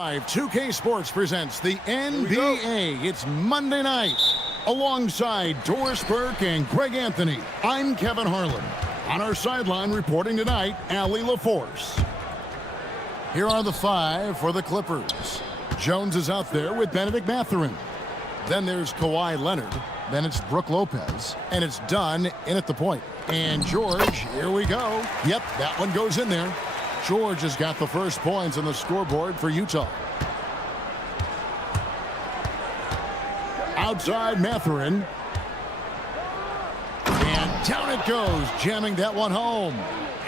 2K Sports presents the NBA. It's Monday night. Alongside Doris Burke and Greg Anthony, I'm Kevin Harlan. On our sideline reporting tonight, Allie LaForce. Here are the five for the Clippers. Jones is out there with Benedict Mathurin. Then there's Kawhi Leonard. Then it's Brook Lopez. And it's Dunn in at the point. And George, here we go. Yep, that one goes in there. George has got the first points on the scoreboard for Utah. Outside Mathurin. And down it goes, jamming that one home.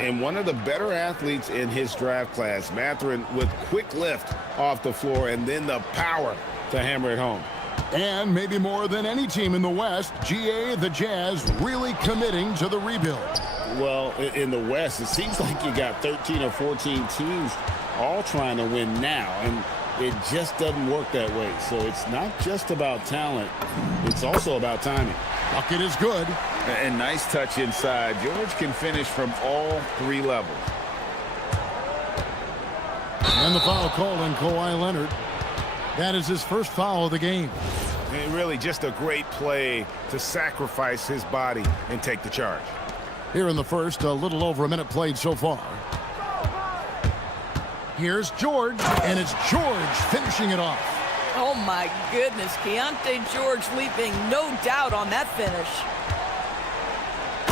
And one of the better athletes in his draft class, Mathurin, with quick lift off the floor and then the power to hammer it home. And maybe more than any team in the West, GA, the Jazz, really committing to the rebuild. Well, in the West, it seems like you got 13 or 14 teams all trying to win now, and it just doesn't work that way. So it's not just about talent, it's also about timing. Bucket is good. And nice touch inside. George can finish from all three levels. And the foul called on Kawhi Leonard. That is his first foul of the game. And really just a great play to sacrifice his body and take the charge. Here in the first, a little over a minute played so far. Here's George, and it's George finishing it off. Oh my goodness, Keontae George leaping, no doubt on that finish.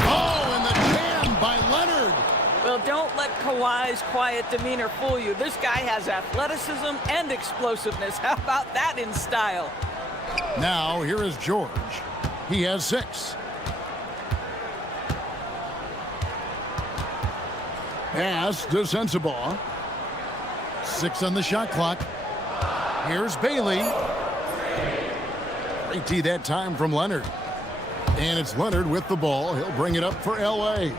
Oh, and the jam by Leonard. Well, don't let Kawhi's quiet demeanor fool you. This guy has athleticism and explosiveness. How about that in style? Now, here is George. He has 6. Pass to Sensabaugh. 6 on the shot clock. Here's Bailey. Great D that time from Leonard. And it's Leonard with the ball. He'll bring it up for L.A.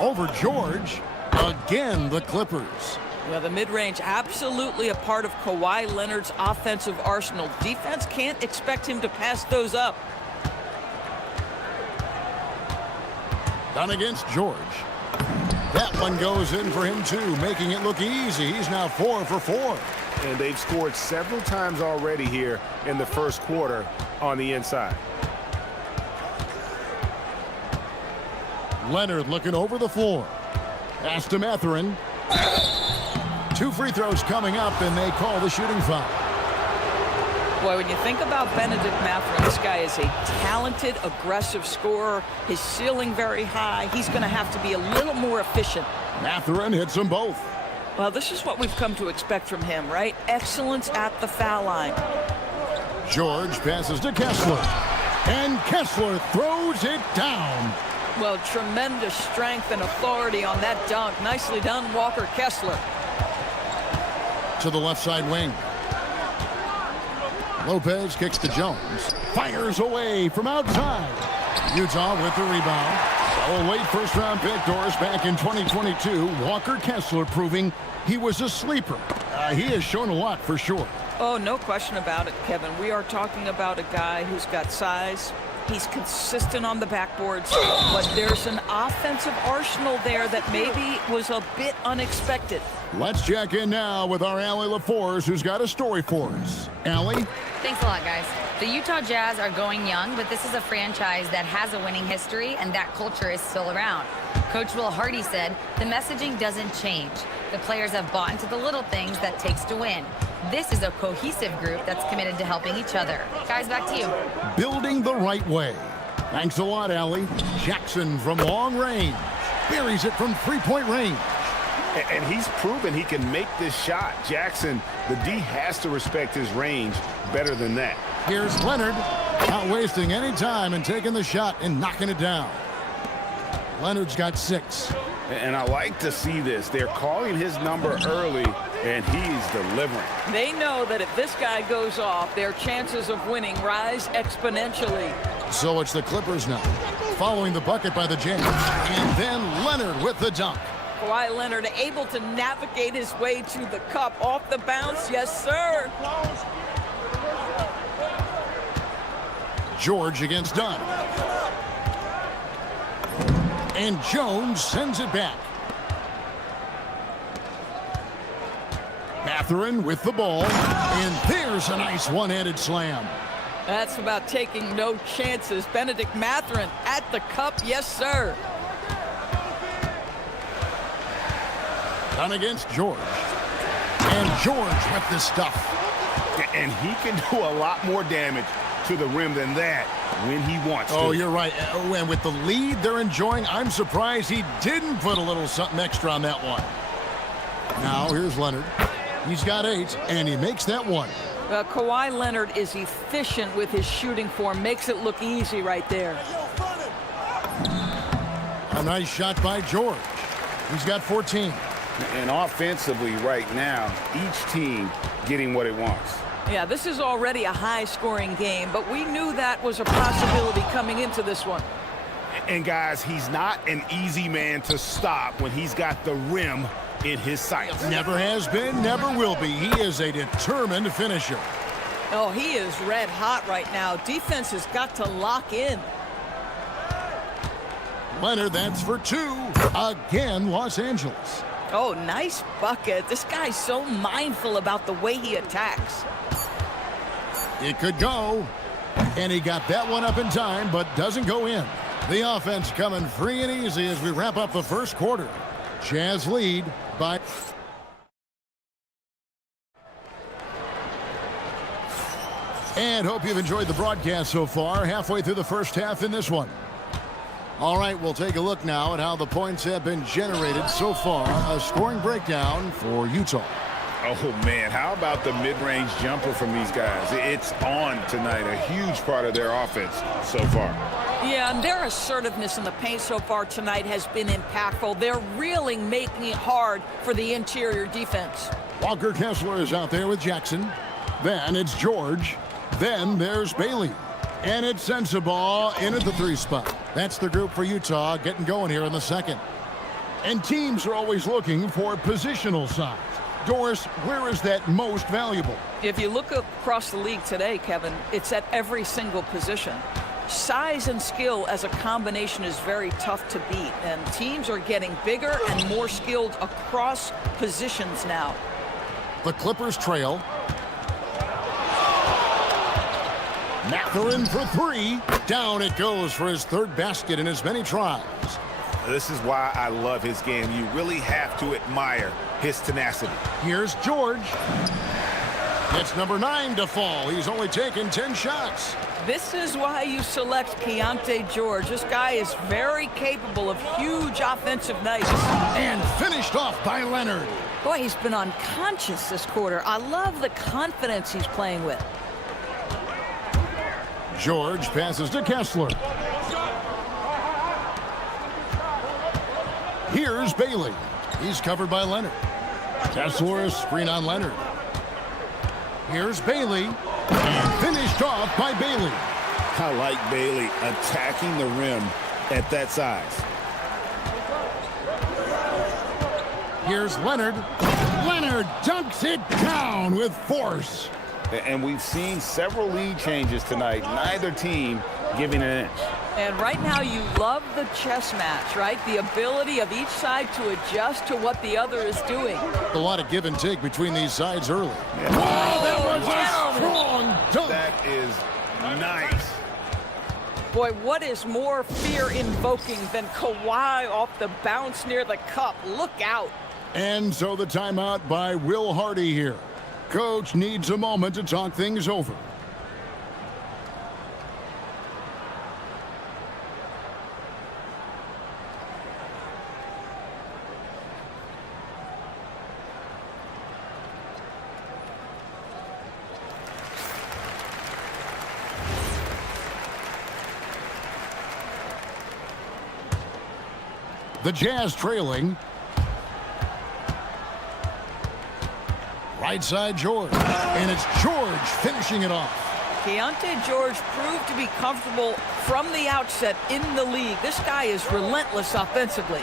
Over George. Again, the Clippers. Yeah, the mid-range absolutely a part of Kawhi Leonard's offensive arsenal. Defense can't expect him to pass those up. Done against George. That one goes in for him, too, making it look easy. He's now 4 for 4. And they've scored several times already here in the first quarter on the inside. Leonard looking over the floor. Pass to Mathurin. 2 free throws coming up, and they call the shooting foul. Boy, when you think about Benedict Mathurin, this guy is a talented, aggressive scorer. His ceiling very high. He's going to have to be a little more efficient. Mathurin hits them both. Well, this is what we've come to expect from him, right? Excellence at the foul line. George passes to Kessler. And Kessler throws it down. Well, tremendous strength and authority on that dunk. Nicely done, Walker Kessler. To the left side wing. Lopez kicks to Jones. Fires away from outside. Utah with the rebound. Oh, late first-round pick, Doris, back in 2022. Walker Kessler proving he was a sleeper. He has shown a lot for sure. Oh, no question about it, Kevin. We are talking about a guy who's got size. He's consistent on the backboards, but there's an offensive arsenal there that maybe was a bit unexpected. Let's check in now with our Allie LaForce, who's got a story for us. Allie? Thanks a lot, guys. The Utah Jazz are going young, but this is a franchise that has a winning history, and that culture is still around. Coach Will Hardy said, the messaging doesn't change. The players have bought into the little things that takes to win. This is a cohesive group that's committed to helping each other. Guys, back to you. Building the right way. Thanks a lot, Allie. Jackson from long range. Buries it from three-point range. And he's proven he can make this shot. Jackson, the D has to respect his range better than that. Here's Leonard, not wasting any time and taking the shot and knocking it down. Leonard's got 6. And I like to see this. They're calling his number early, and he's delivering. They know that if this guy goes off, their chances of winning rise exponentially. So it's the Clippers now, following the bucket by the Jazz. And then Leonard with the dunk. Kawhi Leonard able to navigate his way to the cup off the bounce. Yes, sir. George against Dunn. And Jones sends it back. Mathurin with the ball, and there's a nice one-handed slam. That's about taking no chances. Benedict Mathurin at the cup, yes, sir. Done against George. And George with the stuff. And he can do a lot more damage to the rim than that when he wants to. Oh, you're right. And with the lead they're enjoying, I'm surprised he didn't put a little something extra on that one. Now, here's Leonard. He's got 8, and he makes that one. Kawhi Leonard is efficient with his shooting form. Makes it look easy right there. A nice shot by George. He's got 14. And offensively right now, each team getting what it wants. Yeah, this is already a high-scoring game, but we knew that was a possibility coming into this one. And guys, he's not an easy man to stop when he's got the rim in his sights. Never has been, never will be. He is a determined finisher. Oh, he is red hot right now. Defense has got to lock in. Leonard, that's for 2. Again, Los Angeles. Oh, nice bucket. This guy's so mindful about the way he attacks. It could go. And he got that one up in time, but doesn't go in. The offense coming free and easy as we wrap up the first quarter. Jazz lead by... And hope you've enjoyed the broadcast so far. Halfway through the first half in this one. All right, we'll take a look now at how the points have been generated so far. A scoring breakdown for Utah. Oh, man, how about the mid-range jumper from these guys? It's on tonight, a huge part of their offense so far. Yeah, and their assertiveness in the paint so far tonight has been impactful. They're really making it hard for the interior defense. Walker Kessler is out there with Jackson. Then it's George. Then there's Bailey. And it's Sensabaugh in at the 3 spot. That's the group for Utah getting going here in the second. And teams are always looking for positional size. Doris, where is that most valuable? If you look across the league today, Kevin, it's at every single position. Size and skill as a combination is very tough to beat, and teams are getting bigger and more skilled across positions now. The Clippers trail. Mathurin for 3. Down it goes for his 3rd basket in as many tries. This is why I love his game. You really have to admire his tenacity. Here's George. It's number 9 to fall. He's only taken 10 shots. This is why you select Keontae George. This guy is very capable of huge offensive nights. And finished off by Leonard. Boy, he's been unconscious this quarter. I love the confidence he's playing with. George passes to Kessler. Here's Bailey. He's covered by Leonard. Kessler, screen on Leonard. Here's Bailey. And finished off by Bailey. I like Bailey attacking the rim at that size. Here's Leonard. Leonard dunks it down with force. And we've seen several lead changes tonight. Neither team giving an inch. And right now you love the chess match, right? The ability of each side to adjust to what the other is doing. A lot of give and take between these sides early. Yeah. Wow, that was a strong dunk. That is nice. Boy, what is more fear-invoking than Kawhi off the bounce near the cup? Look out. And so the timeout by Will Hardy here. Coach needs a moment to talk things over. The Jazz trailing. Right side George. And it's George finishing it off. Keontae George proved to be comfortable from the outset in the league. This guy is relentless offensively.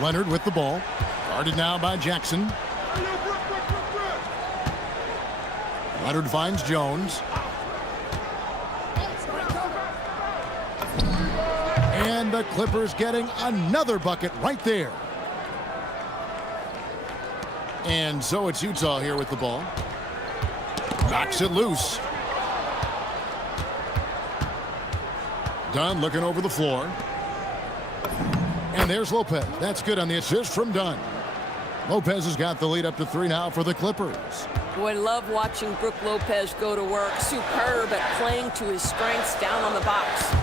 Leonard with the ball. Guarded now by Jackson. Leonard finds Jones. And the Clippers getting another bucket right there. And so it's Utah here with the ball. Knocks it loose. Dunn looking over the floor. And there's Lopez. That's good on the assist from Dunn. Lopez has got the lead up to 3 now for the Clippers. Boy, love watching Brook Lopez go to work. Superb at playing to his strengths down on the box.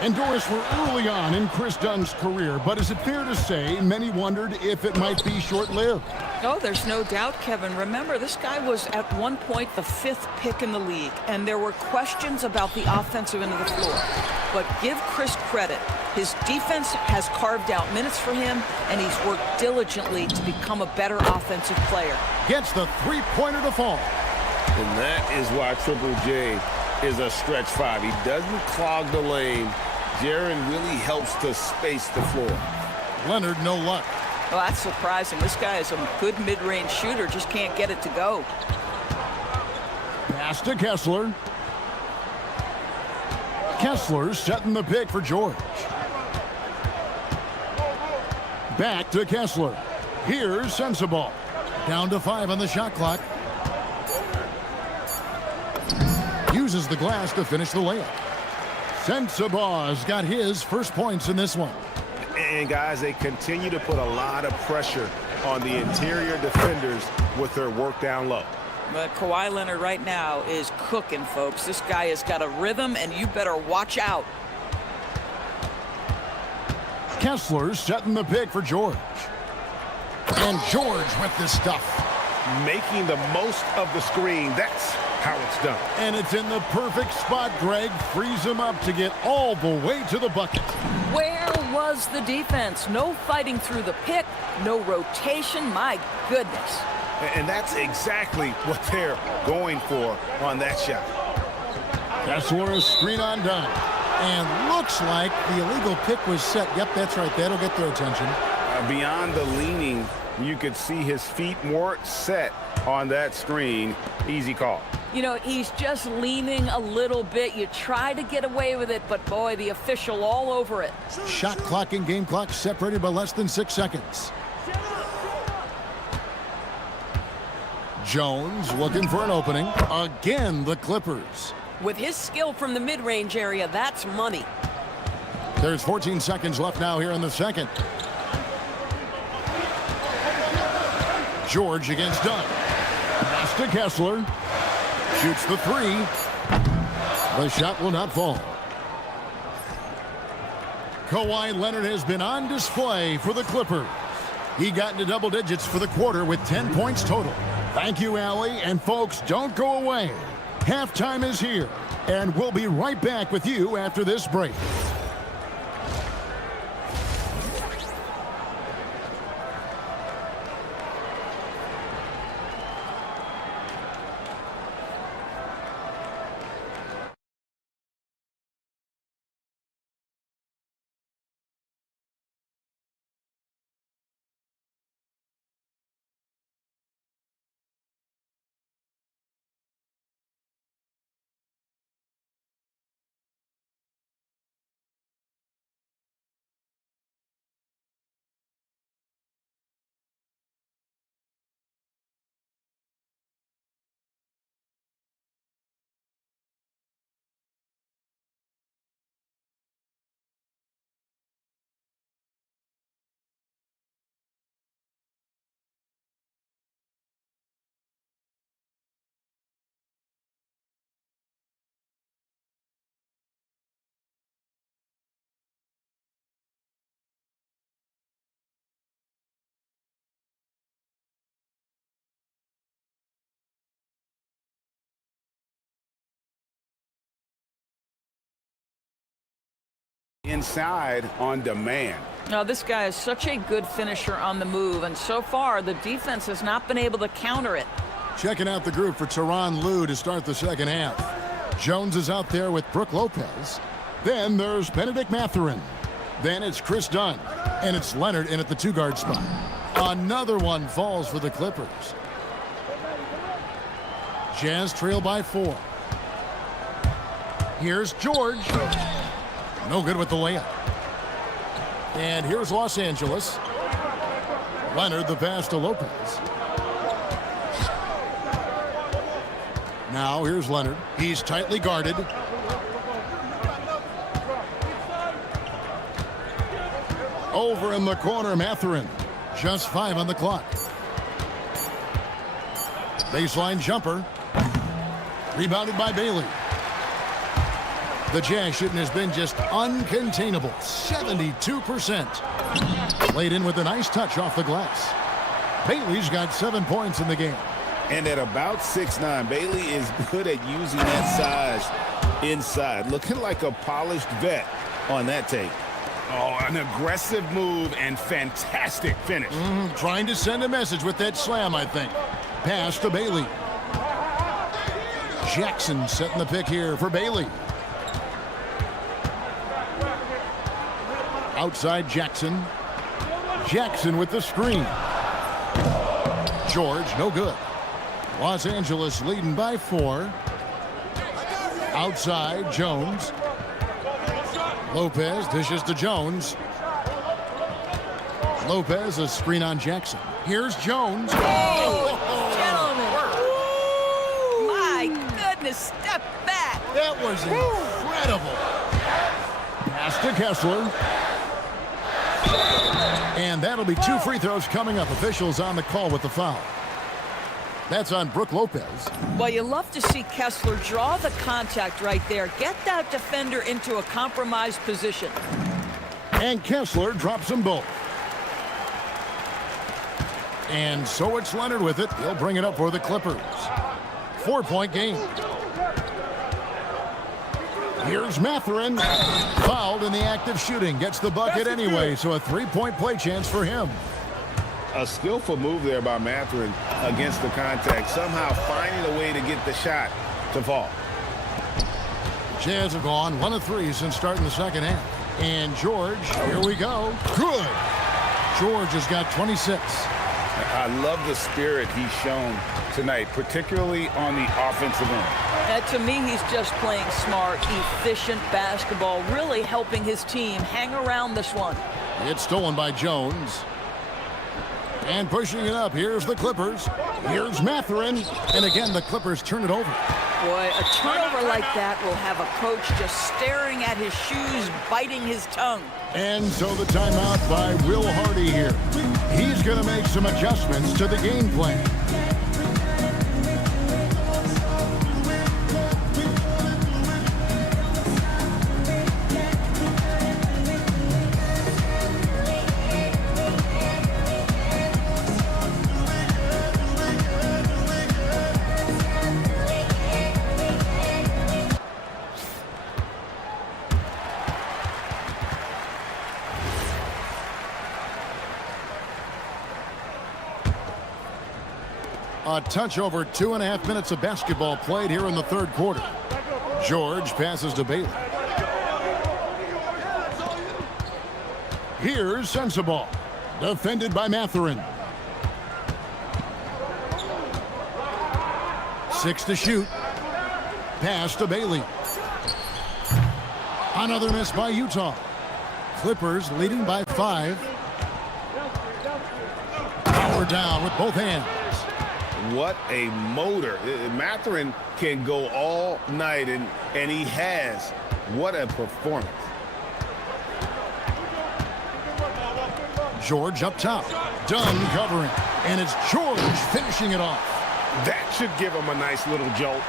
And Doris, we're early on in Chris Dunn's career, but is it fair to say many wondered if it might be short-lived? Oh, there's no doubt, Kevin. Remember, this guy was at one point the 5th pick in the league, and there were questions about the offensive end of the floor. But give Chris credit. His defense has carved out minutes for him, and he's worked diligently to become a better offensive player. Gets the three-pointer to fall. And that is why Triple J is a stretch 5. He doesn't clog the lane. Jaren really helps to space the floor. Leonard, no luck. Well, that's surprising. This guy is a good mid-range shooter, just can't get it to go. Pass to Kessler. Kessler setting the pick for George. Back to Kessler. Here's Sensabaugh. Down to 5 on the shot clock. Uses the glass to finish the layup. Sensabaugh's got his first points in this one. And guys, they continue to put a lot of pressure on the interior defenders with their work down low. But Kawhi Leonard right now is cooking, folks. This guy has got a rhythm, and you better watch out. Kessler setting the pick for George. And George with this stuff. Making the most of the screen. That's how it's done. And it's in the perfect spot. Greg frees him up to get all the way to the bucket. Where was the defense? No fighting through the pick, no rotation. My goodness. And that's exactly what they're going for on that shot. Kessler, a screen on Dunn. And looks like the illegal pick was set. Yep, that's right. That'll get their attention. Beyond the leaning, you could see his feet more set on that screen. Easy call. You know, he's just leaning a little bit. You try to get away with it, but boy, the official all over it. Shot clock and game clock separated by less than 6 seconds. Jones looking for an opening. Again, the Clippers. With his skill from the mid-range area, that's money. There's 14 seconds left now here in the second. George against Dunn. Pass to Kessler. Shoots the 3. The shot will not fall. Kawhi Leonard has been on display for the Clippers. He got into double digits for the quarter with 10 points total. Thank you, Allie. And folks, don't go away. Halftime is here, and we'll be right back with you after this break. Inside on demand. Now, this guy is such a good finisher on the move, and so far the defense has not been able to counter it. Checking out the group for Tyronn Lue to start the second half. Jones is out there with Brook Lopez. Then there's Benedict Mathurin. Then it's Chris Dunn. And it's Leonard in at the 2-guard spot. Another one falls for the Clippers. Jazz trail by 4. Here's George. No good with the layup. And here's Los Angeles. Leonard the pass to Lopez. Now here's Leonard. He's tightly guarded. Over in the corner, Mathurin. Just 5 on the clock. Baseline jumper. Rebounded by Bailey. The Jazz shooting has been just uncontainable. 72%. Laid in with a nice touch off the glass. Bailey's got 7 points in the game. And at about 6'9", Bailey is good at using that size inside. Looking like a polished vet on that tape. Oh, an aggressive move and fantastic finish. Trying to send a message with that slam, I think. Pass to Bailey. Jackson setting the pick here for Bailey. Outside Jackson. Jackson with the screen. George, no good. Los Angeles leading by 4. Outside, Jones. Lopez dishes to Jones. Lopez, a screen on Jackson. Here's Jones. Oh, gentlemen. My goodness, step back. That was incredible. Pass to Kessler. And that'll be 2 free throws coming up. Officials on the call with the foul. That's on Brook Lopez. Well, you love to see Kessler draw the contact right there. Get that defender into a compromised position. And Kessler drops them both. And so it's Leonard with it. He'll bring it up for the Clippers. 4-point game. Here's Mathurin. Fouled in the act of shooting. Gets the bucket anyway, so a 3-point play chance for him. A skillful move there by Mathurin against the contact. Somehow finding a way to get the shot to fall. Jazz have gone 1 of 3 since starting the second half. And George, here we go. Good. George has got 26. I love the spirit he's shown tonight, particularly on the offensive end. To me, he's just playing smart, efficient basketball, really helping his team hang around this one. It's stolen by Jones. And pushing it up, here's the Clippers. Here's Mathurin. And again, the Clippers turn it over. Boy, a turnover like that will have a coach just staring at his shoes, biting his tongue. And so the timeout by Will Hardy here. He's going to make some adjustments to the game plan. A touch over 2.5 minutes of basketball played here in the third quarter. George passes to Bailey. Here's Sensabaugh. Defended by Mathurin. 6 to shoot. Pass to Bailey. Another miss by Utah. Clippers leading by 5. Power down with both hands. What a motor. Mathurin can go all night, and he has. What a performance. George up top. Dunn covering. And it's George finishing it off. That should give him a nice little jolt.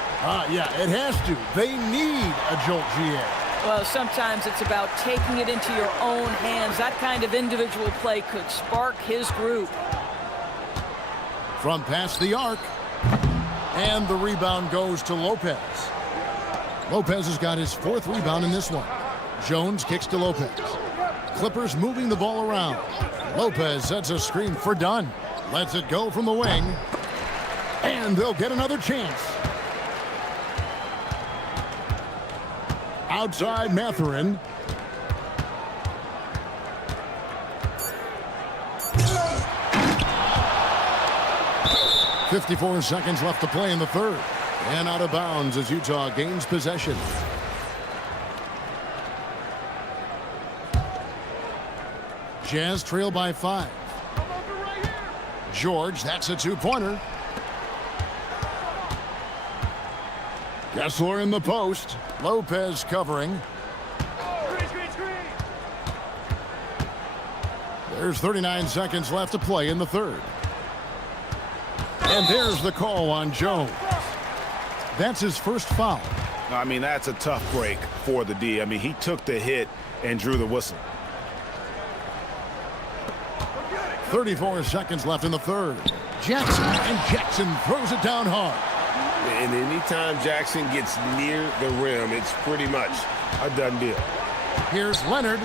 Yeah, it has to. They need a jolt, GA. Well, sometimes it's about taking it into your own hands. That kind of individual play could spark his group. From past the arc. And the rebound goes to Lopez. Lopez has got his 4th rebound in this one. Jones kicks to Lopez. Clippers moving the ball around. Lopez sets a screen for Dunn. Lets it go from the wing. And they'll get another chance. Outside Mathurin. .54 seconds left to play in the third. And out of bounds as Utah gains possession. Jazz trail by 5. George, that's a 2-pointer. Kessler in the post. Lopez covering. There's 39 seconds left to play in the third. And there's the call on Jones. That's his first foul. I mean, that's a tough break for the D. I mean, he took the hit and drew the whistle. 34 seconds left in the third. Jackson, and Jackson throws it down hard. And anytime Jackson gets near the rim, it's pretty much a done deal. Here's Leonard.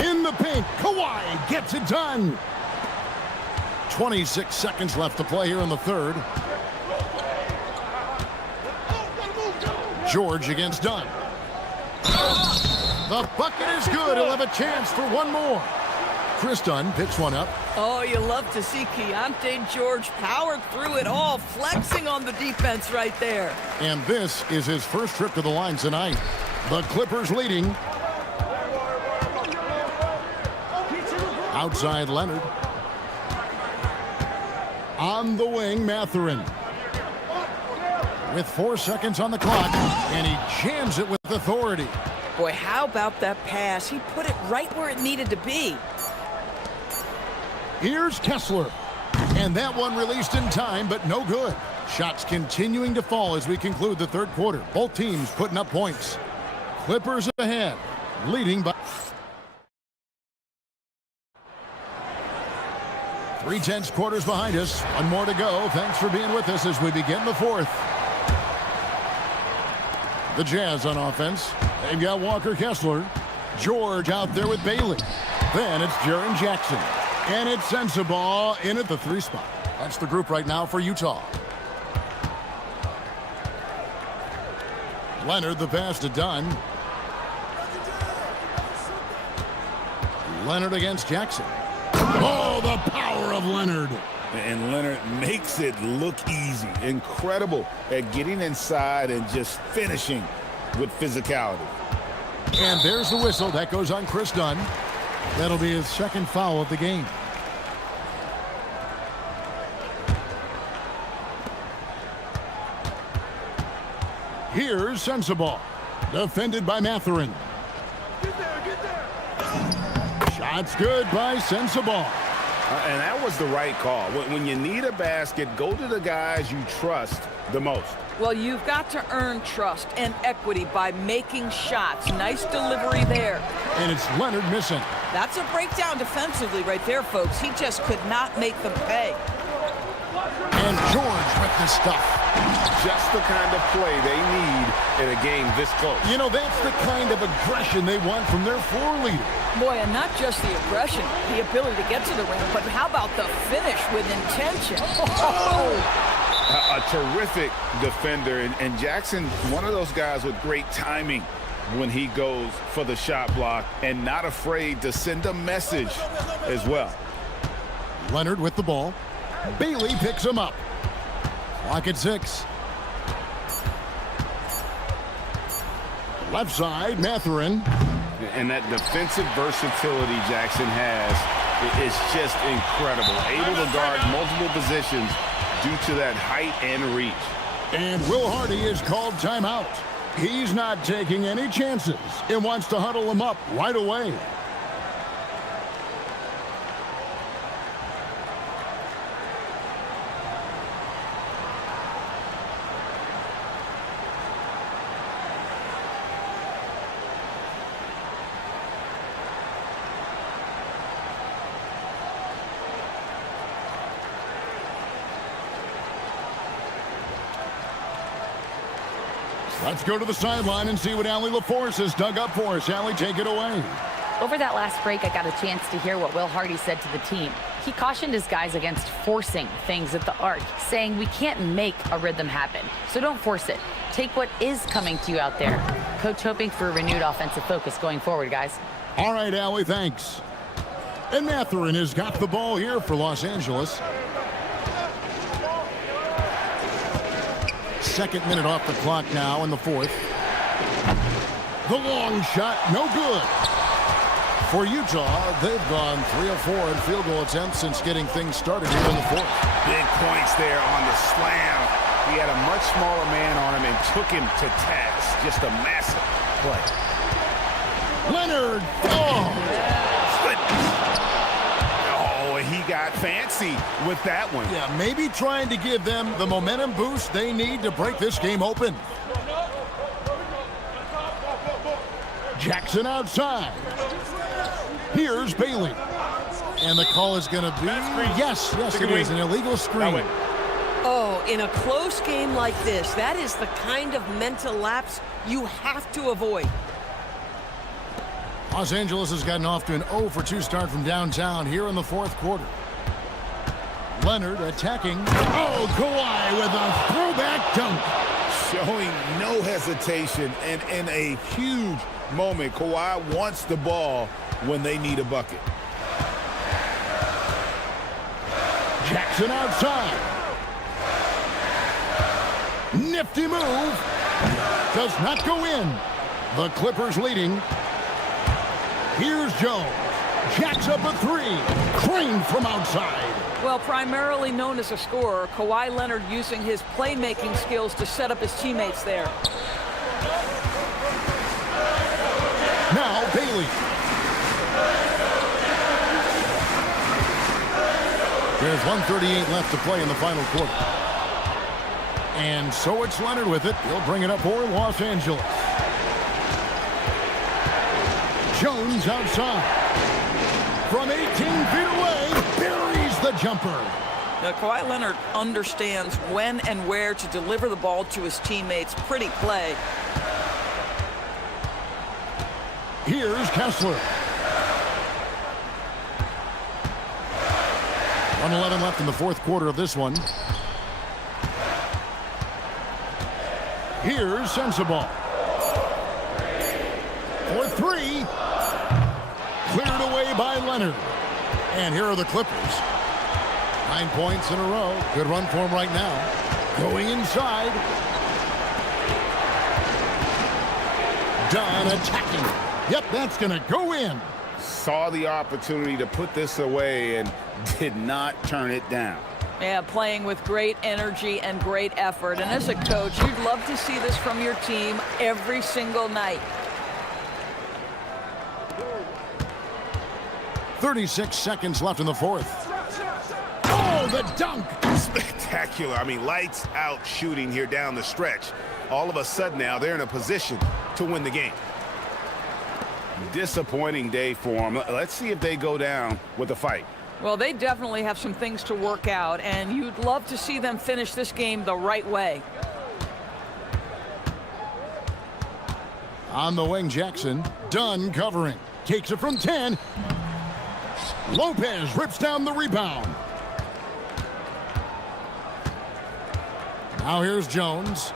In the paint, Kawhi gets it done. 26 seconds left to play here in the third. George against Dunn. The bucket is good. He'll have a chance for one more. Chris Dunn picks one up. Oh, you love to see Keontae George power through it all, flexing on the defense right there. And this is his first trip to the line tonight. The Clippers leading. Outside Leonard. On the wing, Mathurin. With 4 seconds on the clock, and he jams it with authority. Boy, how about that pass? He put it right where it needed to be. Here's Kessler. And that one released in time, but no good. Shots continuing to fall as we conclude the third quarter. Both teams putting up points. Clippers ahead, leading by 3/10 quarters behind us. One more to go. Thanks for being with us as we begin the fourth. The Jazz on offense. They've got Walker Kessler. George out there with Bailey. Then it's Jaren Jackson. And it's Sensabaugh in at the 3 spot. That's the group right now for Utah. Leonard the pass to Dunn. Leonard against Jackson. Oh, the power of Leonard. And Leonard makes it look easy. Incredible at getting inside and just finishing with physicality. And there's the whistle. That goes on Chris Dunn. That'll be his second foul of the game. Here's Sensabaugh. Defended by Mathurin. Shot's good by Sensabaugh. And that was the right call. When you need a basket, go to the guys you trust the most. Well, you've got to earn trust and equity by making shots. Nice delivery there. And it's Leonard missing. That's a breakdown defensively right there, folks. He just could not make them pay. And George with the stuff. Just the kind of play they need in a game this close. You know, that's the kind of aggression they want from their floor leader. Boy, and not just the aggression, the ability to get to the rim, but how about the finish with intention? A terrific defender, and Jackson, one of those guys with great timing when he goes for the shot block and not afraid to send a message as well. Leonard with the ball. Bailey picks him up. Clock at 6. Left side, Mathurin. And that defensive versatility Jackson has is just incredible. Able to guard multiple positions due to that height and reach. And Will Hardy is called timeout. He's not taking any chances and wants to huddle them up right away. Let's go to the sideline and see what Allie LaForce has dug up for us. Allie, take it away. Over that last break, I got a chance to hear what Will Hardy said to the team. He cautioned his guys against forcing things at the arc, saying we can't make a rhythm happen, so don't force it. Take what is coming to you out there. Coach hoping for a renewed offensive focus going forward, guys. All right, Allie, thanks. And Mathurin has got the ball here for Los Angeles. Second minute off the clock now in the fourth. The long shot, no good. For Utah, they've gone 3 of 4 in field goal attempts since getting things started here in the fourth. Big points there on the slam He had a much smaller man on him and took him to task. Just a massive play. Leonard. Oh, Oh, and he got fancy with that one. yeah, maybe trying to give them the momentum boost they need to break this game open. Jackson outside. Here's Bailey. And the call is going to be, yes, it is an illegal screen. Oh, in a close game like this, that is the kind of mental lapse you have to avoid. Los Angeles has gotten off to an 0 for 2 start from downtown here in the fourth quarter. Leonard attacking. Oh, Kawhi with a throwback dunk. Showing no hesitation and in a huge moment. Kawhi wants the ball when they need a bucket. Jackson outside. Nifty move. Does not go in. The Clippers leading. Here's Jones. Jacks up a 3. Crane from outside. Well, primarily known as a scorer, Kawhi Leonard using his playmaking skills to set up his teammates there. Now Bailey. There's 1:38 left to play in the final quarter. And so it's Leonard with it. He'll bring it up for Los Angeles. Jones outside. From 18 feet away, buries the jumper. Now, Kawhi Leonard understands when and where to deliver the ball to his teammates. Pretty play. Here's Kessler. 1:11 left in the fourth quarter of this one. Here's Sensabaugh. For 3. Cleared away by Leonard. And here are the Clippers. 9 points in a row. Good run for him right now. Going inside. Dunn attacking. Yep, that's going to go in. Saw the opportunity to put this away and did not turn it down. Yeah, playing with great energy and great effort. And as a coach, you'd love to see this from your team every single night. 36 seconds left in the fourth. Oh, the dunk! Spectacular. I mean, lights out shooting here down the stretch. All of a sudden now they're in a position to win the game. Disappointing day for them. Let's see if they go down with a fight. Well, they definitely have some things to work out, and you'd love to see them finish this game the right way. On the wing, Jackson. Dunn covering. Takes it from 10. Lopez rips down the rebound. Now here's Jones.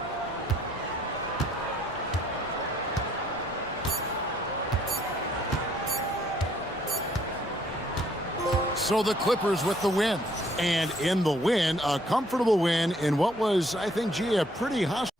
So the Clippers with the win. And in the win, a comfortable win in what was, I think, a pretty hostile.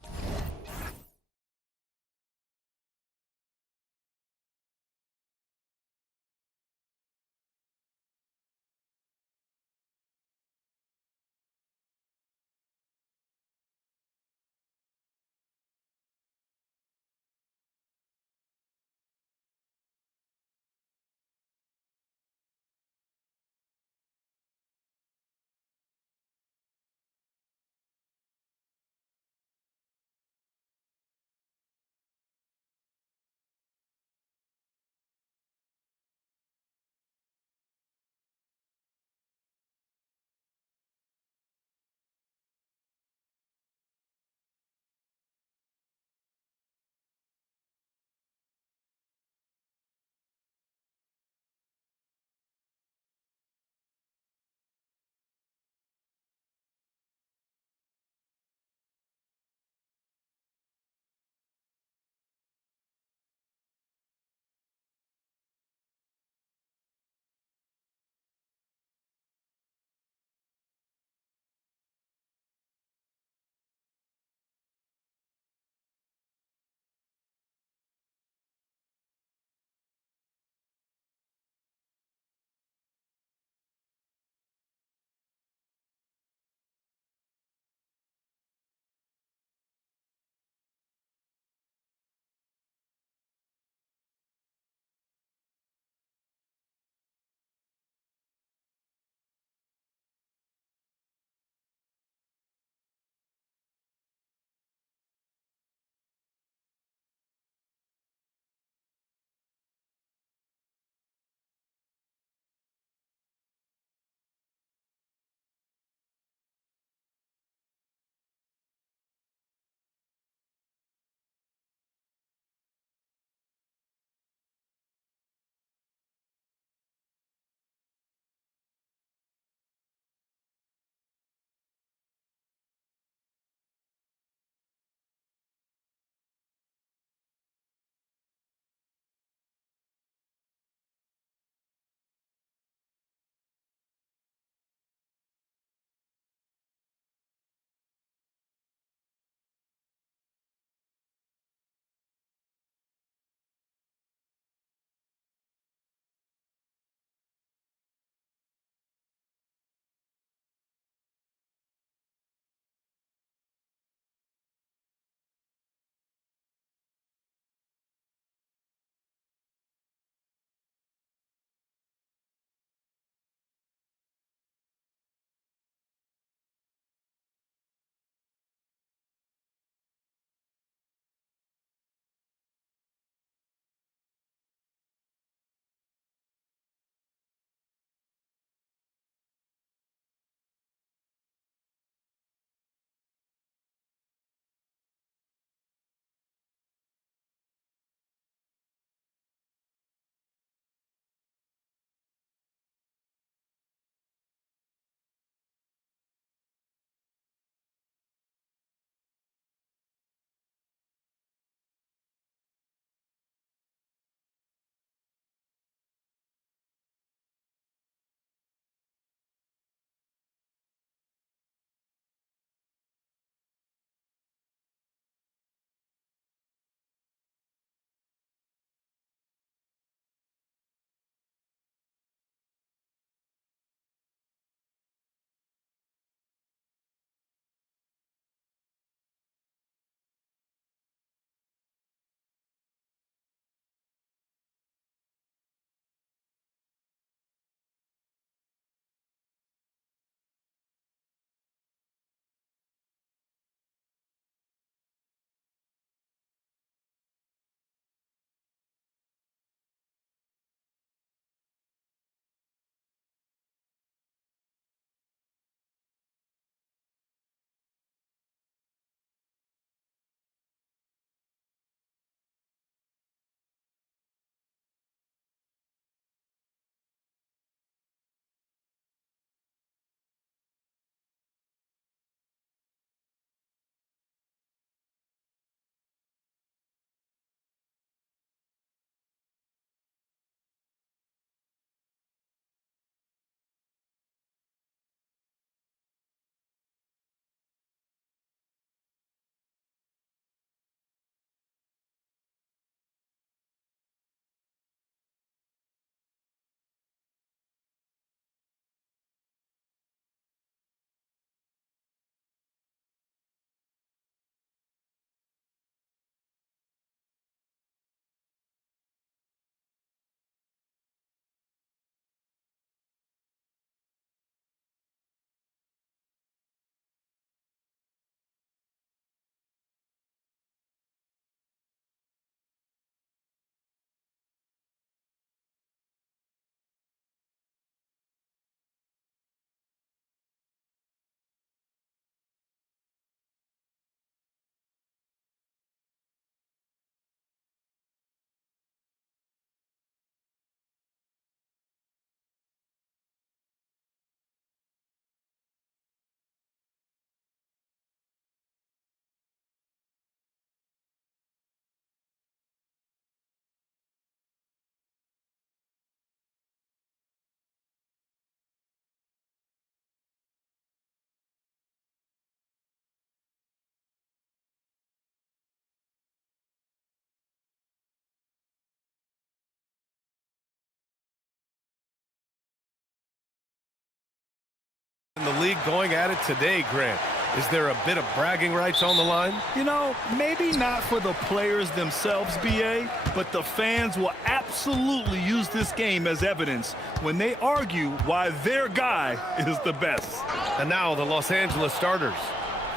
going at it today, Grant. Is there a bit of bragging rights on the line? You know, maybe not for the players themselves, BA, but the fans will absolutely use this game as evidence when they argue why their guy is the best. And now the Los Angeles starters.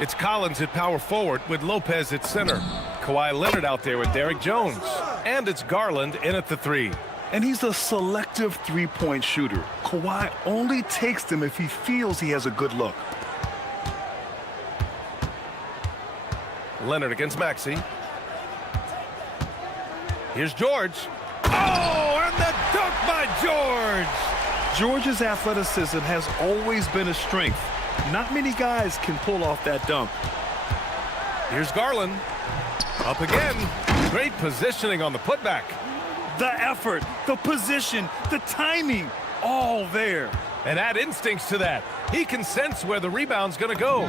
It's Collins at power forward with Lopez at center. Kawhi Leonard out there with Derrick Jones. And it's Garland in at the 3. And he's a selective three-point shooter. Kawhi only takes them if he feels he has a good look. Leonard against Maxey. Here's George. Oh, and the dunk by George! George's athleticism has always been a strength. Not many guys can pull off that dunk. Here's Garland. Up again. Great positioning on the putback. The effort, the position, the timing, all there. And add instincts to that. He can sense where the rebound's going to go.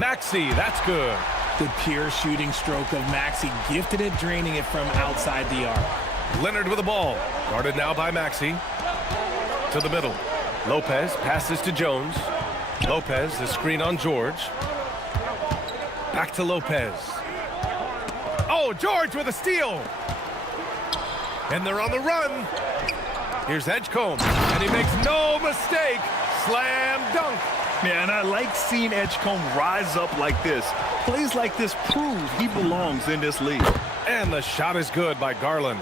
Maxey, that's good. The pure shooting stroke of Maxey, gifted at draining it from outside the arc. Leonard with the ball. Guarded now by Maxey. To the middle. Lopez passes to Jones. Lopez, the screen on George. Back to Lopez. Oh, George with a steal. And they're on the run. Here's Edgecombe, and he makes no mistake. Slam dunk. Man, I like seeing Edgecombe rise up like this. Plays like this prove he belongs in this league. And the shot is good by Garland.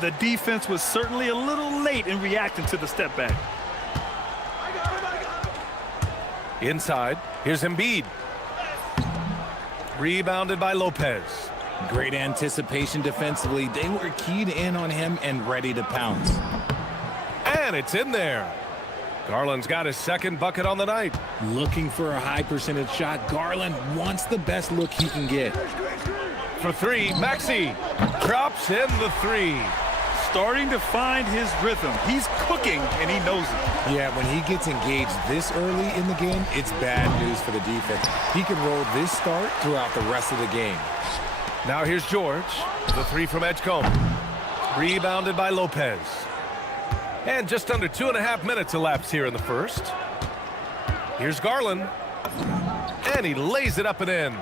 The defense was certainly a little late in reacting to the step back. Inside, here's Embiid. Rebounded by Lopez. Great anticipation defensively. They were keyed in on him and ready to pounce. And it's in there. Garland's got his second bucket on the night. Looking for a high percentage shot. Garland wants the best look he can get. For 3, Maxey drops in the 3. Starting to find his rhythm. He's cooking, and he knows it. Yeah, when he gets engaged this early in the game, it's bad news for the defense. He can roll this start throughout the rest of the game. Now here's George. The 3 from Edgecombe. Rebounded by Lopez. And just under 2.5 minutes elapsed here in the first. Here's Garland. And he lays it up and in.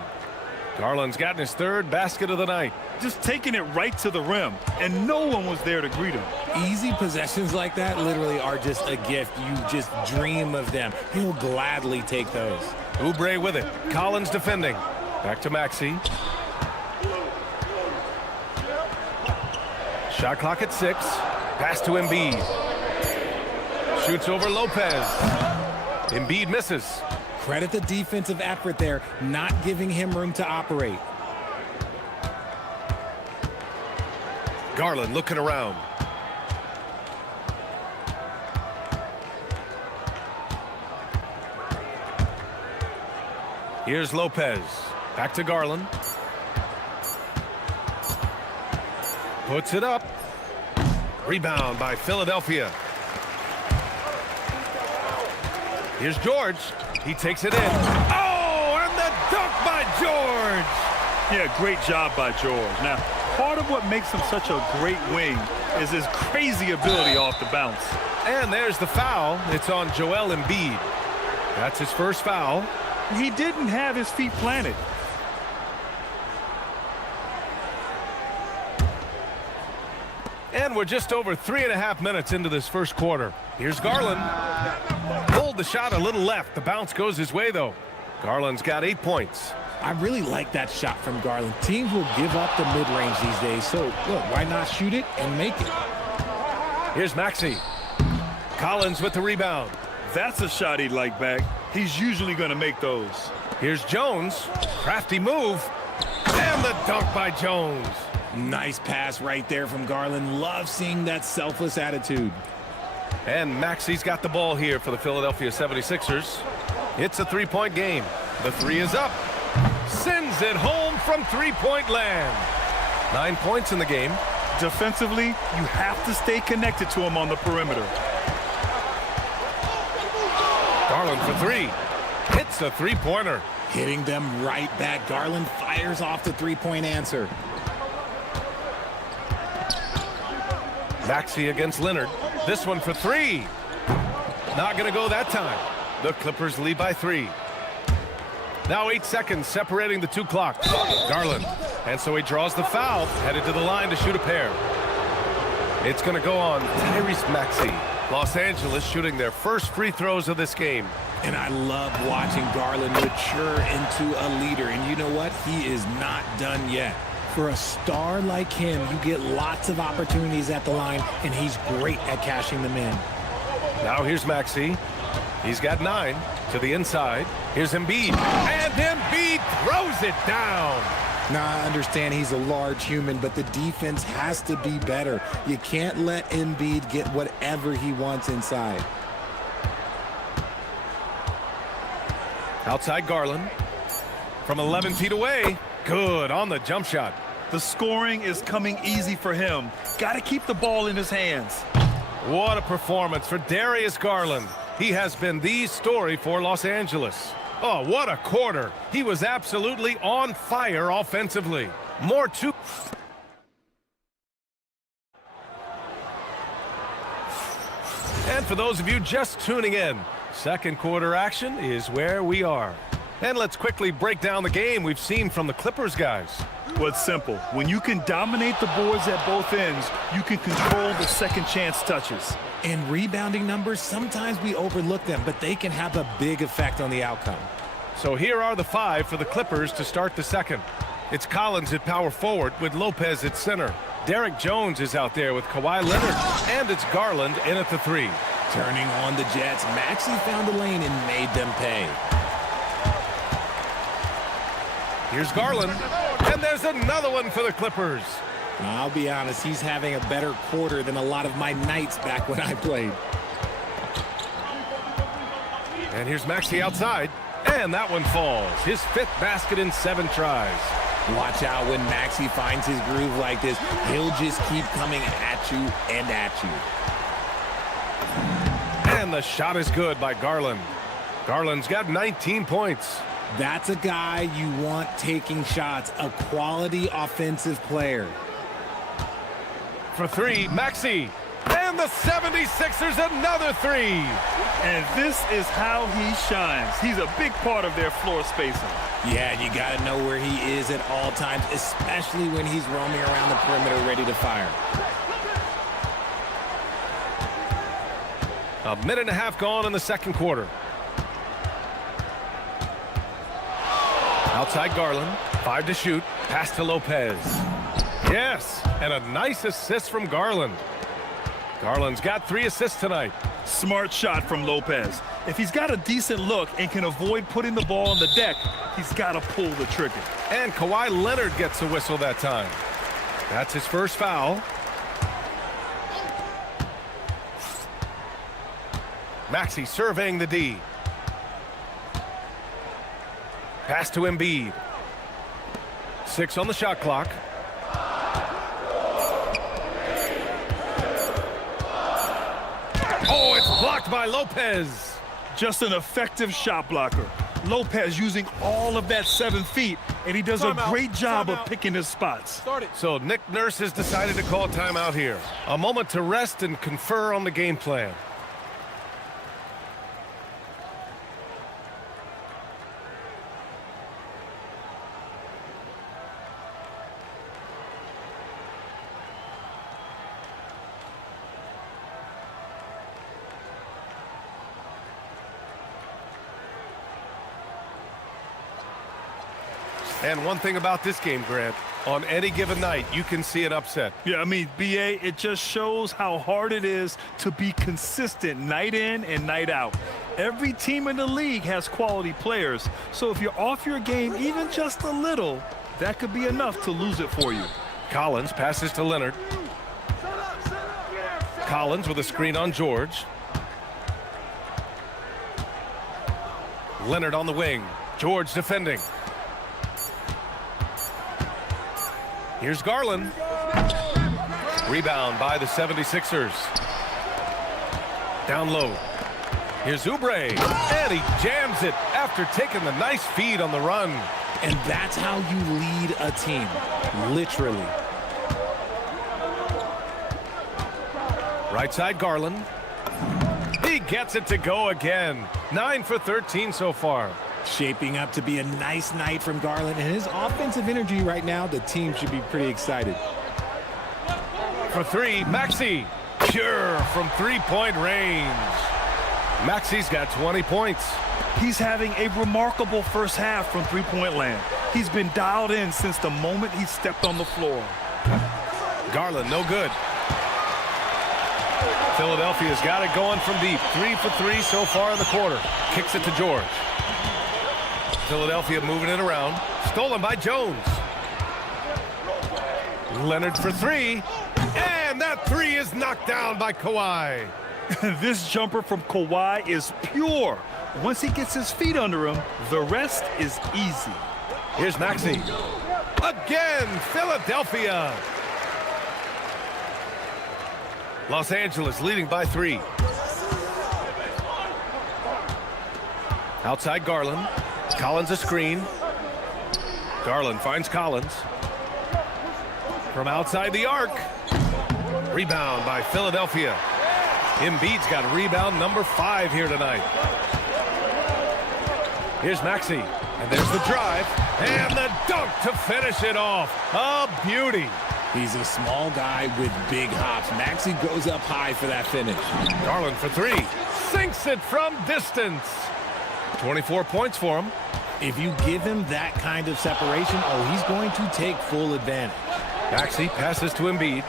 Garland's gotten his 3rd basket of the night. Just taking it right to the rim, and no one was there to greet him. Easy possessions like that literally are just a gift. You just dream of them. He'll gladly take those. Oubre with it. Collins defending. Back to Maxey. Shot clock at 6. Pass to Embiid. Shoots over Lopez. Embiid misses. Credit the defensive effort there, not giving him room to operate. Garland looking around. Here's Lopez. Back to Garland. Puts it up. Rebound by Philadelphia. Here's George. He takes it in. Oh, and the dunk by George. Yeah, great job by George. Now, part of what makes him such a great wing is his crazy ability off the bounce. And there's the foul. It's on Joel Embiid. That's his first foul. He didn't have his feet planted. And we're just over 3.5 minutes into this first quarter. Here's Garland. Pulled the shot a little left. The bounce goes his way, though. Garland's got 8 points. I really like that shot from Garland. Teams will give up the mid-range these days, so look, why not shoot it and make it? Here's Maxey. Collins with the rebound. That's a shot he'd like back. He's usually going to make those. Here's Jones. Crafty move. And the dunk by Jones. Nice pass right there from Garland. Love seeing that selfless attitude. And Maxey's got the ball here for the Philadelphia 76ers. It's a 3-point game. The 3 is up. Sends it home from 3-point land. 9 points in the game. Defensively, you have to stay connected to him on the perimeter. Garland for 3. Hits the 3-pointer. Hitting them right back. Garland fires off the 3-point answer. Maxey against Leonard. This one for 3. Not going to go that time. The Clippers lead by 3. Now 8 seconds separating the two clocks. Garland. And so he draws the foul, headed to the line to shoot a pair. It's going to go on Tyrese Maxey. Los Angeles shooting their first free throws of this game. And I love watching Garland mature into a leader. And you know what? He is not done yet. For a star like him, you get lots of opportunities at the line, and he's great at cashing them in. Now here's Maxey. He's got 9 to the inside. Here's Embiid. And Embiid throws it down. Now, I understand he's a large human, but the defense has to be better. You can't let Embiid get whatever he wants inside. Outside Garland. From 11 feet away. Good on the jump shot. The scoring is coming easy for him. Got to keep the ball in his hands. What a performance for Darius Garland. He has been the story for Los Angeles. Oh, what a quarter. He was absolutely on fire offensively. More to... And for those of you just tuning in, second quarter action is where we are. And let's quickly break down the game we've seen from the Clippers guys. Well, it's simple. When you can dominate the boards at both ends, you can control the second chance touches. And rebounding numbers, sometimes we overlook them, but they can have a big effect on the outcome. So here are the 5 for the Clippers to start the second. It's Collins at power forward with Lopez at center. Derek Jones is out there with Kawhi Leonard. And it's Garland in at the 3. Turning on the Jets, Maxey found a lane and made them pay. Here's Garland. And there's another one for the Clippers. I'll be honest, he's having a better quarter than a lot of my nights back when I played. And here's Maxey outside. And that one falls. His 5th basket in 7 tries. Watch out when Maxey finds his groove like this. He'll just keep coming at you and at you. And the shot is good by Garland. Garland's got 19 points. That's a guy you want taking shots, a quality offensive player. For 3, Maxey. And the 76ers another 3. And this is how he shines. He's a big part of their floor spacing. Yeah, you got to know where he is at all times, especially when he's roaming around the perimeter ready to fire. A minute and a half gone in the second quarter. Outside Garland, 5 to shoot, pass to Lopez. Yes, and a nice assist from Garland. Garland's got 3 assists tonight. Smart shot from Lopez. If he's got a decent look and can avoid putting the ball on the deck, he's got to pull the trigger. And Kawhi Leonard gets a whistle that time. That's his first foul. Maxey surveying the D. Pass to Embiid. 6 on the shot clock. Oh, it's blocked by Lopez. Just an effective shot blocker. Lopez using all of that 7 feet, and he does a great job of picking his spots. So Nick Nurse has decided to call timeout here. A moment to rest and confer on the game plan. And one thing about this game, Grant, on any given night, you can see an upset. Yeah, I mean, BA, it just shows how hard it is to be consistent night in and night out. Every team in the league has quality players, so if you're off your game even just a little, that could be enough to lose it for you. Collins passes to Leonard. Collins with a screen on George. Leonard on the wing. George defending. Here's Garland. Rebound by the 76ers. Down low. Here's Oubre. And he jams it after taking the nice feed on the run. And that's how you lead a team. Literally. Right side Garland. He He gets it to go again. 9 for 13 so far. Shaping up to be a nice night from Garland, and his offensive energy right now, the team should be pretty excited. For three, Maxey. Pure from three-point range. Maxey's got 20 points. He's having a remarkable first half from three-point land. He's been dialed in since the moment he stepped on the floor. Garland, no good. Philadelphia's got it going from deep. 3 for 3 so far in the quarter. Kicks it to George. Philadelphia moving it around. Stolen by Jones. Leonard for three. And that three is knocked down by Kawhi. This jumper from Kawhi is pure. Once he gets his feet under him, the rest is easy. Here's Maxey. Again, Philadelphia. Los Angeles leading by 3. Outside Garland. Collins a screen. Garland finds Collins. From outside the arc. Rebound by Philadelphia. Embiid's got rebound number 5 here tonight. Here's Maxey. And there's the drive. And the dunk to finish it off. A beauty. He's a small guy with big hops. Maxey goes up high for that finish. Garland for 3. Sinks it from distance. 24 points for him. If you give him that kind of separation, oh, he's going to take full advantage. Maxey passes to Embiid.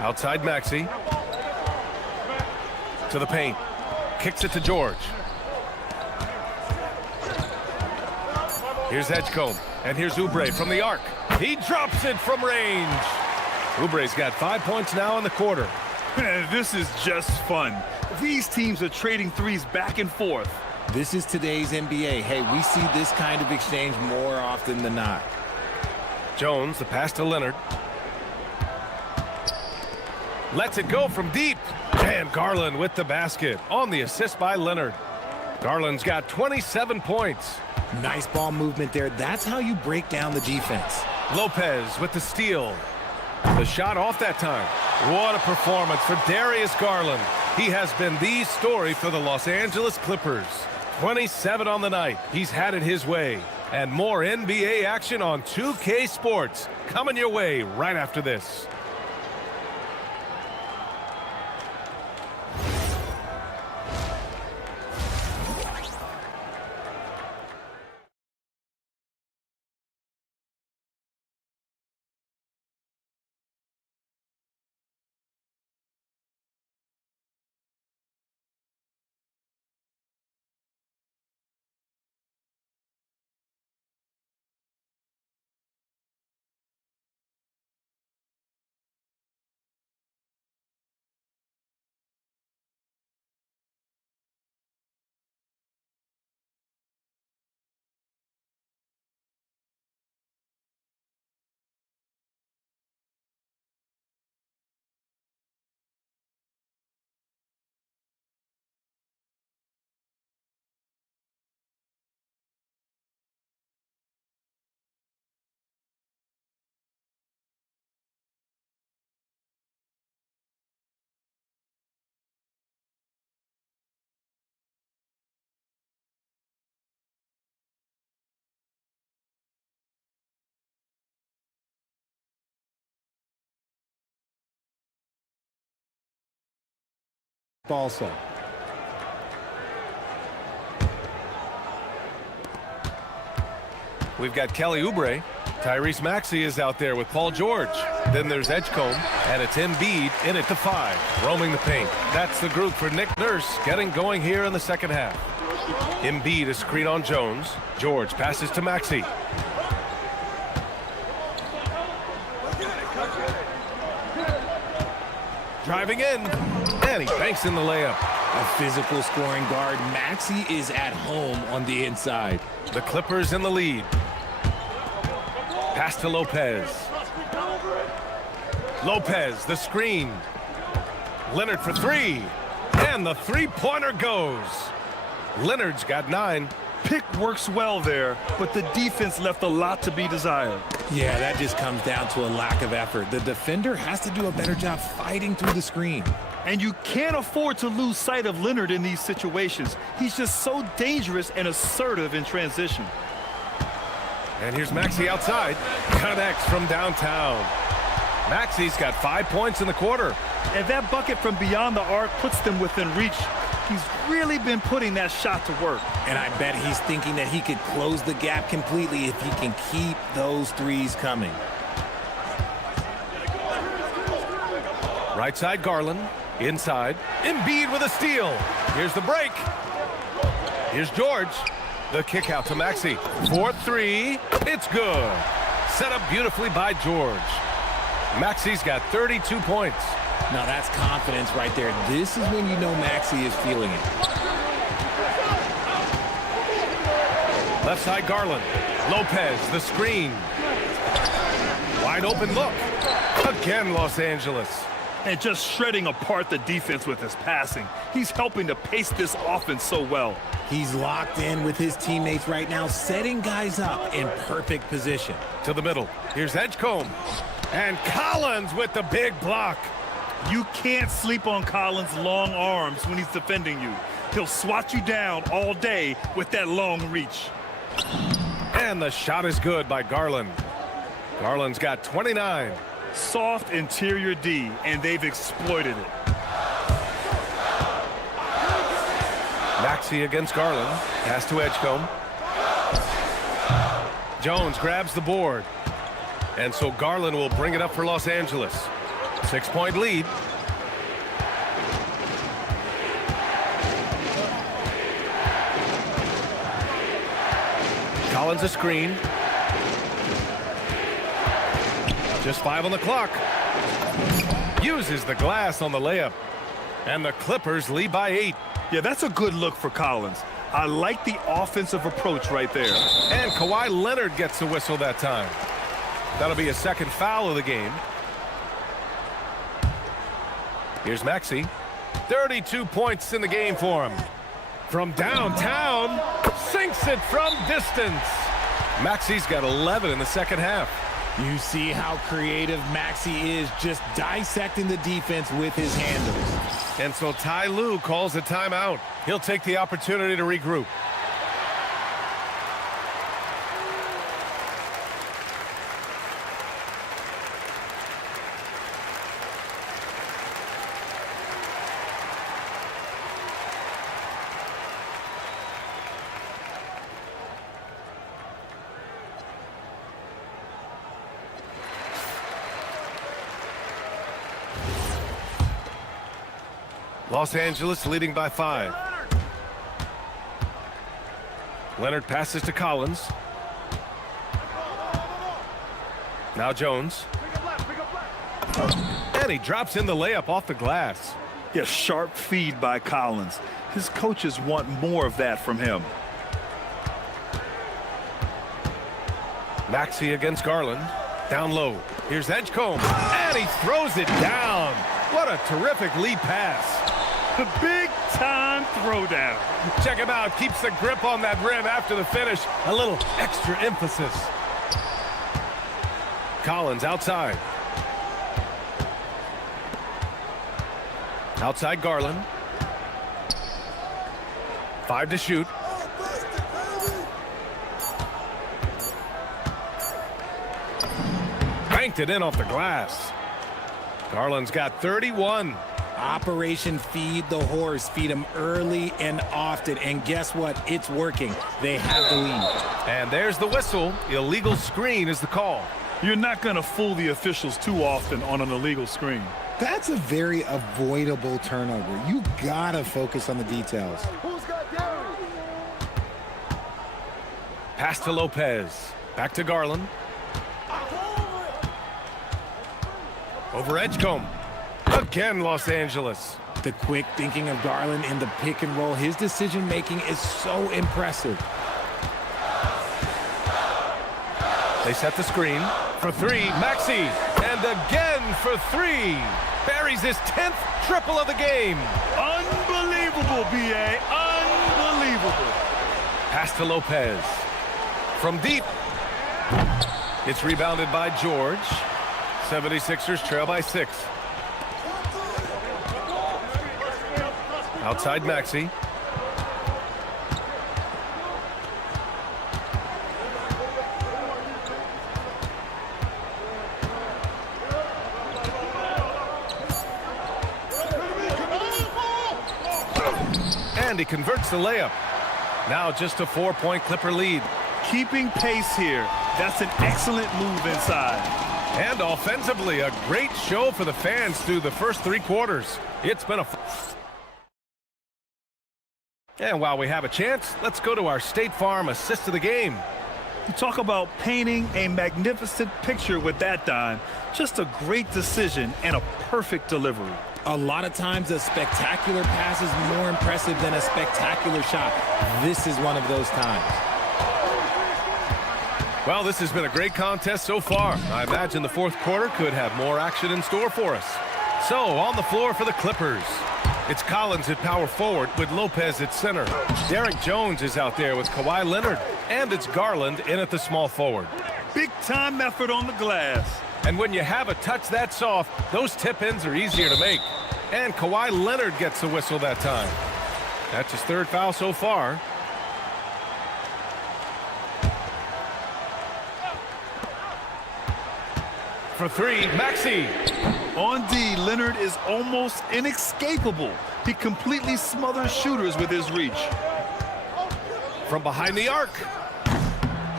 Outside Maxey. To the paint. Kicks it to George. Here's Edgecombe. And here's Oubre from the arc. He drops it from range. Oubre's got 5 points now in the quarter. This is just fun. These teams are trading threes back and forth. This is today's NBA. Hey, we see this kind of exchange more often than not. Jones, the pass to Leonard. Lets it go from deep. And Garland with the basket on the assist by Leonard. Garland's got 27 points. Nice ball movement there. That's how you break down the defense. Lopez with the steal. The shot off that time. What a performance for Darius Garland. He has been the story for the Los Angeles Clippers. 27 on the night. He's had it his way. And more NBA action on 2K Sports coming your way right after this. Also. We've got Kelly Oubre. Tyrese Maxey is out there with Paul George. Then there's Edgecombe, and it's Embiid in at the 5, roaming the paint. That's the group for Nick Nurse getting going here in the second half. Embiid a screen on Jones. George passes to Maxey. Driving in, and he banks in the layup. A physical scoring guard. Maxey is at home on the inside. The Clippers in the lead. Pass to Lopez. Lopez, the screen. Leonard for 3. And the three-pointer goes. Leonard's got 9. pick works well there, but the defense left a lot to be desired. Yeah, that just comes down to a lack of effort. The defender has to do a better job fighting through the screen. And you can't afford to lose sight of Leonard in these situations. He's just so dangerous and assertive in transition. And here's Maxey outside. Connects from downtown. Maxey's got 5 points in the quarter. And that bucket from beyond the arc puts them within reach. He's really been putting that shot to work. And I bet he's thinking that he could close the gap completely if he can keep those threes coming. Right side Garland. Inside. Embiid with a steal. Here's the break. Here's George. The kick out to Maxey. 4-3. It's good. Set up beautifully by George. Maxey's got 32 points. Now that's confidence right there. This is when you know Maxey is feeling it. Left side Garland. Lopez, the screen. Wide open look. Again, Los Angeles. And just shredding apart the defense with his passing. He's helping to pace this offense so well. He's locked in with his teammates right now, setting guys up in perfect position. To the middle. Here's Edgecombe. And Collins with the big block. You can't sleep on Collins' long arms when he's defending you. He'll swat you down all day with that long reach. And the shot is good by Garland. Garland's got 29. Soft interior D, and they've exploited it. Maxey against Garland. Pass to Edgecombe. Jones grabs the board. And so Garland will bring it up for Los Angeles. 6-point lead. Collins a screen. Just 5 on the clock. Uses the glass on the layup. And the Clippers lead by 8. Yeah, that's a good look for Collins. I like the offensive approach right there. And Kawhi Leonard gets the whistle that time. That'll be a second foul of the game. Here's Maxey. 32 points in the game for him. From downtown, sinks it from distance. Maxey's got 11 in the second half. You see how creative Maxey is, just dissecting the defense with his handles. And so Ty Lue calls a timeout. He'll take the opportunity to regroup. Los Angeles leading by 5. Leonard passes to Collins. Now Jones. And he drops in the layup off the glass. Yeah, sharp feed by Collins. His coaches want more of that from him. Maxey against Garland. Down low. Here's Edgecombe. And he throws it down. What a terrific lead pass. The big-time throwdown. Check him out. Keeps the grip on that rim after the finish. A little extra emphasis. Collins outside. Outside Garland. 5 to shoot. Banked it in off the glass. Garland's got 31. Operation Feed the Horse. Feed him early and often. And guess what? It's working. They have the lead. And there's the whistle. Illegal screen is the call. You're not going to fool the officials too often on an illegal screen. That's a very avoidable turnover. You got to focus on the details. Pass to Lopez. Back to Garland. Over Edgecombe. Again, Los Angeles. The quick thinking of Garland in the pick and roll. His decision making is so impressive. They set the screen for 3. Maxey. And again for 3. Buries his 10th triple of the game. Unbelievable, B.A. Unbelievable. Pass to Lopez. From deep. It's rebounded by George. 76ers trail by 6. Outside Maxey. And he converts the layup. Now just a 4-point Clipper lead. Keeping pace here. That's an excellent move inside. And offensively, a great show for the fans through the first 3 quarters. It's been a... And while we have a chance, let's go to our State Farm assist of the game. You talk about painting a magnificent picture with that dime. Just a great decision and a perfect delivery. A lot of times a spectacular pass is more impressive than a spectacular shot. This is one of those times. Well, this has been a great contest so far. I imagine the fourth quarter could have more action in store for us. So, on the floor for the Clippers, it's Collins at power forward with Lopez at center. Derek Jones is out there with Kawhi Leonard, and it's Garland in at the small forward. Big-time effort on the glass. And when you have a touch that soft, those tip-ins are easier to make. And Kawhi Leonard gets the whistle that time. That's his 3rd foul so far. For 3, Maxey. On D, Leonard is almost inescapable. He completely smothers shooters with his reach. From behind the arc,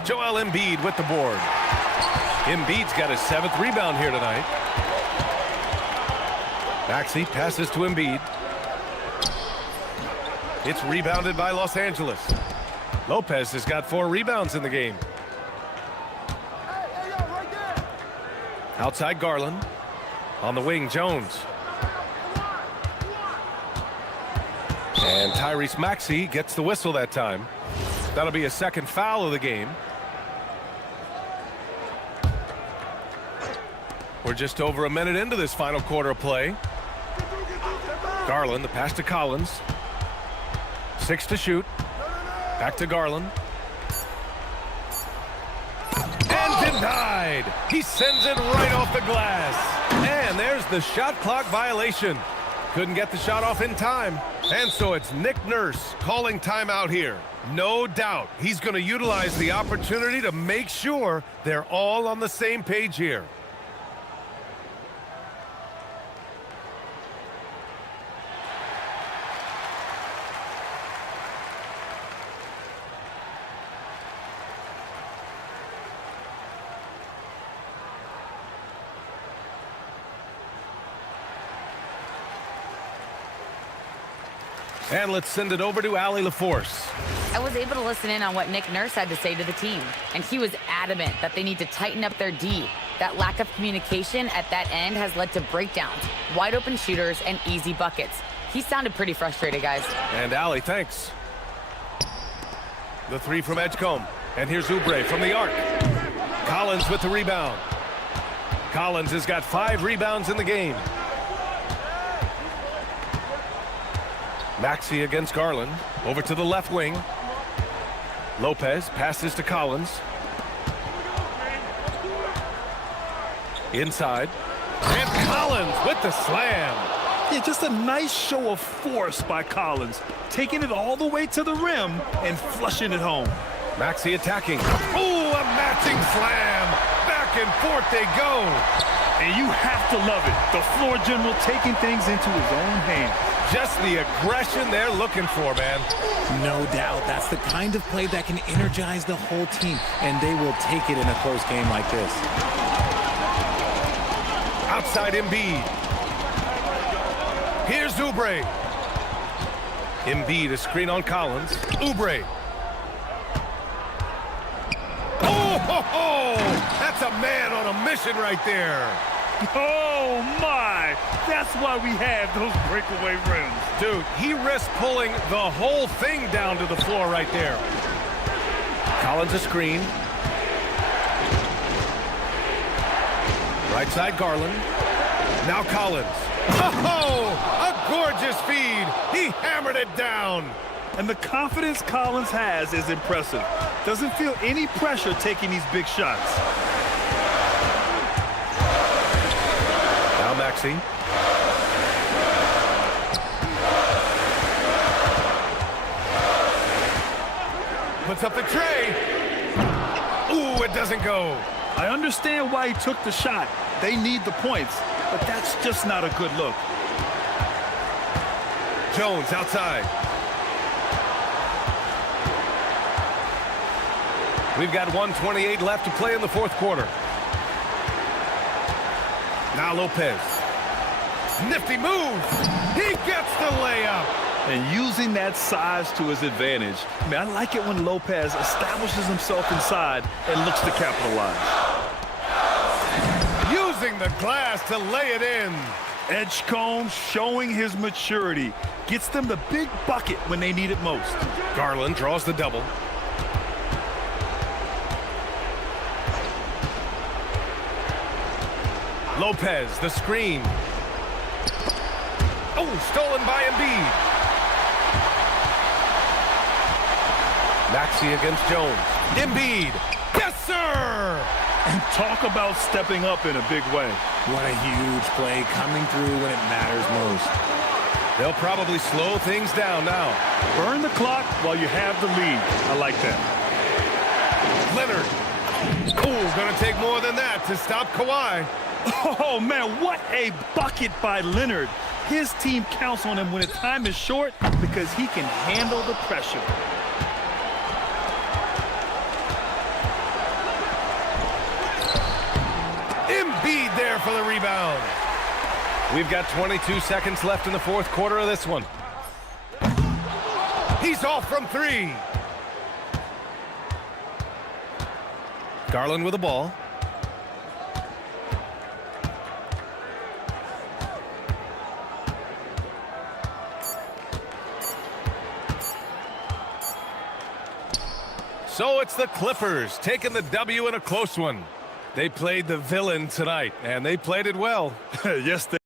Joel Embiid with the board. Embiid's got his 7th rebound here tonight. Maxey passes to Embiid. It's rebounded by Los Angeles. Lopez has got 4 rebounds in the game. Outside Garland. On the wing, Jones. And Tyrese Maxey gets the whistle that time. That'll be a 2nd foul of the game. We're just over a minute into this final quarter of play. Garland, the pass to Collins. 6 to shoot. Back to Garland. And denied. He sends it right off the glass. And there's the shot clock violation. Couldn't get the shot off in time. And so it's Nick Nurse calling timeout here. No doubt he's going to utilize the opportunity to make sure they're all on the same page here. And let's send it over to Allie LaForce. I was able to listen in on what Nick Nurse had to say to the team, and he was adamant that they need to tighten up their D. That lack of communication at that end has led to breakdowns, wide open shooters, and easy buckets. He sounded pretty frustrated, guys. And Allie, thanks. The 3 from Edgecombe. And here's Oubre from the arc. Collins with the rebound. Collins has got 5 rebounds in the game. Maxey against Garland. Over to the left wing. Lopez passes to Collins. Inside. And Collins with the slam. Yeah, just a nice show of force by Collins. Taking it all the way to the rim and flushing it home. Maxey attacking. Oh, a matching slam. Back and forth they go. And you have to love it. The floor general taking things into his own hands. Just the aggression they're looking for, man. No doubt. That's the kind of play that can energize the whole team, and they will take it in a close game like this. Outside Embiid. Here's Oubre. Embiid, a screen on Collins. Oubre. Oh, ho, ho! That's a man on a mission right there. Oh, my. That's why we have those breakaway rims. Dude, he risked pulling the whole thing down to the floor right there. Collins a screen. Right side Garland. Now Collins. Oh, a gorgeous feed. He hammered it down. And the confidence Collins has is impressive. Doesn't feel any pressure taking these big shots. Now Maxey. Puts up the tray. Ooh, it doesn't go. I understand why he took the shot. They need the points, but that's just not a good look. Jones outside. We've got 1:28 left to play in the fourth quarter. Now Lopez. Nifty move. He gets the layup. And using that size to his advantage. I mean, I like it when Lopez establishes himself inside and looks to capitalize. Using the glass to lay it in. Edgecombe showing his maturity. Gets them the big bucket when they need it most. Garland draws the double. Lopez, the screen. Oh, stolen by Embiid. Maxey against Jones. Embiid. Yes, sir! And talk about stepping up in a big way. What a huge play coming through when it matters most. They'll probably slow things down now. Burn the clock while you have the lead. I like that. Leonard. Oh, gonna take more than that to stop Kawhi. Oh, man, what a bucket by Leonard. His team counts on him when the time is short because he can handle the pressure. Embiid there for the rebound. We've got 22 seconds left in the fourth quarter of this one. He's off from three. Garland with the ball. So it's the Clippers taking the W in a close one. They played the villain tonight, and they played it well. Yes, they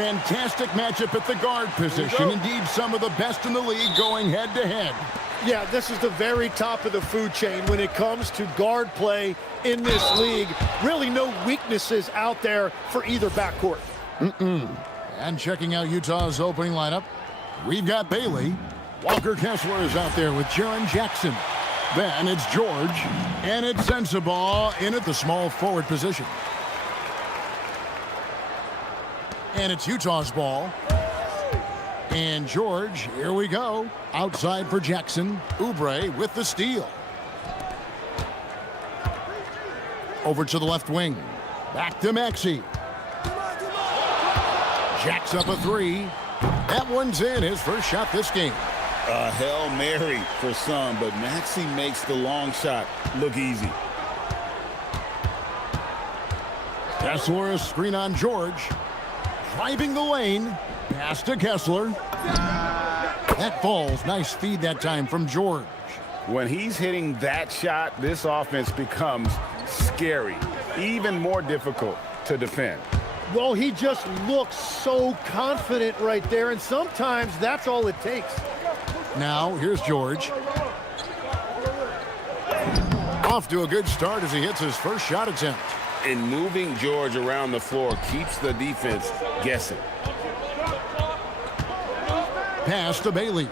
fantastic matchup at the guard position. Indeed, some of the best in the league going head-to-head. Yeah, this is the very top of the food chain when it comes to guard play in this league. Really no weaknesses out there for either backcourt. And checking out Utah's opening lineup, we've got Bailey. Walker Kessler is out there with Jaren Jackson. Then it's George, and it's Sensabaugh in at the small forward position. And it's Utah's ball. And George, here we go. Outside for Jackson. Oubre with the steal. Over to the left wing. Back to Maxey. Jacks up a three. That one's in, his first shot this game. A Hail Mary for some, but Maxey makes the long shot look easy. Kessler, a screen on George. Driving the lane. Pass to Kessler. That falls. Nice feed that time from George. When he's hitting that shot, this offense becomes scary, even more difficult to defend. Well, he just looks so confident right there, and sometimes that's all it takes. Now, here's George. Off to a good start as he hits his first shot attempt. And moving George around the floor keeps the defense guessing. Pass to Bailey.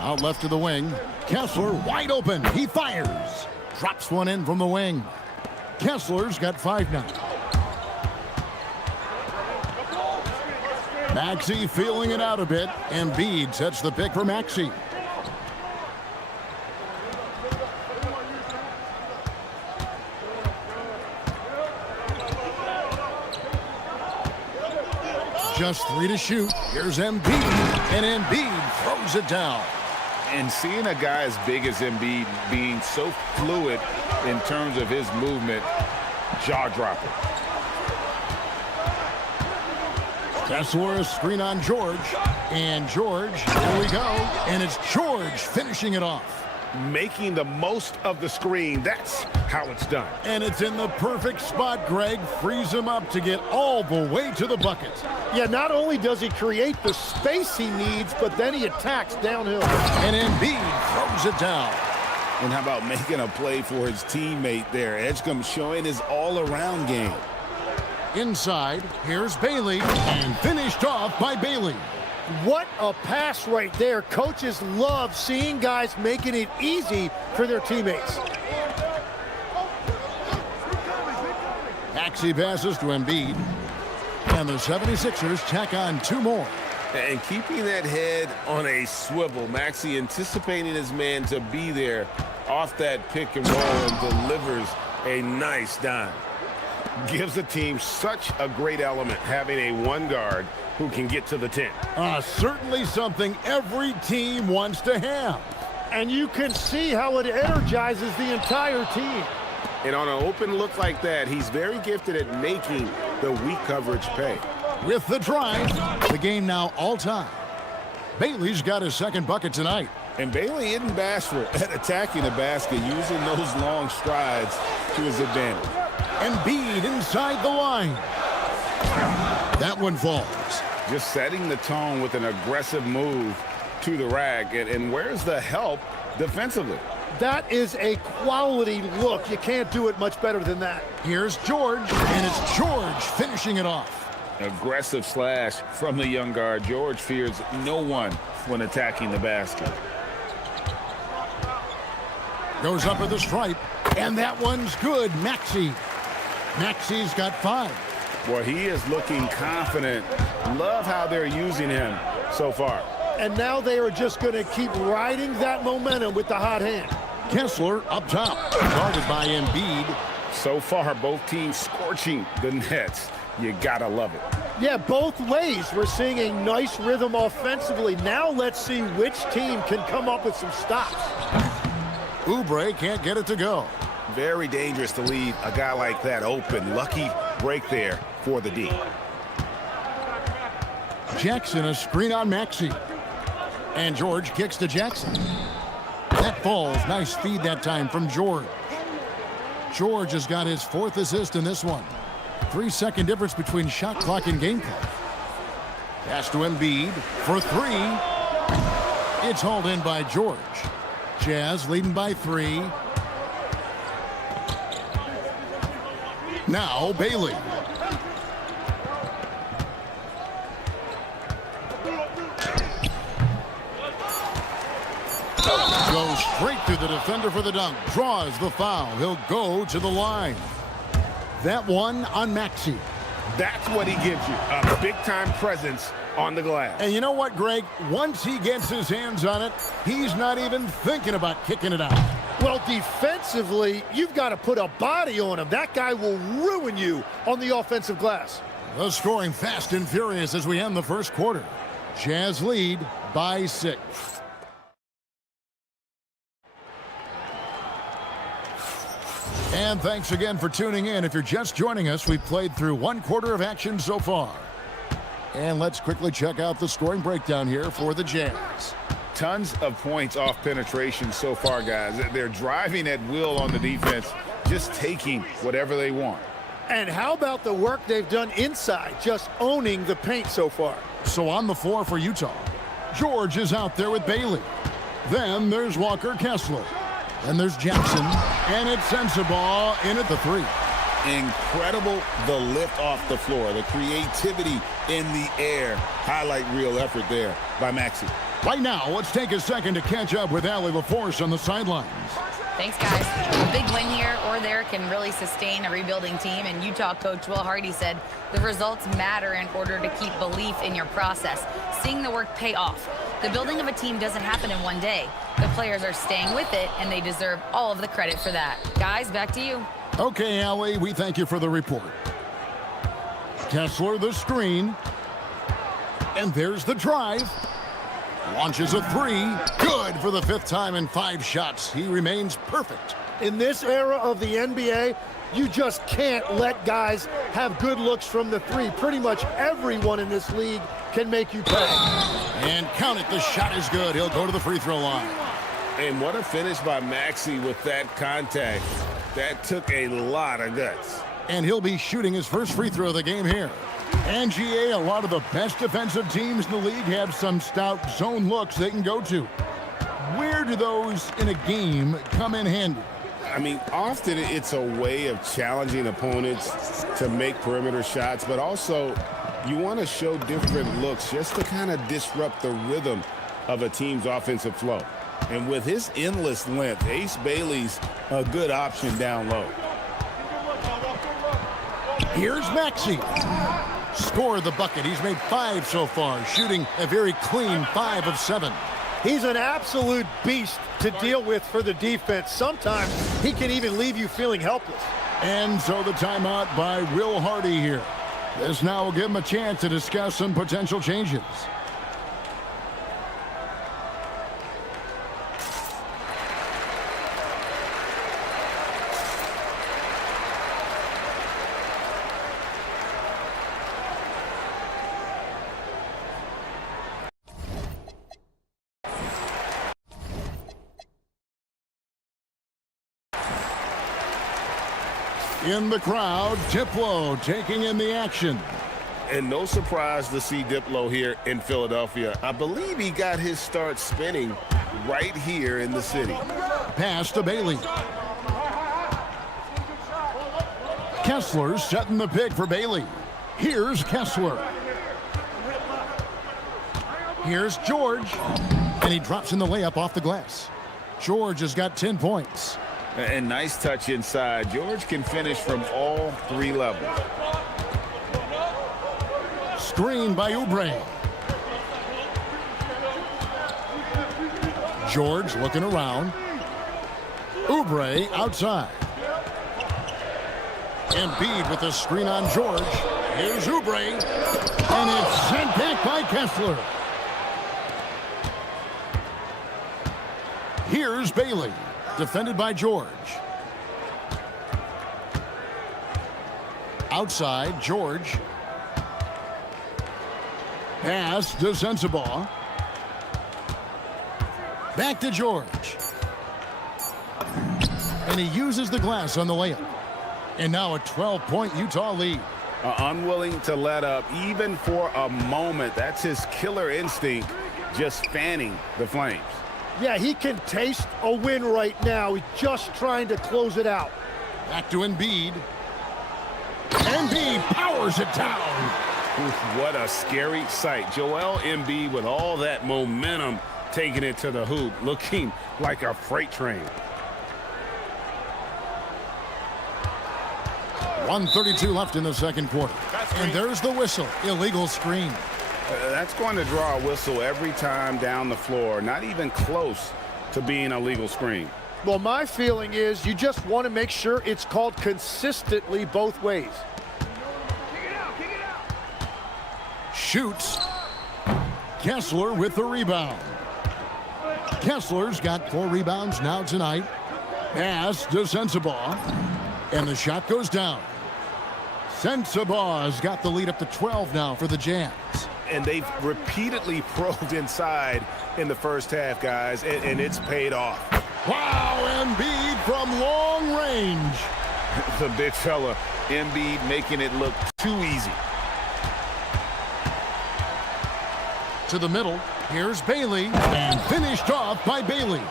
Out left to the wing. Kessler wide open. He fires. Drops one in from the wing. Kessler's got 5 now. Maxey feeling it out a bit. Embiid sets the pick for Maxey. Just 3 to shoot. Here's Embiid. And Embiid throws it down. And seeing a guy as big as Embiid being so fluid in terms of his movement, jaw-dropping. Kessler, a screen on George. And George, here we go. And it's George finishing it off. Making the most of the screen, that's how it's done. And it's in the perfect spot, Greg. Frees him up to get all the way to the bucket. Yeah, not only does he create the space he needs, but then he attacks downhill. And Embiid throws it down. And how about making a play for his teammate there? Edgecombe showing his all-around game. Inside, here's Bailey. And finished off by Bailey. What a pass right there. Coaches love seeing guys making it easy for their teammates. Maxey passes to Embiid. And the 76ers tack on 2 more. And keeping that head on a swivel, Maxey anticipating his man to be there off that pick and roll and delivers a nice dime. Gives the team such a great element having a one guard who can get to the 10. Certainly something every team wants to have. And you can see how it energizes the entire team. And on an open look like that, he's very gifted at making the weak coverage pay. With the drive, the game now all-time. Bailey's got his second bucket tonight. And Bailey isn't bashful at attacking the basket, using those long strides to his advantage. Embiid inside the line. That one falls. Just setting the tone with an aggressive move to the rack. And where's the help defensively? That is a quality look. You can't do it much better than that. Here's George, and it's George finishing it off. Aggressive slash from the young guard. George fears no one when attacking the basket. Goes up with the stripe, and that one's good. Maxey. Maxey's got 5. Well, he is looking confident. Love how they're using him so far. And now they are just going to keep riding that momentum with the hot hand. Kessler up top, guarded by Embiid. So far, both teams scorching the nets. You gotta love it. Yeah, both ways. We're seeing a nice rhythm offensively. Now let's see which team can come up with some stops. Oubre can't get it to go. Very dangerous to leave a guy like that open. Lucky break there for the D. Jackson, a screen on Maxey. And George kicks to Jackson. falls. Nice feed that time from George. George has got his 4th assist in this one. 3-second difference between shot clock and game clock. Pass to Embiid for 3. It's hauled in by George. Jazz leading by 3. Now Bailey. Goes straight through the defender for the dunk. Draws the foul. He'll go to the line. That one on Maxey. That's what he gives you, a big-time presence on the glass. And you know what, Greg? Once he gets his hands on it, he's not even thinking about kicking it out. Well, defensively, you've got to put a body on him. That guy will ruin you on the offensive glass. The scoring fast and furious as we end the first quarter. Jazz lead by 6. And thanks again for tuning in. If you're just joining us, we've played through 1 quarter of action so far. And let's quickly check out the scoring breakdown here for the Jazz. Tons of points off penetration so far, guys. They're driving at will on the defense, just taking whatever they want. And how about the work they've done inside, just owning the paint so far? So on the floor for Utah, George is out there with Bailey. Then there's Walker Kessler. Then there's Jackson. And it's Sensabaugh in at the 3. Incredible, the lift off the floor, the creativity in the air. Highlight real effort there by Maxey. Right now, let's take a second to catch up with Allie LaForce on the sidelines. Thanks, guys. A big win here or there can really sustain a rebuilding team, and Utah coach Will Hardy said the results matter in order to keep belief in your process, seeing the work pay off. The building of a team doesn't happen in one day. The players are staying with it, and they deserve all of the credit for that. Guys, back to you. Okay, Allie, we thank you for the report. Kessler the screen. And there's the drive. Launches a 3. Good for the 5th time in 5 shots. He remains perfect. In this era of the NBA, you just can't let guys have good looks from the 3. Pretty much everyone in this league can make you pay. And count it, the shot is good. He'll go to the free throw line. And what a finish by Maxey with that contact. That took a lot of guts. And he'll be shooting his first free throw of the game here. And GA, a lot of the best defensive teams in the league have some stout zone looks they can go to. Where do those in a game come in handy? I mean, often it's a way of challenging opponents to make perimeter shots, but also you want to show different looks just to kind of disrupt the rhythm of a team's offensive flow. And with his endless length, Ace Bailey's a good option down low. Here's Maxey. Scored the bucket. He's made 5 so far, shooting a very clean 5 of 7. He's an absolute beast to deal with for the defense. Sometimes he can even leave you feeling helpless. And so the timeout by Will Hardy here. This now will give him a chance to discuss some potential changes. In the crowd, Diplo taking in the action. And no surprise to see Diplo here in Philadelphia. I believe he got his start spinning right here in the city. Pass to Bailey. Kessler setting the pick for Bailey. Here's Kessler. Here's George. And he drops in the layup off the glass. George has got 10 points. And nice touch inside. George can finish from all 3 levels. Screen by Oubre. George looking around. Oubre outside. Embiid with the screen on George. Here's Oubre. And it's sent back by Kessler. Here's Bailey. Defended by George. Outside, George. Pass to Sensabaugh. Back to George. And he uses the glass on the layup. And now a 12-point Utah lead. Unwilling to let up even for a moment. That's his killer instinct, just fanning the flames. Yeah, he can taste a win right now. He's just trying to close it out. Back to Embiid. Embiid powers it down. What a scary sight. Joel Embiid with all that momentum taking it to the hoop, looking like a freight train. 1:32 left in the second quarter. And there's the whistle. Illegal screen. That's going to draw a whistle every time down the floor. Not even close to being a legal screen. Well, my feeling is you just want to make sure it's called consistently both ways. Shoots. Kessler with the rebound. Kessler's got 4 rebounds now tonight. Pass to Sensabaugh. And the shot goes down. Sensabaugh's got the lead up to 12 now for the Jazz. And they've repeatedly probed inside in the first half, guys, and it's paid off. Wow, Embiid from long range. The big fella, Embiid, making it look too easy. To the middle, here's Bailey, and finished off by Bailey.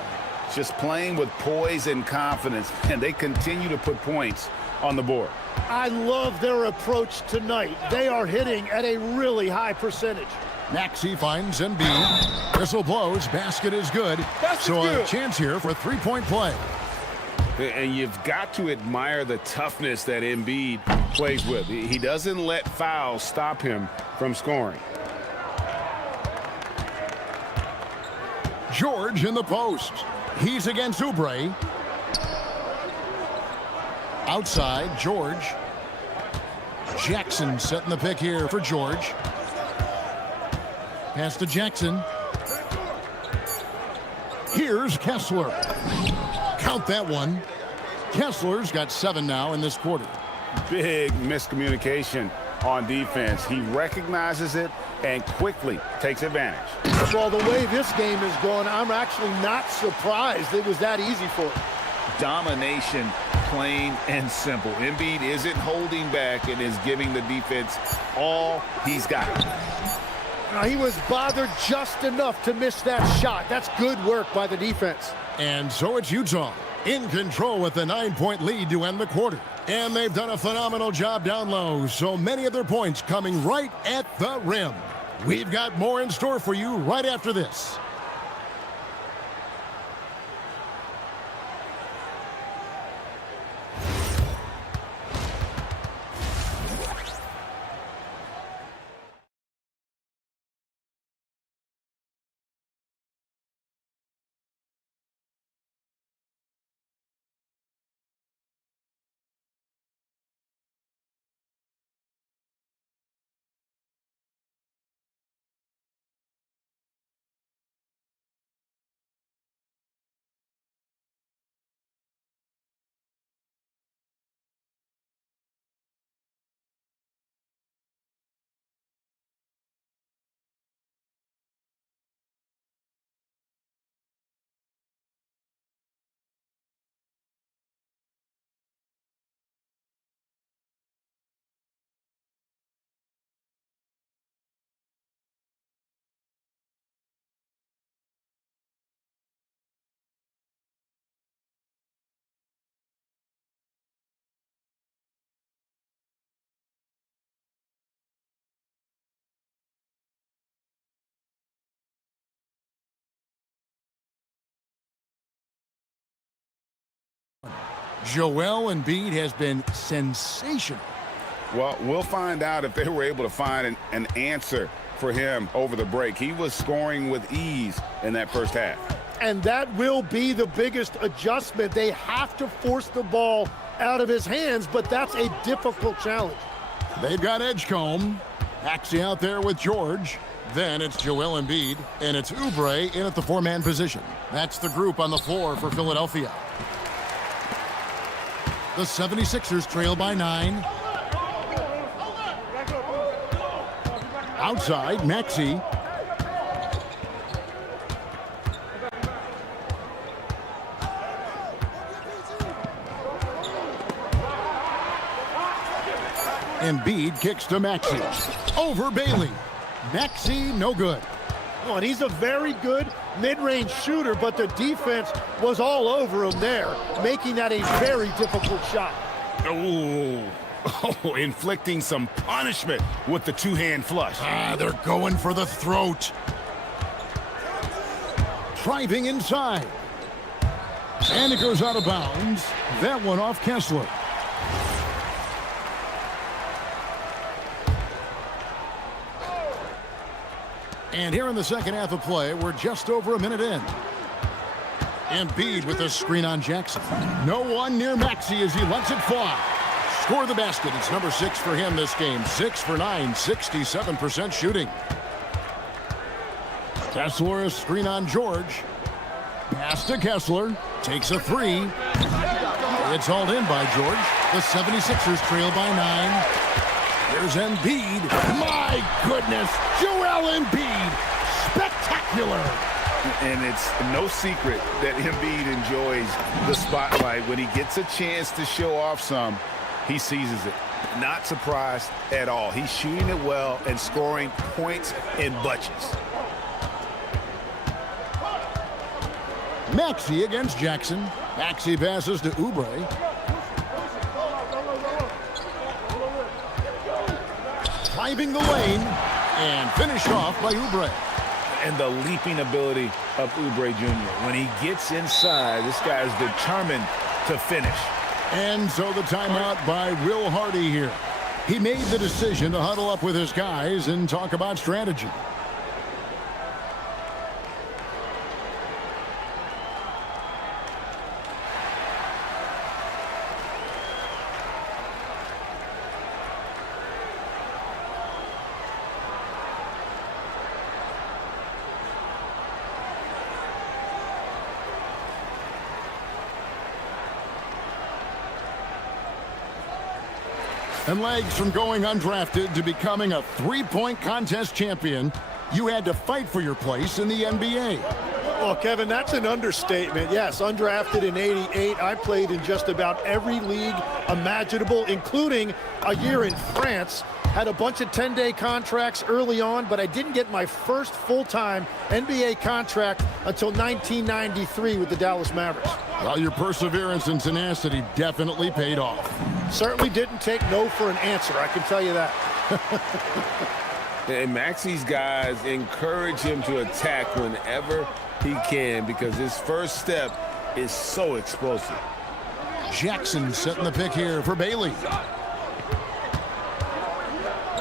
Just playing with poise and confidence, and they continue to put points on the board. I love their approach tonight. They are hitting at a really high percentage. Maxey finds Embiid. Whistle blows. Basket is good. So a chance here for a 3-point play. And you've got to admire the toughness that Embiid plays with. He doesn't let fouls stop him from scoring. George in the post. He's against Oubre. Outside, George. Jackson setting the pick here for George. Pass to Jackson. Here's Kessler. Count that one. Kessler's got 7 now in this quarter. Big miscommunication on defense. He recognizes it and quickly takes advantage. Well, the way this game is going, I'm actually not surprised it was that easy for him. Domination, plain and simple. Embiid isn't holding back and is giving the defense all he's got. Now, he was bothered just enough to miss that shot. That's good work by the defense. And so it's Utah in control with a 9-point lead to end the quarter. And they've done a phenomenal job down low. So many of their points coming right at the rim. We've got more in store for you right after this. Joel Embiid has been sensational. Well, we'll find out if they were able to find an answer for him over the break. He was scoring with ease in that first half. And that will be the biggest adjustment. They have to force the ball out of his hands, but that's a difficult challenge. They've got Edgecombe. Maxey out there with George. Then it's Joel Embiid, and it's Oubre in at the 4-man position. That's the group on the floor for Philadelphia. The 76ers trail by 9. Outside, Maxey. Embiid kicks to Maxey. Over Bailey. Maxey, no good. Oh, and he's a very good mid-range shooter, but the defense was all over him there, making that a very difficult shot. Oh, inflicting some punishment with the two-hand flush. They're going for the throat. Driving inside. And it goes out of bounds. That one off Kessler. And here in the second half of play, we're just over a minute in. Embiid with a screen on Jackson. No one near Maxey as he lets it fly. Score the basket. It's number 6 for him this game. 6 for 9, 67% shooting. Kessler, a screen on George. Pass to Kessler. Takes a 3. It's hauled in by George. The 76ers trail by 9. Here's Embiid. My goodness, Joel Embiid. Spectacular. And it's no secret that Embiid enjoys the spotlight. When he gets a chance to show off some, he seizes it. Not surprised at all. He's shooting it well and scoring points in bunches. Maxey against Jackson. Maxey passes to Oubre. Driving the lane and finished off by Oubre. And the leaping ability of Oubre Jr. When he gets inside, this guy is determined to finish. And so the timeout by Will Hardy here. He made the decision to huddle up with his guys and talk about strategy. And legs from going undrafted to becoming a three-point contest champion, you had to fight for your place in the NBA. Well, Kevin, that's an understatement. Yes, undrafted in '88. I played in just about every league imaginable, including a year in France. Had a bunch of 10-day contracts early on, but I didn't get my first full-time NBA contract until 1993 with the Dallas Mavericks. Well, your perseverance and tenacity definitely paid off. Certainly didn't take no for an answer, I can tell you that. And Maxey's guys encourage him to attack whenever he can because his first step is so explosive. Jackson setting the pick here for Bailey.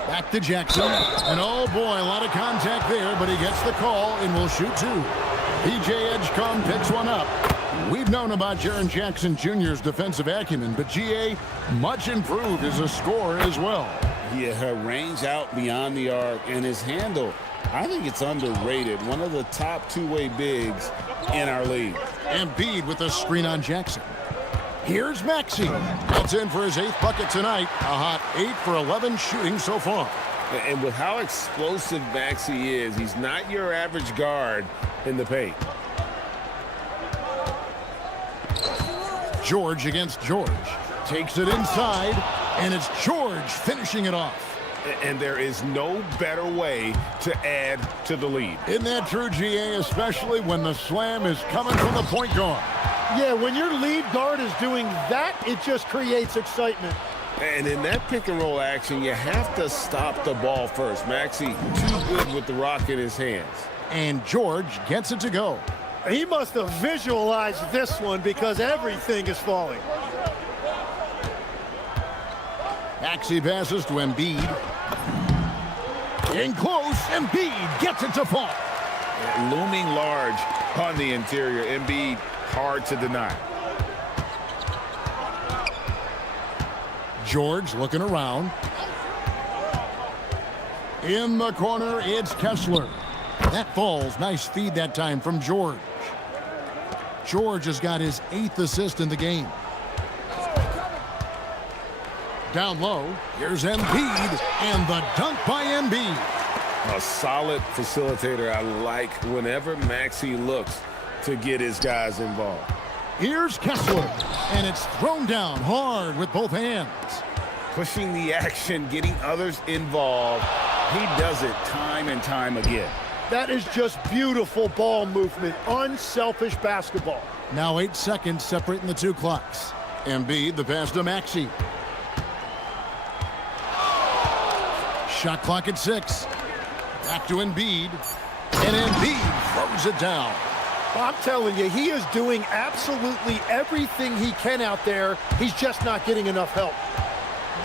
Back to Jackson. And oh boy, a lot of contact there, but he gets the call and will shoot 2. PJ Edgecombe picks one up. We've known about Jaren Jackson Jr.'s defensive acumen, but GA much improved as a scorer as well. Yeah, her range out beyond the arc and his handle, I think it's underrated. One of the top two-way bigs in our league. Embiid with a screen on Jackson. Here's Maxey. That's in for his 8th bucket tonight. A hot 8 for 11 shooting so far. And with how explosive Maxey is, he's not your average guard in the paint. George against George. Takes it inside, and it's George finishing it off. And there is no better way to add to the lead. Isn't that true, GA, especially when the slam is coming from the point guard? Yeah, when your lead guard is doing that, it just creates excitement. And in that pick and roll action, you have to stop the ball first. Maxey too good with the rock in his hands. And George gets it to go. He must have visualized this one because everything is falling. Maxey passes to Embiid. In close, Embiid gets it to fall. Looming large on the interior. Embiid hard to deny. George looking around. In the corner, it's Kessler. That falls. Nice feed that time from George. George has got his 8th assist in the game. Down low, here's Embiid, and the dunk by Embiid. A solid facilitator. I like whenever Maxey looks to get his guys involved. Here's Kessler, and it's thrown down hard with both hands. pushing the action, getting others involved. He does it time and time again. That is just beautiful ball movement, unselfish basketball. Now 8 seconds separating the two clocks. Embiid, the pass to Maxey. Shot clock at 6. Back to Embiid. And Embiid throws it down. I'm telling you, he is doing absolutely everything he can out there. He's just not getting enough help.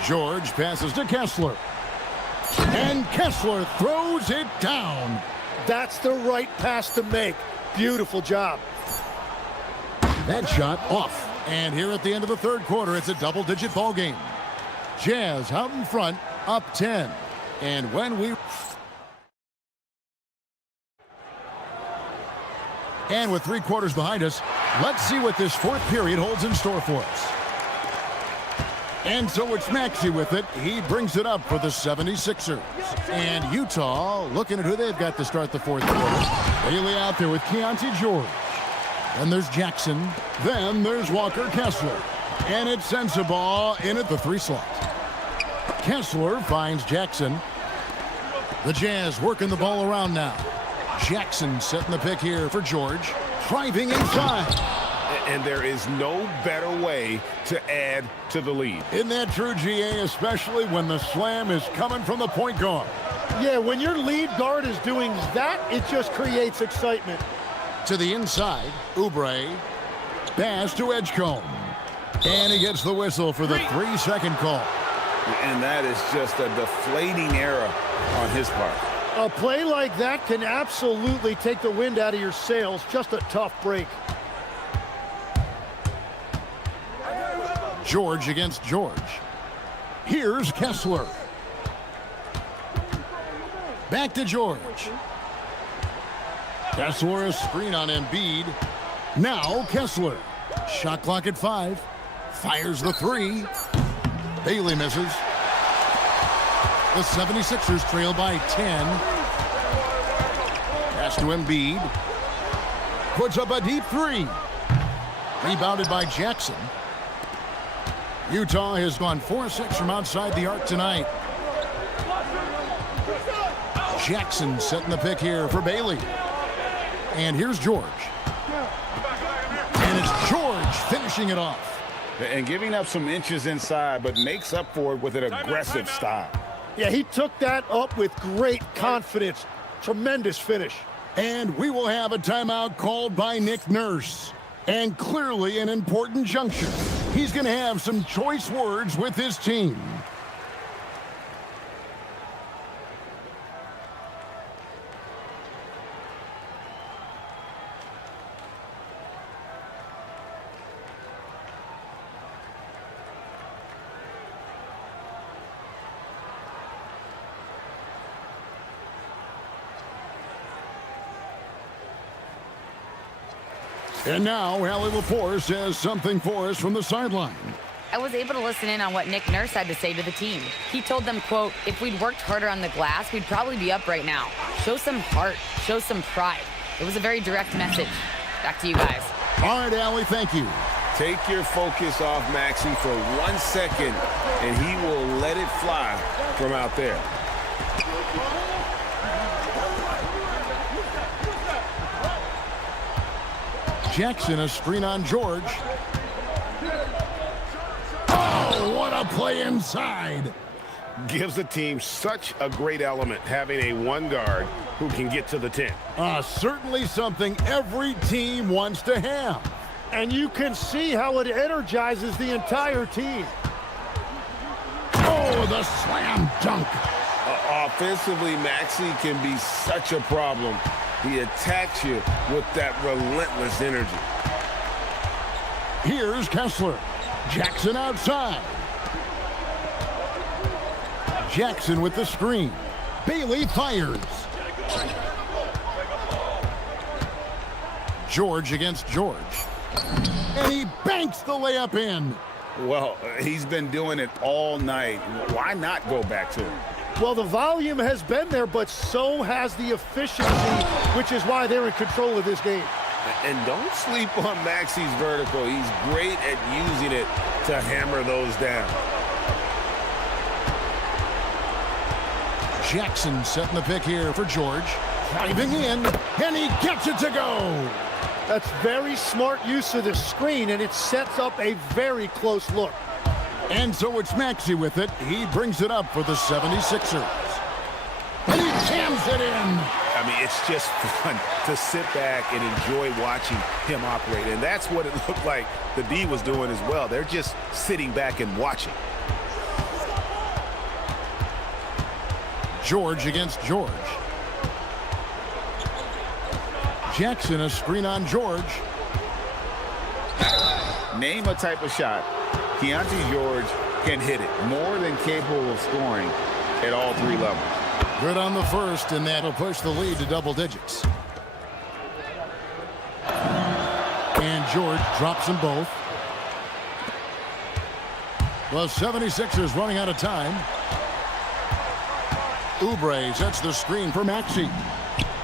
George passes to Kessler. And Kessler throws it down. That's the right pass to make. Beautiful job. That shot off. And here at the end of the third quarter, it's a double-digit ball game. Jazz out in front, up 10. And when we... And with 3 quarters behind us, let's see what this fourth period holds in store for us. And so it's Maxey with it. He brings it up for the 76ers. And Utah looking at who they've got to start the fourth quarter. Bailey out there with Keontae George. Then there's Jackson. Then there's Walker Kessler. And it's Sensabaugh in at the 3 slot. Kessler finds Jackson. The Jazz working the ball around now. Jackson setting the pick here for George. Driving inside. And there is no better way to add to the lead. Isn't that true, GA, especially when the slam is coming from the point guard? Yeah, when your lead guard is doing that, it just creates excitement. To the inside, Oubre. Pass to Edgecombe. And he gets the whistle for the 3-second call. And that is just a deflating error on his part. A play like that can absolutely take the wind out of your sails. Just a tough break. George against George. Here's Kessler. Back to George. Kessler, a screen on Embiid. Now Kessler. Shot clock at 5. Fires the 3. Bailey misses. The 76ers trail by 10. Pass to Embiid. Puts up a deep 3. Rebounded by Jackson. Utah has gone 4-6 from outside the arc tonight. Jackson setting the pick here for Bailey. And here's George. And it's George finishing it off. And giving up some inches inside, but makes up for it with an aggressive style. Yeah, he took that up with great confidence. Tremendous finish. And we will have a timeout called by Nick Nurse. And clearly an important juncture. He's going to have some choice words with his team. And now, Allie Lepore says something for us from the sideline. I was able to listen in on what Nick Nurse had to say to the team. He told them, quote, if we'd worked harder on the glass, we'd probably be up right now. Show some heart. Show some pride. It was a very direct message. Back to you guys. All right, Allie, thank you. Take your focus off Maxey for 1 second, and he will let it fly from out there. Jackson, a screen on George. Oh, what a play inside. Gives the team such a great element having a one guard who can get to the 10. Certainly something every team wants to have. And you can see how it energizes the entire team. Oh, the slam dunk. Offensively, Maxey can be such a problem. He attacks you with that relentless energy. Here's Kessler. Jackson outside. Jackson with the screen. Bailey fires. George against George. And he banks the layup in. Well, he's been doing it all night. Why not go back to him? Well, the volume has been there, but so has the efficiency, which is why they're in control of this game. And don't sleep on Maxey's vertical. He's great at using it to hammer those down. Jackson setting the pick here for George. Driving in, and he gets it to go. That's very smart use of the screen, and it sets up a very close look. And so it's Maxey with it. He brings it up for the 76ers. And he jams it in. I mean, it's just fun to sit back and enjoy watching him operate. And that's what it looked like the D was doing as well. They're just sitting back and watching. George against George. Jackson, a screen on George. Name a type of shot Keontae George can hit it. More than capable of scoring at all three levels. Good on the first, and that'll push the lead to double digits. And George drops them both. The 76ers running out of time. Oubre sets the screen for Maxey.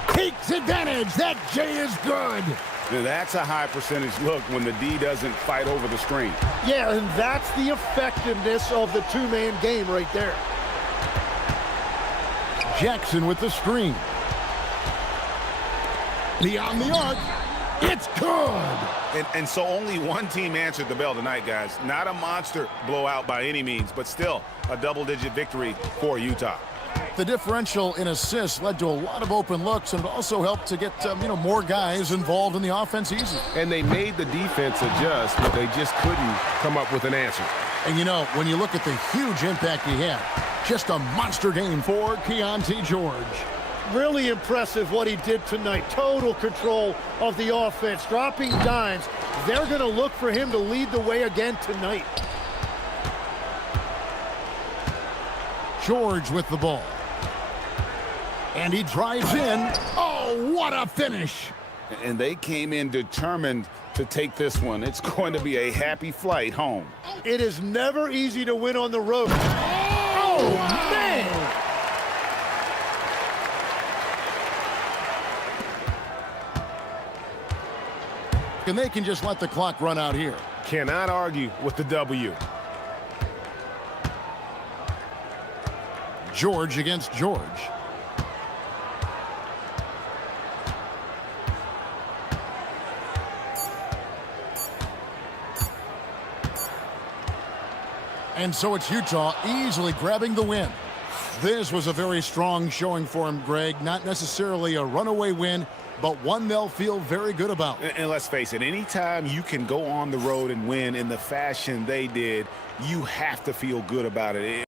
Takes advantage. That J is good. Now that's a high percentage look when the D doesn't fight over the screen. Yeah, and that's the effectiveness of the two-man game right there. Jackson with the screen. Beyond the arc. It's good. And so only one team answered the bell tonight, guys. Not a monster blowout by any means, but still a double-digit victory for Utah. The differential in assists led to a lot of open looks, and it also helped to get more guys involved in the offense easy. And they made the defense adjust, but they just couldn't come up with an answer. And when you look at the huge impact he had, just a monster game for Keontae George. Really impressive what he did tonight. Total control of the offense, dropping dimes. They're going to look for him to lead the way again tonight. George with the ball. And he drives in. Oh, what a finish. And they came in determined to take this one. It's going to be a happy flight home. It is never easy to win on the road. Oh, man! And they can just let the clock run out here. Cannot argue with the W. George against George. And so it's Utah easily grabbing the win. This was a very strong showing for him, Greg. Not necessarily a runaway win, but one they'll feel very good about. And let's face it, anytime you can go on the road and win in the fashion they did, you have to feel good about it.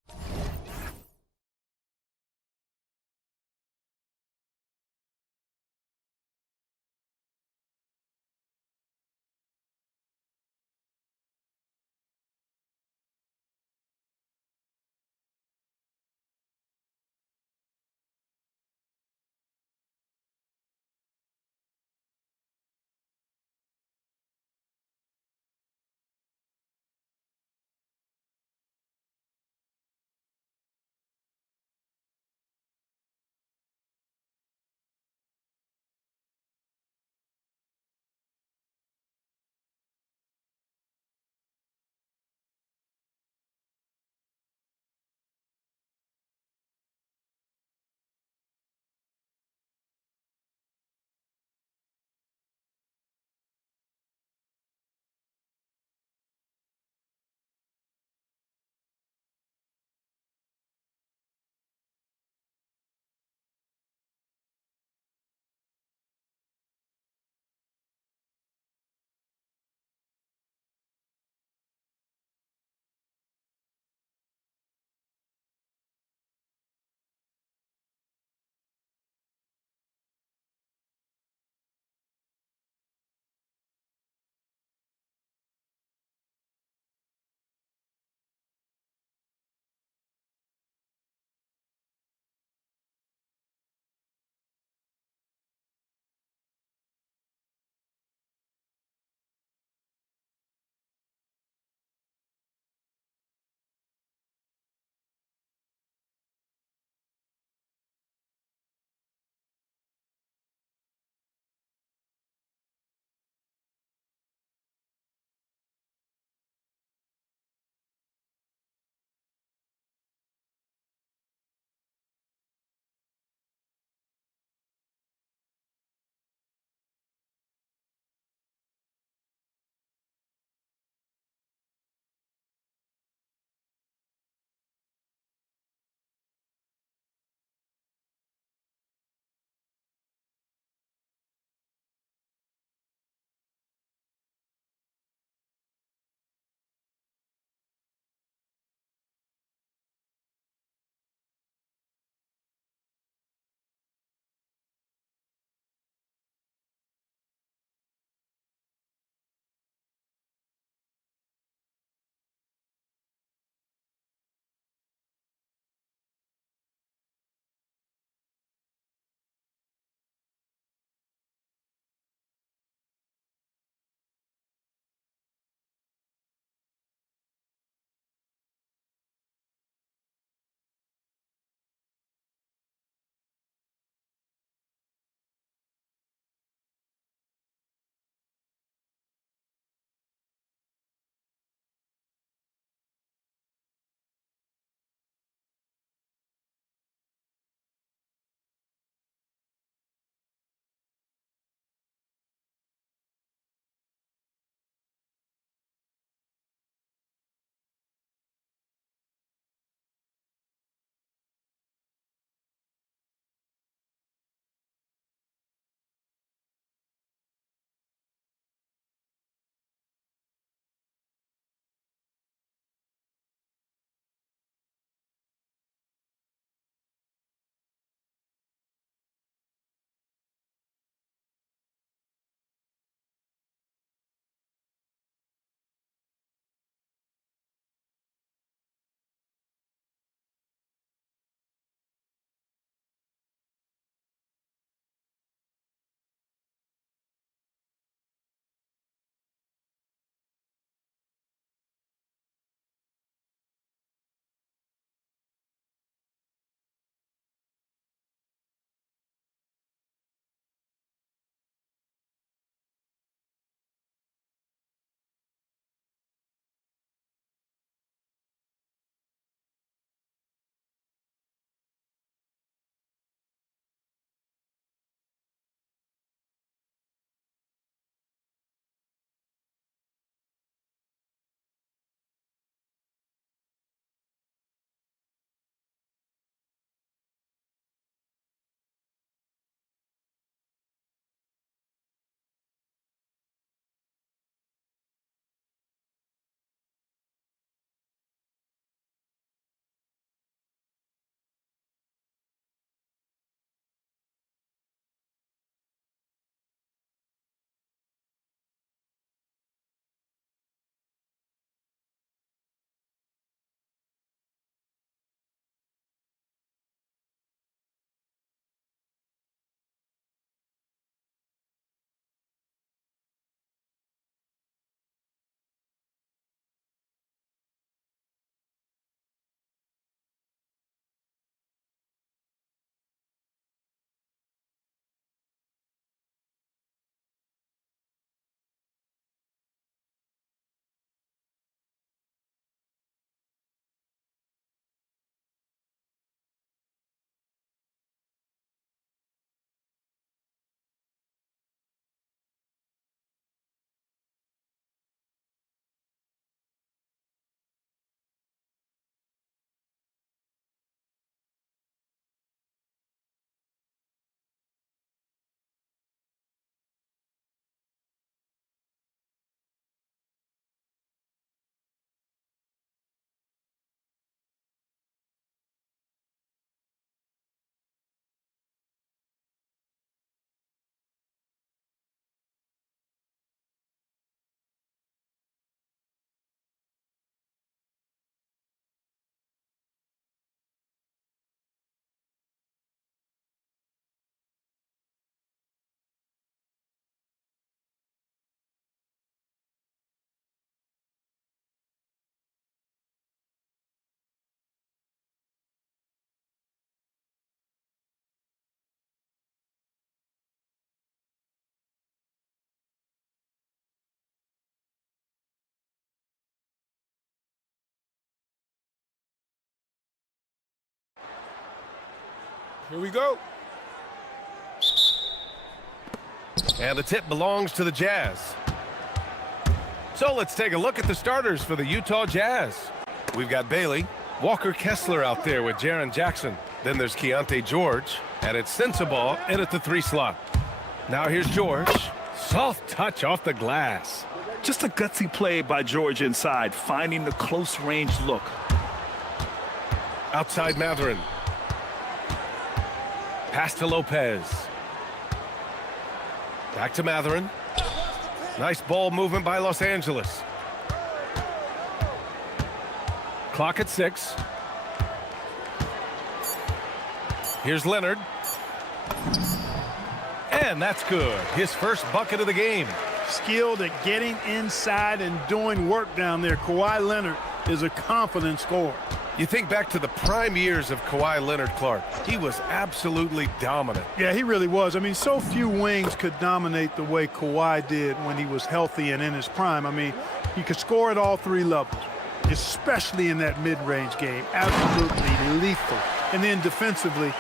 Here we go. And the tip belongs to the Jazz. So let's take a look at the starters for the Utah Jazz. We've got Bailey, Walker Kessler out there with Jaren Jackson. Then there's Keontae George, and it's Sensabaugh in at the 3 slot. Now here's George. Soft touch off the glass. Just a gutsy play by George inside, finding the close-range look. Outside Matherin. Pass to Lopez. Back to Matherin. Nice ball movement by Los Angeles. Clock at 6. Here's Leonard. And that's good. His first bucket of the game. Skilled at getting inside and doing work down there. Kawhi Leonard is a confident scorer. You think back to the prime years of Kawhi Leonard, Clark. He was absolutely dominant. Yeah, he really was. I mean, so few wings could dominate the way Kawhi did when he was healthy and in his prime. I mean, he could score at all 3 levels, especially in that mid-range game. Absolutely lethal. And then defensively,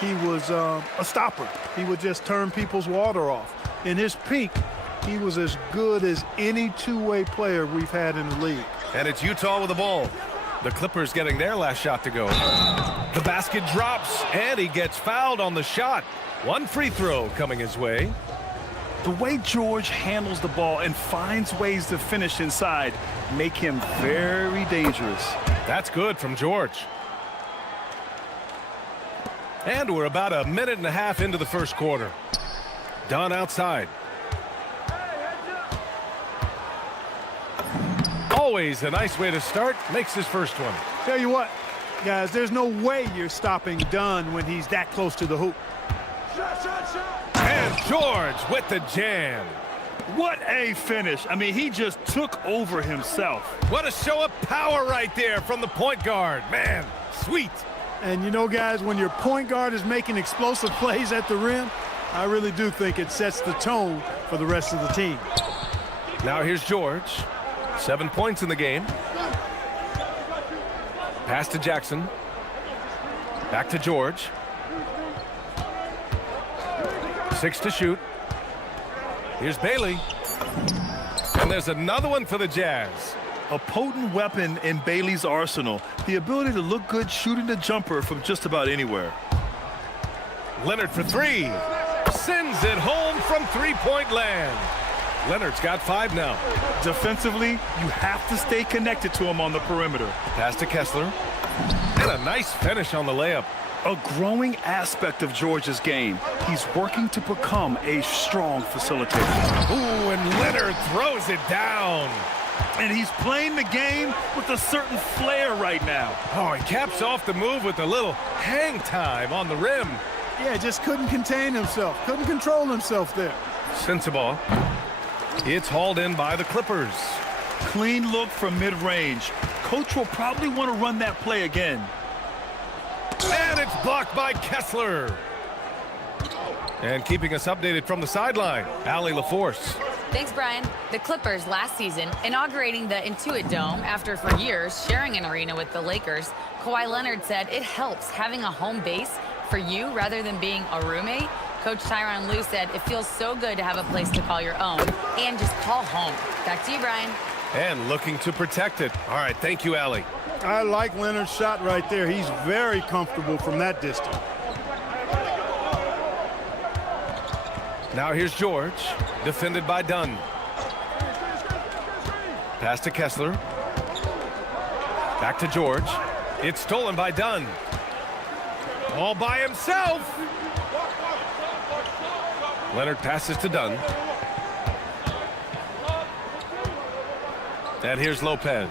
he was a stopper. He would just turn people's water off. In his peak, he was as good as any two-way player we've had in the league. And it's Utah with the ball. The Clippers getting their last shot to go. The basket drops, and he gets fouled on the shot. 1 free throw coming his way. The way George handles the ball and finds ways to finish inside make him very dangerous. That's good from George. And we're about a minute and a half into the first quarter. Dunn outside. Always a nice way to start. Makes his first one. Tell you what, guys, there's no way you're stopping Dunn when he's that close to the hoop. And George with the jam. What a finish. I mean, he just took over himself. What a show of power right there from the point guard. Man, sweet. And you know, guys, when your point guard is making explosive plays at the rim, I really do think it sets the tone for the rest of the team. Now here's George. 7 points in the game. Pass to Jackson. Back to George. 6 to shoot. Here's Bailey. And there's another one for the Jazz. A potent weapon in Bailey's arsenal. The ability to look good shooting the jumper from just about anywhere. Leonard for 3. Sends it home from three-point land. Leonard's got 5 now. Defensively, you have to stay connected to him on the perimeter. Pass to Kessler. And a nice finish on the layup. A growing aspect of George's game. He's working to become a strong facilitator. Ooh, and Leonard throws it down. And he's playing the game with a certain flair right now. Oh, he caps off the move with a little hang time on the rim. Yeah, just couldn't contain himself. Couldn't control himself there. Sensabaugh. It's hauled in by the Clippers. Clean look from mid-range. Coach will probably want to run that play again. And it's blocked by Kessler. And keeping us updated from the sideline, Allie LaForce. Thanks, Brian. The Clippers last season, inaugurating the Intuit Dome after for years sharing an arena with the Lakers, Kawhi Leonard said it helps having a home base for you rather than being a roommate. Coach Tyronn Lue said it feels so good to have a place to call your own and just call home. Back to you, Brian. And looking to protect it. All right, thank you, Allie. I like Leonard's shot right there. He's very comfortable from that distance. Now here's George, defended by Dunn. Pass to Kessler. Back to George. It's stolen by Dunn. All by himself. Leonard passes to Dunn. And here's Lopez.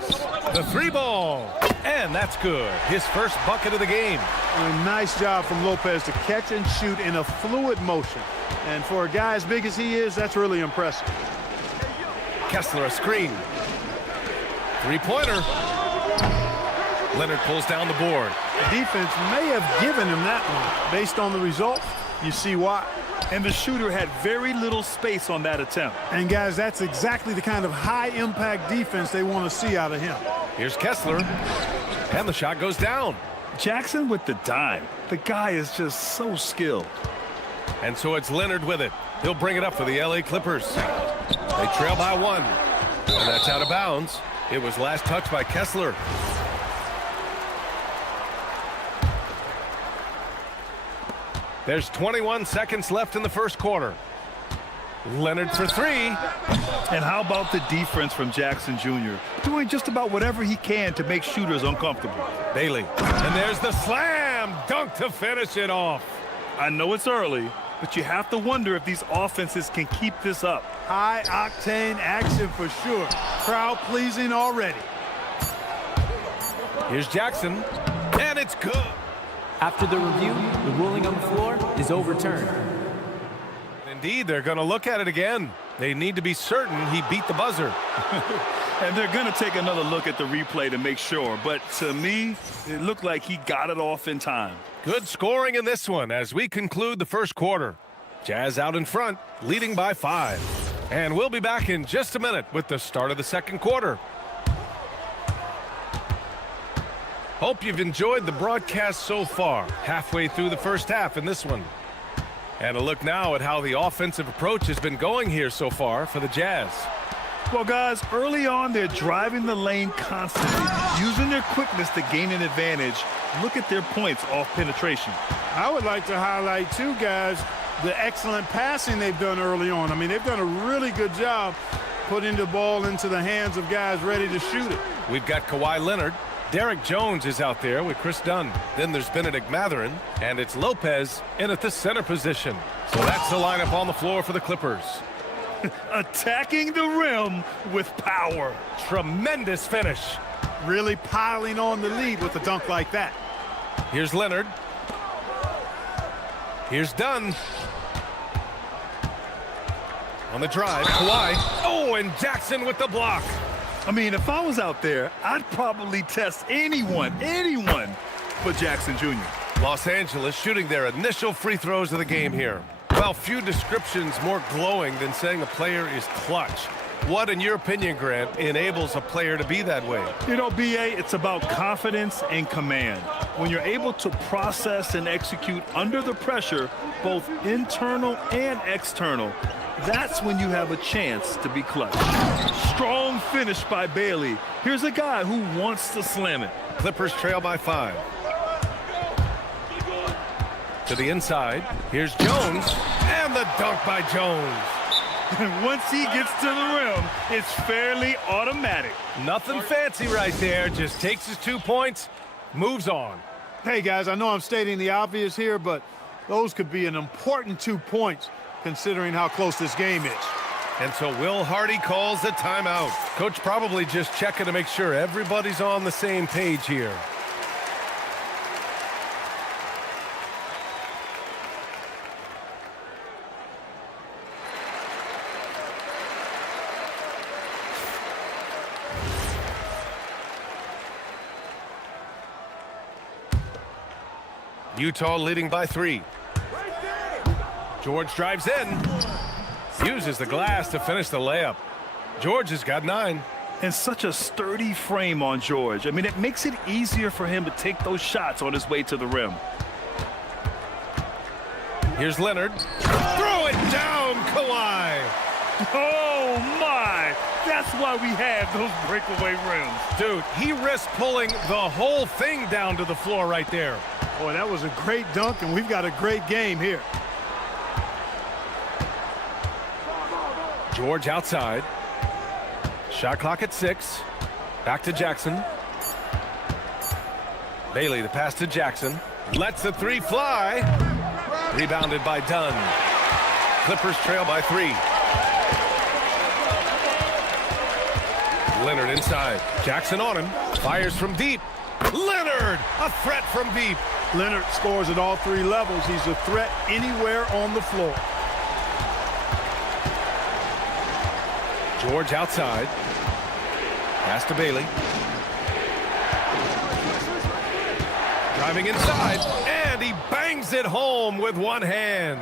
The 3 ball. And that's good. His first bucket of the game. A nice job from Lopez to catch and shoot in a fluid motion. And for a guy as big as he is, that's really impressive. Kessler a screen. 3-pointer. Leonard pulls down the board. The defense may have given him that one. Based on the result, you see why. And the shooter had very little space on that attempt. And guys, that's exactly the kind of high-impact defense they want to see out of him. Here's Kessler. And the shot goes down. Jackson with the dime. The guy is just so skilled. And so it's Leonard with it. He'll bring it up for the LA Clippers. They trail by 1. And that's out of bounds. It was last touched by Kessler. There's 21 seconds left in the first quarter. Leonard for 3. And how about the defense from Jackson Jr.? Doing just about whatever he can to make shooters uncomfortable. Bailey. And there's the slam dunk to finish it off. I know it's early, but you have to wonder if these offenses can keep this up. High-octane action for sure. Crowd-pleasing already. Here's Jackson. And it's good. After the review, the ruling on the floor is overturned. Indeed, they're going to look at it again. They need to be certain he beat the buzzer. And they're going to take another look at the replay to make sure. But to me, it looked like he got it off in time. Good scoring in this one as we conclude the first quarter. Jazz out in front, leading by 5. And we'll be back in just a minute with the start of the second quarter. Hope you've enjoyed the broadcast so far, halfway through the first half in this one. And a look now at how the offensive approach has been going here so far for the Jazz. Well, guys, early on, they're driving the lane constantly, using their quickness to gain an advantage. Look at their points off penetration. I would like to highlight, too, guys, the excellent passing they've done early on. I mean, they've done a really good job putting the ball into the hands of guys ready to shoot it. We've got Kawhi Leonard. Derek Jones is out there with Chris Dunn. Then there's Benedict Mathurin, and it's Lopez in at the center position. So that's the lineup on the floor for the Clippers. Attacking the rim with power. Tremendous finish. Really piling on the lead with a dunk like that. Here's Leonard. Here's Dunn. On the drive, Kawhi. Oh, and Jackson with the block. I mean, if I was out there, I'd probably test anyone but Jackson Jr. Los Angeles shooting their initial free throws of the game here. Well, few descriptions more glowing than saying a player is clutch. What, in your opinion, Grant, enables a player to be that way? You know, B.A., it's about confidence and command. When you're able to process and execute under the pressure, both internal and external, that's when you have a chance to be clutch. Strong finish by Bailey. Here's a guy who wants to slam it. Clippers trail by 5. To the inside. Here's Jones. And the dunk by Jones. And once he gets to the rim, it's fairly automatic. Nothing fancy right there. Just takes his 2 points, moves on. Hey, guys, I know I'm stating the obvious here, but those could be an important 2 points considering how close this game is. And so Will Hardy calls the timeout. Coach probably just checking to make sure everybody's on the same page here. Utah leading by 3. George drives in. Uses the glass to finish the layup. George has got 9. And such a sturdy frame on George. I mean, it makes it easier for him to take those shots on his way to the rim. Here's Leonard. Throw it down, Kawhi. Oh, my. That's why we have those breakaway rims. Dude, he risked pulling the whole thing down to the floor right there. Boy, that was a great dunk, and we've got a great game here. George outside. Shot clock at 6. Back to Jackson. Bailey, the pass to Jackson. Lets the 3 fly. Rebounded by Dunn. Clippers trail by 3. Leonard inside. Jackson on him. Fires from deep. Leonard, a threat from deep. Leonard scores at all 3 levels. He's a threat anywhere on the floor. George outside. Pass to Bailey. Driving inside, and he bangs it home with one hand.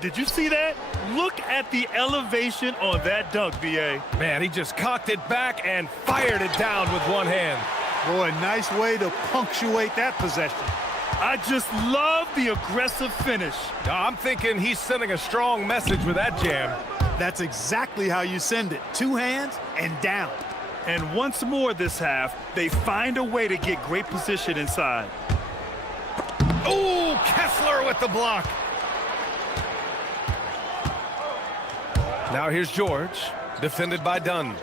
Did you see that? Look at the elevation on that dunk, B.A. Man, he just cocked it back and fired it down with one hand. Boy, nice way to punctuate that possession. I just love the aggressive finish. I'm thinking he's sending a strong message with that jam. That's exactly how you send it. Two hands and down. And once more this half, they find a way to get great position inside. Ooh, Kessler with the block. Now here's George, defended by Dunn.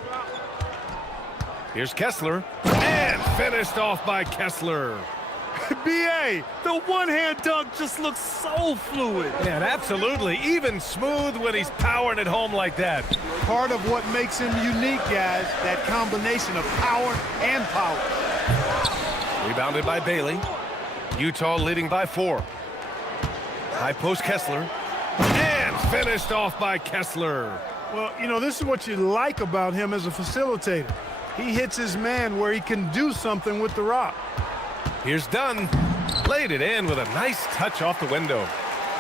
Here's Kessler, and finished off by Kessler. B.A., the one-hand dunk just looks so fluid. Yeah, and absolutely, even smooth when he's powering it home like that. Part of what makes him unique, guys, that combination of power and power. Rebounded by Bailey. Utah leading by 4. High post Kessler, and finished off by Kessler. Well, you know, this is what you like about him as a facilitator. He hits his man where he can do something with the rock. Here's Dunn. Laid it in with a nice touch off the window.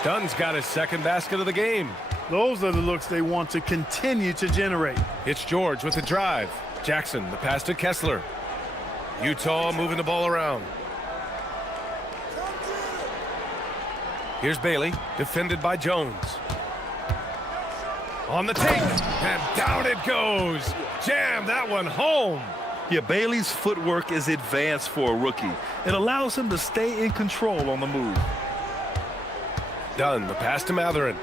Dunn's got his second basket of the game. Those are the looks they want to continue to generate. It's George with the drive. Jackson, the pass to Kessler. Utah moving the ball around. Here's Bailey, defended by Jones. On the take, and down it goes. Jam that one home. Yeah, Bailey's footwork is advanced for a rookie. It allows him to stay in control on the move. Dunn, the pass to Matherin.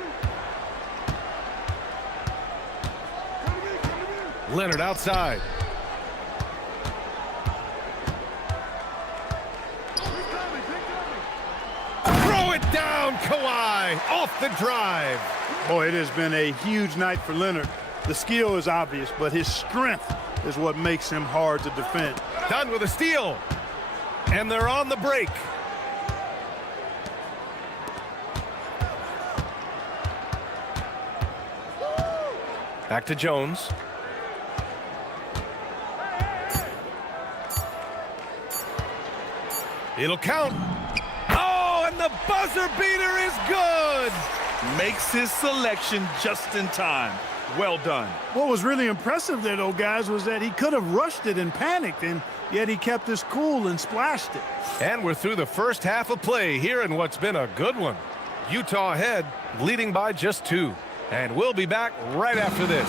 Leonard outside. Throw it down, Kawhi, off the drive. Boy, it has been a huge night for Leonard. The skill is obvious, but his strength is what makes him hard to defend. Dunn with a steal. And they're on the break. Back to Jones. It'll count. Oh, and the buzzer beater is good. Makes his selection just in time. Well done. What was really impressive there, though, guys, was that he could have rushed it and panicked, and yet he kept his cool and splashed it. And we're through the first half of play here in what's been a good one. Utah ahead, leading by just 2. And we'll be back right after this.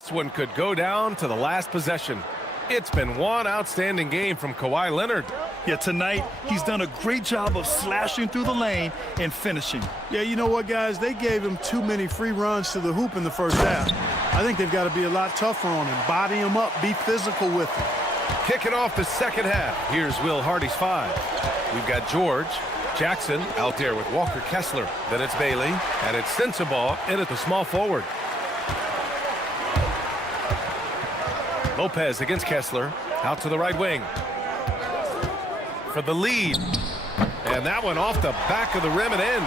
This one could go down to the last possession. It's been one outstanding game from Kawhi Leonard. Yeah, tonight he's done a great job of slashing through the lane and finishing. Yeah, you know what, guys? They gave him too many free runs to the hoop in the first half. I think they've got to be a lot tougher on him. Body him up, be physical with him. Kicking off the second half. Here's Will Hardy's 5. We've got George, Jackson out there with Walker Kessler. Then it's Bailey, and it's Sensabaugh in at the small forward. Lopez against Kessler, out to the right wing. For the lead. And that one off the back of the rim and in.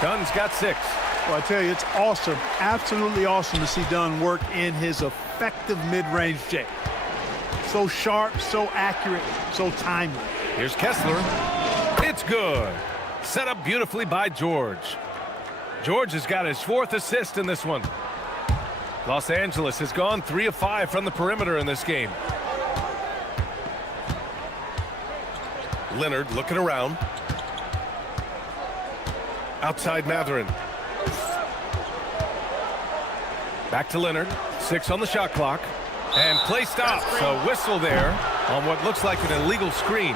Dunn's got 6. Well, I tell you, it's awesome, absolutely awesome to see Dunn work in his effective mid-range J. So sharp, so accurate, so timely. Here's Kessler. It's good. Set up beautifully by George. George has got his 4th assist in this one. Los Angeles has gone 3 of 5 from the perimeter in this game. Leonard looking around. Outside Matherin. Back to Leonard. 6 on the shot clock. And play stops. A whistle there on what looks like an illegal screen.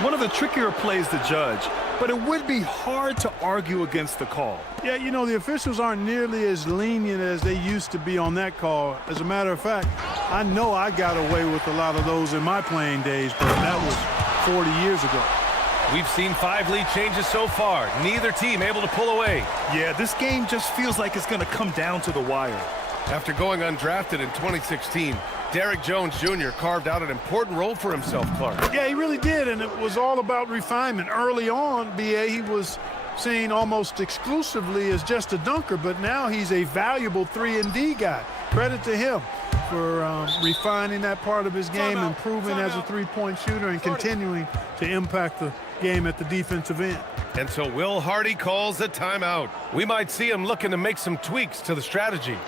One of the trickier plays to judge, but it would be hard to argue against the call. Yeah, you know, the officials aren't nearly as lenient as they used to be on that call. As a matter of fact, I know I got away with a lot of those in my playing days, but that was 40 years ago. We've seen 5 lead changes so far. Neither team able to pull away. Yeah, this game just feels like it's going to come down to the wire. After going undrafted in 2016, Derrick Jones Jr. carved out an important role for himself, Clark. Yeah, he really did, and it was all about refinement. Early on, B.A., he was seen almost exclusively as just a dunker, but now he's a valuable 3-and-D guy. Credit to him for refining that part of his game, improving as a three-point shooter, and continuing to impact the game at the defensive end. And so Will Hardy calls a timeout. We might see him looking to make some tweaks to the strategy.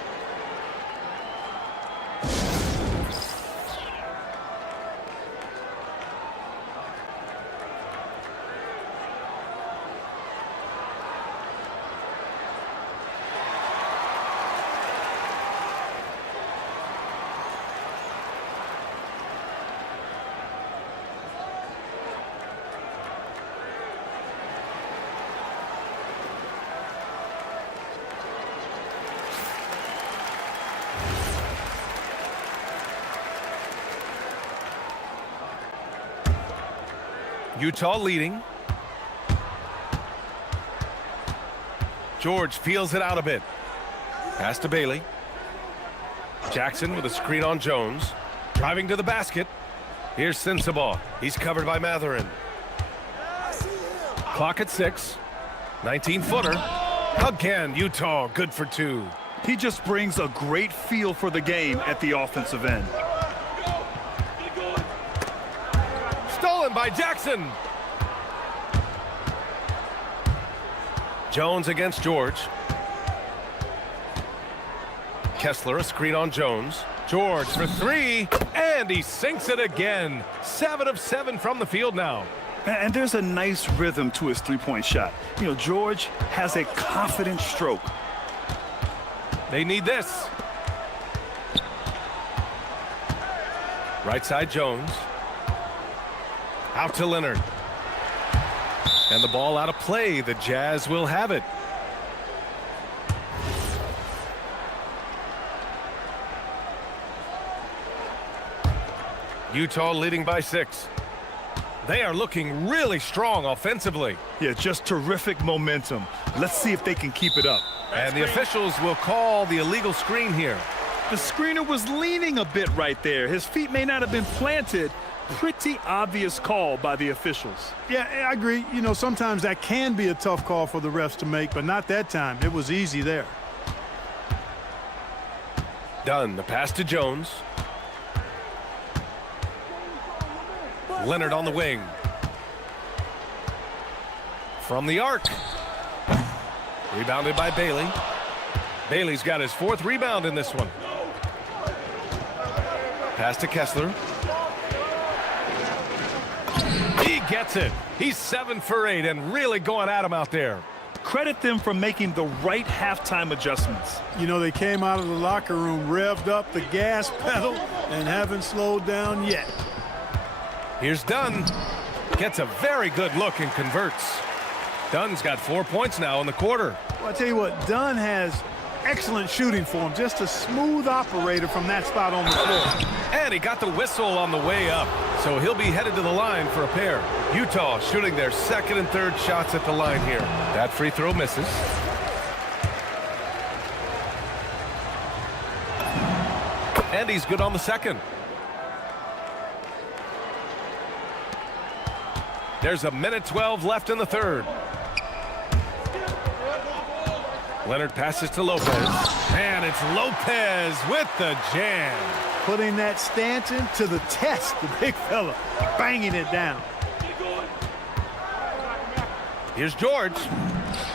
Utah leading. George feels it out a bit. Pass to Bailey. Jackson with a screen on Jones. Driving to the basket. Here's Sensabaugh. He's covered by Matherin. Clock at 6. 19-footer. Again, Utah good for 2. He just brings a great feel for the game at the offensive end. Stolen by Jackson. Jones against George. Kessler, a screen on Jones. George for 3, and he sinks it again. 7 of 7 from the field now. And there's a nice rhythm to his three-point shot. You know, George has a confident stroke. They need this. Right side Jones. Out to Leonard. And the ball out of play. The Jazz will have it. Utah leading by 6. They are looking really strong offensively. Yeah, just terrific momentum. Let's see if they can keep it up. And the officials will call the illegal screen here. The screener was leaning a bit right there. His feet may not have been planted. Pretty obvious call by the officials. Yeah, I agree. You know, sometimes that can be a tough call for the refs to make, but not that time. It was easy there. Dunn, the pass to Jones. Leonard on the wing. From the arc. Rebounded by Bailey. Bailey's got his 4th rebound in this one. Pass to Kessler. He gets it. He's 7 for 8 and really going at him out there. Credit them for making the right halftime adjustments. You know, they came out of the locker room, revved up the gas pedal, and haven't slowed down yet. Here's Dunn. Gets a very good look and converts. Dunn's got 4 points now in the quarter. Well, I tell you what, Dunn has excellent shooting for him. Just a smooth operator from that spot on the floor. And he got the whistle on the way up. So he'll be headed to the line for a pair. Utah shooting their 2nd and 3rd shots at the line here. That free throw misses. And he's good on the 2nd. There's a minute 12 left in the 3rd. Leonard passes to Lopez. And it's Lopez with the jam. Putting that stanchion to the test, the big fella, banging it down. Here's George.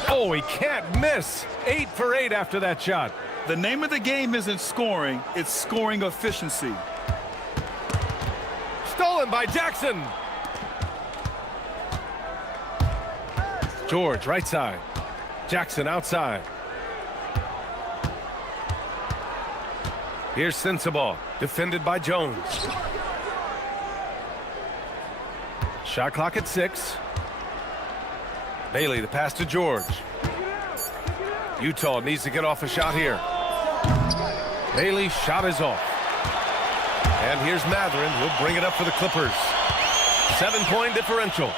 Oh, he can't miss. 8 for 8 after that shot. The name of the game isn't scoring, it's scoring efficiency. Stolen by Jackson. George, right side. Jackson outside. Here's Sensabaugh, defended by Jones. Shot clock at 6. Bailey, the pass to George. Utah needs to get off a shot here. Bailey's shot is off. And here's Mathurin, who'll bring it up for the Clippers. 7-point differential.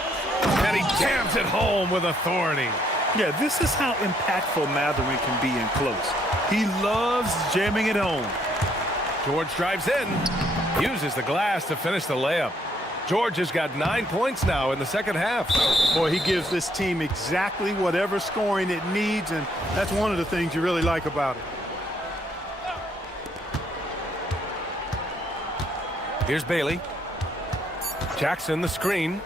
And he jams it home with authority. Yeah, this is how impactful Mathurin can be in close. He loves jamming it home. George drives in, uses the glass to finish the layup. George has got 9 points now in the second half. Boy, he gives this team exactly whatever scoring it needs, and that's one of the things you really like about it. Here's Bailey. Jackson, the screen.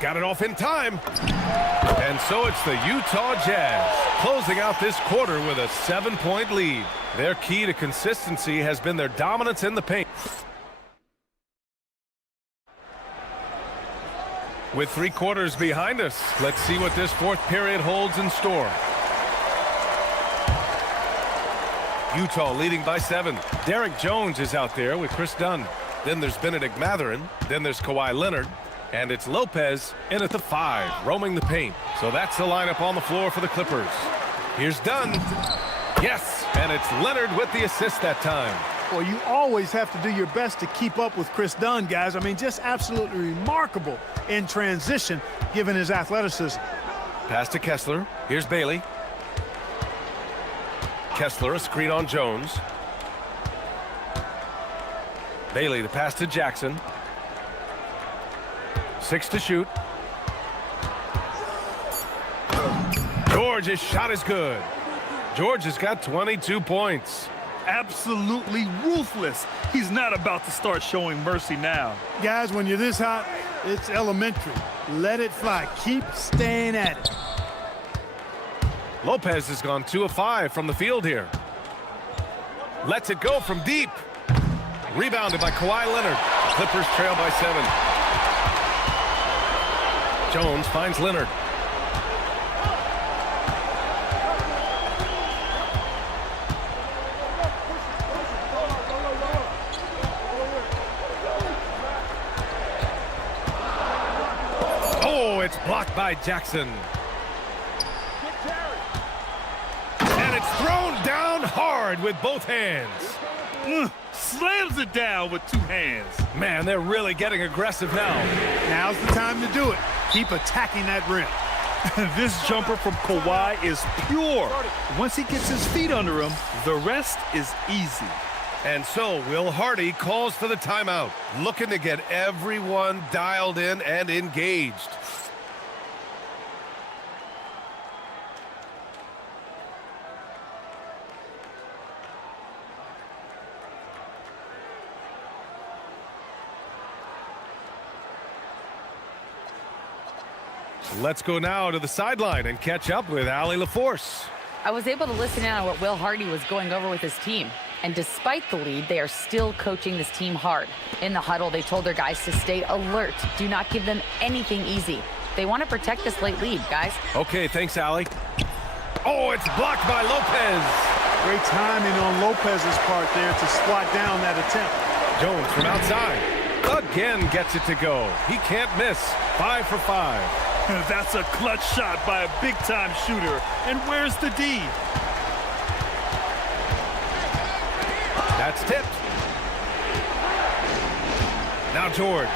Got it off in time. And so it's the Utah Jazz closing out this quarter with a 7-point lead. Their key to consistency has been their dominance in the paint. With 3 quarters behind us, let's see what this fourth period holds in store. Utah leading by 7. Derek Jones is out there with Chris Dunn. Then there's Benedict Mathurin. Then there's Kawhi Leonard. And it's Lopez in at the 5, roaming the paint. So that's the lineup on the floor for the Clippers. Here's Dunn. Yes, and it's Leonard with the assist that time. Well, you always have to do your best to keep up with Chris Dunn, guys. I mean, just absolutely remarkable in transition, given his athleticism. Pass to Kessler. Here's Bailey. Kessler, a screen on Jones. Bailey, the pass to Jackson. 6 to shoot. George's shot is good. George has got 22 points. Absolutely ruthless. He's not about to start showing mercy now. Guys, when you're this hot, it's elementary. Let it fly. Keep staying at it. Lopez has gone 2 of 5 from the field here. Lets it go from deep. Rebounded by Kawhi Leonard. Clippers trail by 7. Jones finds Leonard. Oh, it's blocked by Jackson. And it's thrown down hard with both hands. Slams it down with 2 hands. Man, they're really getting aggressive now. Now's the time to do it. Keep attacking that rim. This jumper from Kawhi is pure. Once he gets his feet under him, the rest is easy. And so Will Hardy calls for the timeout, looking to get everyone dialed in and engaged. Let's go now to the sideline and catch up with Allie LaForce. I was able to listen in on what Will Hardy was going over with his team. And despite the lead, they are still coaching this team hard. In the huddle, they told their guys to stay alert. Do not give them anything easy. They want to protect this late lead, guys. Okay, thanks, Allie. Oh, it's blocked by Lopez. Great timing on Lopez's part there to squat down that attempt. Jones from outside. Again gets it to go. He can't miss. 5 for 5. That's a clutch shot by a big-time shooter. And where's the D? That's tipped. Now George.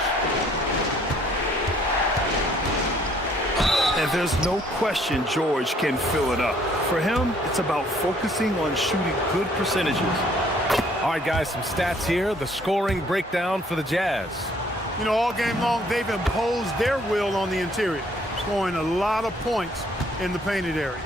And there's no question George can fill it up. For him, it's about focusing on shooting good percentages. All right, guys, some stats here. The scoring breakdown for the Jazz. You know, all game long, they've imposed their will on the interior, scoring a lot of points in the painted area.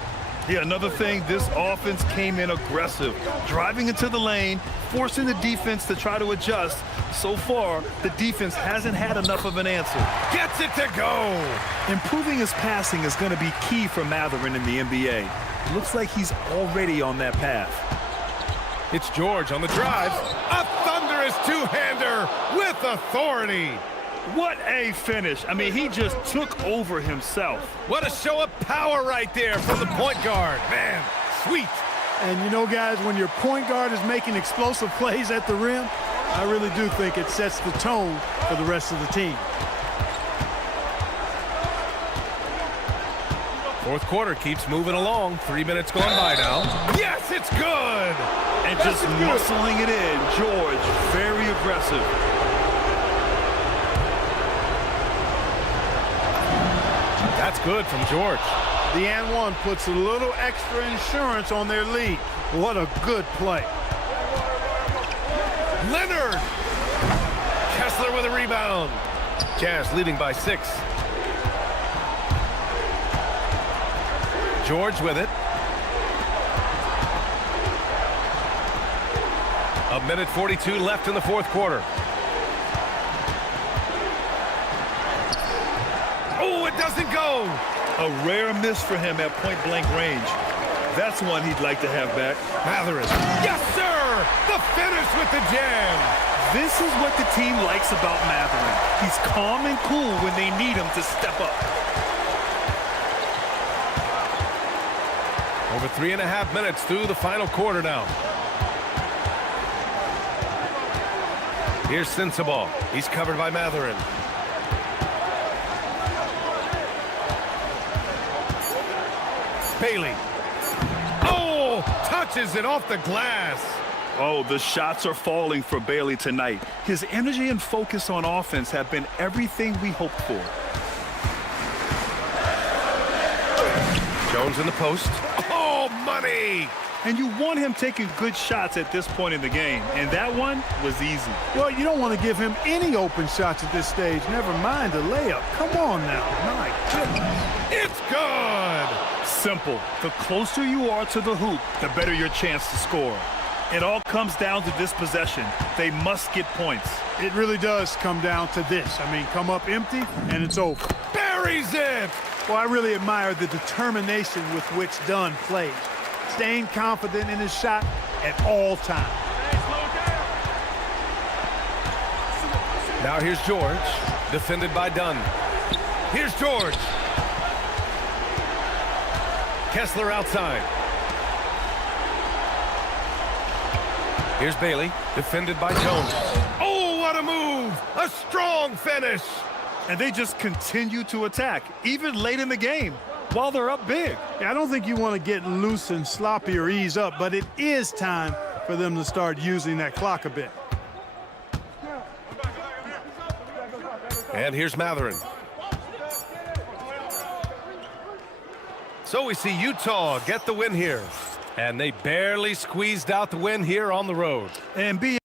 Yeah, another thing, this offense came in aggressive, driving into the lane, forcing the defense to try to adjust. So far, the defense hasn't had enough of an answer. Gets it to go. Improving his passing is going to be key for Mathurin in the NBA. Looks like he's already on that path. It's George on the drive. A thunderous two-hander with authority. What a finish. I mean, he just took over himself. What a show of power right there from the point guard. Man, sweet. And you know, guys, when your point guard is making explosive plays at the rim, I really do think it sets the tone for the rest of the team. Fourth quarter keeps moving along. 3 minutes gone by now. Yes, it's good. And just muscling it in. George, very aggressive. That's good from George. The and one puts a little extra insurance on their lead. What a good play. Leonard. Kessler with a rebound. Jazz leading by 6. George with it. 1:42 left in the fourth quarter. Oh, it doesn't go. A rare miss for him at point-blank range. That's one he'd like to have back. Mathurin. Yes, sir! The finish with the jam. This is what the team likes about Mathurin. He's calm and cool when they need him to step up. Over 3.5 minutes through the final quarter now. Here's Sensabaugh. He's covered by Mathurin. Bailey. Oh, touches it off the glass. Oh, the shots are falling for Bailey tonight. His energy and focus on offense have been everything we hoped for. Jones in the post. Oh, money! And you want him taking good shots at this point in the game, and that one was easy. Well, you don't want to give him any open shots at this stage, never mind a layup. Come on now. My goodness. It's good! Simple. The closer you are to the hoop, the better your chance to score. It all comes down to this possession. They must get points. It really does come down to this. I mean, come up empty, and it's over. Buries it! Well, I really admire the determination with which Dunn plays, staying confident in his shot at all times. Now here's George, defended by Dunn. Here's George. Kessler outside. Here's Bailey, defended by Jones. Oh, what a move! A strong finish! And they just continue to attack, even late in the game, while they're up big. Yeah, I don't think you want to get loose and sloppy or ease up, but it is time for them to start using that clock a bit. And here's Mathurin. So we see Utah get the win here. And they barely squeezed out the win here on the road. And be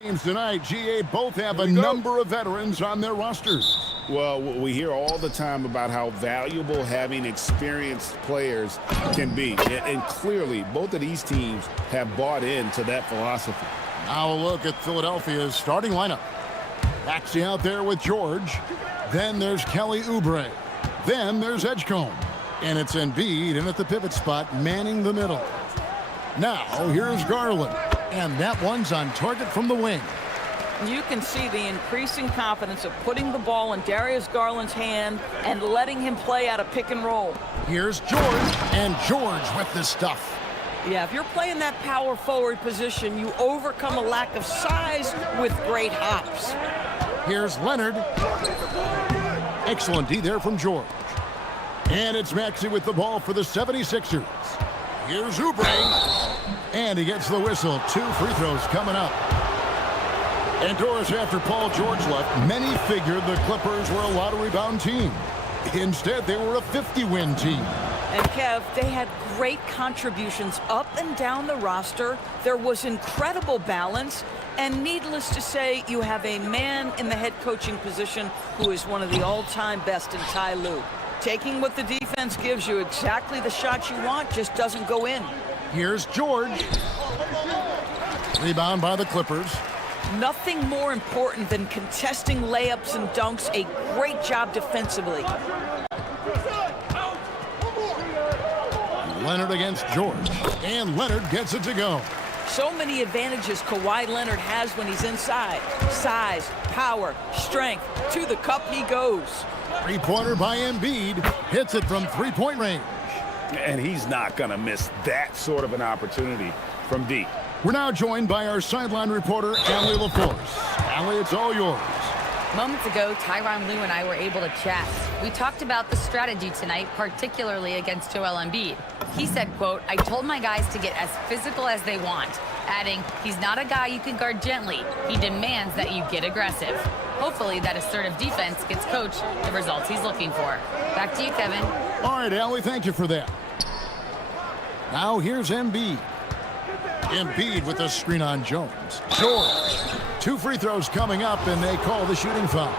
Teams tonight, GA both have a number of veterans on their rosters. Well, we hear all the time about how valuable having experienced players can be. And clearly, both of these teams have bought into that philosophy. Now a look at Philadelphia's starting lineup. Maxey out there with George. Then there's Kelly Oubre. Then there's Edgecombe. And it's Embiid in at the pivot spot, manning the middle. Now here's Garland. And that one's on target from the wing. You can see the increasing confidence of putting the ball in Darius Garland's hand and letting him play out of pick and roll. Here's George, and George with the stuff. Yeah, if you're playing that power forward position, you overcome a lack of size with great hops. Here's Leonard. Excellent D there from George. And it's Maxey with the ball for the 76ers. Here's Oubre. And he gets the whistle. 2 free throws coming up. And Doris, after Paul George left, many figured the Clippers were a lottery-bound team. Instead, they were a 50-win team. And Kev, they had great contributions up and down the roster. There was incredible balance. And needless to say, you have a man in the head coaching position who is one of the all-time best in Ty Lue. Taking what the defense gives you, exactly the shot you want, just doesn't go in. Here's George. Rebound by the Clippers. Nothing more important than contesting layups and dunks. A great job defensively. Leonard against George. And Leonard gets it to go. So many advantages Kawhi Leonard has when he's inside. Size, power, strength. To the cup he goes. Three-pointer by Embiid. Hits it from three-point range. And he's not going to miss that sort of an opportunity from deep. We're now joined by our sideline reporter, Allie LaForce. Allie, it's all yours. Moments ago, Tyronn Lue and I were able to chat. We talked about the strategy tonight, particularly against Joel Embiid. He said, quote, "I told my guys to get as physical as they want," adding, "He's not a guy you can guard gently. He demands that you get aggressive." Hopefully that assertive defense gets Coach the results he's looking for. Back to you, Kevin. All right, Allie, thank you for that. Now here's Embiid. Embiid with the screen on Jones. George. 2 free throws coming up, and they call the shooting foul.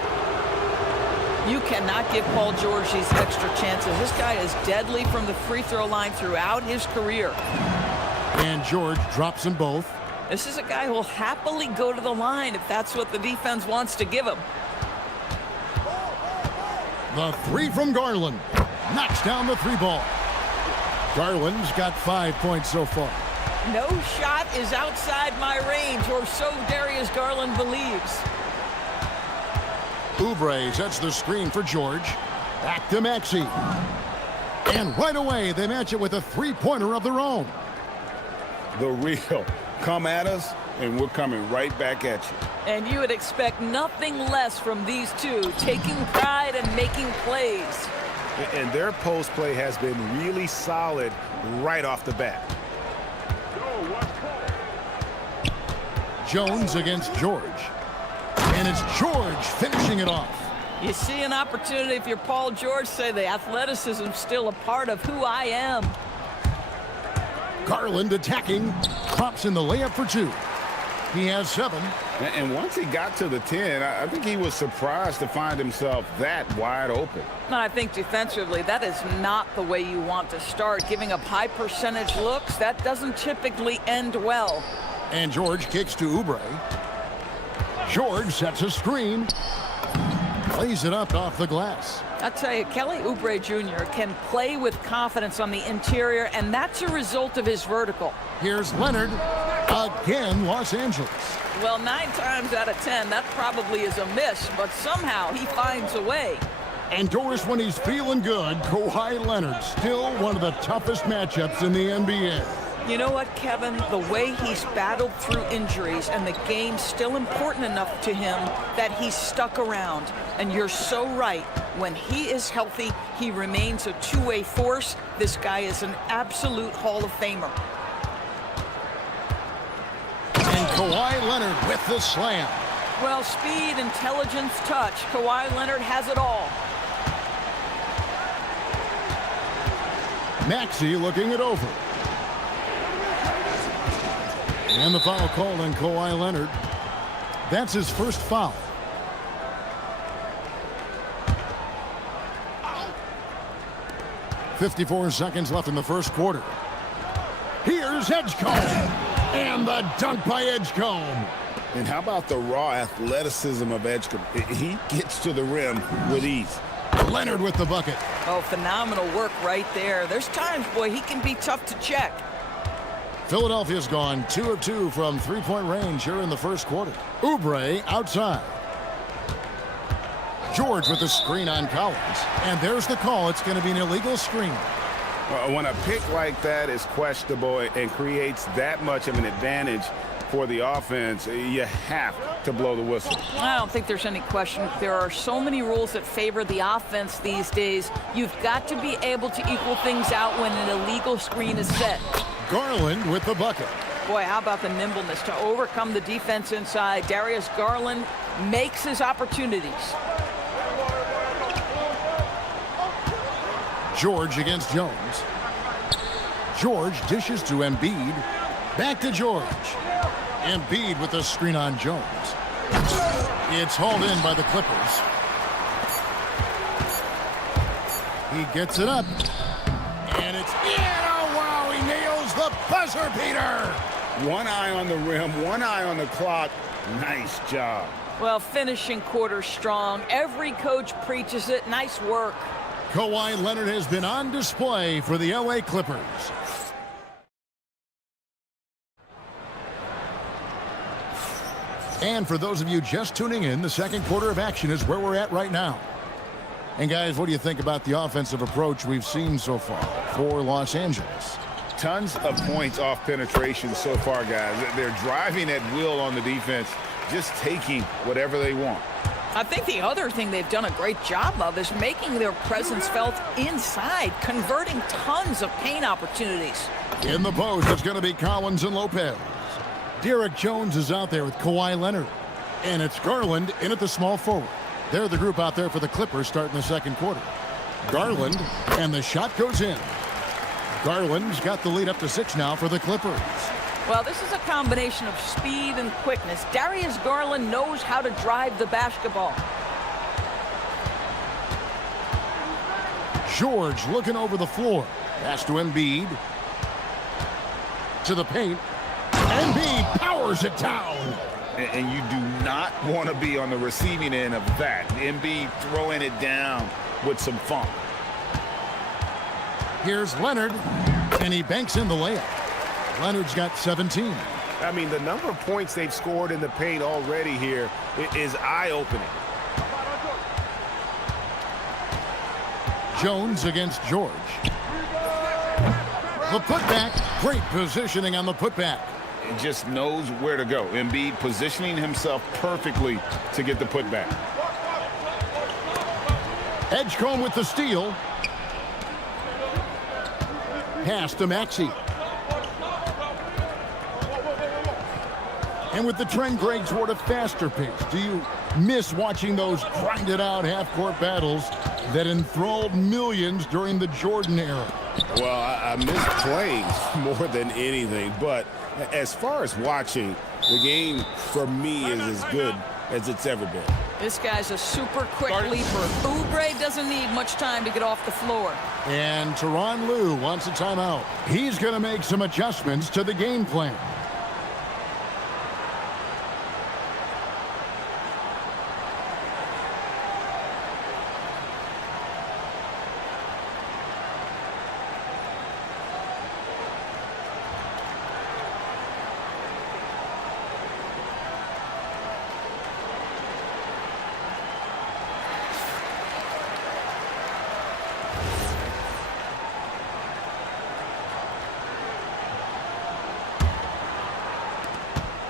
You cannot give Paul George these extra chances. This guy is deadly from the free throw line throughout his career. And George drops them both. This is a guy who will happily go to the line if that's what the defense wants to give him. The 3 from Garland. Knocks down the 3 ball. Garland's got 5 points so far. No shot is outside my range, or so Darius Garland believes. Oubre sets the screen for George. Back to Maxey. And right away, they match it with a 3-pointer of their own. The real. Come at us, and we're coming right back at you. And you would expect nothing less from these two, taking pride and making plays. And their post play has been really solid right off the bat. Jones against George. And it's George finishing it off. You see an opportunity if you're Paul George, say the athleticism's still a part of who I am. Garland attacking, drops in the layup for 2. He has 7. And once he got to the 10, I think he was surprised to find himself that wide open. And I think defensively, that is not the way you want to start. Giving up high percentage looks, that doesn't typically end well. And George kicks to Oubre. George sets a screen. Plays it up off the glass. I'll tell you, Kelly Oubre Jr. can play with confidence on the interior, and that's a result of his vertical. Here's Leonard. Again, Los Angeles. Well, 9 times out of 10, that probably is a miss, but somehow he finds a way. And Doris, when he's feeling good, Kawhi Leonard, still one of the toughest matchups in the NBA. You know what, Kevin? The way he's battled through injuries and the game's still important enough to him that he's stuck around. And you're so right. When he is healthy, he remains a two-way force. This guy is an absolute Hall of Famer. And Kawhi Leonard with the slam. Well, speed, intelligence, touch. Kawhi Leonard has it all. Maxey looking it over. And the foul called on Kawhi Leonard. That's his first foul. .54 seconds left in the first quarter. Here's Edgecombe. And the dunk by Edgecombe. And how about the raw athleticism of Edgecombe? He gets to the rim with ease. Leonard with the bucket. Oh, phenomenal work right there. There's times, boy, he can be tough to check. Philadelphia's gone 2 of 2 from three-point range here in the first quarter. Oubre outside. George with the screen on Collins. And there's the call. It's going to be an illegal screen. When a pick like that is questionable and creates that much of an advantage for the offense, you have to blow the whistle. I don't think there's any question. There are so many rules that favor the offense these days. You've got to be able to equal things out when an illegal screen is set. Garland with the bucket. Boy, how about the nimbleness to overcome the defense inside. Darius Garland makes his opportunities. George against Jones. George dishes to Embiid. Back to George. Embiid with the screen on Jones. It's hauled in by the Clippers. He gets it up. And it's in. Oh, wow, he nails the buzzer beater. One eye on the rim, one eye on the clock. Nice job. Well, finishing quarter strong. Every coach preaches it. Nice work. Kawhi Leonard has been on display for the LA Clippers. And for those of you just tuning in, the second quarter of action is where we're at right now. And guys, what do you think about the offensive approach we've seen so far for Los Angeles? Tons of points off penetration so far, guys. They're driving at will on the defense, just taking whatever they want. I think the other thing they've done a great job of is making their presence felt inside, converting tons of paint opportunities. In the post, it's going to be Collins and Lopez. Derek Jones is out there with Kawhi Leonard. And it's Garland in at the small forward. They're the group out there for the Clippers starting the second quarter. Garland, and the shot goes in. Garland's got the lead up to 6 now for the Clippers. Well, this is a combination of speed and quickness. Darius Garland knows how to drive the basketball. George looking over the floor. Pass to Embiid. To the paint. Embiid powers it down. And you do not want to be on the receiving end of that. Embiid throwing it down with some funk. Here's Leonard, and he banks in the layup. Leonard's got 17. I mean, the number of points they've scored in the paint already here is eye-opening. Jones against George. The putback, great positioning on the putback. He just knows where to go. Embiid positioning himself perfectly to get the putback. Edgecombe with the steal. Pass to Maxey. And with the trend going toward a faster pace, do you miss watching those grinded-out half-court battles that enthralled millions during the Jordan era? Well, I miss playing more than anything, but as far as watching, the game for me is as good as it's ever been. This guy's a super quick leaper. Oubre doesn't need much time to get off the floor. And Tyronn Lue wants a timeout. He's going to make some adjustments to the game plan.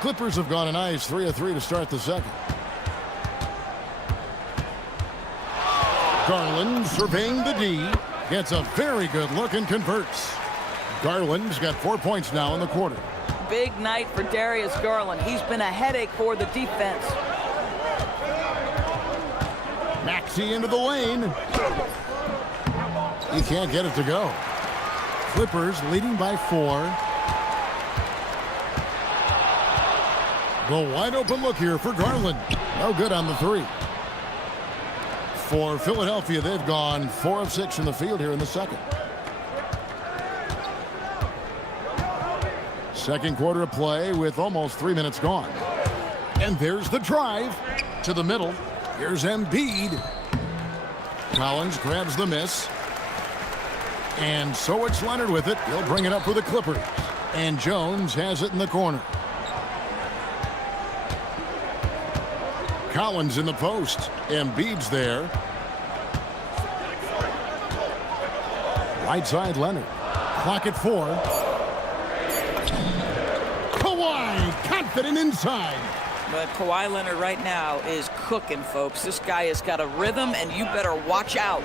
Clippers have gone a nice 3 of 3 to start the second. Garland surveying the D. Gets a very good look and converts. Garland's got 4 points now in the quarter. Big night for Darius Garland. He's been a headache for the defense. Maxey into the lane. He can't get it to go. Clippers leading by 4. The wide open look here for Garland. No good on the three. For Philadelphia, they've gone 4 of 6 from the field here in the second. Second quarter of play with almost 3 minutes gone. And there's the drive to the middle. Here's Embiid. Collins grabs the miss. And so it's Leonard with it. He'll bring it up for the Clippers. And Jones has it in the corner. Collins in the post. Embiid's there. Right side, Leonard. Clock at 4. Kawhi, confident inside. But Kawhi Leonard right now is cooking, folks. This guy has got a rhythm, and you better watch out.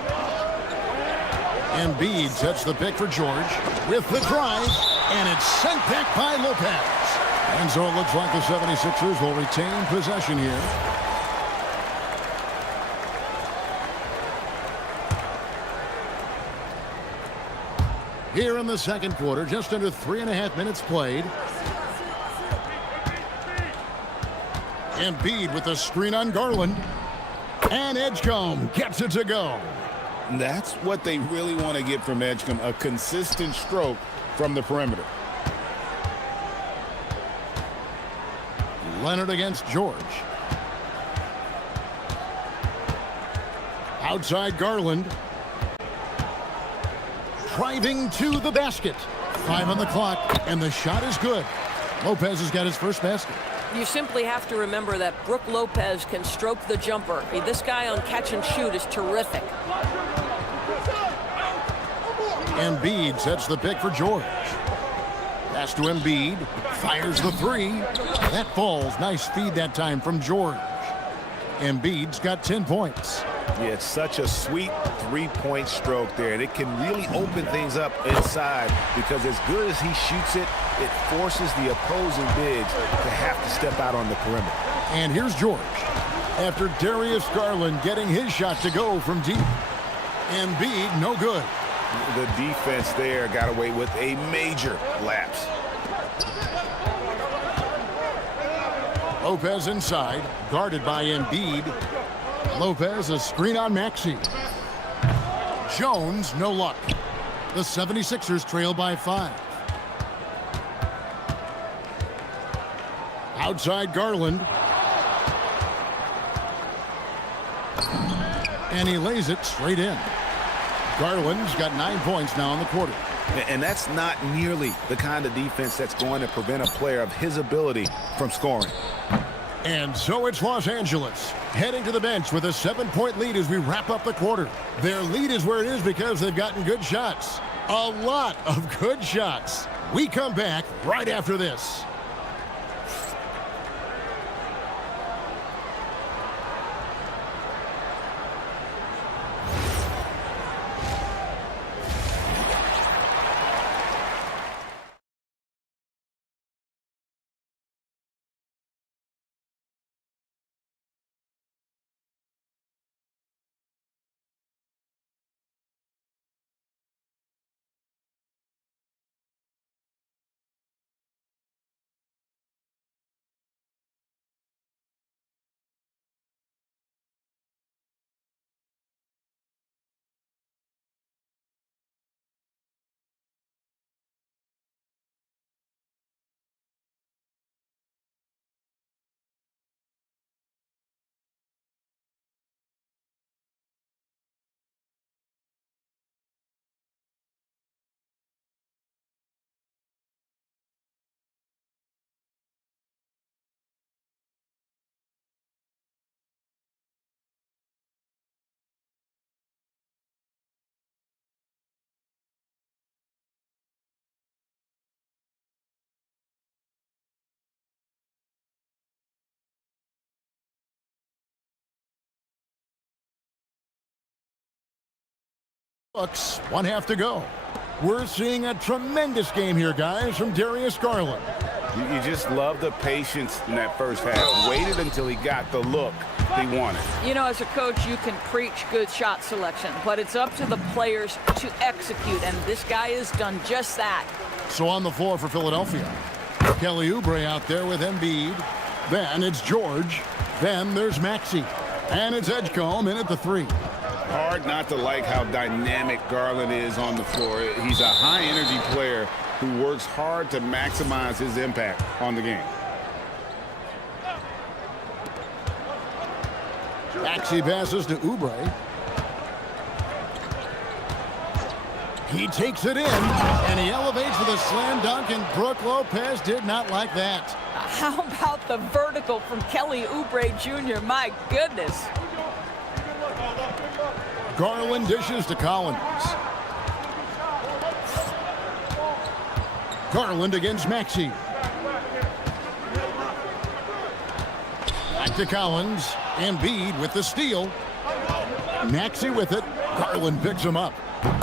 Embiid sets the pick for George with the drive, and it's sent back by Lopez. And so it looks like the 76ers will retain possession here. Here in the second quarter, just under 3.5 minutes played. Embiid with the screen on Garland. And Edgecombe gets it to go. That's what they really want to get from Edgecombe, a consistent stroke from the perimeter. Leonard against George. Outside Garland. Driving to the basket. 5 on the clock, and the shot is good. Lopez has got his first basket. You simply have to remember that Brook Lopez can stroke the jumper. This guy on catch and shoot is terrific. Embiid sets the pick for George. Pass to Embiid. Fires the three. That falls. Nice feed that time from George. Embiid's got 10 points. Yeah, it's such a sweet three-point stroke there, and it can really open things up inside because as good as he shoots it, it forces the opposing bigs to have to step out on the perimeter. And here's George. After Darius Garland getting his shot to go from deep. Embiid, no good. The defense there got away with a major lapse. Lopez inside, guarded by Embiid. Lopez, a screen on Maxey. Jones, no luck. The 76ers trail by 5. Outside Garland. And he lays it straight in. Garland's got 9 points now in the quarter. And that's not nearly the kind of defense that's going to prevent a player of his ability from scoring. And so it's Los Angeles heading to the bench with a 7-point lead as we wrap up the quarter. Their lead is where it is because they've gotten good shots. A lot of good shots. We come back right after this. Looks, 1 half to go. We're seeing a tremendous game here, guys, from Darius Garland. You just love the patience in that first half. Waited until he got the look he wanted. You know, as a coach, you can preach good shot selection, but it's up to the players to execute, and this guy has done just that. So on the floor for Philadelphia, Kelly Oubre out there with Embiid. Then it's George. Then there's Maxey. And it's Edgecombe in at the 3. Hard not to like how dynamic Garland is on the floor. He's a high-energy player who works hard to maximize his impact on the game. Maxey passes to Oubre. He takes it in, and he elevates with a slam dunk, and Brook Lopez did not like that. How about the vertical from Kelly Oubre Jr.? My goodness. Garland dishes to Collins. Garland against Maxey. Back to Collins. Embiid with the steal. Maxey with it. Garland picks him up.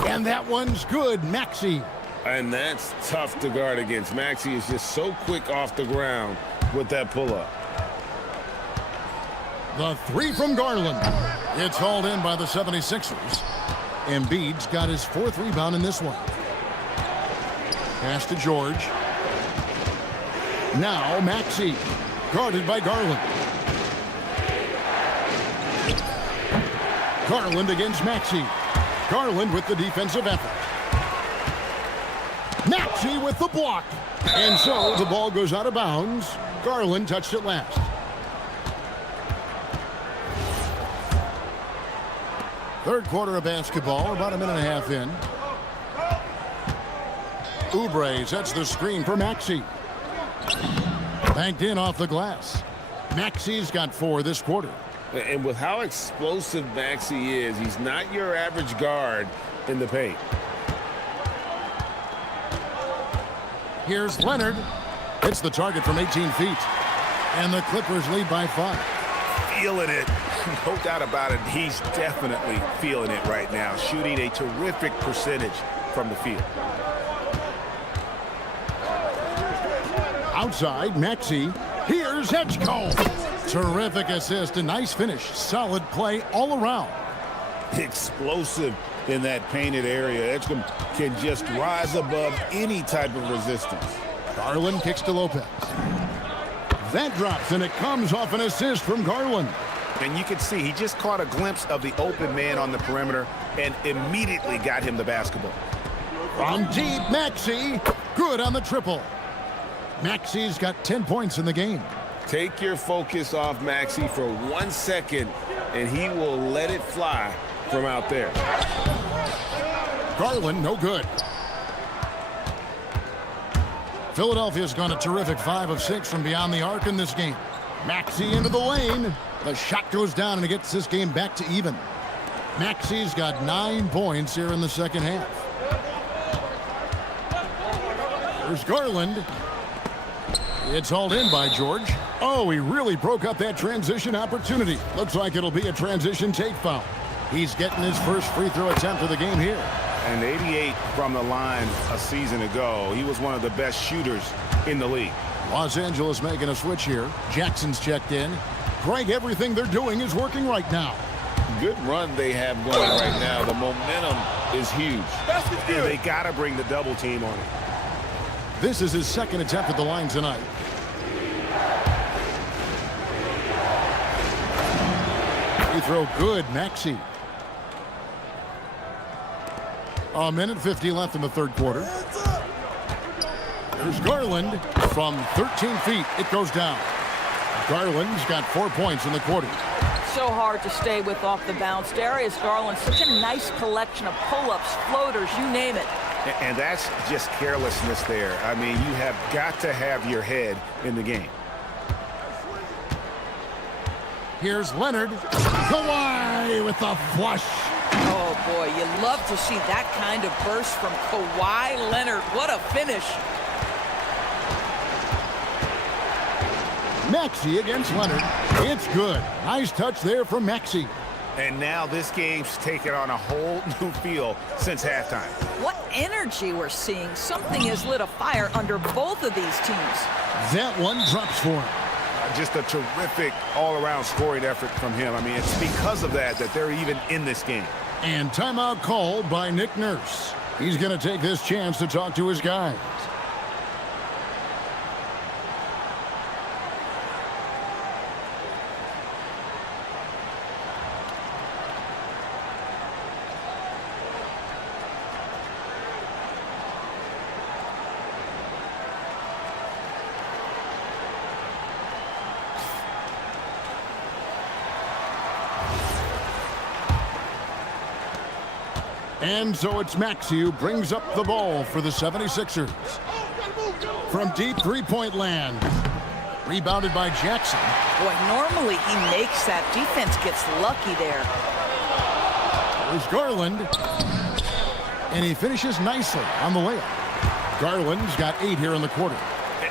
And that one's good, Maxey. And that's tough to guard against. Maxey is just so quick off the ground with that pull-up. The 3 from Garland. It's hauled in by the 76ers. Embiid's got his 4th rebound in this one. Pass to George. Now Maxey, guarded by Garland. Garland against Maxey. Garland with the defensive effort. Maxey with the block. And so the ball goes out of bounds. Garland touched it last. Third quarter of basketball, about a minute and a half in. Oubre sets the screen for Maxey. Banked in off the glass. Maxey's got 4 this quarter. And with how explosive Maxey is, he's not your average guard in the paint. Here's Leonard. Hits the target from 18 feet. And the Clippers lead by 5. Feeling it. No doubt about it. He's definitely feeling it right now. Shooting a terrific percentage from the field. Outside, Maxey. Here's Edgecombe. Terrific assist, a nice finish. Solid play all around. Explosive in that painted area. Edgecombe can just rise above any type of resistance. Garland kicks to Lopez. That drops, and it comes off an assist from Garland. And you can see he just caught a glimpse of the open man on the perimeter and immediately got him the basketball. From deep, Maxey. Good on the triple. Maxey's got 10 points in the game. Take your focus off Maxey for 1 second, and he will let it fly from out there. Garland, no good. Philadelphia's gone a terrific 5 of 6 from beyond the arc in this game. Maxey into the lane. The shot goes down, and it gets this game back to even. Maxey's got 9 points here in the second half. There's Garland. It's hauled in by George. Oh, he really broke up that transition opportunity. Looks like it'll be a transition take foul. He's getting his first free throw attempt of the game here. And 88 from the line a season ago. He was one of the best shooters in the league. Los Angeles making a switch here. Jackson's checked in. Greg, everything they're doing is working right now. Good run they have going right now. The momentum is huge. And they got to bring the double team on it. This is his second attempt at the line tonight. Free throw good, Maxey. A minute 50 left in the third quarter. There's Garland from 13 feet. It goes down. Garland's got 4 points in the quarter. So hard to stay with off the bounce. Darius Garland, such a nice collection of pull-ups, floaters, you name it. And that's just carelessness there. I mean, you have got to have your head in the game. Here's Leonard. Kawhi with the flush. Oh, boy, you love to see that kind of burst from Kawhi Leonard. What a finish. Maxey against Leonard. It's good. Nice touch there from Maxey. And now this game's taken on a whole new feel since halftime. What energy we're seeing. Something has lit a fire under both of these teams. That one drops for him. Just a terrific all-around scoring effort from him. I mean, it's because of that they're even in this game. And timeout called by Nick Nurse. He's going to take this chance to talk to his guys. And so it's Maxey who brings up the ball for the 76ers. From deep three-point land. Rebounded by Jackson. Boy, normally he makes that. Defense gets lucky there. There's Garland. And he finishes nicely on the layup. Garland's got 8 here in the quarter.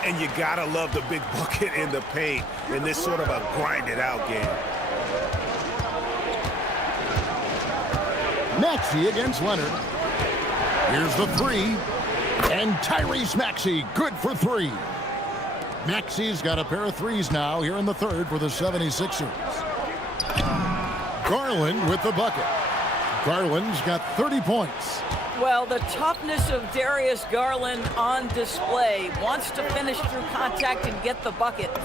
And you gotta love the big bucket in the paint in this sort of a grinded-out game. Maxey against Leonard. Here's the three. And Tyrese Maxey, good for 3. Maxey's got a pair of threes now here in the third for the 76ers. Garland with the bucket. Garland's got 30 points. Well, the toughness of Darius Garland on display. Wants to finish through contact and get the bucket.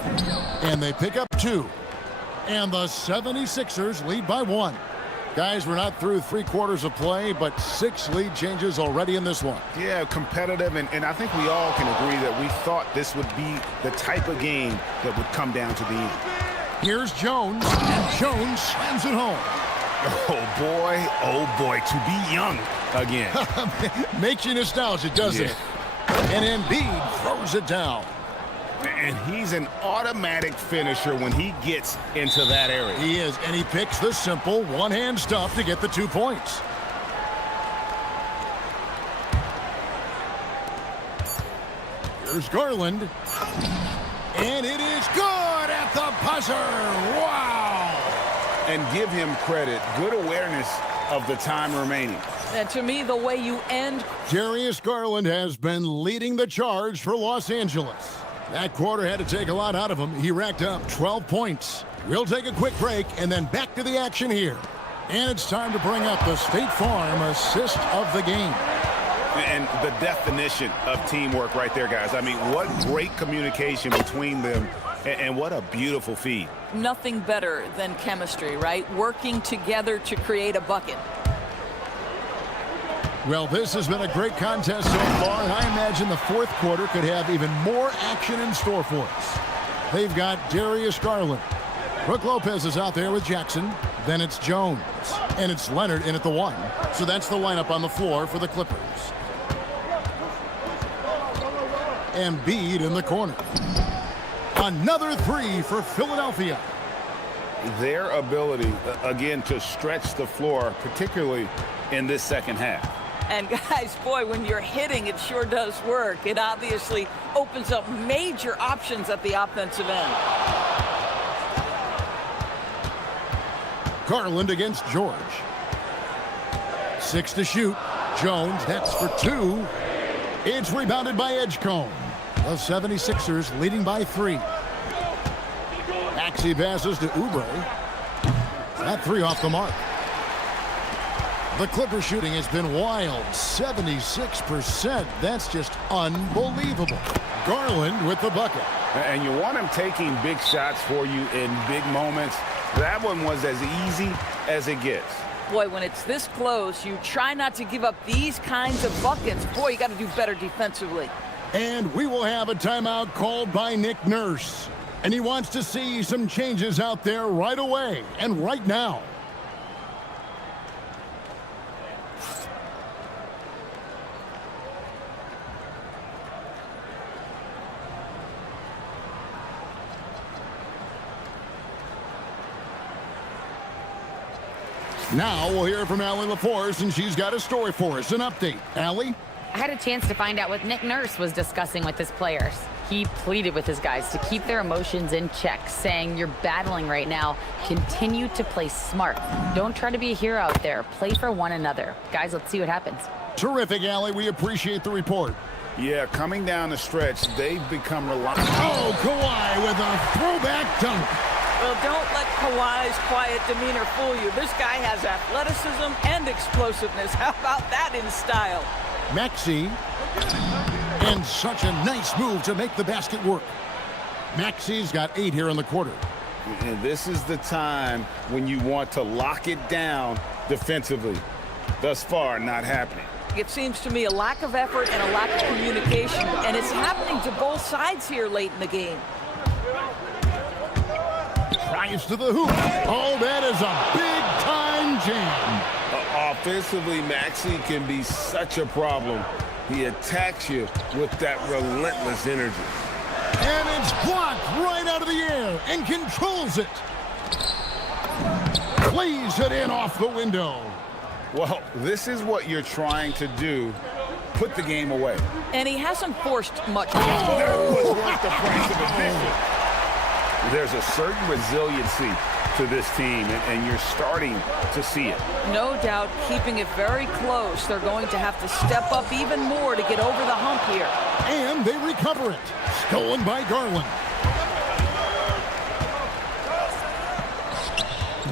And they pick up 2. And the 76ers lead by 1. Guys, we're not through 3 quarters of play, but 6 lead changes already in this one. Yeah, competitive, and I think we all can agree that we thought this would be the type of game that would come down to the end. Here's Jones, and Jones slams it home. Oh boy, to be young again. Makes you nostalgic, doesn't it? And Embiid throws it down. And he's an automatic finisher when he gets into that area. He is, and he picks the simple one-hand stuff to get the 2 points. Here's Garland. And it is good at the buzzer. Wow! And give him credit. Good awareness of the time remaining. And to me, the way you end... Darius Garland has been leading the charge for Los Angeles. That quarter had to take a lot out of him. He racked up 12 points. We'll take a quick break and then back to the action here. And it's time to bring up the State Farm assist of the game. And the definition of teamwork right there, guys. I mean, what great communication between them, and what a beautiful feed. Nothing better than chemistry, right? Working together to create a bucket. Well, this has been a great contest so far, and I imagine the fourth quarter could have even more action in store for us. They've got Darius Garland. Brook Lopez is out there with Jackson. Then it's Jones. And it's Leonard in at the 1. So that's the lineup on the floor for the Clippers. Embiid in the corner. Another 3 for Philadelphia. Their ability, again, to stretch the floor, particularly in this second half. And guys, boy, when you're hitting, it sure does work. It obviously opens up major options at the offensive end. Garland against George. 6 to shoot. Jones, that's for 2. It's rebounded by Edgecombe. The 76ers leading by 3. Maxey passes to Oubre. That 3 off the mark. The Clipper shooting has been wild, 76%. That's just unbelievable. Garland with the bucket. And you want him taking big shots for you in big moments. That one was as easy as it gets. Boy, when it's this close, you try not to give up these kinds of buckets. Boy, you got to do better defensively. And we will have a timeout called by Nick Nurse. And he wants to see some changes out there right away and right now. Now we'll hear from Allie LaForce, and she's got a story for us, an update. Allie? I had a chance to find out what Nick Nurse was discussing with his players. He pleaded with his guys to keep their emotions in check, saying, "You're battling right now. Continue to play smart. Don't try to be a hero out there. Play for one another." Guys, let's see what happens. Terrific, Allie. We appreciate the report. Yeah, coming down the stretch, they've become reliant. Oh, Kawhi with a throwback dunk. Well, don't let Kawhi's quiet demeanor fool you. This guy has athleticism and explosiveness. How about that in style? Maxey. And such a nice move to make the basket work. Maxey's got 8 here in the quarter. And this is the time when you want to lock it down defensively. Thus far, not happening. It seems to me a lack of effort and a lack of communication, and it's happening to both sides here late in the game. Drives to the hoop. Oh, that is a big-time Slam jam. Offensively, Maxey can be such a problem. He attacks you with that relentless energy. And it's blocked right out of the air and controls it. Plays it in off the window. Well, this is what you're trying to do. Put the game away. And he hasn't forced much. That was worth the price of admission. There's a certain resiliency to this team, and you're starting to see it. No doubt, keeping it very close. They're going to have to step up even more to get over the hump here. And they recover it. Stolen by Garland.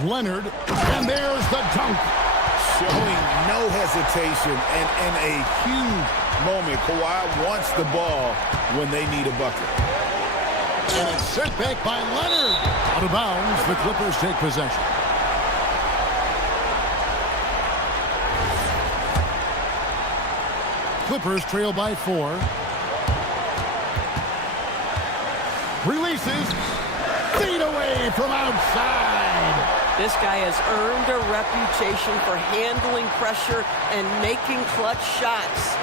Leonard, and there's the dunk. Showing no hesitation and in a huge moment. Kawhi wants the ball when they need a bucket. And it's sent back by Leonard. Out of bounds, the Clippers take possession. Clippers trail by 4. Releases. Feet away from outside. This guy has earned a reputation for handling pressure and making clutch shots.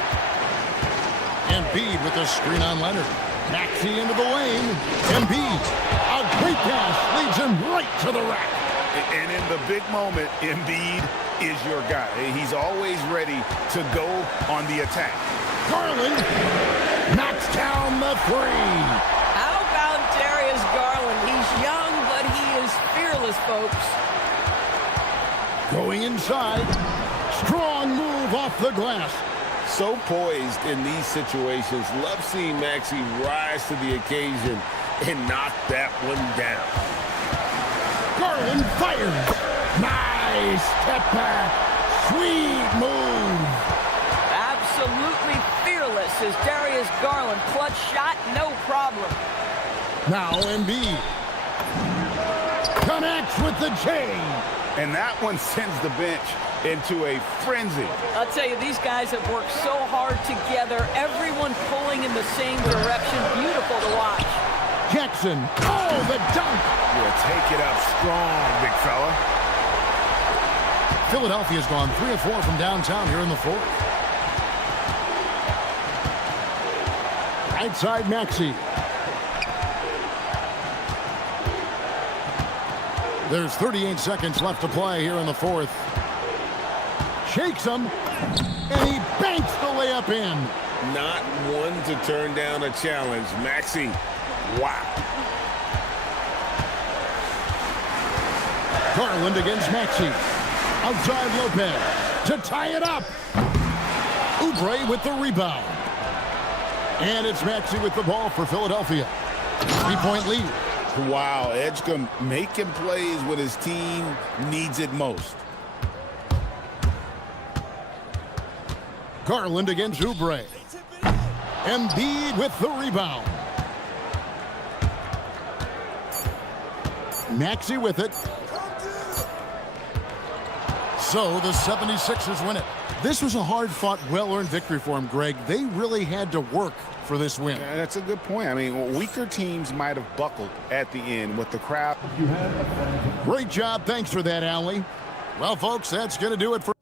Embiid with a screen on Leonard. Maxey into the lane. Embiid. A great pass leads him right to the rack. And in the big moment, Embiid is your guy. He's always ready to go on the attack. Garland knocks down the 3. How about Darius Garland? He's young, but he is fearless, folks. Going inside. Strong move off the glass. So poised in these situations. Love seeing Maxey rise to the occasion and knock that one down. Garland fires. Nice step back. Sweet move. Absolutely fearless is Darius Garland. Clutch shot, no problem. Now Embiid. Connects with the chain. And that one sends the bench into a frenzy. I'll tell you, these guys have worked so hard together. Everyone pulling in the same direction. Beautiful to watch. Jackson. Oh, the dunk. Yeah, take it up strong, big fella. Philadelphia's gone 3 of 4 from downtown here in the 4th. Right side, Maxey. There's 38 seconds left to play here in the 4th. Shakes him, and he banks the layup in. Not one to turn down a challenge. Maxey, wow. Garland against Maxey. Outside Lopez to tie it up. Oubre with the rebound. And it's Maxey with the ball for Philadelphia. 3-point lead. Wow, Edgecombe making plays when his team needs it most. Garland against Oubre. Embiid with the rebound. Maxey with it. So the 76ers win it. This was a hard-fought, well-earned victory for him, Greg. They really had to work for this win. Yeah, that's a good point. I mean, weaker teams might have buckled at the end with the crowd. Great job. Thanks for that, Allie. Well, folks, that's going to do it for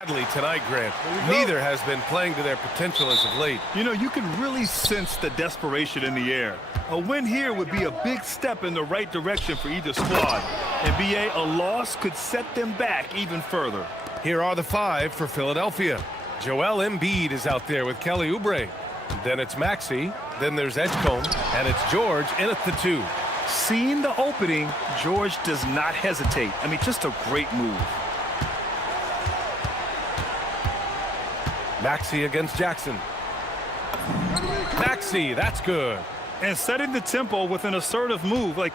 Badly tonight, Grant. Neither has been playing to their potential as of late. You know, you can really sense the desperation in the air. A win here would be a big step in the right direction for either squad. And BA, a loss could set them back even further. Here are the 5 for Philadelphia. Joel Embiid is out there with Kelly Oubre. Then it's Maxey. Then there's Edgecombe. And it's George in at the 2. Seeing the opening, George does not hesitate. I mean, just a great move. Maxey against Jackson. Maxey, that's good. And setting the tempo with an assertive move. Like,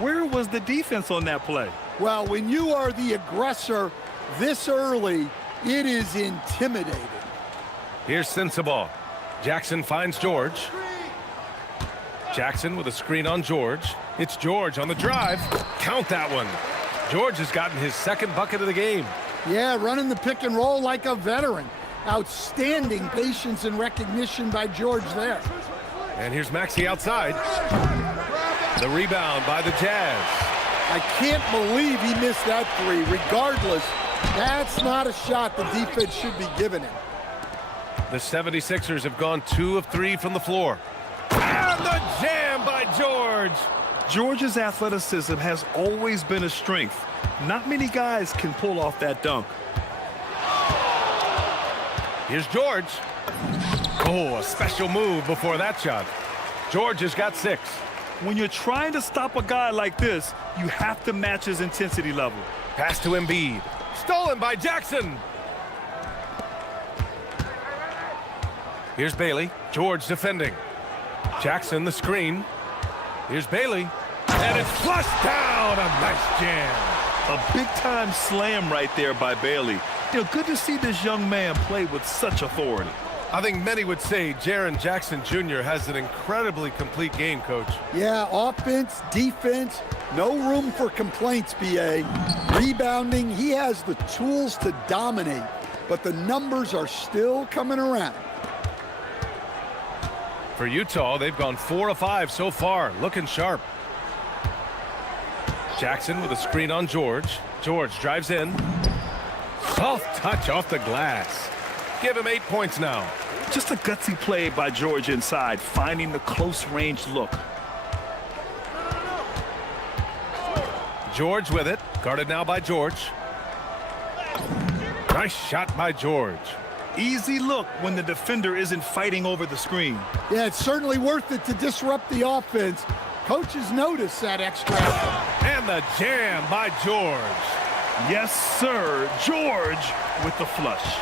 where was the defense on that play? Well, when you are the aggressor this early, it is intimidating. Here's Sensabaugh. Jackson finds George. Jackson with a screen on George. It's George on the drive. Count that one. George has gotten his 2nd bucket of the game. Yeah, running the pick and roll like a veteran. Outstanding patience and recognition by George there. And here's Maxey outside. The rebound by the Jazz. I can't believe he missed that 3. Regardless, that's not a shot the defense should be giving him. The 76ers have gone 2 of 3 from the floor. And the jam by George. George's athleticism has always been a strength. Not many guys can pull off that dunk. Here's George. Oh, a special move before that shot. George has got 6. When you're trying to stop a guy like this, you have to match his intensity level. Pass to Embiid. Stolen by Jackson. Here's Bailey. George defending. Jackson the screen. Here's Bailey. And it's flushed down. A nice jam. A big-time slam right there by Bailey. You know, good to see this young man play with such authority. I think many would say Jaren Jackson Jr. has an incredibly complete game, Coach. Yeah, offense, defense, no room for complaints, BA. Rebounding, he has the tools to dominate, but the numbers are still coming around. For Utah, they've gone 4 of 5 so far, looking sharp. Jackson with a screen on George. George drives in. Soft touch off the glass. Give him 8 points now. Just a gutsy play by George inside, finding the close range look. George with it, guarded now by George. Nice shot by George. Easy look when the defender isn't fighting over the screen. Yeah, it's certainly worth it to disrupt the offense. Coaches notice that extra effort. And the jam by George. Yes, sir. George with the flush.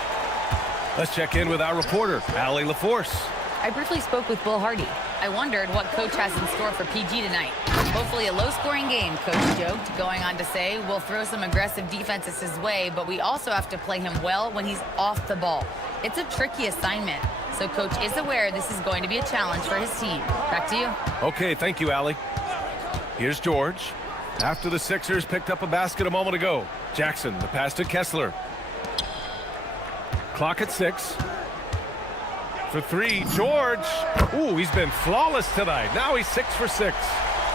Let's check in with our reporter, Allie LaForce. I briefly spoke with Will Hardy. I wondered what Coach has in store for PG tonight. Hopefully a low-scoring game, Coach joked, going on to say, we'll throw some aggressive defenses his way, but we also have to play him well when he's off the ball. It's a tricky assignment, so Coach is aware this is going to be a challenge for his team. Back to you. Okay, thank you, Allie. Here's George. After the Sixers picked up a basket a moment ago. Jackson, the pass to Kessler. Clock at 6. For 3, George. Ooh, he's been flawless tonight. Now he's 6 for 6.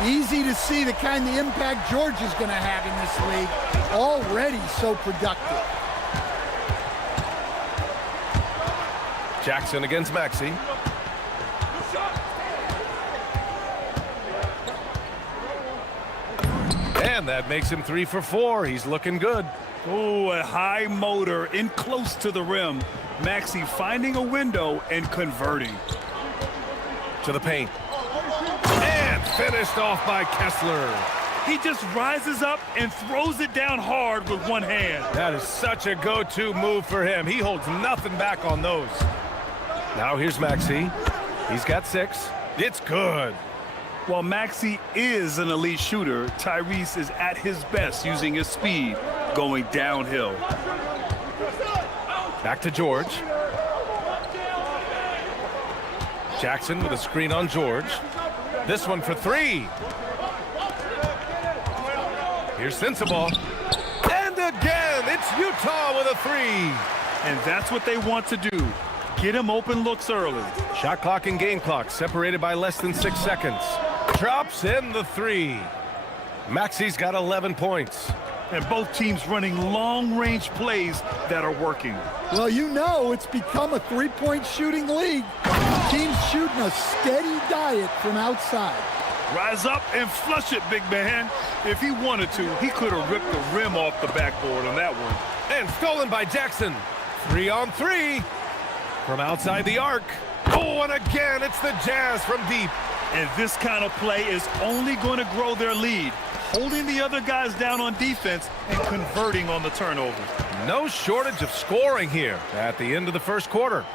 Easy to see the kind of impact George is going to have in this league. Already so productive. Jackson against Maxey. And that makes him 3 for 4. He's looking good. Oh, a high motor in close to the rim. Maxey finding a window and converting. To the paint. And finished off by Kessler. He just rises up and throws it down hard with one hand. That is such a go-to move for him. He holds nothing back on those. Now here's Maxey. He's got 6. It's good. While Maxey is an elite shooter, Tyrese is at his best using his speed going downhill. Back to George. Jackson with a screen on George. This one for 3. Here's Sensabaugh. And again, it's Utah with a 3. And that's what they want to do. Get him open looks early. Shot clock and game clock separated by less than 6 seconds. Drops in the 3. Maxey's got 11 points. And both teams running long-range plays that are working. Well, you know it's become a three-point shooting league. Teams shooting a steady diet from outside. Rise up and flush it, big man. If he wanted to, he could have ripped the rim off the backboard on that one. And stolen by Jackson. 3-on-3 from outside the arc. Oh, and again, it's the Jazz from deep. And this kind of play is only going to grow their lead, holding the other guys down on defense and converting on the turnover. No shortage of scoring here at the end of the first quarter.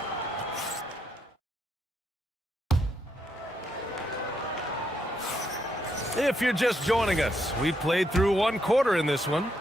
If you're just joining us, we played through one quarter in this one.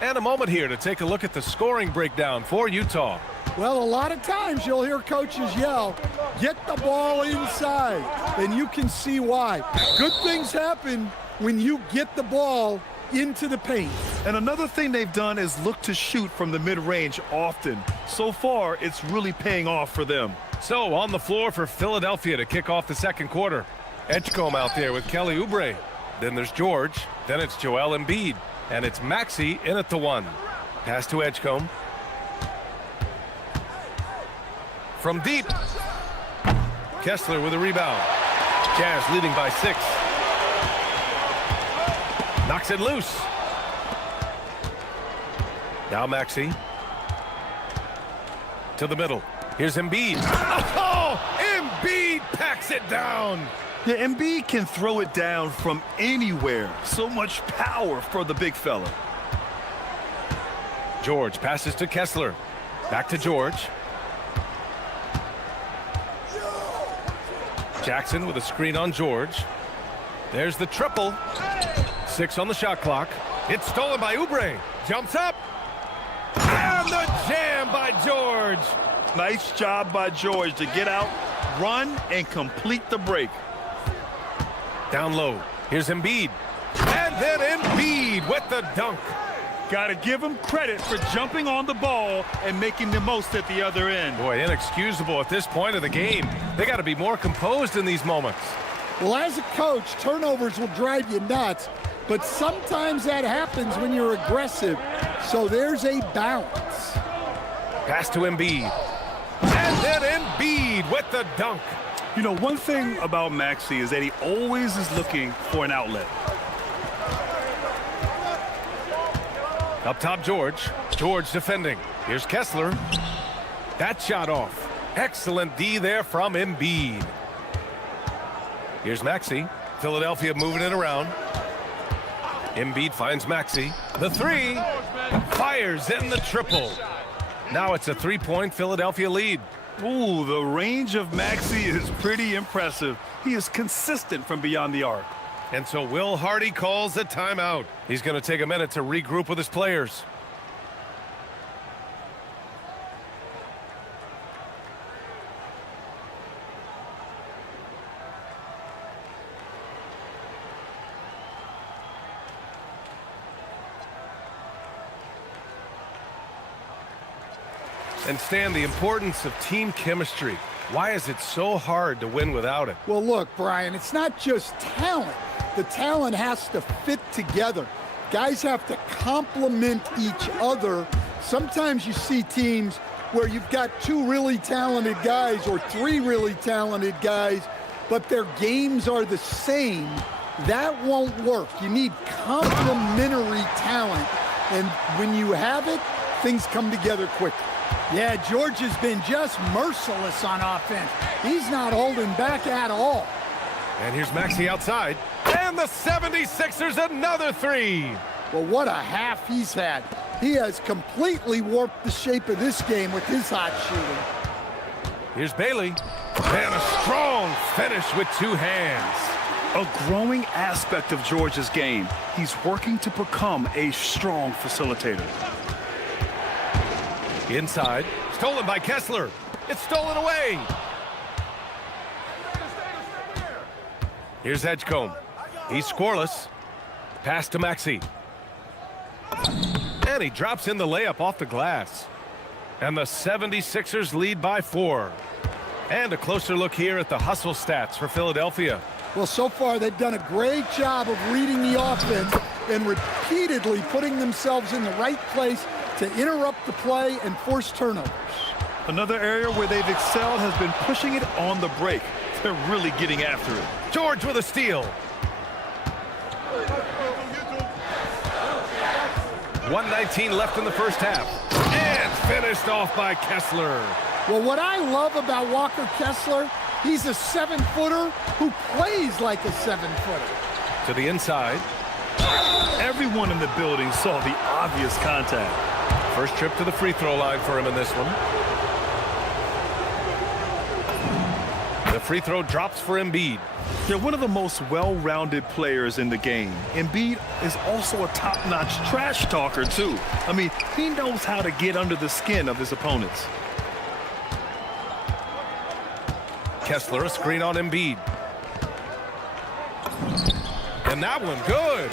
And a moment here to take a look at the scoring breakdown for Utah. Well, a lot of times you'll hear coaches yell, get the ball inside, and you can see why. Good things happen when you get the ball into the paint. And another thing they've done is look to shoot from the mid-range often. So far, it's really paying off for them. So on the floor for Philadelphia to kick off the second quarter. Edgecombe out there with Kelly Oubre. Then there's George. Then it's Joel Embiid. And it's Maxey in at the one. Pass to Edgecombe. From deep. Kessler with a rebound. Jazz leading by 6. Knocks it loose. Now Maxey. To the middle. Here's Embiid. Oh! Embiid packs it down. Yeah, Embiid can throw it down from anywhere. So much power for the big fella. George passes to Kessler. Back to George. Jackson with a screen on George. There's the triple. 6 on the shot clock. It's stolen by Oubre. Jumps up. And the jam by George. Nice job by George to get out, run, and complete the break. Down low. Here's Embiid. And then Embiid with the dunk. Got to give him credit for jumping on the ball and making the most at the other end. Boy, inexcusable at this point of the game. They got to be more composed in these moments. Well, as a coach, turnovers will drive you nuts, but sometimes that happens when you're aggressive. So there's a balance. Pass to Embiid. And then Embiid with the dunk. You know, one thing about Maxey is that he always is looking for an outlet. Up top, George. George defending. Here's Kessler. That shot off. Excellent D there from Embiid. Here's Maxey. Philadelphia moving it around. Embiid finds Maxey. The 3. Fires in the triple. Now it's a 3-point Philadelphia lead. Ooh, the range of Maxey is pretty impressive. He is consistent from beyond the arc. And so Will Hardy calls the timeout. He's going to take a minute to regroup with his players. And Stan, the importance of team chemistry. Why is it so hard to win without it? Well, look, Brian, it's not just talent. The talent has to fit together. Guys have to complement each other. Sometimes you see teams where you've got 2 really talented guys or 3 really talented guys, but their games are the same. That won't work. You need complementary talent. And when you have it, things come together quickly. Yeah, George has been just merciless on offense. He's not holding back at all. And here's Maxey outside. And the 76ers another 3. Well, what a half he's had. He has completely warped the shape of this game with his hot shooting. Here's Bailey. And a strong finish with 2 hands. A growing aspect of George's game. He's working to become a strong facilitator. Inside. Stolen by Kessler. It's stolen away. Here's Edgecombe. He's scoreless. Pass to Maxey. And he drops in the layup off the glass. And the 76ers lead by 4. And a closer look here at the hustle stats for Philadelphia. Well, so far they've done a great job of reading the offense and repeatedly putting themselves in the right place to interrupt the play and force turnovers. Another area where they've excelled has been pushing it on the break. They're really getting after it. George with a steal. 1:19 left in the first half. And finished off by Kessler. Well, what I love about Walker Kessler, he's a 7-footer who plays like a 7-footer. To the inside. Everyone in the building saw the obvious contact. First trip to the free throw line for him in this one. The free throw drops for Embiid. They're one of the most well-rounded players in the game. Embiid is also a top-notch trash talker, too. I mean, he knows how to get under the skin of his opponents. Kessler, a screen on Embiid. And that one, good.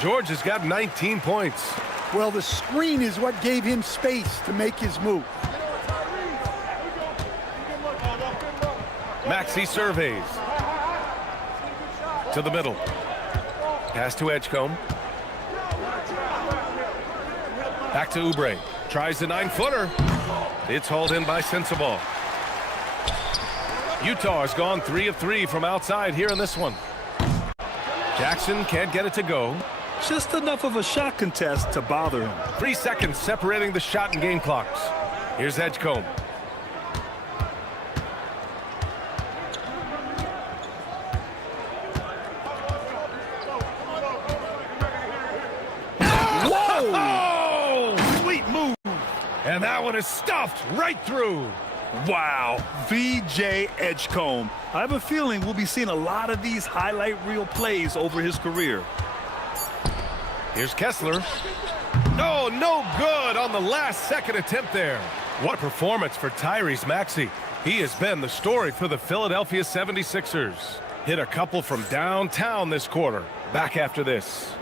George has got 19 points. Well, the screen is what gave him space to make his move. Maxey surveys. To the middle. Pass to Edgecombe. Back to Oubre. Tries the 9-footer. It's hauled in by Sensabaugh. Utah has gone 3 of 3 from outside here in this one. Jackson can't get it to go. Just enough of a shot contest to bother him. 3 seconds separating the shot and game clocks. Here's Edgecombe. Whoa! Sweet move. And that one is stuffed right through. Wow, VJ Edgecombe. I have a feeling we'll be seeing a lot of these highlight reel plays over his career. Here's Kessler. Oh, no good on the last second attempt there. What performance for Tyrese Maxey. He has been the story for the Philadelphia 76ers. Hit a couple from downtown this quarter. Back after this.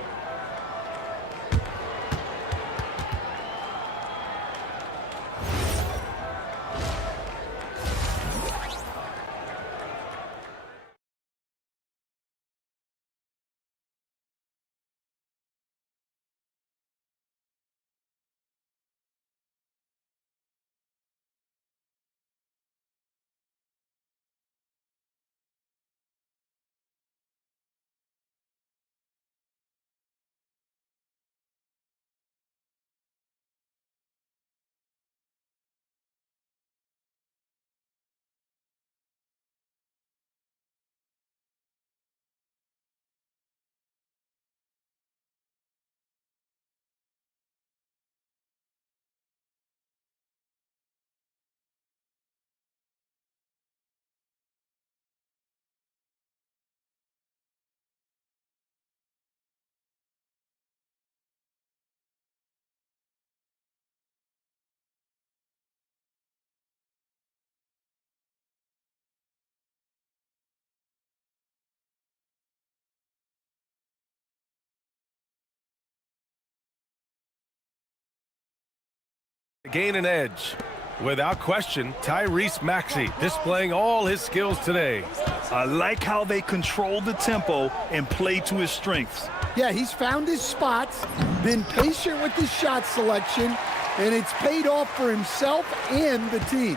Gain an edge. Without question, Tyrese Maxey displaying all his skills today. I like how they control the tempo and play to his strengths. Yeah, he's found his spots, been patient with his shot selection, and it's paid off for himself and the team.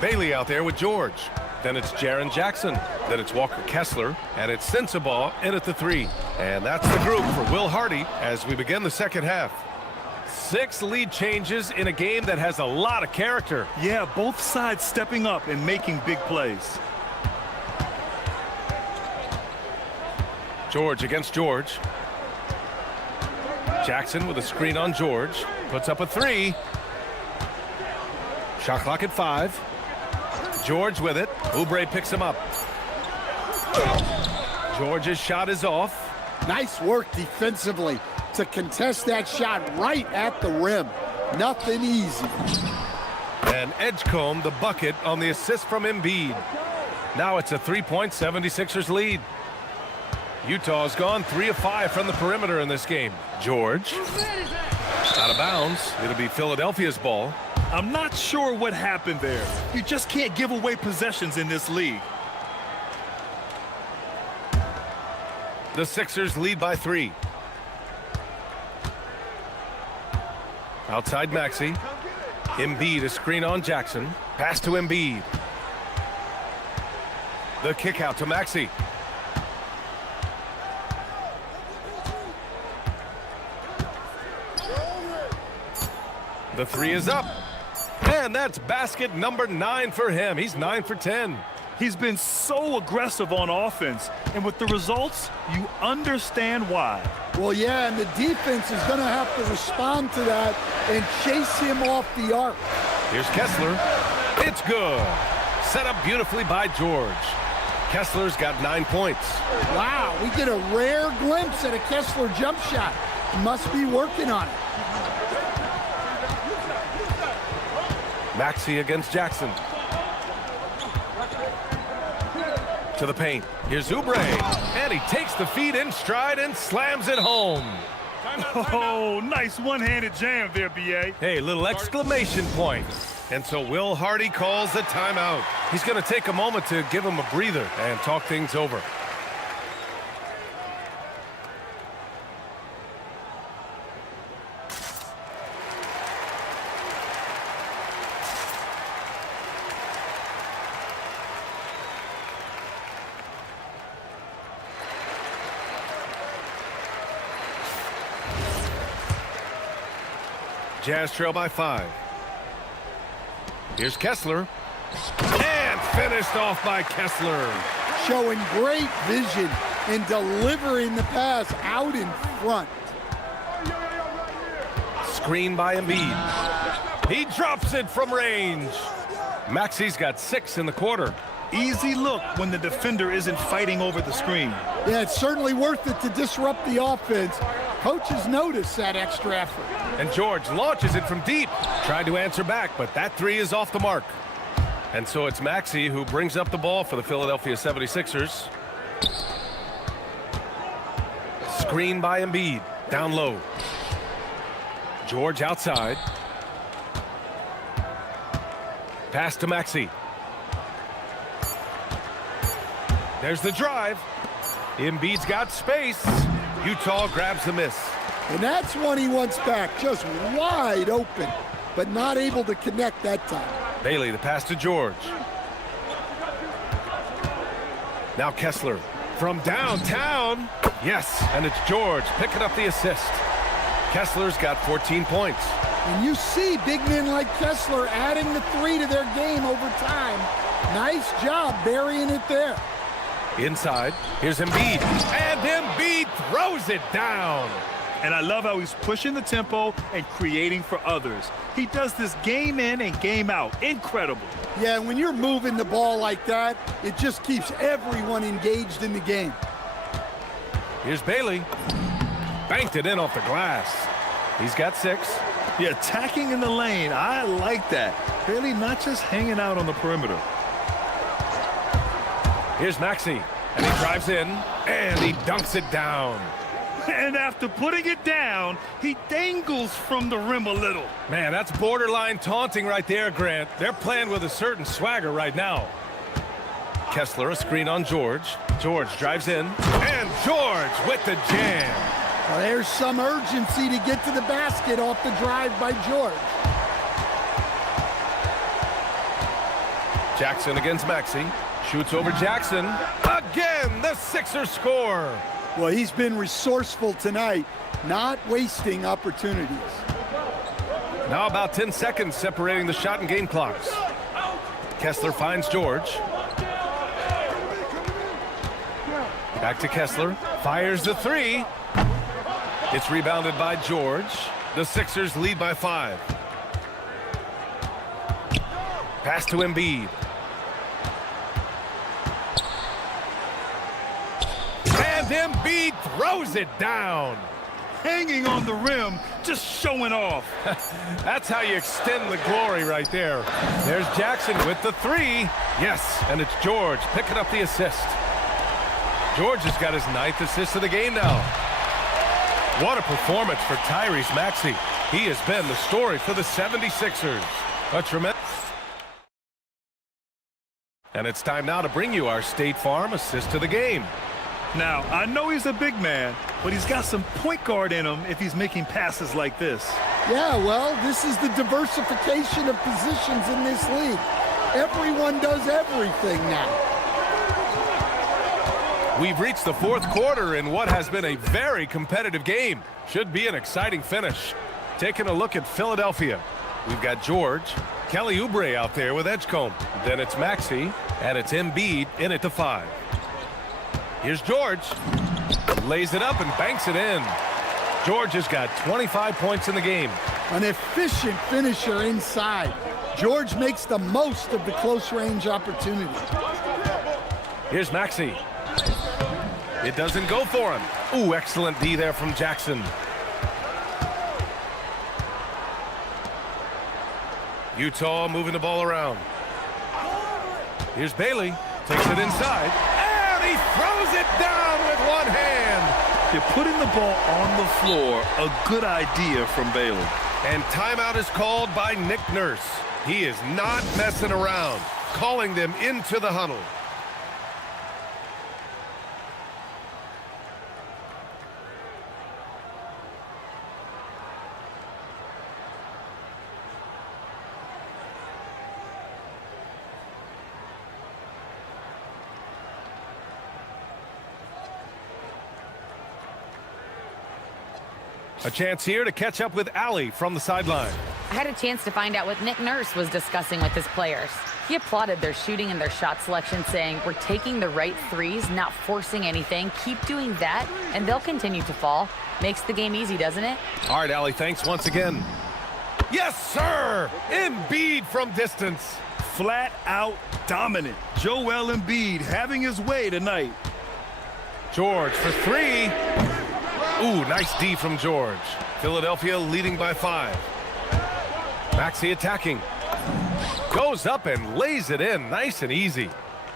Bailey out there with George. Then it's Jaren Jackson. Then it's Walker Kessler. And it's Sensabaugh in at the 3. And that's the group for Will Hardy as we begin the second half. 6 lead changes in a game that has a lot of character. Yeah, both sides stepping up and making big plays. George against George. Jackson with a screen on George. Puts up a 3. Shot clock at 5. George with it. Oubre picks him up. George's shot is off. Nice work defensively to contest that shot right at the rim. Nothing easy. And Edgecombe the bucket on the assist from Embiid. Now it's a 3-point 76ers lead. Utah's gone 3 of 5 from the perimeter in this game. George. Out of bounds. It'll be Philadelphia's ball. I'm not sure what happened there. You just can't give away possessions in this league. The Sixers lead by 3. Outside Maxey. Embiid, a screen on Jackson. Pass to Embiid. The kick out to Maxey. The three is up. And that's basket number 9 for him. He's 9 for 10. He's been so aggressive on offense, and with the results, you understand why. Well, yeah, and the defense is going to have to respond to that and chase him off the arc. Here's Kessler. It's good. Set up beautifully by George. Kessler's got 9 points. Wow, we get a rare glimpse at a Kessler jump shot. He must be working on it. Maxey against Jackson. To the paint. Here's Oubre. And he takes the feed in stride and slams it home. Oh, nice one-handed jam there, B.A. Hey, little exclamation point. And so Will Hardy calls the timeout. He's going to take a moment to give him a breather and talk things over. Jazz trail by 5. Here's Kessler. And finished off by Kessler. Showing great vision and delivering the pass out in front. Screen by Embiid. He drops it from range. Maxey's got 6 in the quarter. Easy look when the defender isn't fighting over the screen. Yeah, it's certainly worth it to disrupt the offense. Coaches notice that extra effort. And George launches it from deep. Tried to answer back, but that three is off the mark. And so it's Maxey who brings up the ball for the Philadelphia 76ers. Screen by Embiid. Down low. George outside. Pass to Maxey. There's the drive. Embiid's got space. Utah grabs the miss. And that's one he wants back, just wide open, but not able to connect that time. Bailey, the pass to George. Now Kessler from downtown. Yes, and it's George picking up the assist. Kessler's got 14 points. And you see big men like Kessler adding the 3 to their game over time. Nice job burying it there. Inside, here's Embiid, and Embiid throws it down. And I love how he's pushing the tempo and creating for others. He does this game in and game out. Incredible. Yeah, when you're moving the ball like that, it just keeps everyone engaged in the game. Here's Bailey. Banked it in off the glass. He's got 6. Yeah, attacking in the lane. I like that. Bailey not just hanging out on the perimeter. Here's Maxey, and he drives in, and he dunks it down. And after putting it down, he dangles from the rim a little. Man, that's borderline taunting right there, Grant. They're playing with a certain swagger right now. Kessler, a screen on George. George drives in, and George with the jam. Well, there's some urgency to get to the basket off the drive by George. Jackson against Maxey. Shoots over Jackson. Again, the Sixers score. Well, he's been resourceful tonight, not wasting opportunities. Now about 10 seconds separating the shot and game clocks. Kessler finds George. Back to Kessler. Fires the 3. It's rebounded by George. The Sixers lead by 5. Pass to Embiid. And Embiid throws it down. Hanging on the rim, just showing off. That's how you extend the glory right there. There's Jackson with the 3. Yes, and it's George picking up the assist. George has got his 9th assist of the game now. What a performance for Tyrese Maxey. He has been the story for the 76ers. A tremendous... And it's time now to bring you our State Farm assist of the game. Now, I know he's a big man, but he's got some point guard in him if he's making passes like this. Yeah, well, this is the diversification of positions in this league. Everyone does everything now. We've reached the fourth quarter in what has been a very competitive game. Should be an exciting finish. Taking a look at Philadelphia. We've got George, Kelly Oubre out there with Edgecombe. Then it's Maxey, and it's Embiid in at the 5. Here's George. Lays it up and banks it in. George has got 25 points in the game. An efficient finisher inside. George makes the most of the close-range opportunity. Here's Maxey. It doesn't go for him. Ooh, excellent D there from Jackson. Utah moving the ball around. Here's Bailey. Takes it inside. And he throws it down with one hand. You're putting the ball on the floor, a good idea from Bailey. And timeout is called by Nick Nurse. He is not messing around, calling them into the huddle. A chance here to catch up with Allie from the sideline. I had a chance to find out what Nick Nurse was discussing with his players. He applauded their shooting and their shot selection, saying, "We're taking the right threes, not forcing anything. Keep doing that, and they'll continue to fall." Makes the game easy, doesn't it? All right, Allie, thanks once again. Yes, sir! Embiid from distance. Flat out dominant. Joel Embiid having his way tonight. George for 3. Ooh, nice D from George. Philadelphia leading by 5. Maxey attacking. Goes up and lays it in nice and easy.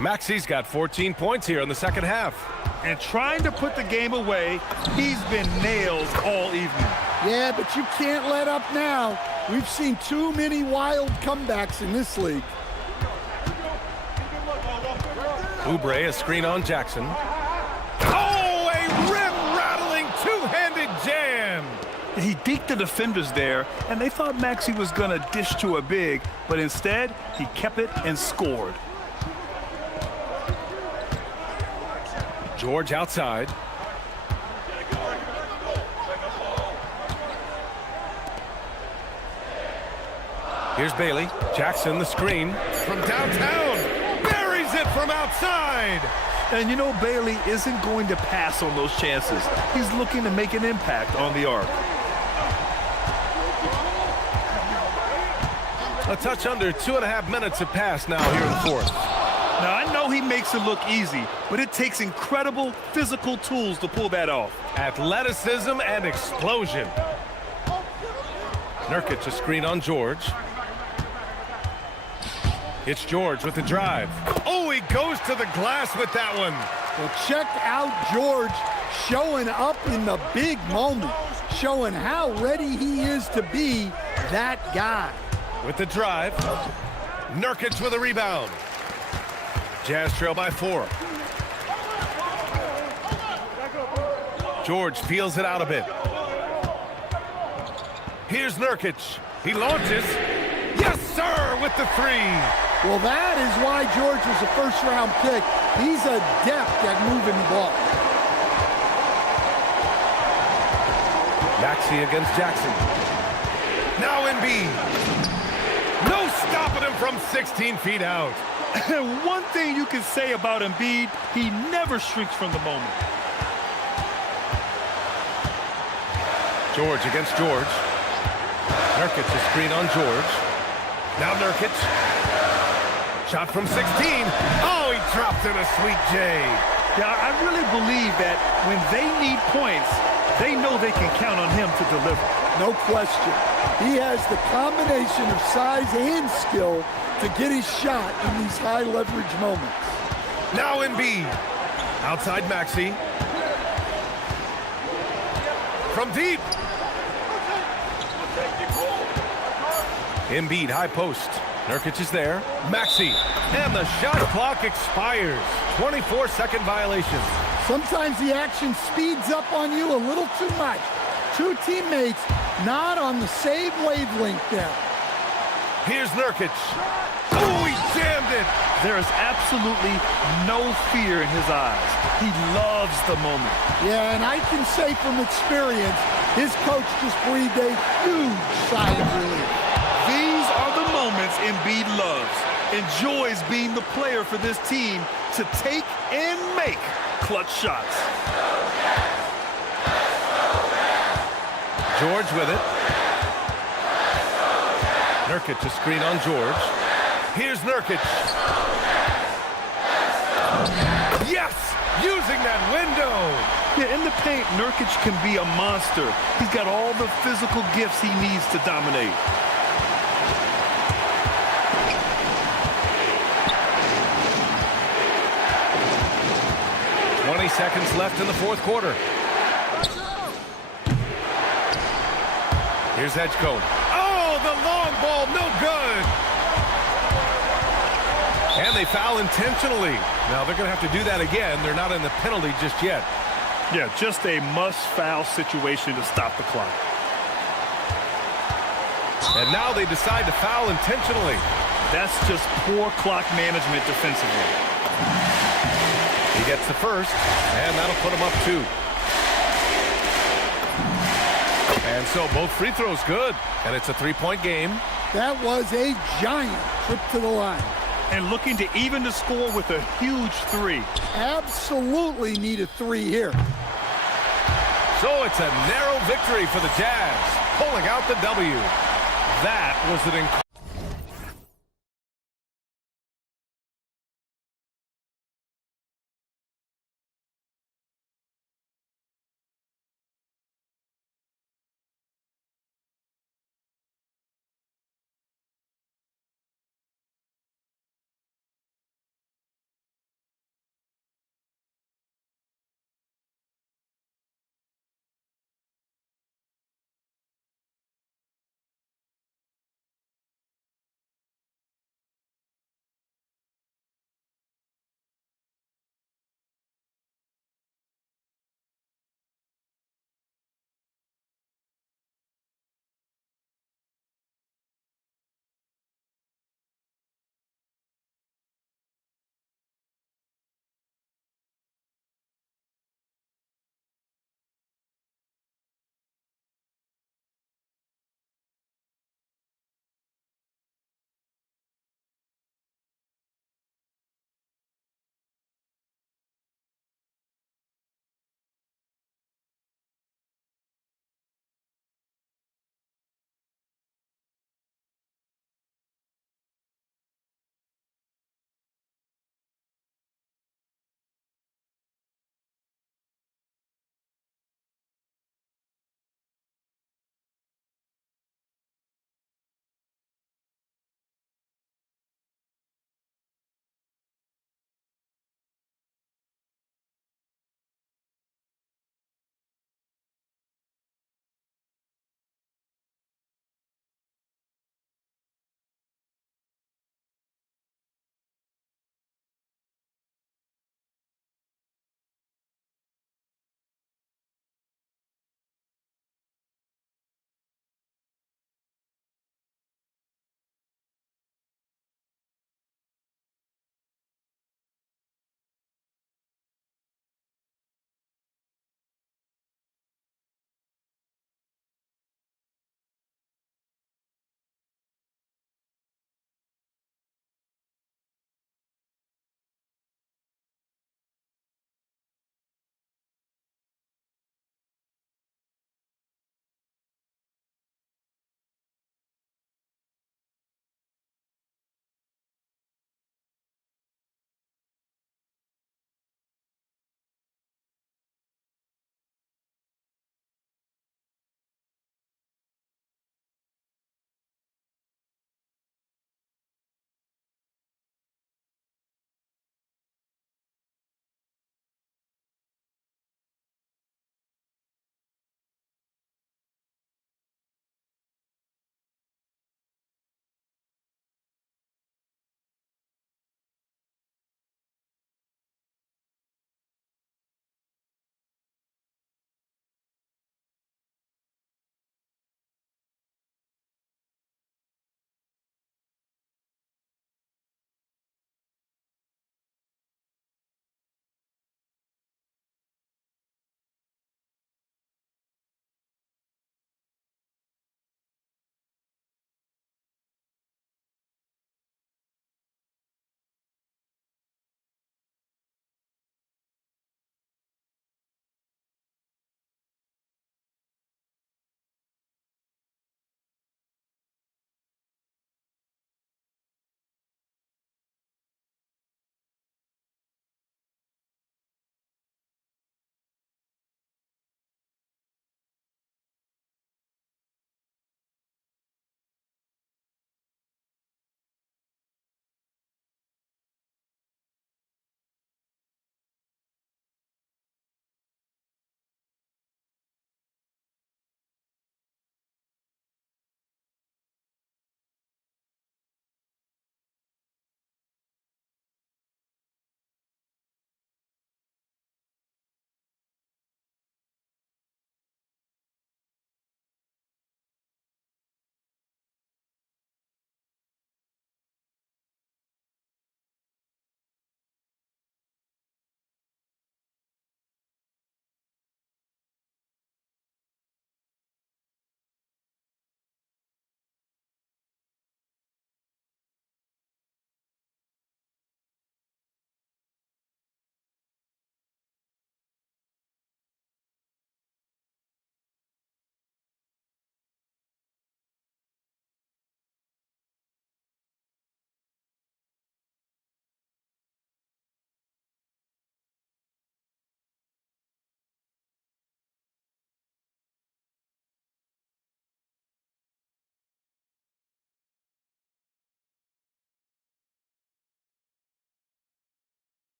Maxey's got 14 points here in the second half. And trying to put the game away, he's been nailed all evening. Yeah, but you can't let up now. We've seen too many wild comebacks in this league. Oubre, a screen on Jackson. Oh, a rim-rattling two-handed jam. He deked the defenders there, and they thought Maxey was going to dish to a big, but instead, he kept it and scored. George outside. Here's Bailey. Jackson, the screen from downtown. Buries it from outside. And you know, Bailey isn't going to pass on those chances. He's looking to make an impact on the arc. A touch under 2.5 minutes have passed now here in the fourth. Now, I know he makes it look easy, but it takes incredible physical tools to pull that off. Athleticism and explosion. Nurkic, a screen on George. It's George with the drive. Oh, he goes to the glass with that one. Well, check out George showing up in the big moment, showing how ready he is to be that guy. With the drive. Nurkic with a rebound. Jazz trail by 4. George peels it out a bit. Here's Nurkic. He launches. Yes, sir, with the 3. Well, that is why George was a first-round pick. He's adept at moving the ball. Maxey against Jackson. Now Embiid. No stopping him from 16 feet out. One thing you can say about Embiid, he never shrinks from the moment. George against George. Nurkic, a screen on George. Now Nurkic. Shot from 16. Oh, he dropped in a sweet J. Yeah, I really believe that when they need points, they know they can count on him to deliver. No question. He has the combination of size and skill to get his shot in these high leverage moments. Now Embiid. Outside Maxey. From deep. Embiid, high post. Nurkic is there. Maxey. And the shot clock expires. 24-second violation. Sometimes the action speeds up on you a little too much. Two teammates not on the same wavelength there. Here's Nurkic. Oh, he jammed it. There is absolutely no fear in his eyes. He loves the moment. Yeah, and I can say from experience, his coach just breathed a huge sigh of relief. These are the moments Embiid loves. Enjoys being the player for this team to take and make clutch shots. George with it. Nurkic, a screen on George. Here's Nurkic. Yes! Using that window! Yeah, in the paint, Nurkic can be a monster. He's got all the physical gifts he needs to dominate. Seconds left in the fourth quarter. Here's Edgecombe. Oh, the long ball, no good. And they foul intentionally. Now they're going to have to do that again. They're not in the penalty just yet. Yeah, just a must-foul situation to stop the clock. And now they decide to foul intentionally. That's just poor clock management defensively. He gets the first, and that'll put him up 2. And so both free throws good, and it's a 3-point game. That was a giant trip to the line. And looking to even the score with a huge 3. Absolutely need a 3 here. So it's a narrow victory for the Jazz, pulling out the W. That was an incredible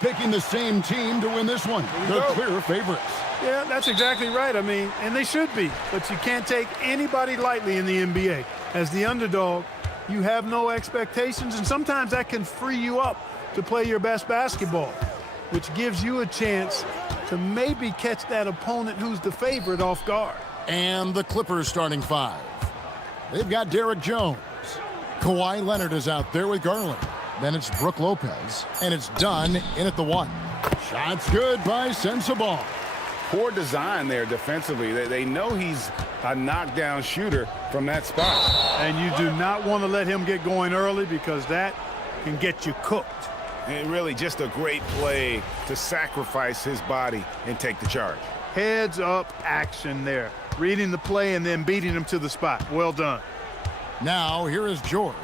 Picking the same team to win this one. The clear favorites. Yeah, that's exactly right. I mean, and they should be. But you can't take anybody lightly in the NBA. As the underdog, you have no expectations, and sometimes that can free you up to play your best basketball, which gives you a chance to maybe catch that opponent who's the favorite off guard. And the Clippers starting five. They've got Derek Jones. Kawhi Leonard is out there with Garland. Then it's Brook Lopez, and it's done in at the one. Shots good by Sensabaugh. Poor design there defensively. They know he's a knockdown shooter from that spot. And you do not want to let him get going early because that can get you cooked. And really just a great play to sacrifice his body and take the charge. Heads up action there. Reading the play and then beating him to the spot. Well done. Now here is George.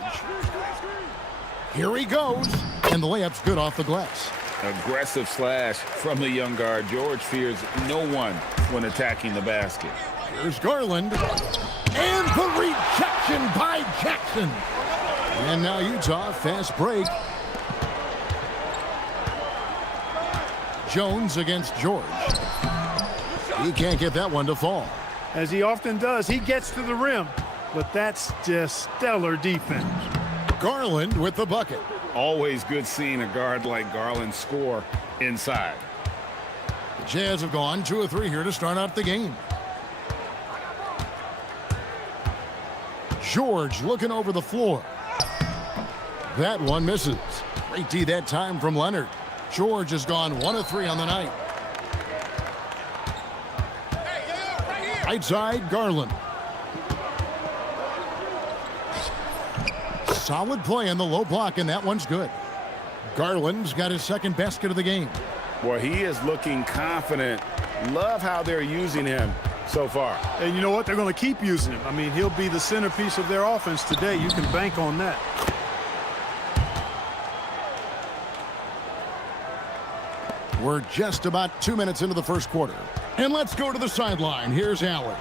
Here he goes. And the layup's good off the glass. Aggressive slash from the young guard. George fears no one when attacking the basket. Here's Garland. And the rejection by Jackson. And now Utah, fast break. Jones against George. He can't get that one to fall. As he often does, he gets to the rim. But that's just stellar defense. Garland with the bucket. Always good seeing a guard like Garland score inside. The Jazz have gone 2 of 3 here to start out the game. George looking over the floor. That one misses. Great D that time from Leonard. George has gone 1 of 3 on the night. Right side, Garland. Solid play on the low block, and that one's good. Garland's got his second basket of the game. Boy, he is looking confident. Love how they're using him so far. And you know what? They're going to keep using him. I mean, he'll be the centerpiece of their offense today. You can bank on that. We're just about 2 minutes into the first quarter. And let's go to the sideline. Here's Allen.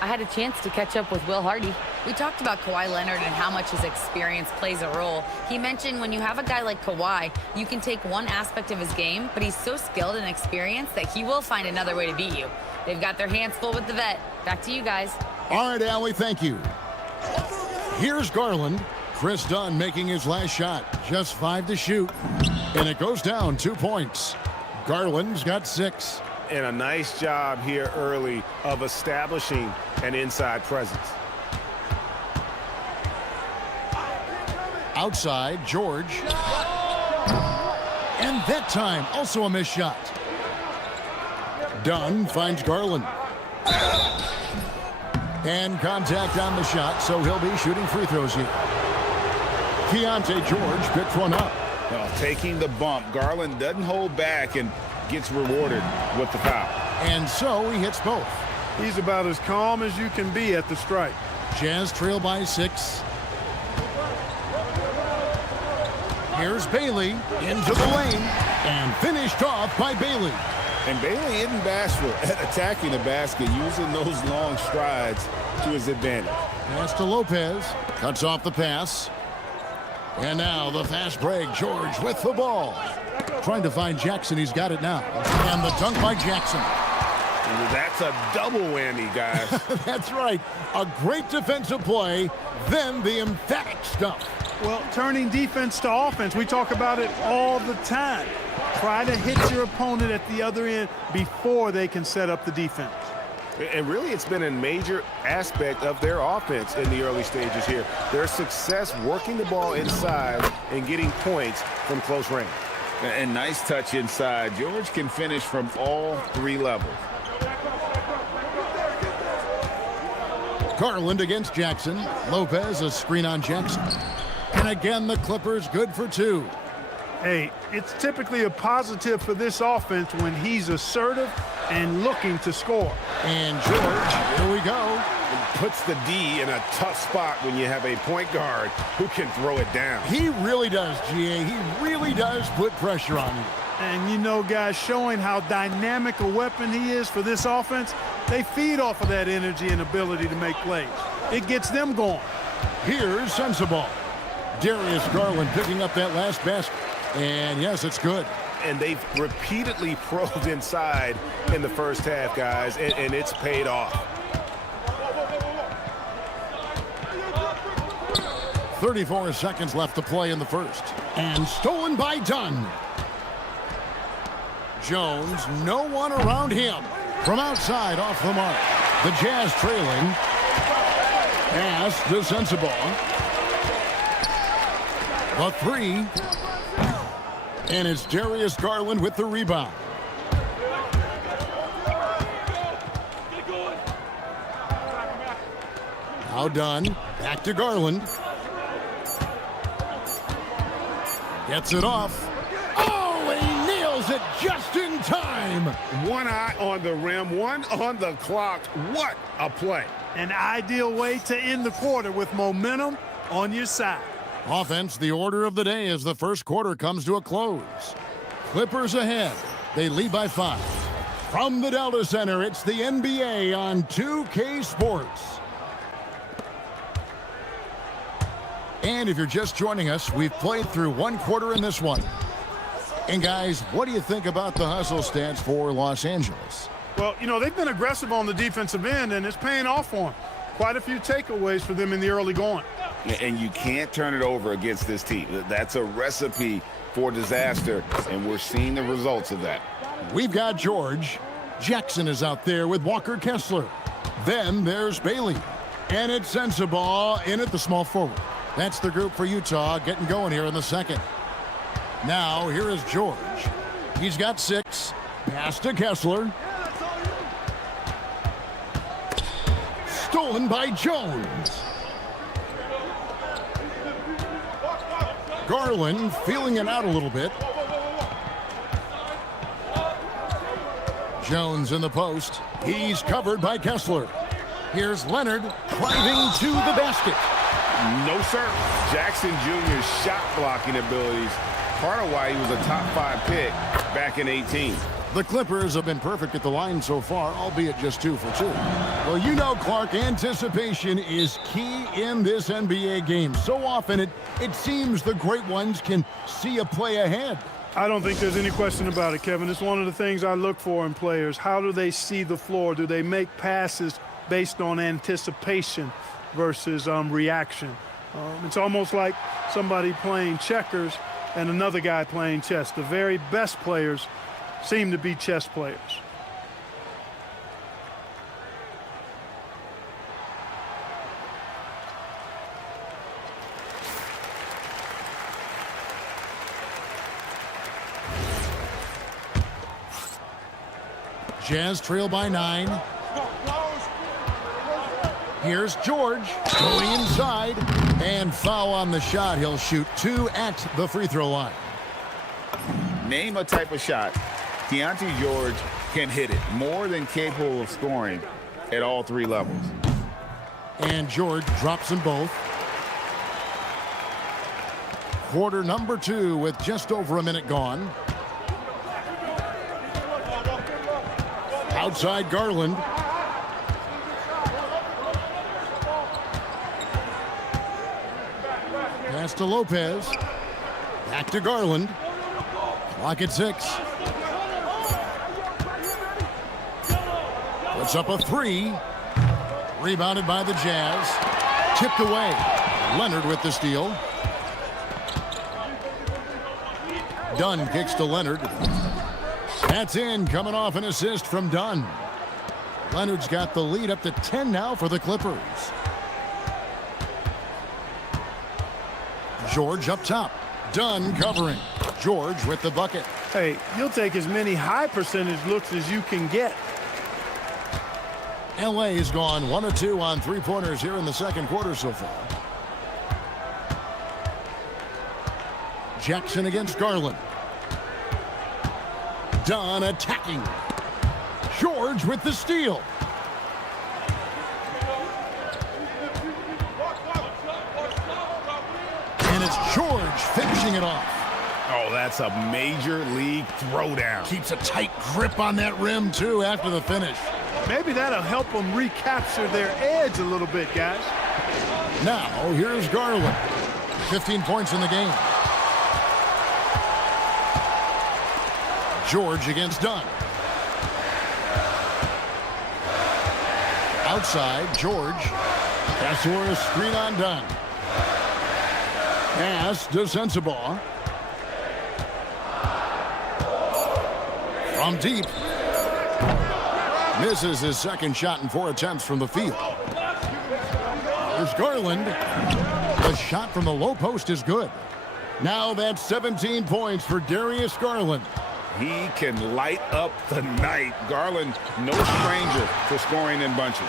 I had a chance to catch up with Will Hardy. We talked about Kawhi Leonard and how much his experience plays a role. He mentioned when you have a guy like Kawhi, you can take one aspect of his game, but he's so skilled and experienced that he will find another way to beat you. They've got their hands full with the vet. Back to you guys. All right, Allie, thank you. Here's Garland. Chris Dunn making his last shot. Just 5 to shoot. And it goes down 2 points. Garland's got 6. And a nice job here early of establishing an inside presence. Outside, George. And that time, also a missed shot. Dunn finds Garland. And contact on the shot, so he'll be shooting free throws here. Keontae George picked one up. Well, taking the bump, Garland doesn't hold back and gets rewarded with the foul. And so he hits both. He's about as calm as you can be at the strike. Jazz trail by 6. Here's Bailey into the lane and finished off by Bailey. And Bailey isn't bashful at attacking the basket, using those long strides to his advantage. Pass to Lopez. Cuts off the pass. And now the fast break. George with the ball. Trying to find Jackson. He's got it now. And the dunk by Jackson. That's a double whammy, guys. That's right. A great defensive play, then the emphatic stuff. Well, turning defense to offense, we talk about it all the time. Try to hit your opponent at the other end before they can set up the defense. And really, it's been a major aspect of their offense in the early stages here. Their success working the ball inside and getting points from close range. And nice touch inside. George can finish from all 3 levels. Garland against Jackson. Lopez a screen on Jackson. And again, the Clippers good for 2. Hey, it's typically a positive for this offense when he's assertive and looking to score. And George, here we go. Puts the D in a tough spot when you have a point guard who can throw it down. He really does, GA. He really does put pressure on you. And you know, guys, showing how dynamic a weapon he is for this offense, they feed off of that energy and ability to make plays. It gets them going. Here's Sensabaugh. Darius Garland picking up that last basket. And yes, it's good. And they've repeatedly probed inside in the first half, guys, and it's paid off. 34 seconds left to play in the first. And stolen by Dunn. Jones, no one around him. From outside, off the mark. The Jazz trailing. Pass to Sensabaugh. The three. And it's Darius Garland with the rebound. Now Dunn. Back to Garland. Gets it off. Oh, and he nails it just in time. One eye on the rim, one on the clock. What a play. An ideal way to end the quarter with momentum on your side. Offense, the order of the day as the first quarter comes to a close. Clippers ahead. They lead by 5. From the Delta Center, it's the NBA on 2K Sports. And if you're just joining us, we've played through one quarter in this one. And guys, what do you think about the hustle stats for Los Angeles? Well, you know, they've been aggressive on the defensive end, and it's paying off for them. Quite a few takeaways for them in the early going. And you can't turn it over against this team. That's a recipe for disaster, and we're seeing the results of that. We've got George. Jackson is out there with Walker Kessler. Then there's Bailey. And it's Sensabaugh in at the small forward. That's the group for Utah getting going here in the second. Now, here is George. He's got 6. Pass to Kessler. Stolen by Jones. Garland feeling it out a little bit. Jones in the post. He's covered by Kessler. Here's Leonard driving to the basket. No, sir. Jackson Jr.'s shot blocking abilities, part of why he was a top 5 pick back in 18. The Clippers have been perfect at the line so far, albeit just 2 for 2. Well, you know, Clark, anticipation is key in this NBA game. So often it seems the great ones can see a play ahead. I don't think there's any question about it, Kevin. It's one of the things I look for in players. How do they see the floor? Do they make passes based on anticipation versus reaction? It's almost like somebody playing checkers and another guy playing chess. The very best players seem to be chess players. Jazz trail by 9. Here's George going inside and foul on the shot. He'll shoot 2 at the free throw line. Name a type of shot Keontae George can hit it, more than capable of scoring at all 3 levels. And George drops them both. Quarter number 2 with just over a minute gone. Outside Garland. Pass to Lopez. Back to Garland. Clock at 6. Puts up a 3. Rebounded by the Jazz. Tipped away. Leonard with the steal. Dunn kicks to Leonard. That's in, coming off an assist from Dunn. Leonard's got the lead up to 10 now for the Clippers. George up top. Dunn covering. George with the bucket. Hey, you'll take as many high percentage looks as you can get. LA has gone 1 of 2 on 3-pointers here in the second quarter so far. Jackson against Garland. Dunn attacking. George with the steal. And it's George finishing it off. Oh, that's a major league throwdown. Keeps a tight grip on that rim, too, after the finish. Maybe that'll help them recapture their edge a little bit, guys. Now, here's Garland. 15 points in the game. George against Dunn. Outside, George. Kessler, a screen on Dunn. Pass to Sensabaugh. From deep. Misses his second shot in 4 attempts from the field. There's Garland. The shot from the low post is good. Now that's 17 points for Darius Garland. He can light up the night. Garland, no stranger for scoring in bunches.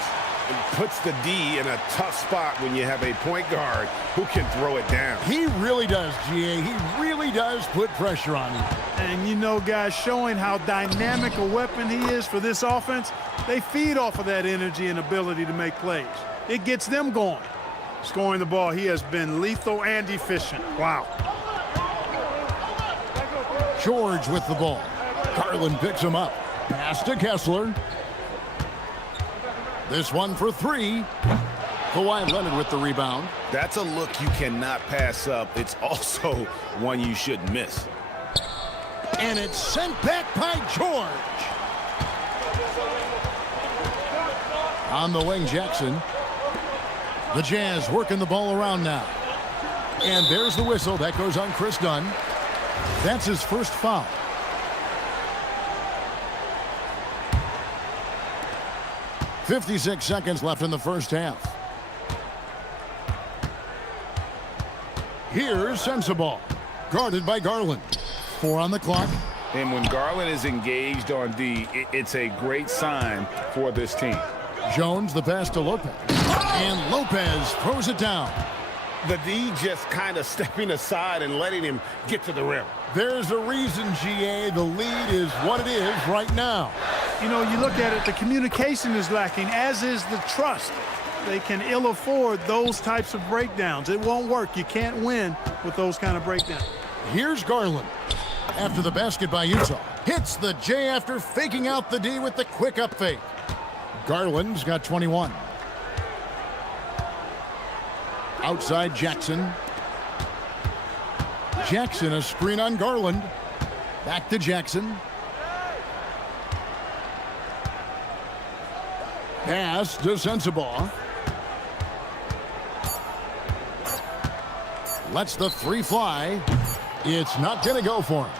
It puts the D in a tough spot when you have a point guard who can throw it down. He really does, GA. He really does put pressure on you. And you know, guys, showing how dynamic a weapon he is for this offense, they feed off of that energy and ability to make plays. It gets them going. Scoring the ball, he has been lethal and efficient. Wow. George with the ball. Garland picks him up. Pass to Kessler. This one for 3. Kawhi Leonard with the rebound. That's a look you cannot pass up. It's also one you shouldn't miss. And it's sent back by George. On the wing, Jackson. The Jazz working the ball around now. And there's the whistle. That goes on Chris Dunn. That's his first foul. .56 seconds left in the first half. Here's Sensabaugh, guarded by Garland. 4 on the clock. And when Garland is engaged on D, it's a great sign for this team. Jones, the pass to Lopez. And Lopez throws it down. The D just kind of stepping aside and letting him get to the rim. There's a reason, GA, the lead is what it is right now. You know, you look at it, the communication is lacking, as is the trust. They can ill afford those types of breakdowns. It won't work. You can't win with those kind of breakdowns. Here's Garland. After the basket by Utah. Hits the J after faking out the D with the quick up fake. Garland's got 21. Outside Jackson. Jackson, a screen on Garland. Back to Jackson. Pass to Sensabaugh. Lets the 3 fly. It's not going to go for him.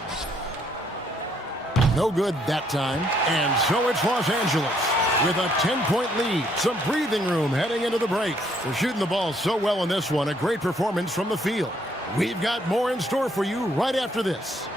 No good that time. And so it's Los Angeles with a 10-point lead. Some breathing room heading into the break. They're shooting the ball so well in this one. A great performance from the field. We've got more in store for you right after this.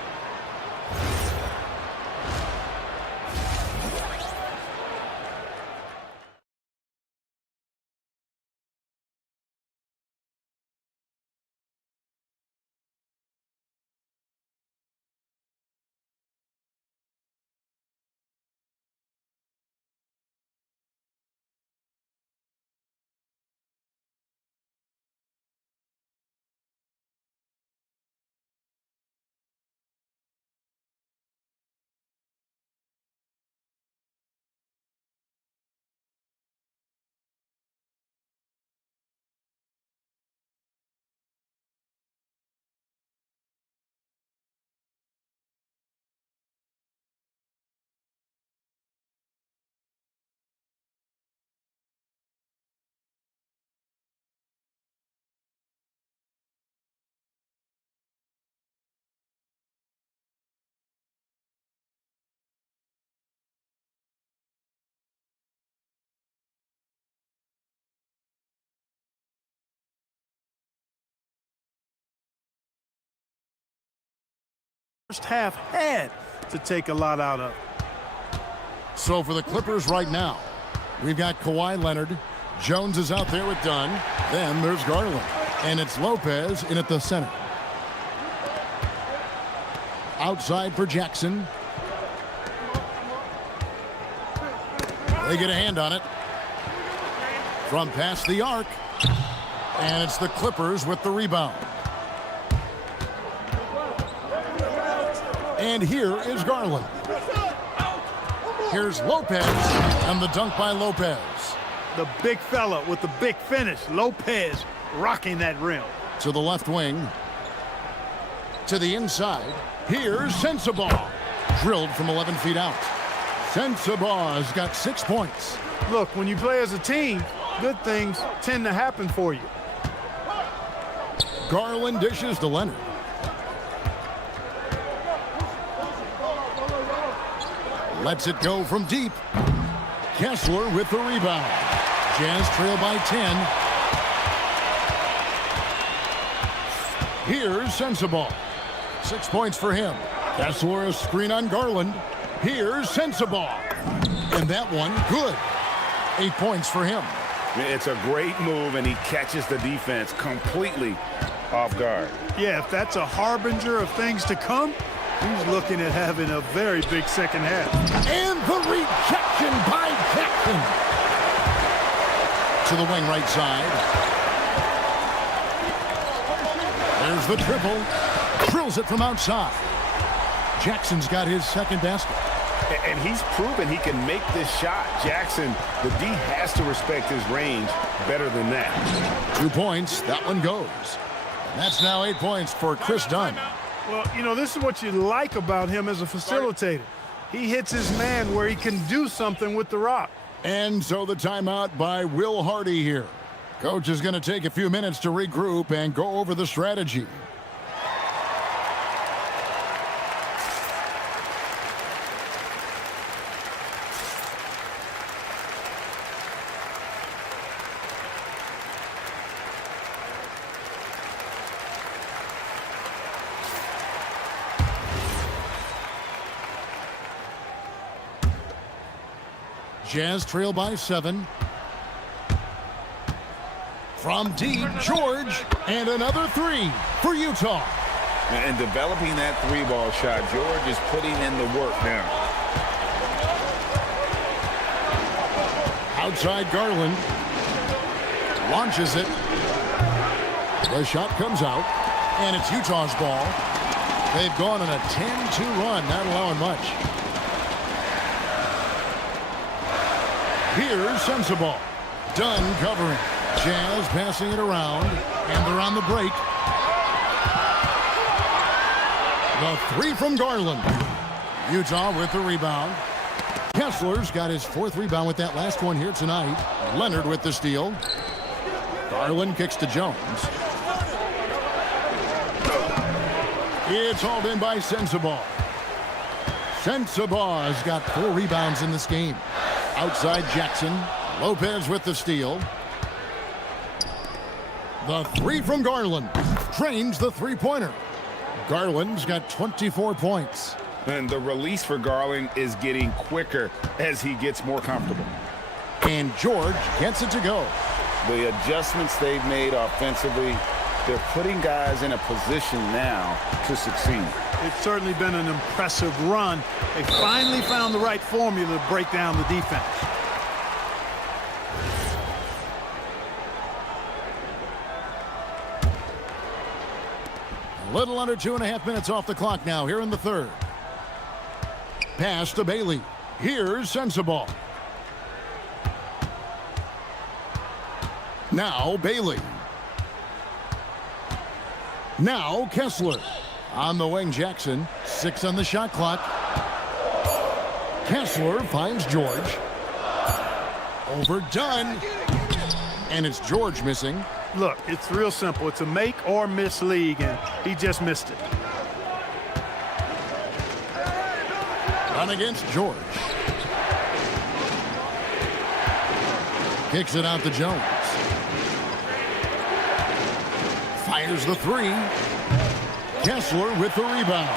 First half had to take a lot out of. So for the Clippers right now, we've got Kawhi Leonard. Jones is out there with Dunn. Then there's Garland. And it's Lopez in at the center. Outside for Jackson. They get a hand on it. From past the arc. And it's the Clippers with the rebound. And here is Garland. Here's Lopez, and the dunk by Lopez. The big fella with the big finish. Lopez rocking that rim. To the left wing. To the inside. Here's Sensabaugh. drilled from 11 feet out. Sensabaugh's got 6 points. Look, when you play as a team, good things tend to happen for you. Garland dishes to Leonard. Lets it go from deep. Kessler with the rebound. Jazz trail by 10. Here's Sensabaugh. 6 points for him. Kessler a screen on Garland. Here's Sensabaugh. And that one good. 8 points for him. It's a great move, and he catches the defense completely off guard. Yeah, if that's a harbinger of things to come, he's looking at having a very big second half. And the rejection by Jackson. To the wing right side. There's the triple. Drills it from outside. Jackson's got his second basket. And he's proven he can make this shot. Jackson, the D has to respect his range better than that. 2 points. That one goes. And that's now 8 points for Chris Dunn. Well, you know, this is what you like about him as a facilitator. He hits his man where he can do something with the rock. And so the timeout by Will Hardy here. Coach is going to take a few minutes to regroup and go over the strategy. Jazz trail by 7. From deep, George, and another 3 for Utah. And developing that 3-ball shot, George is putting in the work now. Outside Garland. Launches it. The shot comes out, and it's Utah's ball. They've gone on a 10-2 run, not allowing much. Here's Sensabaugh. Dunn covering. Jazz passing it around, and they're on the break. The 3 from Garland. Utah with the rebound. Kessler's got his 4th rebound with that last one here tonight. Leonard with the steal. Garland kicks to Jones. It's hauled in by Sensabaugh. Sensabaugh's got 4 rebounds in this game. Outside Jackson. Lopez with the steal. The 3 from Garland. Drains the 3-pointer. Garland's got 24 points. And the release for Garland is getting quicker as he gets more comfortable. And George gets it to go. The adjustments they've made offensively, they're putting guys in a position now to succeed. It's certainly been an impressive run. They finally found the right formula to break down the defense. A little under 2.5 minutes off the clock now here in the third. Pass to Bailey. Here's Sensabaugh. Now Bailey. Now Kessler. On the wing, Jackson. 6 on the shot clock. Kessler finds George. Overdone. And it's George missing. Look, it's real simple. It's a make or miss league, and he just missed it. Run against George. Kicks it out to Jones. Fires the 3. Kessler with the rebound.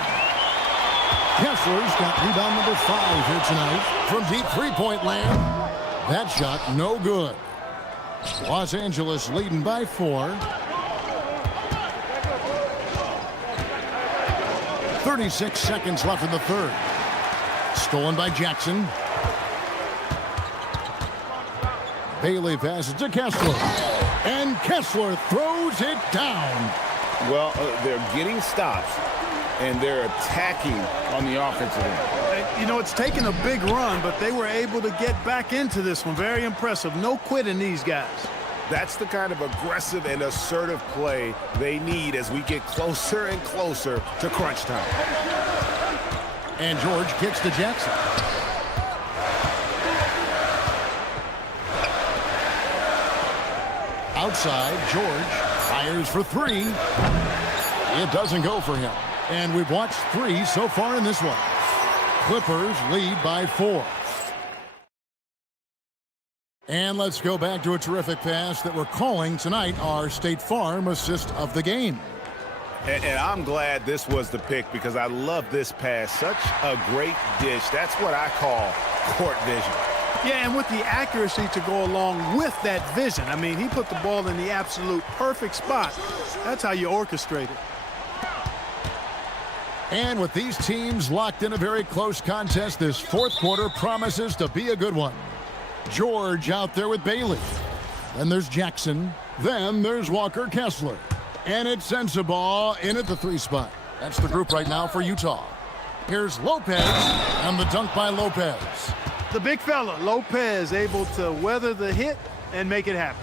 Kessler's got rebound number 5 here tonight. From deep 3-point land. That shot no good. Los Angeles leading by 4. 36 seconds left in the third. Stolen by Jackson. Bailey passes to Kessler. And Kessler throws it down. Well, they're getting stops, and they're attacking on the offensive end. You know, it's taken a big run, but they were able to get back into this one. Very impressive. No quitting these guys. That's the kind of aggressive and assertive play they need as we get closer and closer to crunch time. And George kicks to Jackson. Outside, George fires for three. It doesn't go for him. And we've watched three so far in this one. Clippers lead by 4. And let's go back to a terrific pass that we're calling tonight our State Farm assist of the game. And I'm glad this was the pick because I love this pass. Such a great dish. That's what I call court vision. Yeah, and with the accuracy to go along with that vision. I mean, he put the ball in the absolute perfect spot. That's how you orchestrate it. And with these teams locked in a very close contest, this fourth quarter promises to be a good one. George out there with Bailey. Then there's Jackson. Then there's Walker Kessler. And it sends a ball in at the 3 spot. That's the group right now for Utah. Here's Lopez and the dunk by Lopez. The big fella, Lopez, able to weather the hit and make it happen.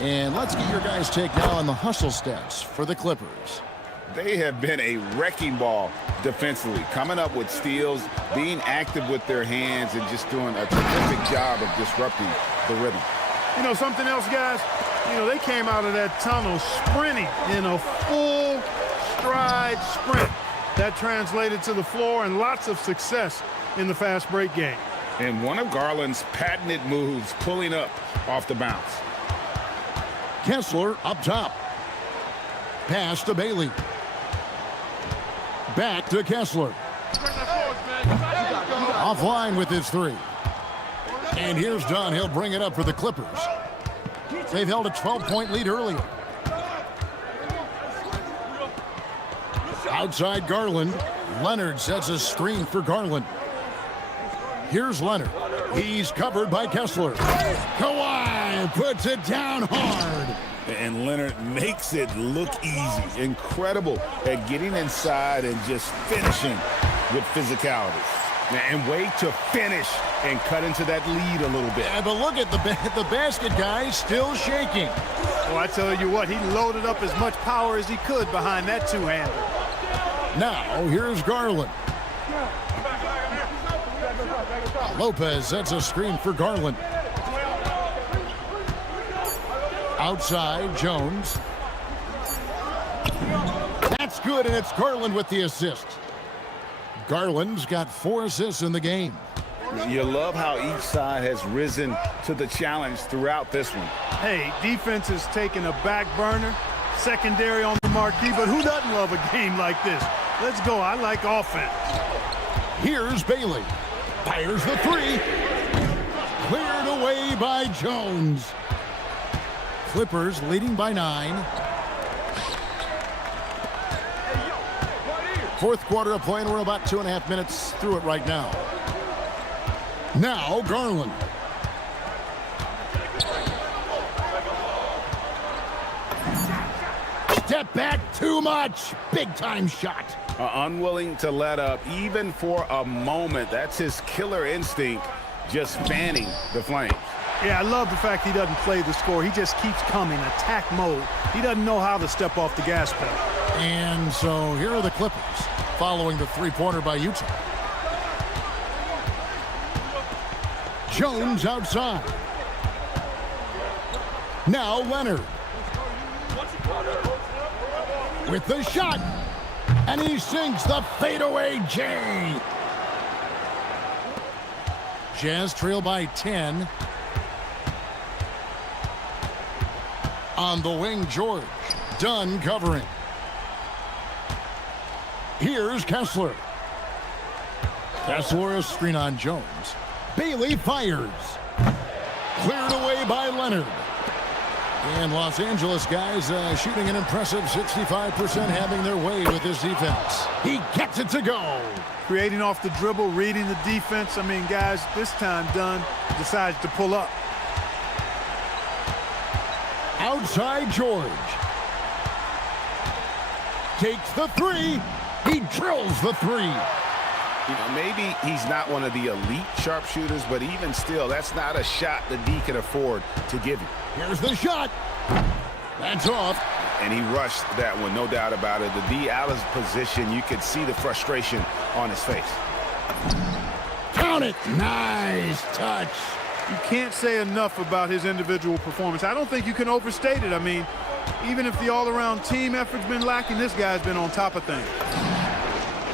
And let's get your guys' take now on the hustle stats for the Clippers. They have been a wrecking ball defensively, coming up with steals, being active with their hands, and just doing a terrific job of disrupting the rhythm. You know, something else, guys? You know, they came out of that tunnel sprinting in a full stride sprint. That translated to the floor and lots of success in the fast break game. And one of Garland's patented moves, pulling up off the bounce. Kessler up top. Pass to Bailey. Back to Kessler. Offline with his 3. And here's Dunn. He'll bring it up for the Clippers. They've held a 12-point lead earlier. Outside Garland. Leonard sets a screen for Garland. Here's Leonard. He's covered by Kessler. Kawhi puts it down hard. And Leonard makes it look easy. Incredible at getting inside and just finishing with physicality. And way to finish and cut into that lead a little bit. Yeah, but look at the basket guy still shaking. Well, I tell you what, he loaded up as much power as he could behind that two-hander. Now, here's Garland. Lopez sets a screen for Garland. Outside, Jones. That's good, and it's Garland with the assist. Garland's got 4 assists in the game. You love how each side has risen to the challenge throughout this one. Hey, defense is taking a back burner, secondary on the marquee, but who doesn't love a game like this? Let's go. I like offense. Here's Bailey. Fires the 3. Cleared away by Jones. Clippers leading by 9. Fourth quarter of play, and we're about 2.5 minutes through it right now. Now Garland. Step back too much. Big time shot. Unwilling to let up even for a moment. That's his killer instinct, just fanning the flames. Yeah, I love the fact he doesn't play the score. He just keeps coming, attack mode. He doesn't know how to step off the gas pedal. And so here are the Clippers following the 3-pointer by Utah. Jones outside. Now Leonard. With the shot. And he sinks the fadeaway J. Jazz trail by 10. On the wing, George. Dunn covering. Here's Kessler. Kessler, a screen on Jones. Bailey fires. Cleared away by Leonard. And Los Angeles guys shooting an impressive 65%, having their way with this defense. He gets it to go. Creating off the dribble, reading the defense. I mean, guys, this time Dunn decides to pull up. Outside George. Takes the 3. He drills the 3. You know, maybe he's not one of the elite sharpshooters, but even still, that's not a shot that D can afford to give you. Here's the shot. That's off. and he rushed that one, no doubt about it. The D out of position, you could see the frustration on his face. Count it. Nice touch. You can't say enough about his individual performance. I don't think you can overstate it. I mean, even if the all-around team effort's been lacking, this guy's been on top of things.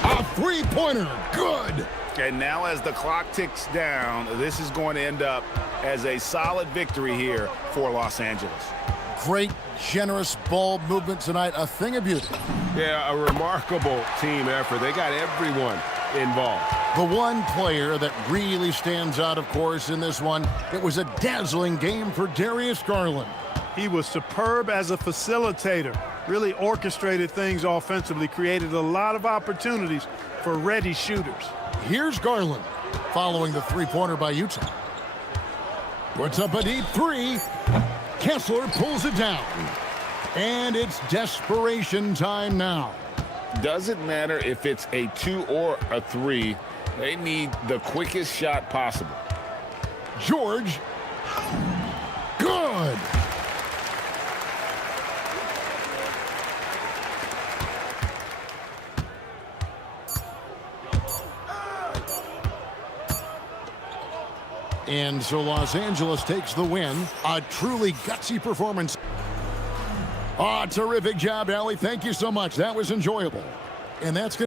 A three-pointer. Good. And now as the clock ticks down, this is going to end up as a solid victory here for Los Angeles. Great, generous ball movement tonight. A thing of beauty. Yeah, a remarkable team effort. They got everyone involved. The one player that really stands out, of course, in this one, it was a dazzling game for Darius Garland. He was superb as a facilitator, really orchestrated things offensively, created a lot of opportunities for ready shooters. Here's Garland, following the three-pointer by Utah. Puts up a deep three. Kessler pulls it down. And it's desperation time now. Doesn't matter if it's a 2 or a 3. They need the quickest shot possible. George. Good. And so Los Angeles takes the win. A truly gutsy performance. Terrific job, Allie. Thank you so much. That was enjoyable. And that's good.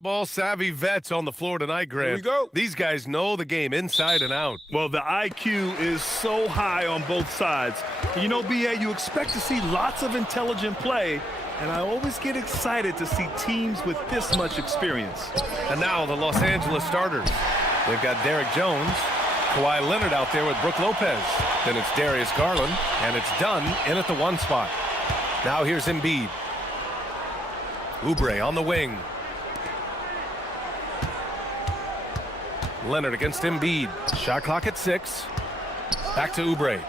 Ball-savvy vets on the floor tonight, Grant. Here we go. These guys know the game inside and out. Well, the IQ is so high on both sides. You know, BA, you expect to see lots of intelligent play, and I always get excited to see teams with this much experience. And now the Los Angeles starters. They've got Derek Jones, Kawhi Leonard out there with Brook Lopez. Then it's Darius Garland, and it's Dunn in at the 1 spot. Now here's Embiid. Oubre on the wing. Leonard against Embiid. Shot clock at 6. Back to Oubre.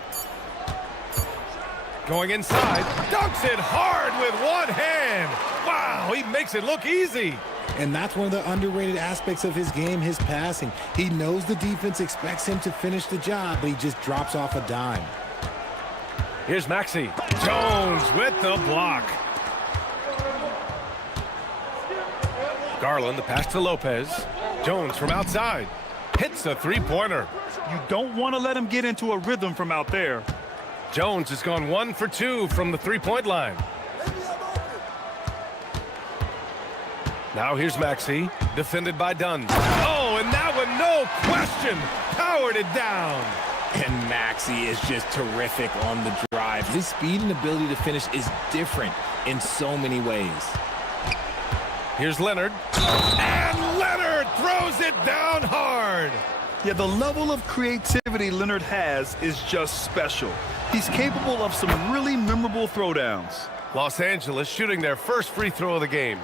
Going inside. Dunks it hard with one hand. Wow, he makes it look easy. And that's one of the underrated aspects of his game, his passing. He knows the defense expects him to finish the job, but he just drops off a dime. Here's Maxey. Jones with the block. Garland, the pass to Lopez. Jones from outside. Hits a three-pointer. You don't want to let him get into a rhythm from out there. Jones has gone 1 for 2 from the three-point line. Now here's Maxey, defended by Dunn. Oh, and that one, no question, powered it down. And Maxey is just terrific on the drive. His speed and ability to finish is different in so many ways. Here's Leonard. And Leonard throws it down hard. Yeah, the level of creativity Leonard has is just special. He's capable of some really memorable throwdowns. Los Angeles shooting their first free throw of the game.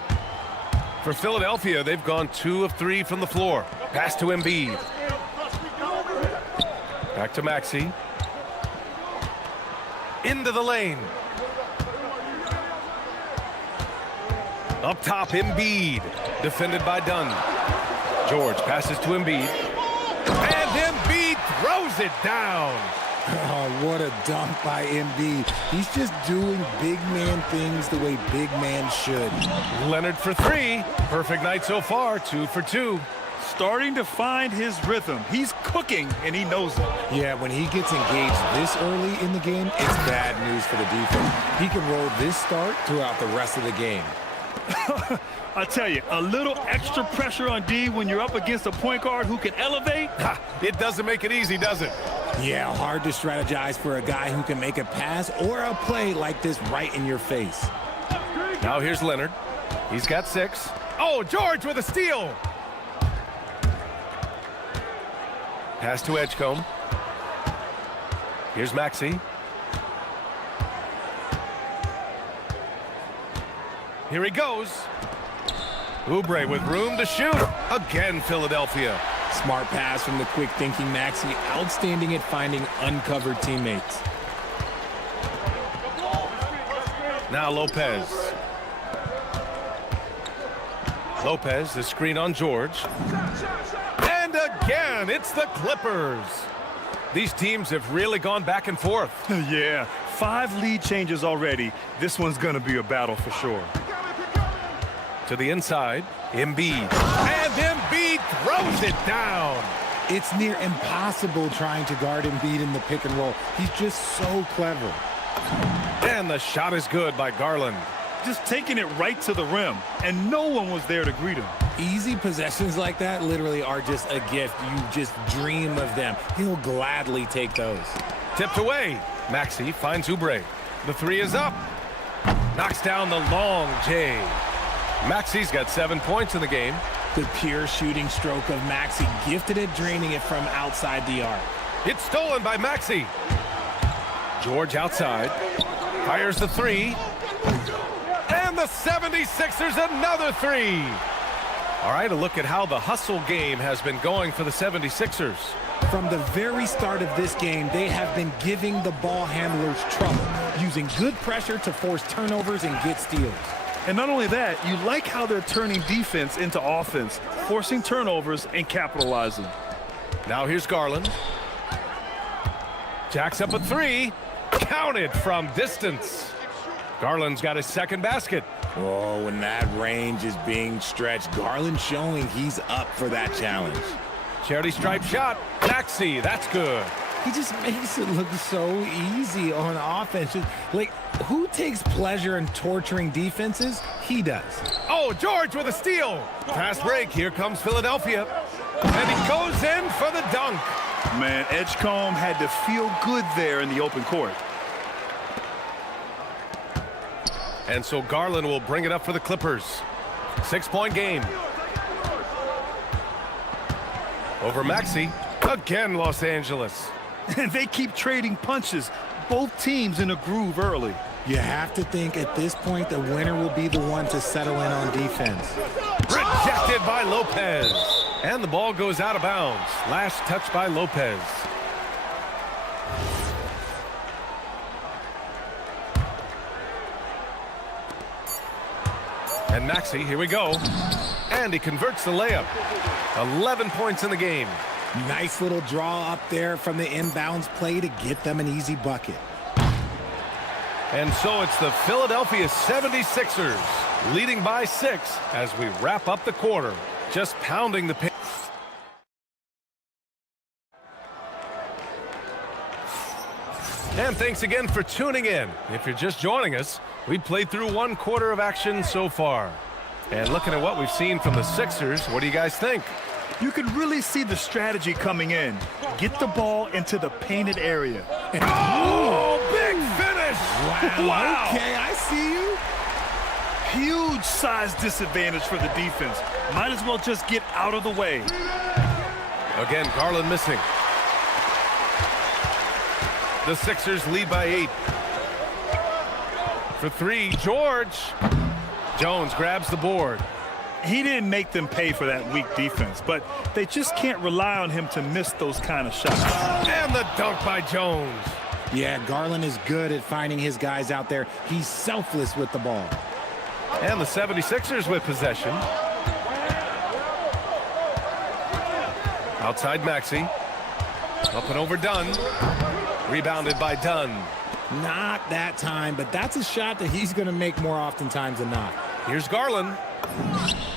For Philadelphia, they've gone 2 of 3 from the floor. Pass to Embiid. Back to Maxey. Into the lane. Up top, Embiid. Defended by Dunn. George passes to Embiid. And Embiid throws it down. Oh, what a dunk by Embiid. He's just doing big man things the way big man should. Leonard for 3. Perfect night so far, 2 for 2. Starting to find his rhythm. He's cooking, and he knows it. Yeah, when he gets engaged this early in the game, it's bad news for the defense. He can roll this start throughout the rest of the game. I tell you, a little extra pressure on D when you're up against a point guard who can elevate. It doesn't make it easy, does it? Yeah, hard to strategize for a guy who can make a pass or a play like this right in your face. Now here's Leonard. He's got 6. Oh, George with a steal. Pass to Edgecombe. Here's Maxey. Here he goes. Oubre with room to shoot. Again, Philadelphia. Smart pass from the quick-thinking Maxey. Outstanding at finding uncovered teammates. Now Lopez. Lopez, the screen on George. And again, it's the Clippers. These teams have really gone back and forth. Yeah, 5 lead changes already. This one's going to be a battle for sure. To the inside, Embiid. And Embiid throws it down. It's near impossible trying to guard Embiid in the pick and roll. He's just so clever. And the shot is good by Garland. Just taking it right to the rim, and no one was there to greet him. Easy possessions like that literally are just a gift. You just dream of them. He'll gladly take those. Tipped away. Maxey finds Oubre. The 3 is up. Knocks down the long J. Maxey's got 7 points in the game. The pure shooting stroke of Maxey, gifted at draining it from outside the arc. It's stolen by Maxey. George outside. Fires the 3. And the 76ers another 3. All right, a look at how the hustle game has been going for the 76ers. From the very start of this game, they have been giving the ball handlers trouble, using good pressure to force turnovers and get steals. And not only that, you like how they're turning defense into offense, forcing turnovers and capitalizing. Now here's Garland. Jacks up a 3. Counted from distance. Garland's got his second basket. Oh, when that range is being stretched, Garland showing he's up for that challenge. Charity stripe shot. Maxey, that's good. He just makes it look so easy on offense. Like, who takes pleasure in torturing defenses? He does. Oh, George with a steal. Fast break. Here comes Philadelphia. And he goes in for the dunk. Man, Edgecombe had to feel good there in the open court. And so Garland will bring it up for the Clippers. 6-point game. Over Maxey. Again, Los Angeles. And they keep trading punches. Both teams in a groove early. You have to think at this point the winner will be the one to settle in on defense. Rejected by Lopez. And the ball goes out of bounds. Last touch by Lopez. And Maxey, here we go. And he converts the layup. 11 points in the game. Nice little draw up there from the inbounds play to get them an easy bucket. And so it's the Philadelphia 76ers leading by 6 as we wrap up the quarter. Just pounding the paint. And thanks again for tuning in. If you're just joining us, we played through 1 quarter of action so far. And looking at what we've seen from the Sixers, what do you guys think? You can really see the strategy coming in. Get the ball into the painted area. Oh, big finish! Wow. Okay, I see you. Huge size disadvantage for the defense. Might as well just get out of the way. Again, Garland missing. The Sixers lead by 8. For 3, George. Jones grabs the board. He didn't make them pay for that weak defense, but they just can't rely on him to miss those kind of shots. And the dunk by Jones. Yeah, Garland is good at finding his guys out there. He's selfless with the ball. And the 76ers with possession. Outside Maxey. Up and over Dunn. Rebounded by Dunn. Not that time, but that's a shot that he's going to make more oftentimes than not. Here's Garland.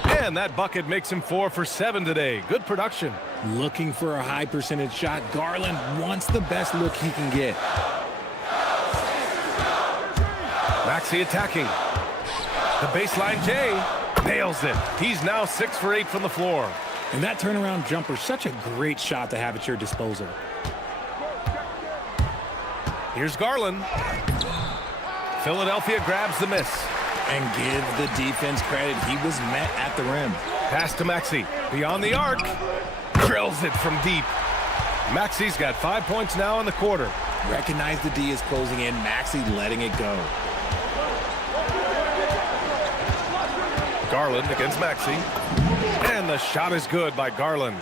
And that bucket makes him 4 for 7 today. Good production. Looking for a high percentage shot. Garland wants the best look he can get. Maxey attacking. The baseline J nails it. He's now 6 for 8 from the floor. And that turnaround jumper, such a great shot to have at your disposal. Here's Garland. Philadelphia grabs the miss. And give the defense credit. He was met at the rim. Pass to Maxey. Beyond the arc. Drills it from deep. Maxey's got 5 points now in the quarter. Recognize the D is closing in. Maxey letting it go. Garland against Maxey. And the shot is good by Garland.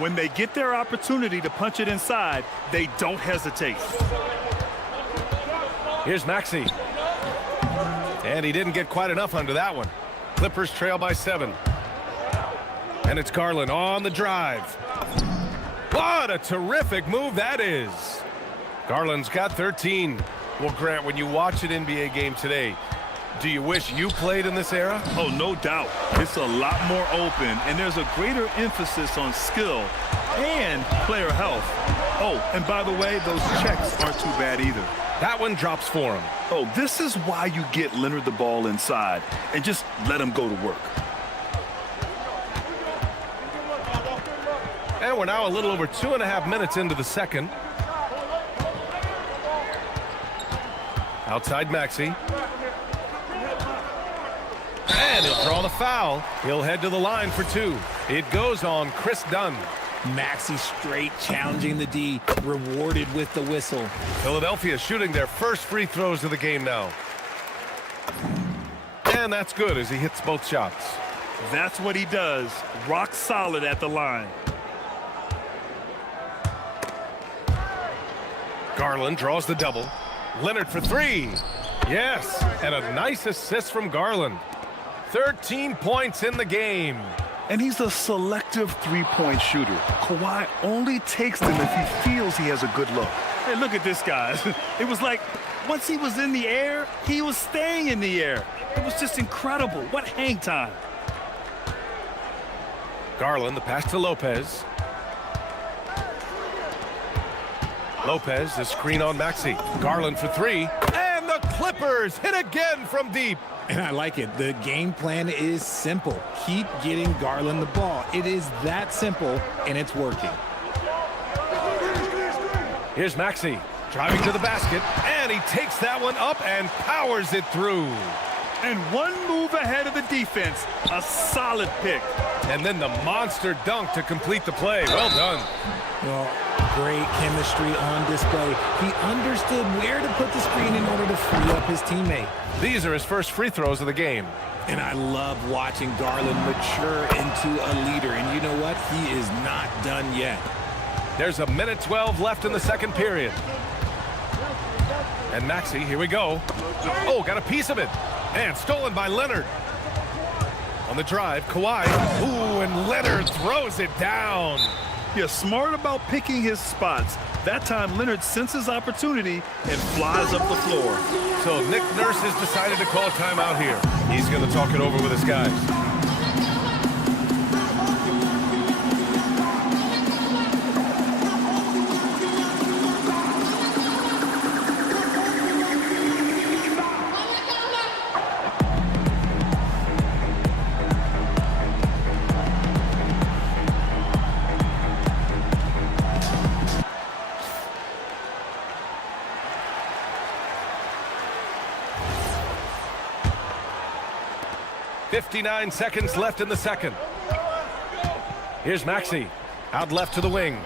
When they get their opportunity to punch it inside, they don't hesitate. Here's Maxey. And he didn't get quite enough under that one. Clippers trail by 7. And it's Garland on the drive. What a terrific move that is. Garland's got 13. Well, Grant, when you watch an NBA game today, do you wish you played in this era? Oh, no doubt. It's a lot more open, and there's a greater emphasis on skill and player health. Oh, and by the way, those checks aren't too bad either. That one drops for him. Oh, this is why you get Leonard the ball inside and just let him go to work. And we're now a little over 2.5 minutes into the second. Outside Maxey. And he'll draw the foul. He'll head to the line for 2. It goes on Chris Dunn. Maxey straight challenging the D, rewarded with the whistle. Philadelphia shooting their first free throws of the game now. And that's good as he hits both shots. That's what he does. Rock solid at the line. Garland draws the double. Leonard for 3. Yes, and a nice assist from Garland. 13 points in the game. And he's a selective three-point shooter. Kawhi only takes them if he feels he has a good look. Hey, look at this, guys. It was like once he was in the air, he was staying in the air. It was just incredible. What hang time. Garland, the pass to Lopez. Lopez, the screen on Maxey. Garland for three. And the Clippers hit again from deep. And I like it. The game plan is simple. Keep getting Garland the ball. It is that simple, and it's working. Here's Maxey driving to the basket, and he takes that one up and powers it through. And one move ahead of the defense. A solid pick. And then the monster dunk to complete the play. Well done. Well, great chemistry on display. He understood where to put the screen in order to free up his teammate. These are his first free throws of the game. And I love watching Garland mature into a leader. And you know what? He is not done yet. There's a minute 12 left in the second period. And Maxey, here we go. Oh, got a piece of it. And stolen by Leonard. On the drive, Kawhi. Ooh, and Leonard throws it down. You're smart about picking his spots. That time, Leonard senses opportunity and flies up the floor. So Nick Nurse has decided to call a timeout here. He's going to talk it over with his guys. .59 seconds left in the second. Here's Maxey, out left to the wing.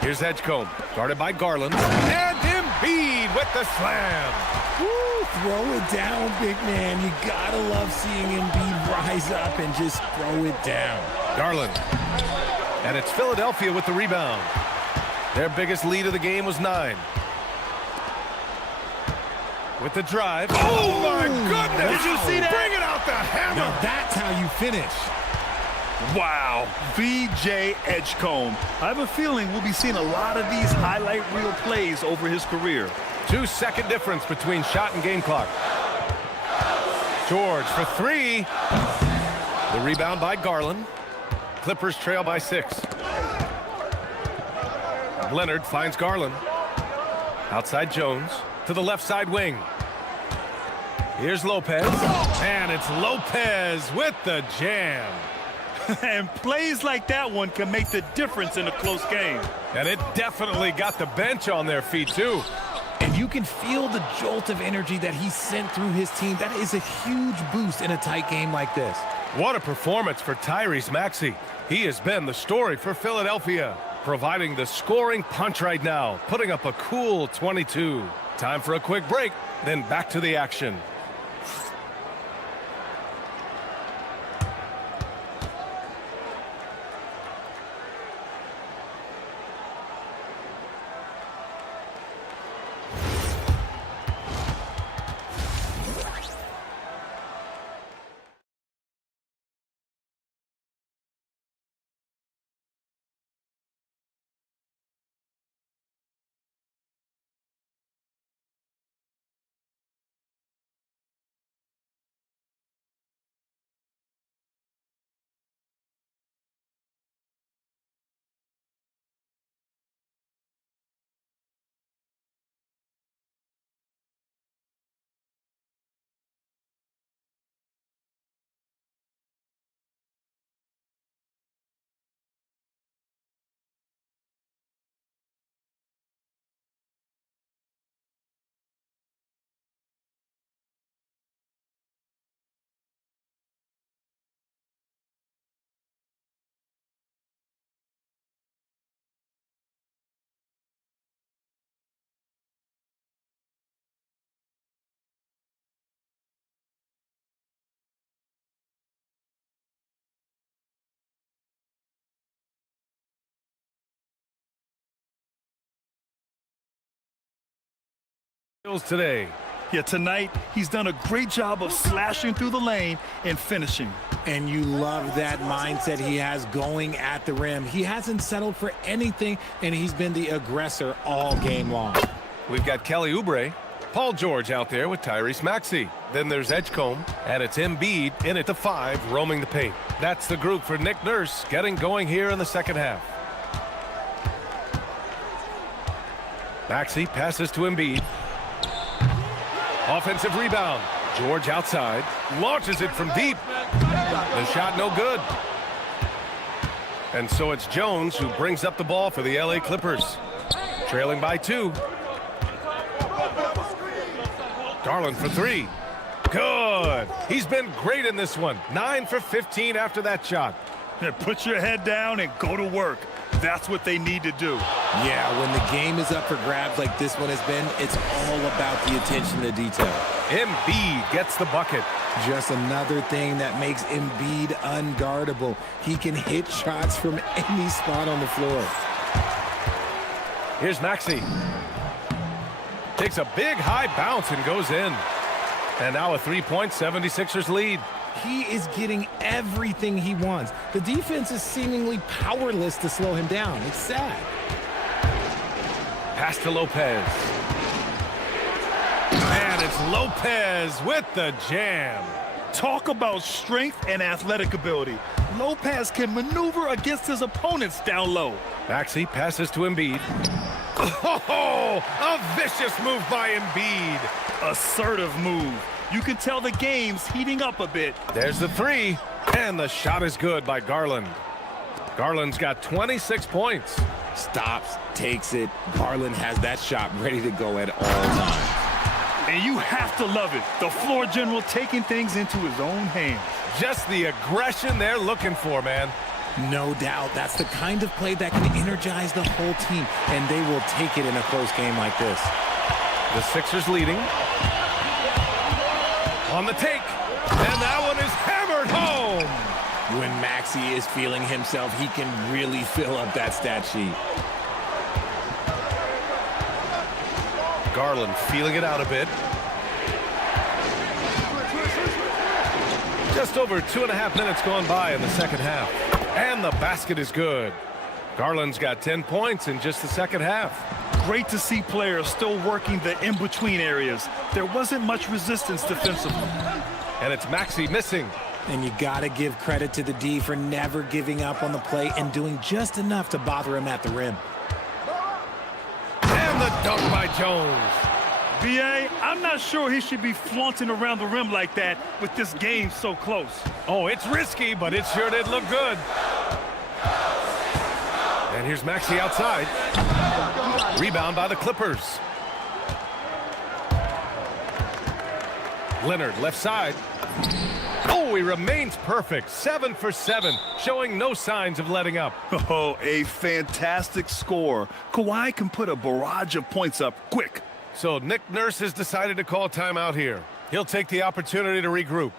Here's Edgecombe, guarded by Garland. And Embiid with the slam. Woo, throw it down, big man. You gotta love seeing Embiid rise up and just throw it down. Garland. And it's Philadelphia with the rebound. Their biggest lead of the game was 9. With the drive. Oh, my goodness! Did you see that? Bring it out the hammer! Now that's how you finish. Wow, VJ Edgecombe. I have a feeling we'll be seeing a lot of these highlight reel plays over his career. 2-second difference between shot and game clock. George for three. The rebound by Garland. Clippers trail by 6. Leonard finds Garland. Outside Jones. To the left side wing. Here's Lopez. And it's Lopez with the jam. And plays like that one can make the difference in a close game. And it definitely got the bench on their feet, too. And you can feel the jolt of energy that he sent through his team. That is a huge boost in a tight game like this. What a performance for Tyrese Maxey. He has been the story for Philadelphia, providing the scoring punch right now, putting up a cool 22. Time for a quick break, then back to the action. Today. Yeah, tonight he's done a great job of slashing through the lane and finishing. And you love that mindset he has going at the rim. He hasn't settled for anything, and he's been the aggressor all game long. We've got Kelly Oubre, Paul George out there with Tyrese Maxey. Then there's Edgecombe, and it's Embiid in at the 5, roaming the paint. That's the group for Nick Nurse getting going here in the second half. Maxey passes to Embiid. Offensive rebound. George outside. Launches it from deep. The shot no good. And so it's Jones who brings up the ball for the LA Clippers. Trailing by 2. Garland for 3. Good. He's been great in this one. 9 for 15 after that shot. Put your head down and go to work. That's what they need to do. Yeah, when the game is up for grabs like this one has been, it's all about the attention to detail. Embiid gets the bucket. Just another thing that makes Embiid unguardable. He can hit shots from any spot on the floor. Here's Maxey. Takes a big high bounce and goes in. And now a 3-point 76ers lead. He is getting everything he wants. The defense is seemingly powerless to slow him down. It's sad. Pass to Lopez. And it's Lopez with the jam. Talk about strength and athletic ability. Lopez can maneuver against his opponents down low. Maxey passes to Embiid. Oh, a vicious move by Embiid. Assertive move. You can tell the game's heating up a bit. There's the 3, and the shot is good by Garland. Garland's got 26 points. Stops, takes it. Garland has that shot ready to go at all times. And you have to love it. The floor general taking things into his own hands. Just the aggression they're looking for, man. No doubt. That's the kind of play that can energize the whole team, and they will take it in a close game like this. The Sixers leading. On the take, and that one is hammered home. When Maxey is feeling himself, he can really fill up that stat sheet. Garland feeling it out a bit. Just over 2.5 minutes gone by in the second half. And the basket is good. Garland's got 10 points in just the second half. Great to see players still working the in-between areas. There wasn't much resistance defensively. And it's Maxey missing. And you got to give credit to the D for never giving up on the play and doing just enough to bother him at the rim. And the dunk by Jones. B.A., I'm not sure he should be flaunting around the rim like that with this game so close. Oh, it's risky, but it sure did look good. And here's Maxey outside. Rebound by the Clippers. Leonard left side. Oh, he remains perfect. 7 for 7, showing no signs of letting up. Oh, a fantastic score. Kawhi can put a barrage of points up quick. So Nick Nurse has decided to call timeout here. He'll take the opportunity to regroup.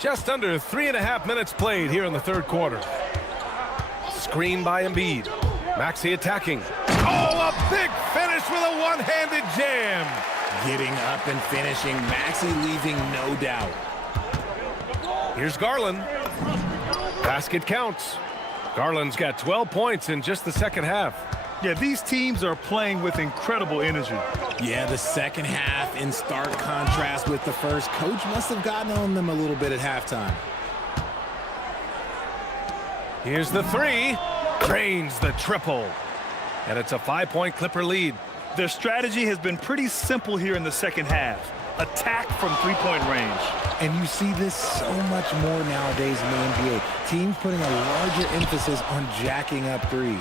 Just under 3.5 minutes played here in the third quarter. Screen by Embiid. Maxey attacking. Oh, a big finish with a one-handed jam. Getting up and finishing. Maxey leaving no doubt. Here's Garland. Basket counts. Garland's got 12 points in just the second half. Yeah, these teams are playing with incredible energy. Yeah, the second half in stark contrast with the first. Coach must have gotten on them a little bit at halftime. Here's the 3. Drains the triple. And it's a 5-point Clipper lead. Their strategy has been pretty simple here in the second half. Attack from three-point range. And you see this so much more nowadays in the NBA. Teams putting a larger emphasis on jacking up threes.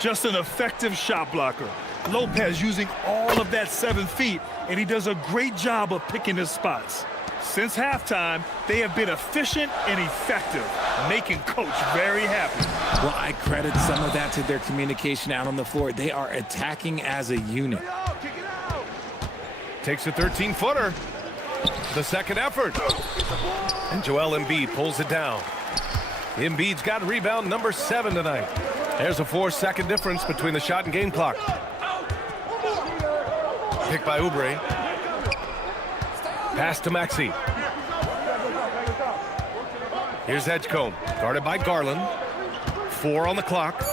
Just an effective shot blocker. Lopez using all of that 7 feet, and he does a great job of picking his spots. Since halftime, they have been efficient and effective, making Coach very happy. Well, I credit some of that to their communication out on the floor. They are attacking as a unit. Takes a 13-footer. The second effort. And Joel Embiid pulls it down. Embiid's got rebound number 7 tonight. There's a 4-second difference between the shot and game clock. Picked by Oubre. Pass to Maxey. Here's Edgecombe, guarded by Garland. 4 on the clock.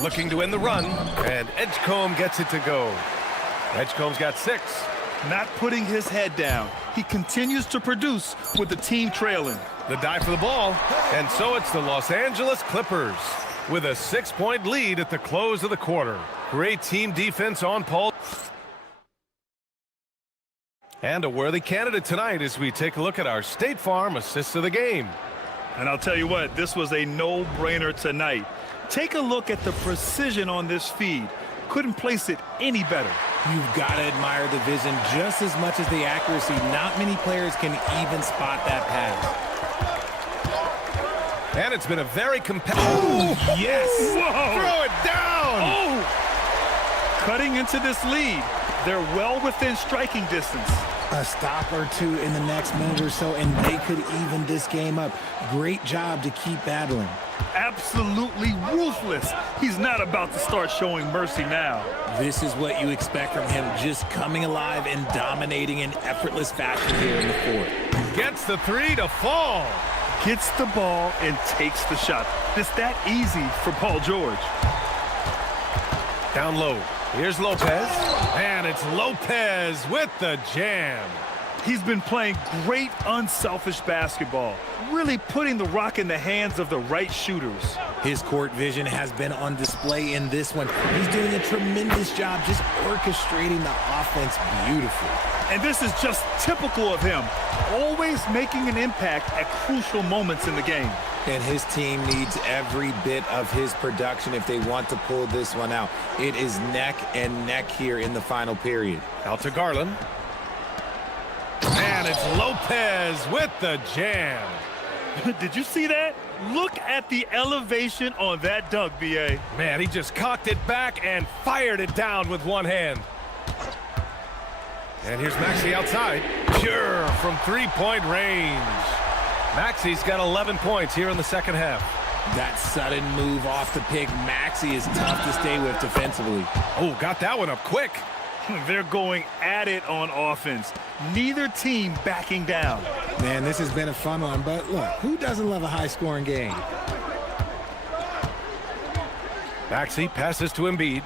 Looking to end the run, and Edgecombe gets it to go. Edgecombe's got 6. Not putting his head down. He continues to produce with the team trailing. The dive for the ball, and so it's the Los Angeles Clippers with a 6-point lead at the close of the quarter. Great team defense on Paul. And a worthy candidate tonight as we take a look at our State Farm assists of the game. And I'll tell you what, this was a no-brainer tonight. Take a look at the precision on this feed. Couldn't place it any better. You've got to admire the vision just as much as the accuracy. Not many players can even spot that pass. And it's been a very competitive. Oh, yes! Whoa! Throw it down! Oh! Cutting into this lead. They're well within striking distance. A stop or two in the next minute or so, and they could even this game up. Great job to keep battling. Absolutely ruthless. He's not about to start showing mercy now. This is what you expect from him, just coming alive and dominating in effortless fashion here in the fourth. Gets the 3 to fall. Gets the ball and takes the shot. It's that easy for Paul George. Down low. Here's Lopez. And it's Lopez with the jam. He's been playing great, unselfish basketball, really putting the rock in the hands of the right shooters. His court vision has been on display in this one. He's doing a tremendous job just orchestrating the offense beautifully. And this is just typical of him, always making an impact at crucial moments in the game. And his team needs every bit of his production if they want to pull this one out. It is neck and neck here in the final period. Out to Garland. And it's Lopez with the jam. Did you see that? Look at the elevation on that dunk, B.A. Man, he just cocked it back and fired it down with one hand. And here's Maxey outside. Pure from three-point range. Maxey's got 11 points here in the second half. That sudden move off the pick, Maxey is tough to stay with defensively. Oh, got that one up quick. They're going at it on offense. Neither team backing down. Man, this has been a fun one, but look, who doesn't love a high-scoring game? Maxey passes to Embiid.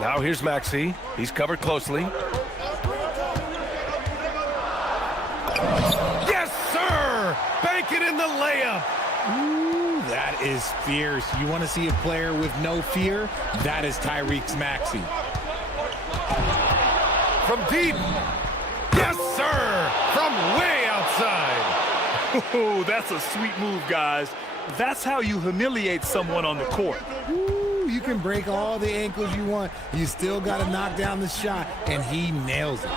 Now here's Maxey. He's covered closely. Yes, sir! Bank it in the layup. Ooh, that is fierce. You want to see a player with no fear? That is Tyrese Maxey. From deep. Yes, sir! From way outside. Oh, that's a sweet move, guys. That's how you humiliate someone on the court. Ooh, you can break all the ankles you want. You still got to knock down the shot, and he nails it.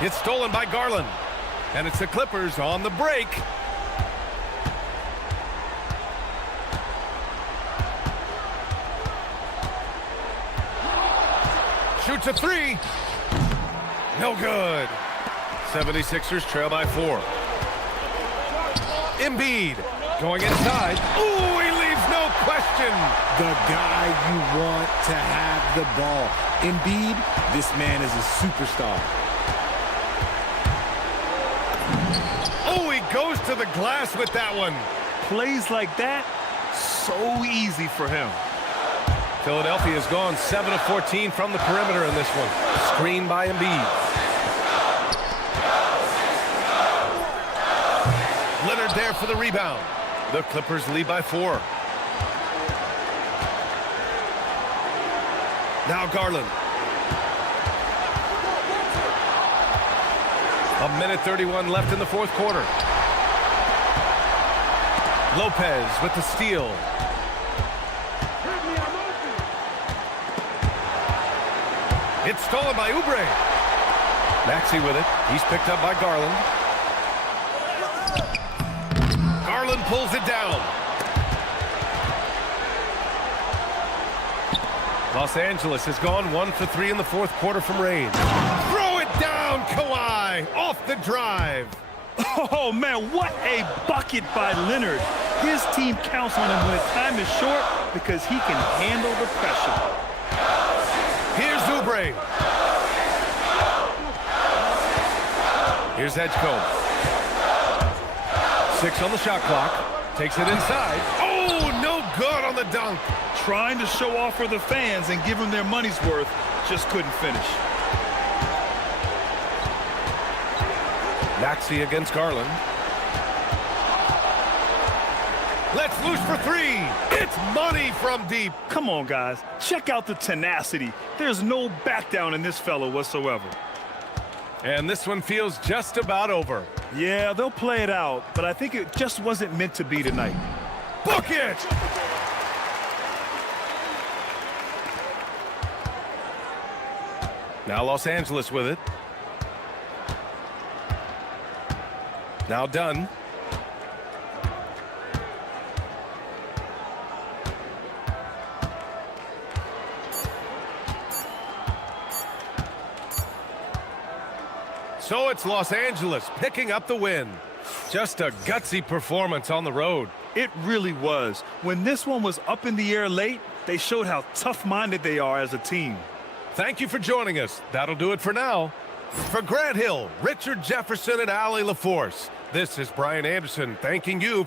It's stolen by Garland. And it's the Clippers on the break. Shoots a three. No good. 76ers trail by 4. Embiid going inside. Ooh, he leaves no question. The guy you want to have the ball. Embiid, this man is a superstar. Oh, he goes to the glass with that one. Plays like that, so easy for him. Philadelphia has gone 7 of 14 from the perimeter in this one. Screen by Embiid. Leonard there for the rebound. The Clippers lead by 4. Now Garland. A minute 31 left in the fourth quarter. Lopez with the steal. It's stolen by Oubre. Maxey with it. He's picked up by Garland. Garland pulls it down. Los Angeles has gone 1 for 3 in the fourth quarter from range. Throw it down, Kawhi, off the drive. Oh, man, what a bucket by Leonard. His team counts on him when time is short because he can handle the pressure. Here's Oubre. Here's Edgecombe. 6 on the shot clock. Takes it inside. Oh, no good on the dunk. Trying to show off for the fans and give them their money's worth, just couldn't finish. Maxey against Garland. Let's loose for 3. It's money from deep. Come on, guys. Check out the tenacity. There's no back down in this fellow whatsoever. And this one feels just about over. Yeah, they'll play it out, but I think it just wasn't meant to be tonight. Book it! Now Los Angeles with it. Now Dunn. So it's Los Angeles picking up the win. Just a gutsy performance on the road. It really was. When this one was up in the air late, they showed how tough-minded they are as a team. Thank you for joining us. That'll do it for now. For Grant Hill, Richard Jefferson, and Allie LaForce, this is Brian Anderson thanking you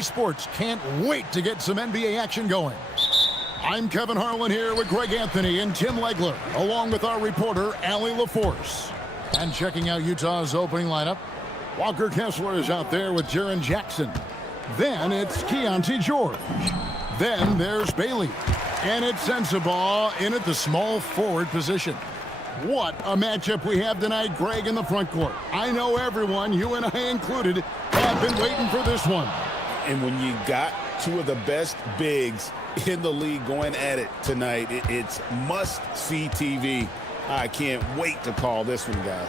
Sports can't wait to get some NBA action going. I'm Kevin Harlan here with Greg Anthony and Tim Legler, along with our reporter, Allie LaForce. And checking out Utah's opening lineup, Walker Kessler is out there with Jaren Jackson. Then it's Keontae George. Then there's Bailey. And it's Sensabaugh in at the small forward position. What a matchup we have tonight, Greg, in the front court. I know everyone, you and I included, have been waiting for this one. And when you got two of the best bigs in the league going at it tonight, it's must-see TV. I can't wait to call this one, guys.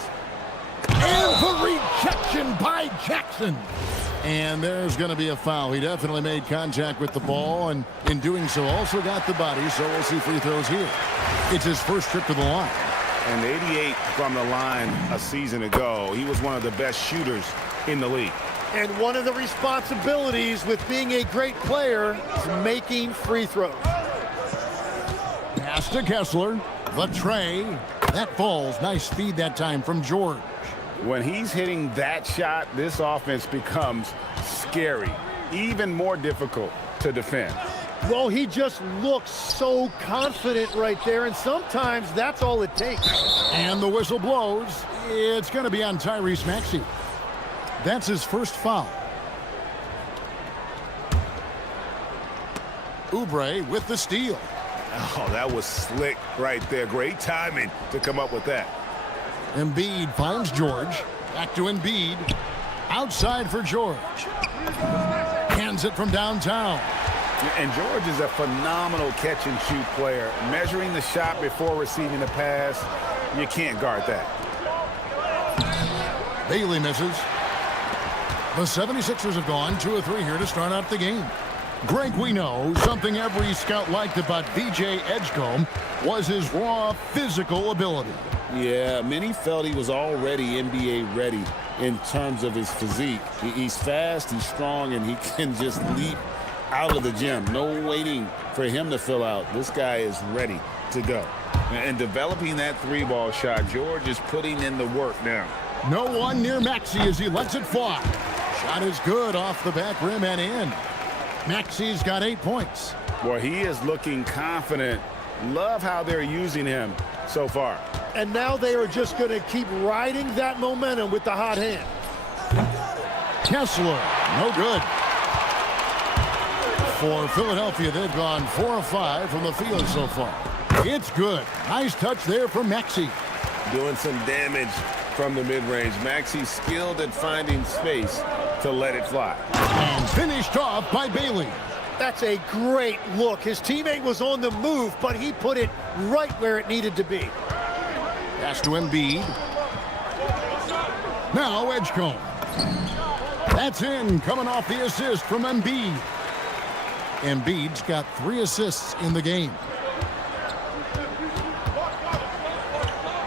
And the rejection by Jackson. And there's going to be a foul. He definitely made contact with the ball, and in doing so also got the body, so we'll see free throws here. It's his first trip to the line. And 88 from the line a season ago. He was one of the best shooters in the league. And one of the responsibilities with being a great player is making free throws. Pass to Kessler. The tray. That falls. Nice feed that time from George. When he's hitting that shot, this offense becomes scary, even more difficult to defend. Well, he just looks so confident right there, and sometimes that's all it takes. And the whistle blows. It's going to be on Tyrese Maxey. That's his first foul. Oubre with the steal. Oh, that was slick right there. Great timing to come up with that. Embiid finds George. Back to Embiid. Outside for George. Hands it from downtown. And George is a phenomenal catch-and-shoot player. Measuring the shot before receiving the pass, you can't guard that. Bailey misses. The 76ers have gone 2 of 3 here to start out the game. Greg, we know something every scout liked about VJ Edgecombe was his raw physical ability. Yeah, many felt he was already NBA ready in terms of his physique. He's fast, he's strong, and he can just leap out of the gym. No waiting for him to fill out. This guy is ready to go. And developing that three-ball shot, George is putting in the work now. No one near Maxey as he lets it fly. Shot is good off the back rim and in. Maxey's got 8 points. Well, he is looking confident. Love how they're using him so far. And now they are just going to keep riding that momentum with the hot hand. Kessler, no good. For Philadelphia, they've gone 4 of 5 from the field so far. It's good. Nice touch there from Maxey. Doing some damage from the mid-range. Maxey's skilled at finding space to let it fly. And finished off by Bailey. That's a great look. His teammate was on the move, but he put it right where it needed to be. Pass to Embiid. Now Edgecombe. That's in, coming off the assist from Embiid. Embiid's got 3 assists in the game.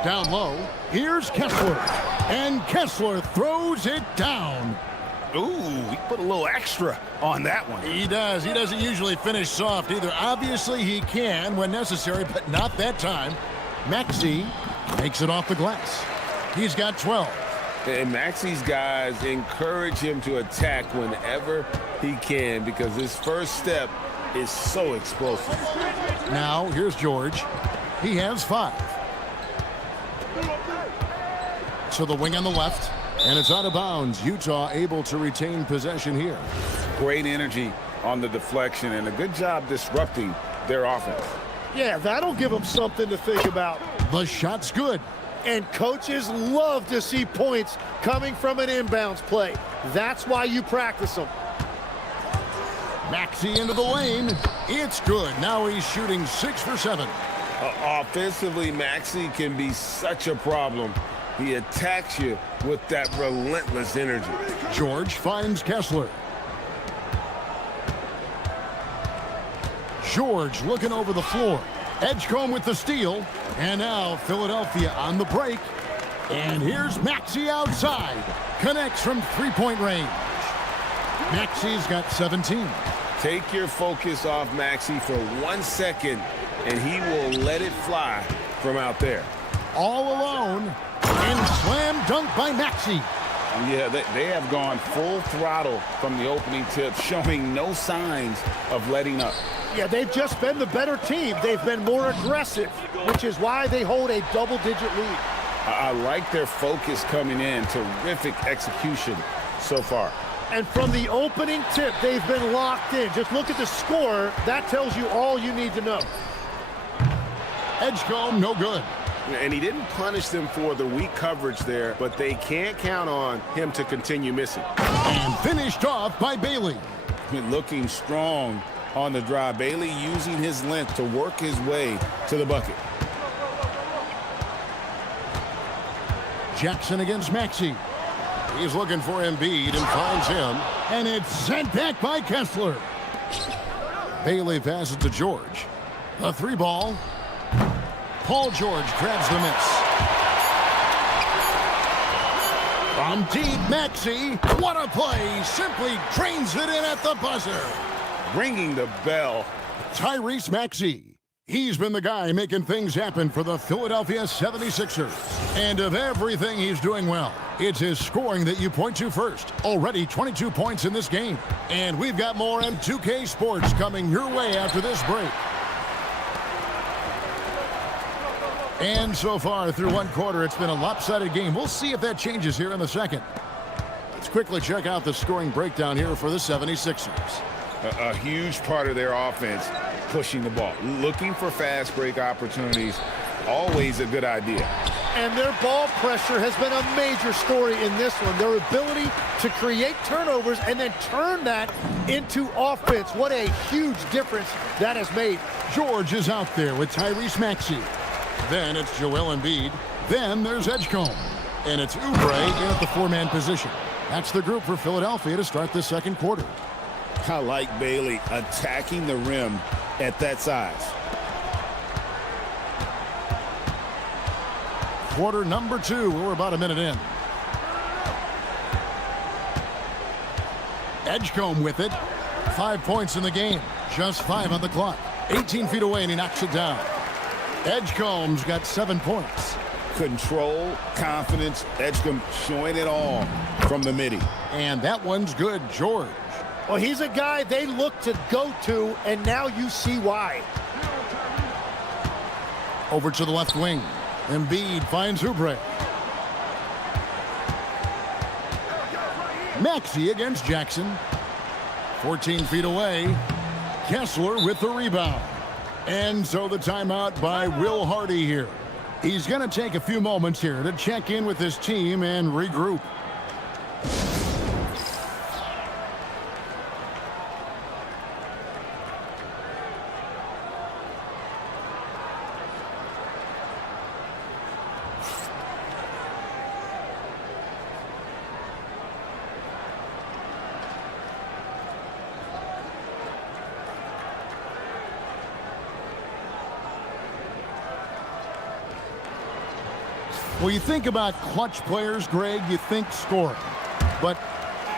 Down low, here's Kessler. And Kessler throws it down. Ooh, he put a little extra on that one. He does. He doesn't usually finish soft either. Obviously, he can when necessary, but not that time. Maxey makes it off the glass. He's got 12. And Maxey's guys encourage him to attack whenever he can because his first step is so explosive. Now, here's George. He has 5. To the wing on the left, and it's out of bounds. Utah able to retain possession here. Great energy on the deflection and a good job disrupting their offense. Yeah, that'll give them something to think about. The shot's good. And coaches love to see points coming from an inbounds play. That's why you practice them. Maxey into the lane. It's good. Now he's shooting 6 for 7. Offensively, Maxey can be such a problem. He attacks you with that relentless energy. George finds Kessler. George looking over the floor. Edgecombe with the steal. And now Philadelphia on the break. And here's Maxey outside. Connects from 3-point range. Maxey's got 17. Take your focus off Maxey for 1 second, and he will let it fly from out there. All alone. And slam dunk by Maxey. Yeah, they have gone full throttle from the opening tip, showing no signs of letting up. Yeah, they've just been the better team. They've been more aggressive, which is why they hold a double-digit lead. I like their focus coming in. Terrific execution so far. And from the opening tip, they've been locked in. Just look at the score. That tells you all you need to know. Edgecombe, no good. And he didn't punish them for the weak coverage there, but they can't count on him to continue missing. And finished off by Bailey. Looking strong on the drive. Bailey using his length to work his way to the bucket. Jackson against Maxey. He's looking for Embiid and finds him. And it's sent back by Kessler. Bailey passes to George. A three ball. Paul George grabs the miss. From deep, Maxey. What a play. Simply drains it in at the buzzer. Ringing the bell. Tyrese Maxey. He's been the guy making things happen for the Philadelphia 76ers. And of everything he's doing well, it's his scoring that you point to first. Already 22 points in this game. And we've got more M2K Sports coming your way after this break. And so far, through one quarter, it's been a lopsided game. We'll see if that changes here in the second. Let's quickly check out the scoring breakdown here for the 76ers. A huge part of their offense, pushing the ball. Looking for fast break opportunities, always a good idea. And their ball pressure has been a major story in this one. Their ability to create turnovers and then turn that into offense. What a huge difference that has made. George is out there with Tyrese Maxey. Then it's Joel Embiid. Then there's Edgecombe. And it's Oubre in at the four-man position. That's the group for Philadelphia to start the second quarter. I like Bailey attacking the rim at that size. Quarter number 2. We're about a minute in. Edgecombe with it. 5 points in the game. Just 5 on the clock. 18 feet away, and he knocks it down. Edgecombe's got 7 points. Control, confidence, Edgecombe showing it all from the midi. And that one's good, George. Well, he's a guy they look to go to, and now you see why. Over to the left wing. Embiid finds Oubre. Maxey against Jackson. 14 feet away. Kessler with the rebound. And so the timeout by Will Hardy here. He's going to take a few moments here to check in with his team and regroup. Well, you think about clutch players, Greg, you think scoring. But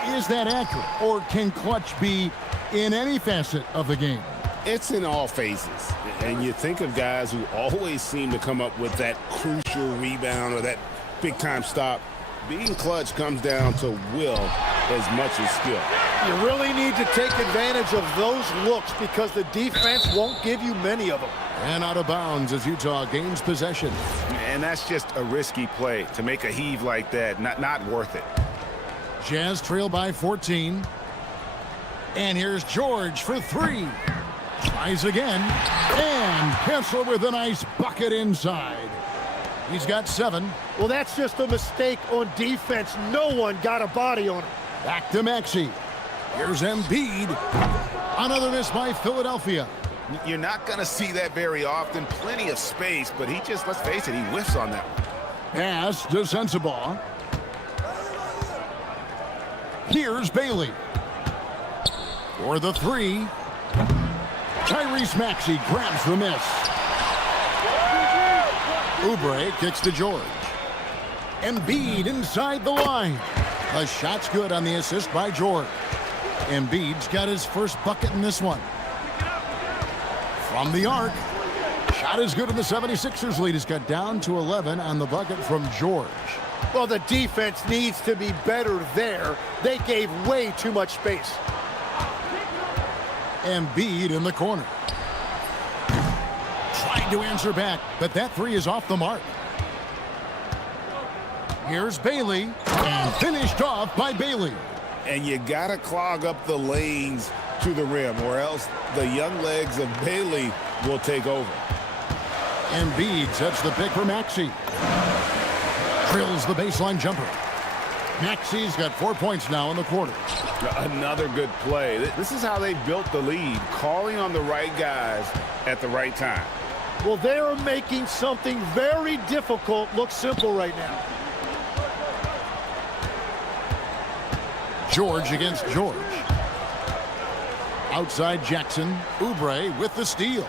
is that accurate? Or can clutch be in any facet of the game? It's in all phases. And you think of guys who always seem to come up with that crucial rebound or that big-time stop. Being clutch comes down to will as much as skill. You really need to take advantage of those looks because the defense won't give you many of them. And out of bounds as Utah gains possession. And that's just a risky play. To make a heave like that, not worth it. Jazz trail by 14. And here's George for 3. Tries again. And Kessler with a nice bucket inside. He's got 7. Well, that's just a mistake on defense. No one got a body on him. Back to Maxey. Here's Embiid. Another miss by Philadelphia. You're not going to see that very often. Plenty of space, but he just, let's face it, he whiffs on that one. Pass to Sensabaugh. Here's Bailey. For the 3. Tyrese Maxey grabs the miss. Oubre kicks to George. Embiid inside the line. The shot's good on the assist by George. Embiid's got his first bucket in this one. From the arc. Shot is good in the 76ers lead. He's got down to 11 on the bucket from George. Well, the defense needs to be better there. They gave way too much space. Embiid in the corner. Trying to answer back, but that three is off the mark. Here's Bailey, and finished off by Bailey. And you got to clog up the lanes to the rim, or else the young legs of Bailey will take over. Embiid sets the pick for Maxey. Drills the baseline jumper. Maxey's got 4 points now in the quarter. Another good play. This is how they built the lead, calling on the right guys at the right time. Well, they are making something very difficult look simple right now. George against George. Outside Jackson. Oubre with the steal.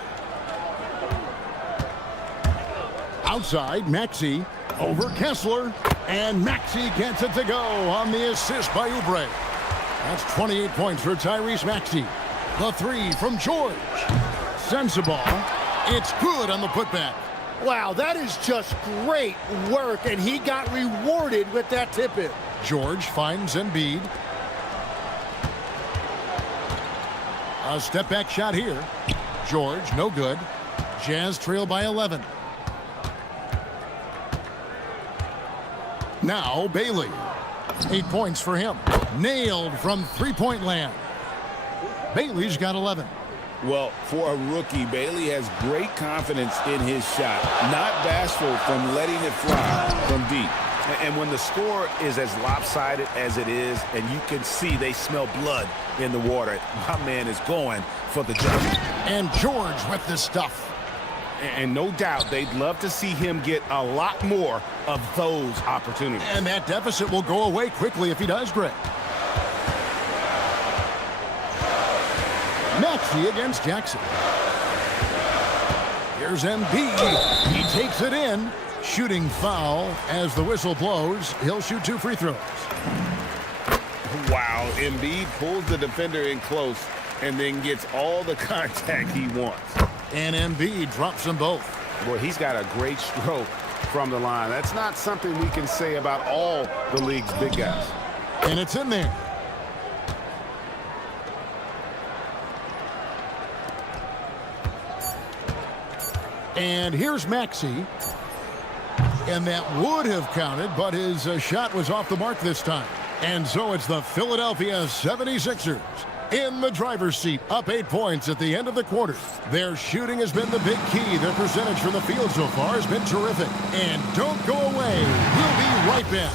Outside Maxey. Over Kessler. And Maxey gets it to go on the assist by Oubre. That's 28 points for Tyrese Maxey. The three from George. Sensible. It's good on the putback. Wow, that is just great work, and he got rewarded with that tip-in. George finds Embiid. A step-back shot here. George, no good. Jazz trail by 11. Now Bailey. 8 points for him. Nailed from three-point land. Bailey's got 11. Well, for a rookie, Bailey has great confidence in his shot. Not bashful from letting it fly from deep. And when the score is as lopsided as it is, and you can see they smell blood in the water, my man is going for the jump. And George with the stuff. And no doubt they'd love to see him get a lot more of those opportunities. And that deficit will go away quickly if he does, Greg. Maxey against Jackson. Here's Embiid. He takes it in. Shooting foul as the whistle blows. He'll shoot 2 free throws. Wow, Embiid pulls the defender in close and then gets all the contact he wants. And Embiid drops them both. Boy, he's got a great stroke from the line. That's not something we can say about all the league's big guys. And it's in there. And here's Maxey. And that would have counted, but his shot was off the mark this time. And so it's the Philadelphia 76ers in the driver's seat, up 8 points at the end of the quarter. Their shooting has been the big key. Their percentage from the field so far has been terrific. And don't go away. We'll be right back.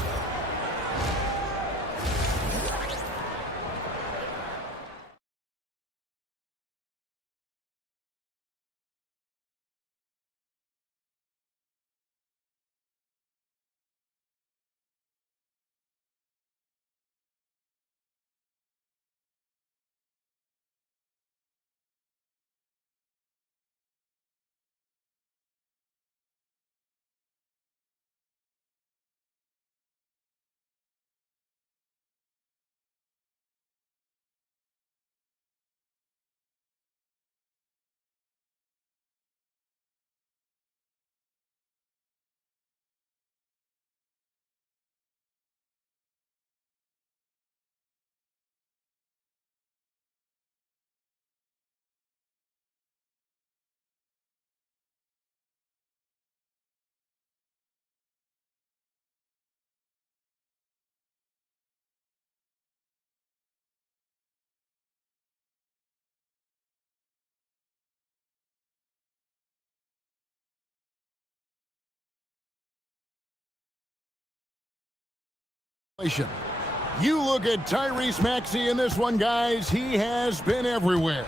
You look at Tyrese Maxey in this one, guys. He has been everywhere.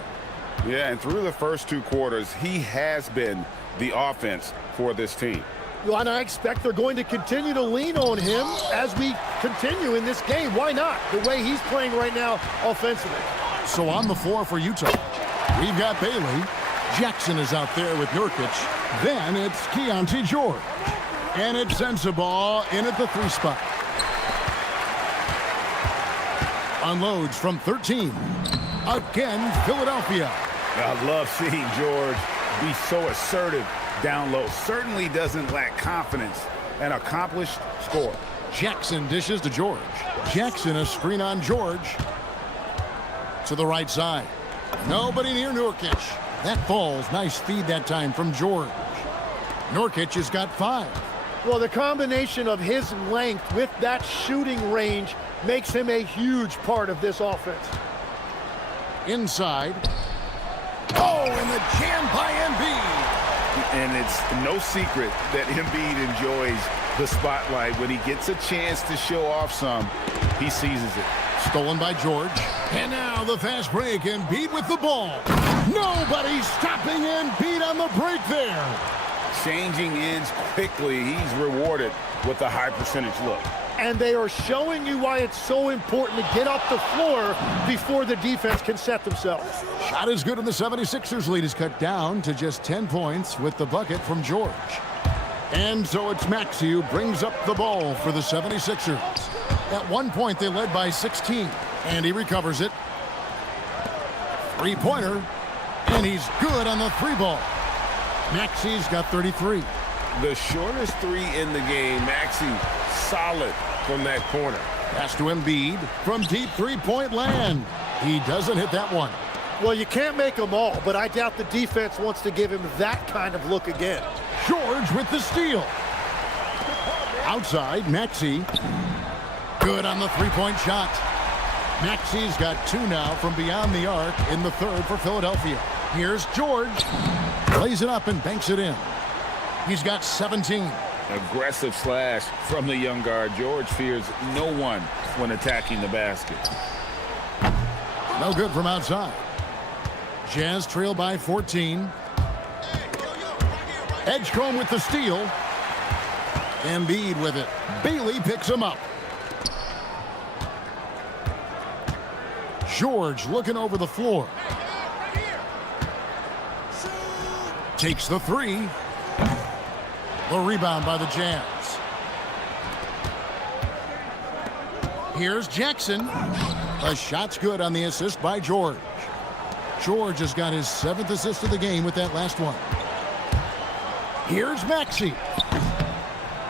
Yeah, and through the first 2 quarters, he has been the offense for this team. Well, and I expect they're going to continue to lean on him as we continue in this game. Why not? The way he's playing right now offensively. So on the floor for Utah, we've got Bailey. Jackson is out there with Nurkic. Then it's Keontae George. And it's Sensible in at the 3 spot. Unloads from 13. Again, Philadelphia. I love seeing George be so assertive down low. Certainly doesn't lack confidence. An accomplished scorer. Jackson dishes to George. Jackson a screen on George. To the right side. Nobody near Nurkic. That falls. Nice feed that time from George. Nurkic has got 5. Well, the combination of his length with that shooting range makes him a huge part of this offense. Inside. Oh, and the jam by Embiid. And it's no secret that Embiid enjoys the spotlight. When he gets a chance to show off some, he seizes it. Stolen by George. And now the fast break. Embiid with the ball. Nobody stopping Embiid on the break there. Changing ends quickly. He's rewarded with a high percentage look. And they are showing you why it's so important to get up the floor before the defense can set themselves. Shot is good, and the 76ers lead is cut down to just 10 points with the bucket from George. And so it's Maxey who brings up the ball for the 76ers. At one point, they led by 16, and he recovers it. Three-pointer, and he's good on the 3-ball. Maxey's got 33. The shortest 3 in the game. Maxey solid from that corner. Pass to Embiid from deep 3-point land. He doesn't hit that one. Well, you can't make them all, but I doubt the defense wants to give him that kind of look again. George with the steal. Outside, Maxey. Good on the 3-point shot. Maxey's got 2 now from beyond the arc in the third for Philadelphia. Here's George. Plays it up and banks it in. He's got 17. Aggressive slash from the young guard. George fears no one when attacking the basket. No good from outside. Jazz trail by 14. Edgecombe with the steal. Embiid with it. Bailey picks him up. George looking over the floor. Takes the 3. The rebound by the Jazz. Here's Jackson. A shot's good on the assist by George. George has got his 7th assist of the game with that last one. Here's Maxey.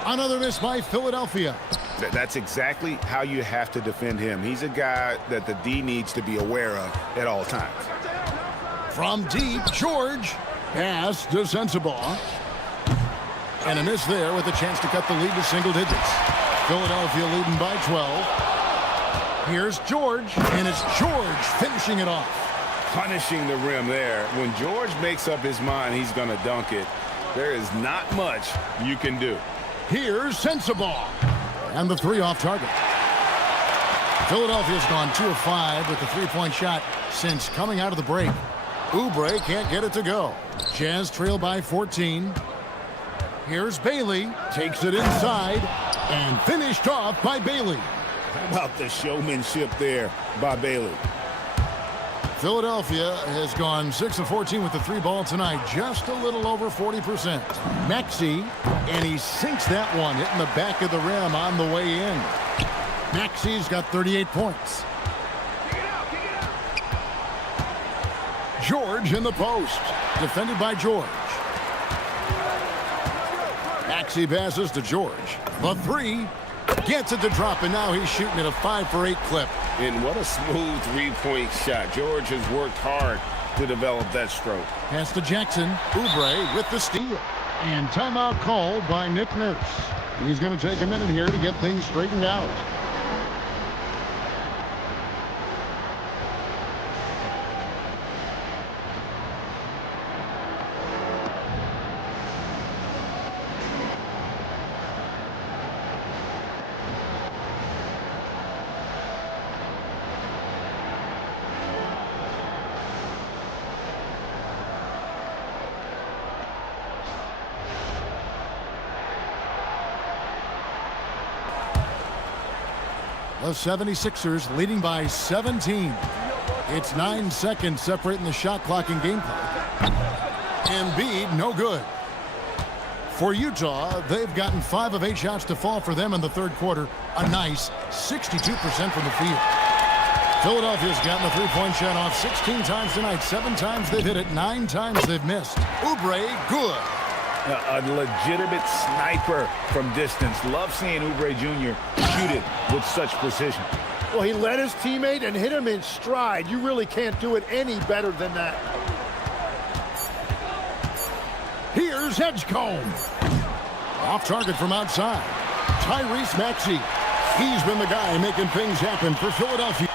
Another miss by Philadelphia. That's exactly how you have to defend him. He's a guy that the D needs to be aware of at all times. From deep, George. Pass to Sensabaugh. And a miss there with a chance to cut the lead to single digits. Philadelphia leading by 12. Here's George, and it's George finishing it off. Punishing the rim there. When George makes up his mind he's going to dunk it, there is not much you can do. Here's Sensabaugh. And the 3 off target. Philadelphia's gone 2 of 5 with the 3-point shot since coming out of the break. Oubre can't get it to go. Jazz trail by 14. Here's Bailey. Takes it inside and finished off by Bailey. How about the showmanship there by Bailey? Philadelphia has gone 6 of 14 with the 3-ball tonight. Just a little over 40%. Maxey, and he sinks that one, hitting the back of the rim on the way in. Maxey's got 38 points. George in the post. Defended by George. Maxey passes to George. The 3. Gets it to drop, and now he's shooting at a 5 for 8 clip. And what a smooth 3-point shot. George has worked hard to develop that stroke. Pass to Jackson. Oubre with the steal. And timeout called by Nick Nurse. He's going to take a minute here to get things straightened out. The 76ers leading by 17. It's 9 seconds separating the shot clock and game clock. Embiid, no good. For Utah, they've gotten 5 of 8 shots to fall for them in the third quarter. A nice 62% from the field. Philadelphia's gotten the 3-point shot off 16 times tonight. 7 times they've hit it, 9 times they've missed. Oubre, good. A legitimate sniper from distance. Love seeing Oubre Jr. shoot it with such precision. Well, he led his teammate and hit him in stride. You really can't do it any better than that. Here's Edgecombe. Off target from outside. Tyrese Maxey. He's been the guy making things happen for Philadelphia.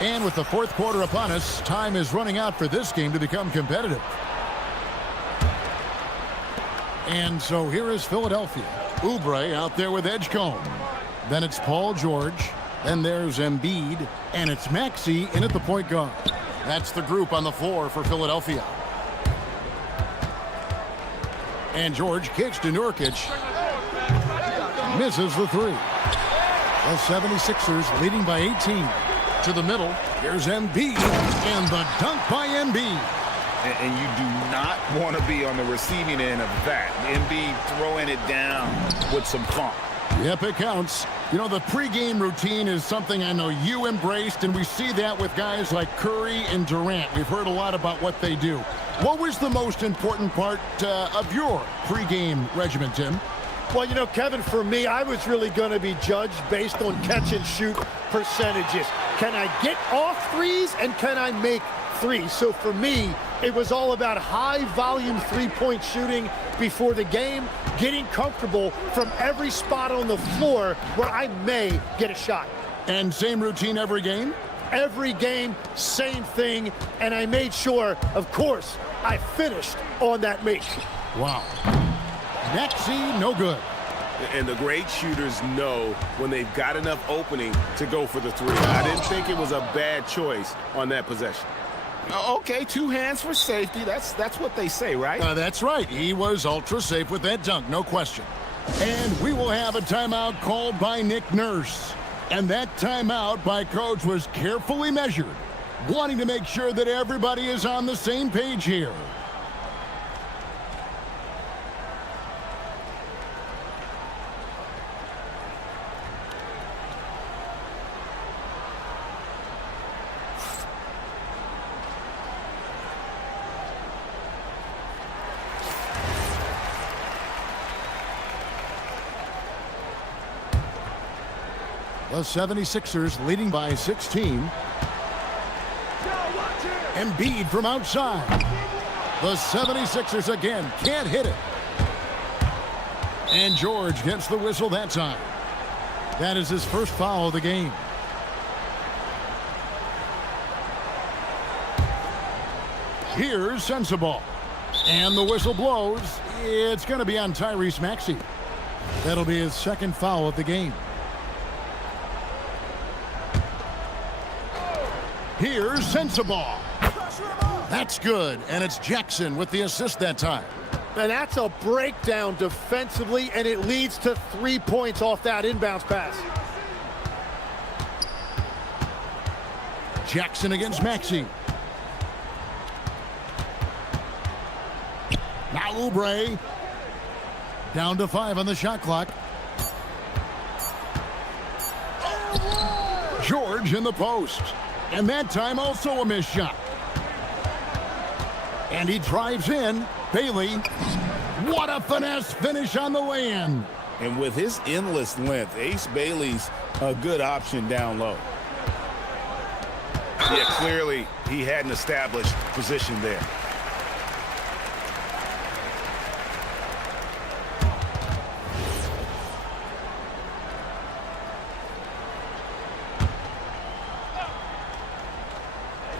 And with the fourth quarter upon us, time is running out for this game to become competitive. And so here is Philadelphia. Oubre out there with Edgecombe. Then it's Paul George. Then there's Embiid. And it's Maxey in at the point guard. That's the group on the floor for Philadelphia. And George kicks to Nurkic. Misses the three. The 76ers leading by 18. To the middle. Here's Embiid. And the dunk by Embiid. And you do not want to be on the receiving end of that. Embiid throwing it down with some funk. Yep, it counts. You know, the pregame routine is something I know you embraced, and we see that with guys like Curry and Durant. We've heard a lot about what they do. What was the most important part of your pregame regimen, Tim? Well, you know, Kevin, for me, I was really going to be judged based on catch-and-shoot percentages. Can I get off threes, and can I make threes? So for me, it was all about high-volume three-point shooting before the game, getting comfortable from every spot on the floor where I may get a shot. And same routine every game? Every game, same thing, and I made sure, of course, I finished on that make. Wow. Maxey, no good. And the great shooters know when they've got enough opening to go for the three. I didn't think it was a bad choice on that possession. Okay, two hands for safety. That's what they say, right? That's right. He was ultra safe with that dunk, no question. And we will have a timeout called by Nick Nurse. And that timeout by Coach was carefully measured, wanting to make sure that everybody is on the same page here. The 76ers leading by 16. Embiid from outside. The 76ers again can't hit it. And George gets the whistle that time. That is his first foul of the game. Here's Sensabaugh. And the whistle blows. It's going to be on Tyrese Maxey. That'll be his second foul of the game. Here's Sensabaugh. That's good, and it's Jackson with the assist that time. And that's a breakdown defensively, and it leads to 3 points off that inbounds pass. Jackson against Maxey. Now Oubre. Down to 5 on the shot clock. George in the post. And that time also a missed shot. And he drives in. Bailey. What a finesse finish on the lay-in. And with his endless length, Ace Bailey's a good option down low. Yeah, clearly he had an established position there.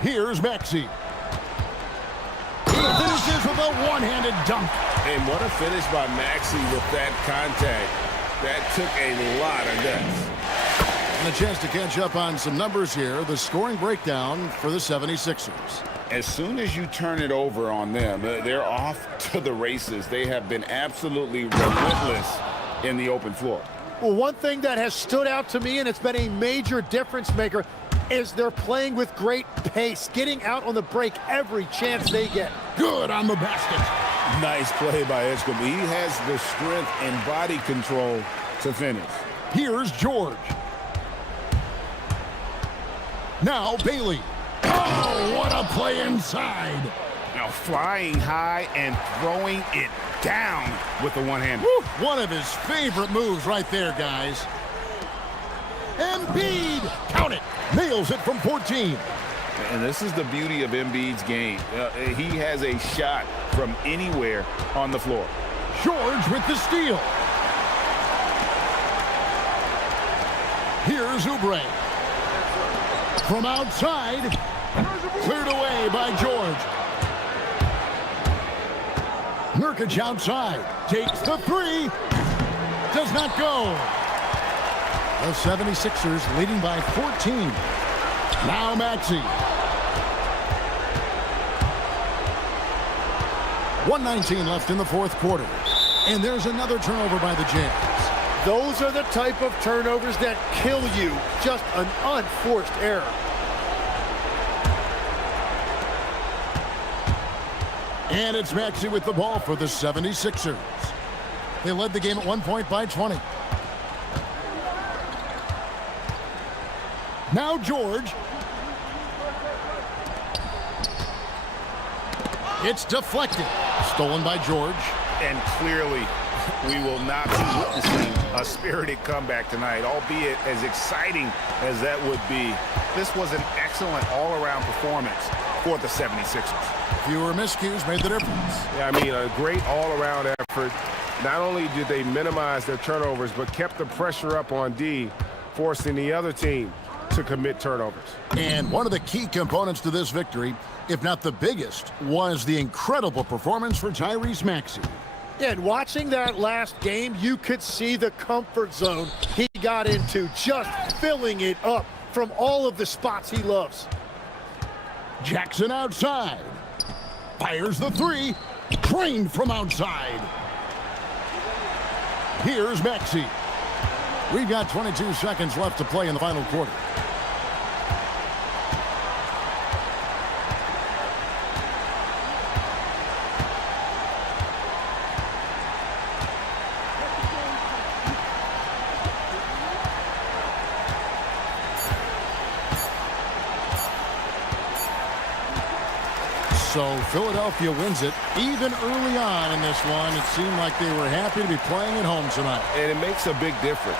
Here's Maxey. He finishes with a one-handed dunk. And what a finish by Maxey with that contact. That took a lot of guts. And a chance to catch up on some numbers here. The scoring breakdown for the 76ers. As soon as you turn it over on them, they're off to the races. They have been absolutely relentless in the open floor. Well, one thing that has stood out to me, and it's been a major difference maker, is they're playing with great pace, getting out on the break every chance they get. Good on the basket. Nice play by Edgecombe. He has the strength and body control to finish. Here's George. Now Bailey. Oh, Oh, what a play inside. Now flying high and throwing it down with the one-hand. One of his favorite moves right there, guys. Embiid, count it, nails it from 14. And this is the beauty of Embiid's game. He has a shot from anywhere on the floor. George with the steal. Here's Oubre. From outside, cleared away by George. Nurkic outside, takes the three, does not go. The 76ers leading by 14. Now Maxey. 1:19 left in the fourth quarter. And there's another turnover by the Jazz. Those are the type of turnovers that kill you. Just an unforced error. And it's Maxey with the ball for the 76ers. They led the game at 1 point by 20. Now George. It's deflected. Stolen by George. And clearly, we will not be witnessing a spirited comeback tonight, albeit as exciting as that would be. This was an excellent all-around performance for the 76ers. Fewer miscues made the difference. Yeah, I mean, a great all-around effort. Not only did they minimize their turnovers, but kept the pressure up on D, forcing the other team to commit turnovers. And one of the key components to this victory, if not the biggest, was the incredible performance for Tyrese Maxey. Yeah, and watching that last game, you could see the comfort zone he got into, just filling it up from all of the spots he loves. Jackson outside. Fires the three. Drained from outside. Here's Maxey. We've got 22 seconds left to play in the final quarter. So Philadelphia wins it. Even early on in this one, it seemed like they were happy to be playing at home tonight. And it makes a big difference.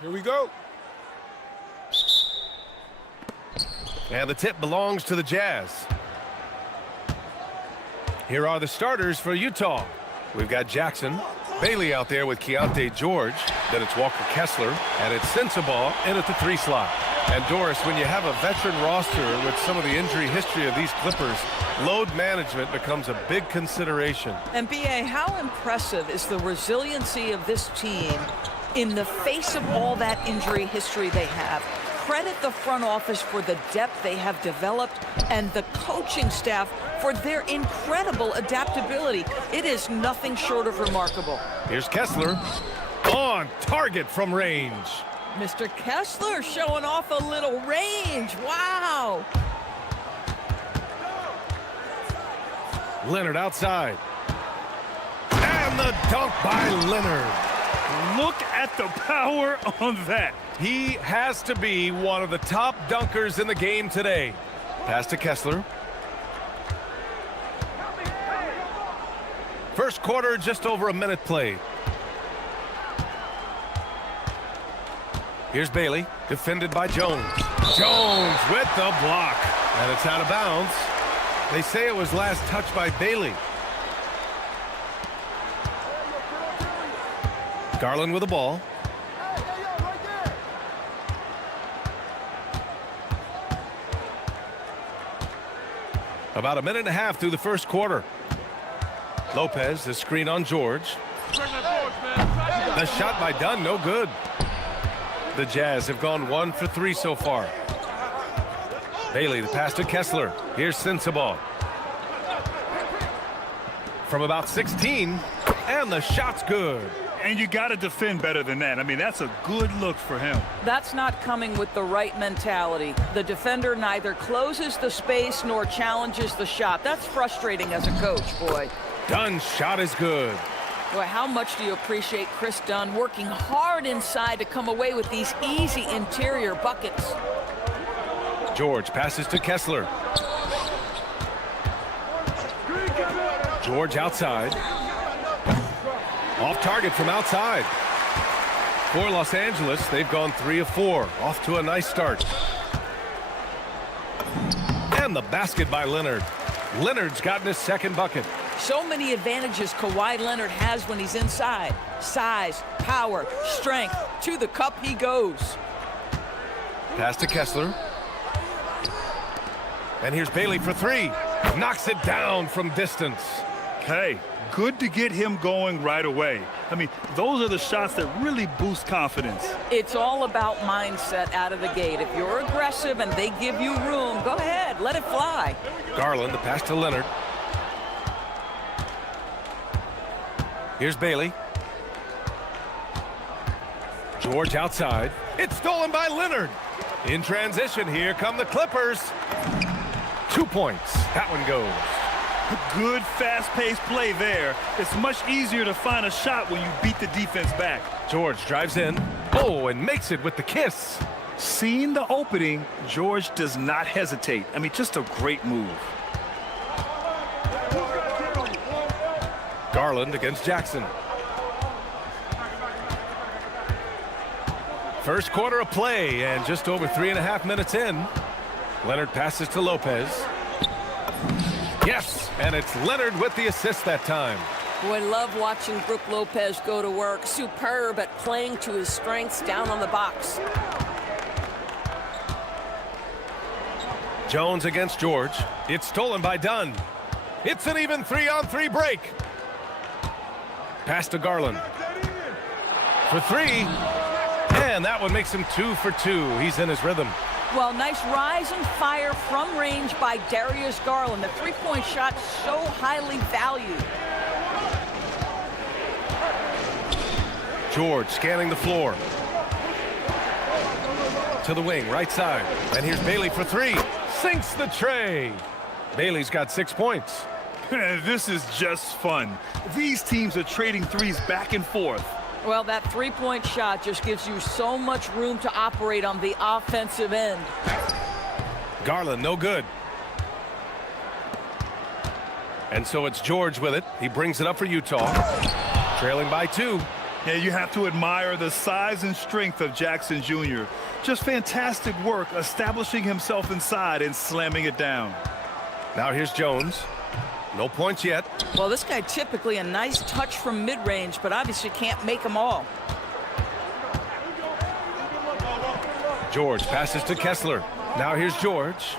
Here we go. And the tip belongs to the Jazz. Here are the starters for Utah. We've got Jackson, Bailey out there with Keontae George. Then it's Walker Kessler, and it's Sensabaugh in at the 3 slot. And Doris, when you have a veteran roster with some of the injury history of these Clippers, load management becomes a big consideration. And B.A., how impressive is the resiliency of this team in the face of all that injury history they have? Credit the front office for the depth they have developed and the coaching staff for their incredible adaptability. It is nothing short of remarkable. Here's Kessler on target from range. Mr. Kessler showing off a little range. Wow. Leonard outside. And the dunk by Leonard. Look at the power on that. He has to be one of the top dunkers in the game today. Pass to Kessler. First quarter, just over a minute played. Here's Bailey, defended by Jones. Jones with the block. And it's out of bounds. They say it was last touched by Bailey. Garland with the ball. About a minute and a half through the first quarter. Lopez, the screen on George. The shot by Dunn, no good. The Jazz have gone 1 for 3 so far. Bailey, the pass to Kessler. Here's Sensabaugh. From about 16, and the shot's good. And you got to defend better than that. I mean, that's a good look for him. That's not coming with the right mentality. The defender neither closes the space nor challenges the shot. That's frustrating as a coach, boy. Dunn's shot is good. Boy, how much do you appreciate Chris Dunn working hard inside to come away with these easy interior buckets? George passes to Kessler. George outside. Off target from outside. For Los Angeles, they've gone 3 of 4. Off to a nice start. And the basket by Leonard. Leonard's gotten his second bucket. So many advantages Kawhi Leonard has when he's inside. Size, power, strength. To the cup he goes. Pass to Kessler. And here's Bailey for 3. Knocks it down from distance. Hey, good to get him going right away. I mean, those are the shots that really boost confidence. It's all about mindset out of the gate. If you're aggressive and they give you room, go ahead, let it fly. Garland, the pass to Leonard. Here's Bailey. George outside. It's stolen by Leonard. In transition, here come the Clippers. 2 points. That one goes. Good fast-paced play there. It's much easier to find a shot when you beat the defense back. George drives in. Oh, and makes it with the kiss. Seeing the opening, George does not hesitate. I mean, just a great move. Garland against Jackson. First quarter of play, and just over 3.5 minutes in. Leonard passes to Lopez. Yes, and it's Leonard with the assist that time. Boy, love watching Brook Lopez go to work. Superb at playing to his strengths down on the box. Jones against George. It's stolen by Dunn. It's an even 3-on-3 break. Pass to Garland. For 3. And that one makes him 2 for 2. He's in his rhythm. Well, nice rise and fire from range by Darius Garland. The three-point shot so highly valued. George scanning the floor. To the wing, right side. And here's Bailey for 3. Sinks the tray. Bailey's got 6 points. This is just fun. These teams are trading threes back and forth. Well, that three-point shot just gives you so much room to operate on the offensive end. Garland, no good. And so it's George with it. He brings it up for Utah. Trailing by 2. Yeah, you have to admire the size and strength of Jackson Jr. Just fantastic work establishing himself inside and slamming it down. Now here's Jones. No points yet. Well, this guy typically a nice touch from mid-range, but obviously can't make them all. George passes to Kessler. Now here's George.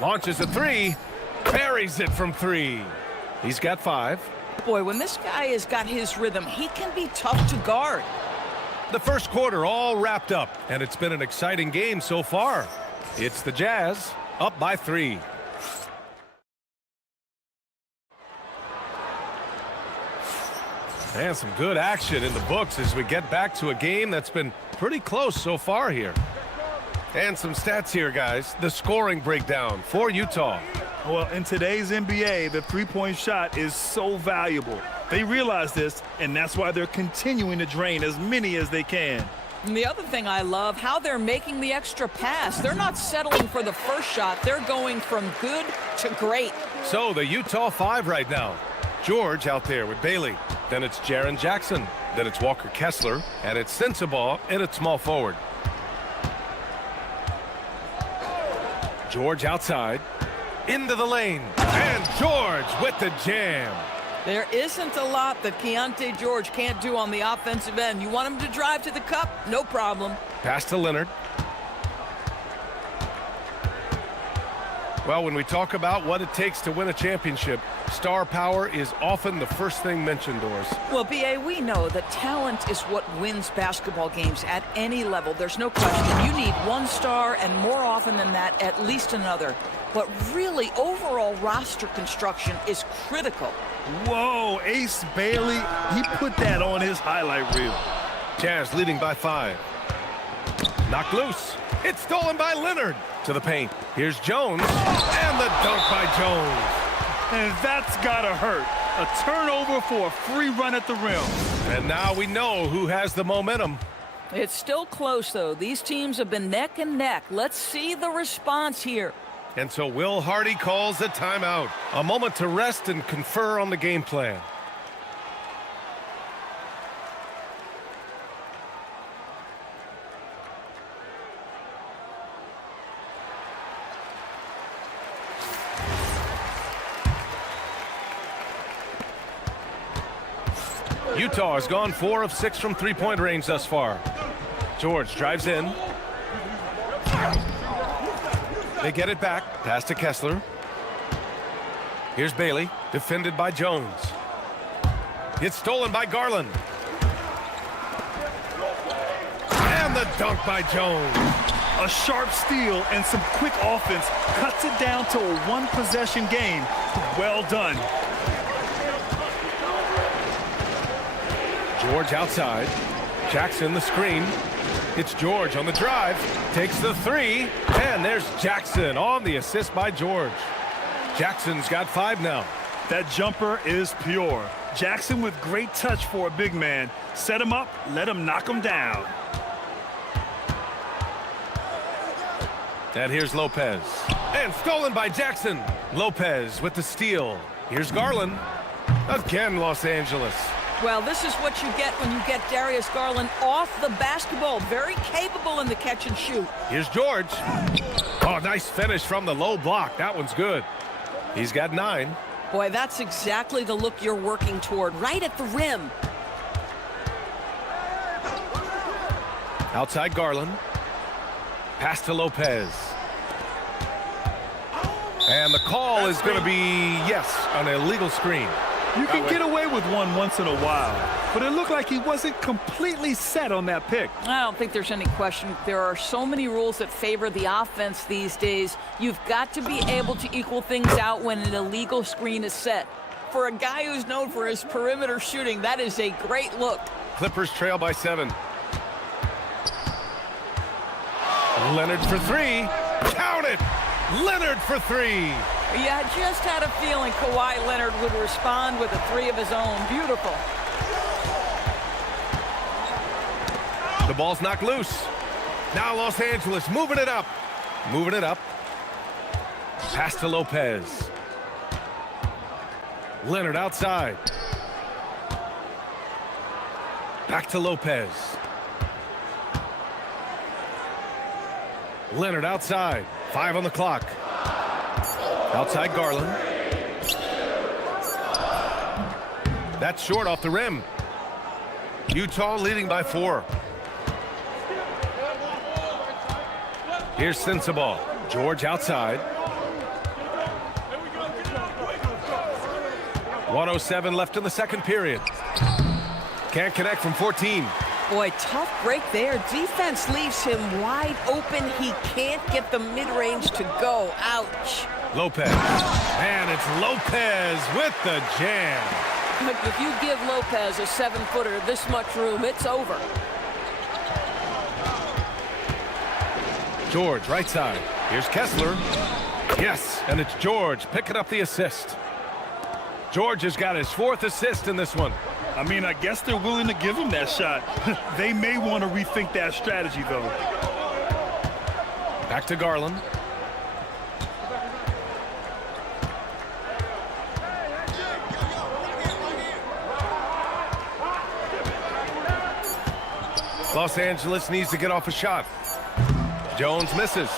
Launches a three. Buries it from three. He's got 5. Boy, when this guy has got his rhythm, he can be tough to guard. The first quarter all wrapped up, and it's been an exciting game so far. It's the Jazz up by 3. And some good action in the books as we get back to a game that's been pretty close so far here. And some stats here, guys. The scoring breakdown for Utah. Well, in today's NBA, the three-point shot is so valuable. They realize this, and that's why they're continuing to drain as many as they can. And the other thing I love, how they're making the extra pass. They're not settling for the first shot. They're going from good to great. So the Utah 5 right now. George out there with Bailey. Then it's Jaren Jackson. Then it's Walker Kessler. And it's Sensabaugh in at small forward. George outside. Into the lane. And George with the jam. There isn't a lot that Keontae George can't do on the offensive end. You want him to drive to the cup? No problem. Pass to Leonard. Well, when we talk about what it takes to win a championship, star power is often the first thing mentioned, Doris. Well, B.A., we know that talent is what wins basketball games at any level. There's no question. You need one star, and more often than that, at least another. But really, overall roster construction is critical. Whoa, Ace Bailey, he put that on his highlight reel. Jazz leading by 5. Knocked loose. It's stolen by Leonard. To the paint. Here's Jones. And the dunk by Jones. And that's gotta hurt. A turnover for a free run at the rim. And now we know who has the momentum. It's still close, though. These teams have been neck and neck. Let's see the response here. And so Will Hardy calls a timeout. A moment to rest and confer on the game plan. Utah has gone 4 of 6 from three-point range thus far. George drives in. They get it back. Pass to Kessler. Here's Bailey, defended by Jones. It's stolen by Garland. And the dunk by Jones. A sharp steal and some quick offense cuts it down to a one-possession game. Well done. George outside. Jackson the screen. It's George on the drive. Takes the 3. And there's Jackson on the assist by George. Jackson's got 5 now. That jumper is pure. Jackson with great touch for a big man. Set him up, let him knock him down. And here's Lopez. And stolen by Jackson. Lopez with the steal. Here's Garland. Again, Los Angeles. Well, this is what you get when you get Darius Garland off the basketball. Very capable in the catch and shoot. Here's George. Oh, nice finish from the low block. That one's good. He's got 9. Boy, that's exactly the look you're working toward, right at the rim. Outside Garland. Pass to Lopez. And the call is going to be, yes, an illegal screen. You can get away with one once in a while, but it looked like he wasn't completely set on that pick. I don't think there's any question. There are so many rules that favor the offense these days. You've got to be able to equal things out when an illegal screen is set. For a guy who's known for his perimeter shooting, that is a great look. Clippers trail by 7. Leonard for 3. Count it! Leonard for 3. Yeah, I just had a feeling Kawhi Leonard would respond with a 3 of his own. Beautiful. The ball's knocked loose. Now Los Angeles moving it up. Moving it up. Pass to Lopez. Leonard outside. Back to Lopez. Leonard outside. 5 on the clock. Outside Garland. That's short off the rim. Utah leading by 4. Here's Sensabaugh. George outside. 1:07 left in the second period. Can't connect from 14. Boy, tough break there. Defense leaves him wide open. He can't get the mid-range to go. Ouch. Lopez. And it's Lopez with the jam. If you give Lopez a 7-footer this much room, it's over. George, right side. Here's Kessler. Yes, and it's George picking up the assist. George has got his 4th assist in this one. I mean, I guess they're willing to give him that shot. They may want to rethink that strategy, though. Back to Garland. Los Angeles needs to get off a shot. Jones misses.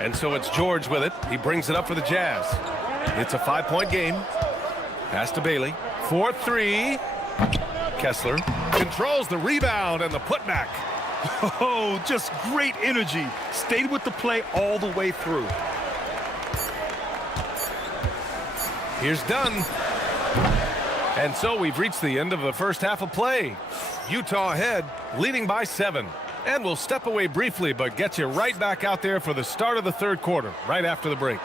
And so it's George with it. He brings it up for the Jazz. It's a 5-point game. Pass to Bailey. 4-3. Kessler controls the rebound and the putback. Oh, just great energy. Stayed with the play all the way through. Here's Dunn. And so we've reached the end of the first half of play. Utah ahead, leading by 7. And we'll step away briefly, but get you right back out there for the start of the third quarter, right after the break.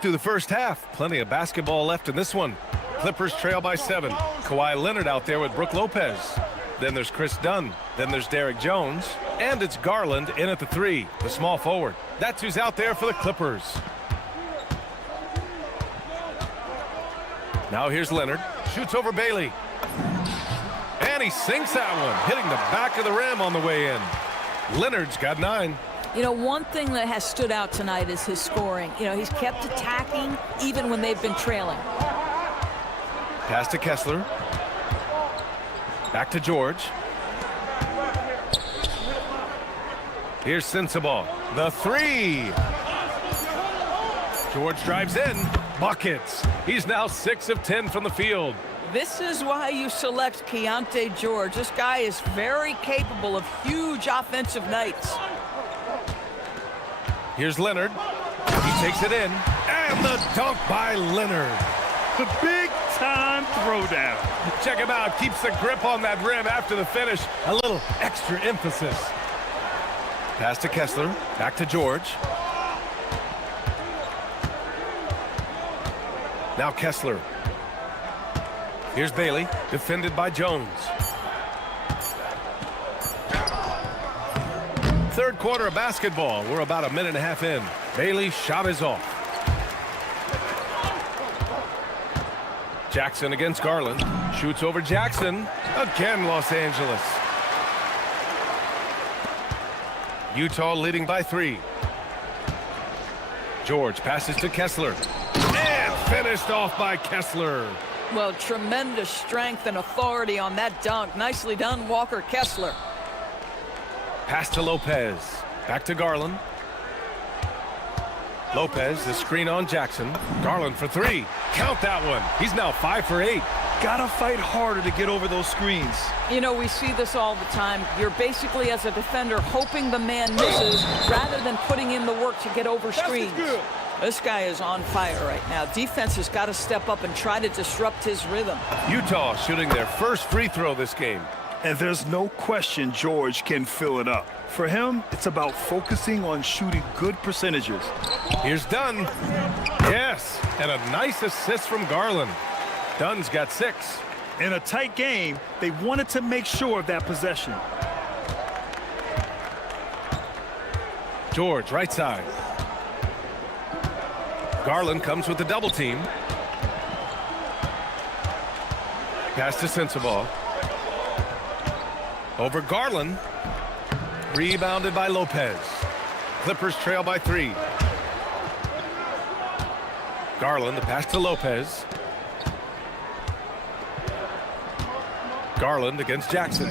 Through the first half, plenty of basketball left in this one. Clippers trail by 7. Kawhi Leonard out there with Brook Lopez. Then there's Chris Dunn. Then there's Derek Jones. And it's Garland in at the 3, the small forward. That's who's out there for the Clippers. Now here's Leonard. Shoots over Bailey. And he sinks that one, hitting the back of the rim on the way in. Leonard's got 9. You know, one thing that has stood out tonight is his scoring. You know, he's kept attacking even when they've been trailing. Pass to Kessler. Back to George. Here's Sensabaugh. The 3. George drives in. Buckets. He's now 6 of 10 from the field. This is why you select Keontae George. This guy is very capable of huge offensive nights. Here's Leonard. He takes it in. And the dunk by Leonard. The big-time throwdown. Check him out. Keeps the grip on that rim after the finish. A little extra emphasis. Pass to Kessler. Back to George. Now Kessler. Here's Bailey. Defended by Jones. Third quarter of basketball. We're about a minute and a half in. Bailey's shot is off. Jackson against Garland. Shoots over Jackson. Again, Los Angeles. Utah leading by 3. George passes to Kessler. And Finished off by Kessler. Well, tremendous strength and authority on that dunk. Nicely done, Walker Kessler. Pass to Lopez. Back to Garland. Lopez, the screen on Jackson. Garland for three. Count that one. He's now 5 for 8. Gotta fight harder to get over those screens. You know, we see this all the time. You're basically, as a defender, hoping the man misses rather than putting in the work to get over screens. This guy is on fire right now. Defense has got to step up and try to disrupt his rhythm. Utah shooting their first free throw this game. And there's no question George can fill it up. For him, it's about focusing on shooting good percentages. Here's Dunn. Yes, and a nice assist from Garland. Dunn's got 6. In a tight game, they wanted to make sure of that possession. George, right side. Garland comes with the double team. Pass to Sensabaugh. Over Garland. Rebounded by Lopez. Clippers trail by 3. Garland, the pass to Lopez. Garland against Jackson.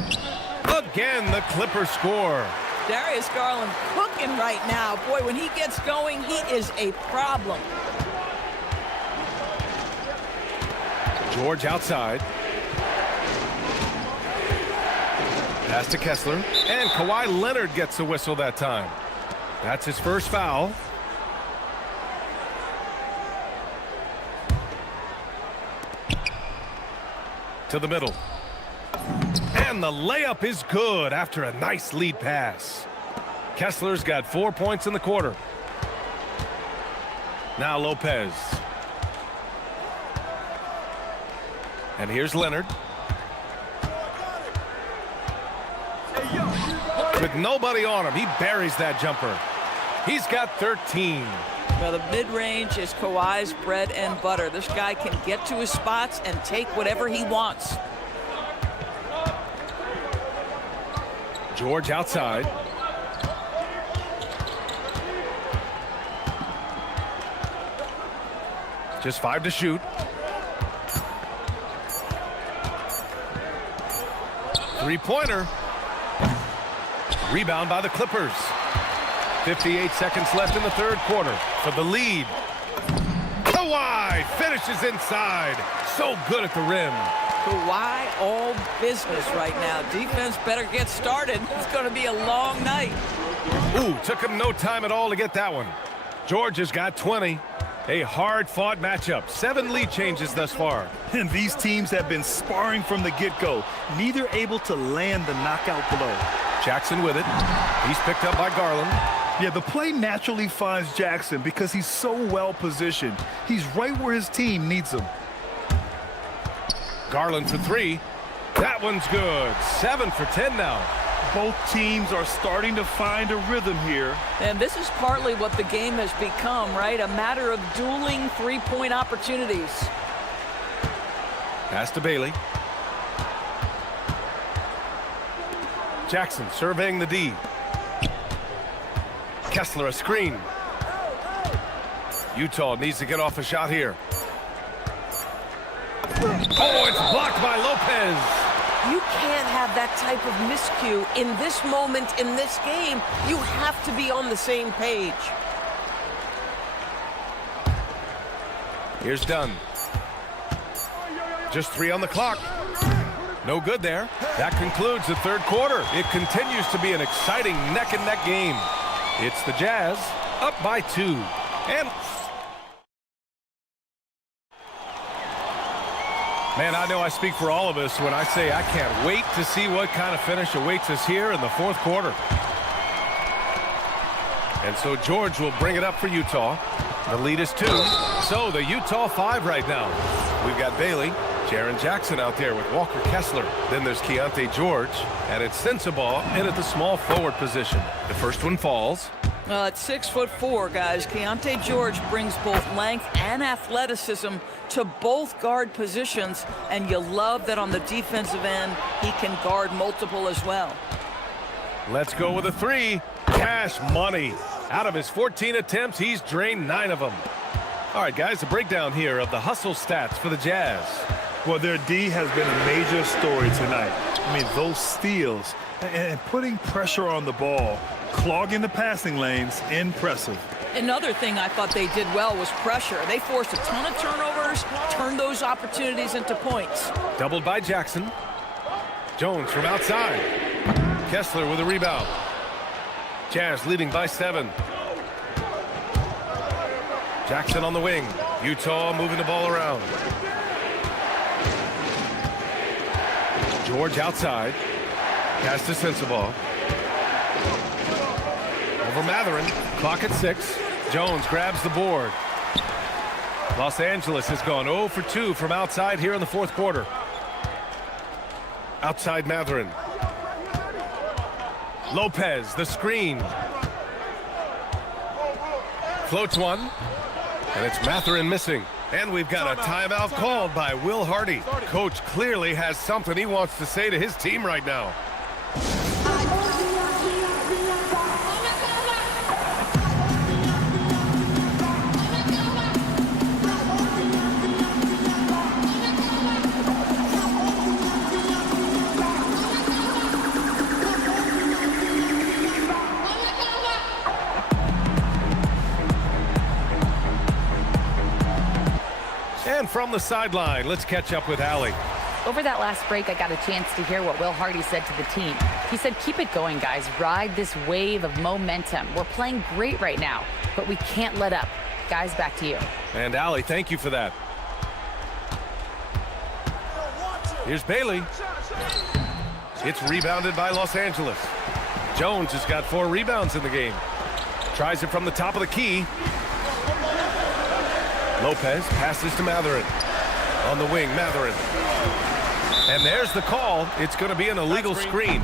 Again, the Clippers score. Darius Garland cooking right now. Boy, when he gets going, he is a problem. George outside. Pass to Kessler. And Kawhi Leonard gets a whistle that time. That's his first foul. To the middle. And the layup is good after a nice lead pass. Kessler's got 4 points in the quarter. Now Lopez. And here's Leonard. With nobody on him, he buries that jumper. He's got 13. Well, the mid-range is Kawhi's bread and butter. This guy can get to his spots and take whatever he wants. George outside. Just 5 to shoot. Three-pointer. Rebound by the Clippers. 58 seconds left in the third quarter for the lead. Kawhi finishes inside. So good at the rim. Kawhi all business right now. Defense better get started. It's going to be a long night. Ooh, took him no time at all to get that one. George has got 20. A hard-fought matchup. 7 lead changes thus far. And these teams have been sparring from the get-go. Neither able to land the knockout blow. Jackson with it. He's picked up by Garland. Yeah, the play naturally finds Jackson because he's so well positioned. He's right where his team needs him. Garland for 3. That one's good. 7 for 10 now. Both teams are starting to find a rhythm here. And this is partly what the game has become, right? A matter of dueling three-point opportunities. Pass to Bailey. Jackson surveying the D. Kessler a screen. Utah needs to get off a shot here. Oh, it's blocked by Lopez. You can't have that type of miscue in this moment in this game. You have to be on the same page. Here's Dunn. Just 3 on the clock. No good there. That concludes the third quarter. It continues to be an exciting neck-and-neck game. It's the Jazz up by 2. And man, I know I speak for all of us when I say I can't wait to see what kind of finish awaits us here in the fourth quarter. And so George will bring it up for Utah. The lead is 2. So the Utah 5 right now. We've got Bailey, Jaren Jackson out there with Walker Kessler. Then there's Keontae George, and it's Sensabaugh in at the small forward position. The first one falls. At 6'4", guys, Keontae George brings both length and athleticism to both guard positions, and you love that on the defensive end, he can guard multiple as well. Let's go with a 3. Cash money. Out of his 14 attempts, he's drained 9 of them. All right, guys, a breakdown here of the hustle stats for the Jazz. Well, their D has been a major story tonight. I mean, those steals and putting pressure on the ball, clogging the passing lanes, impressive. Another thing I thought they did well was pressure. They forced a ton of turnovers, turned those opportunities into points. Doubled by Jackson. Jones from outside. Kessler with a rebound. Jazz leading by 7. Jackson on the wing. Utah moving the ball around. George outside. Pass to Sensabaugh. Over Matherin. Clock at 6. Jones grabs the board. Los Angeles has gone 0 for 2 from outside here in the fourth quarter. Outside Matherin. Lopez, the screen. Floats one. And it's Matherin missing. And we've got a timeout called by Will Hardy. Coach clearly has something he wants to say to his team right now. And from the sideline, let's catch up with Allie. Over that last break, I got a chance to hear what Will Hardy said to the team. He said, keep it going, guys. Ride this wave of momentum. We're playing great right now, but we can't let up. Guys, back to you. And Allie, thank you for that. Here's Bailey. It's rebounded by Los Angeles. Jones has got 4 rebounds in the game. Tries it from the top of the key. Lopez passes to Matherin. On the wing, Matherin. And there's the call. It's going to be an illegal screen.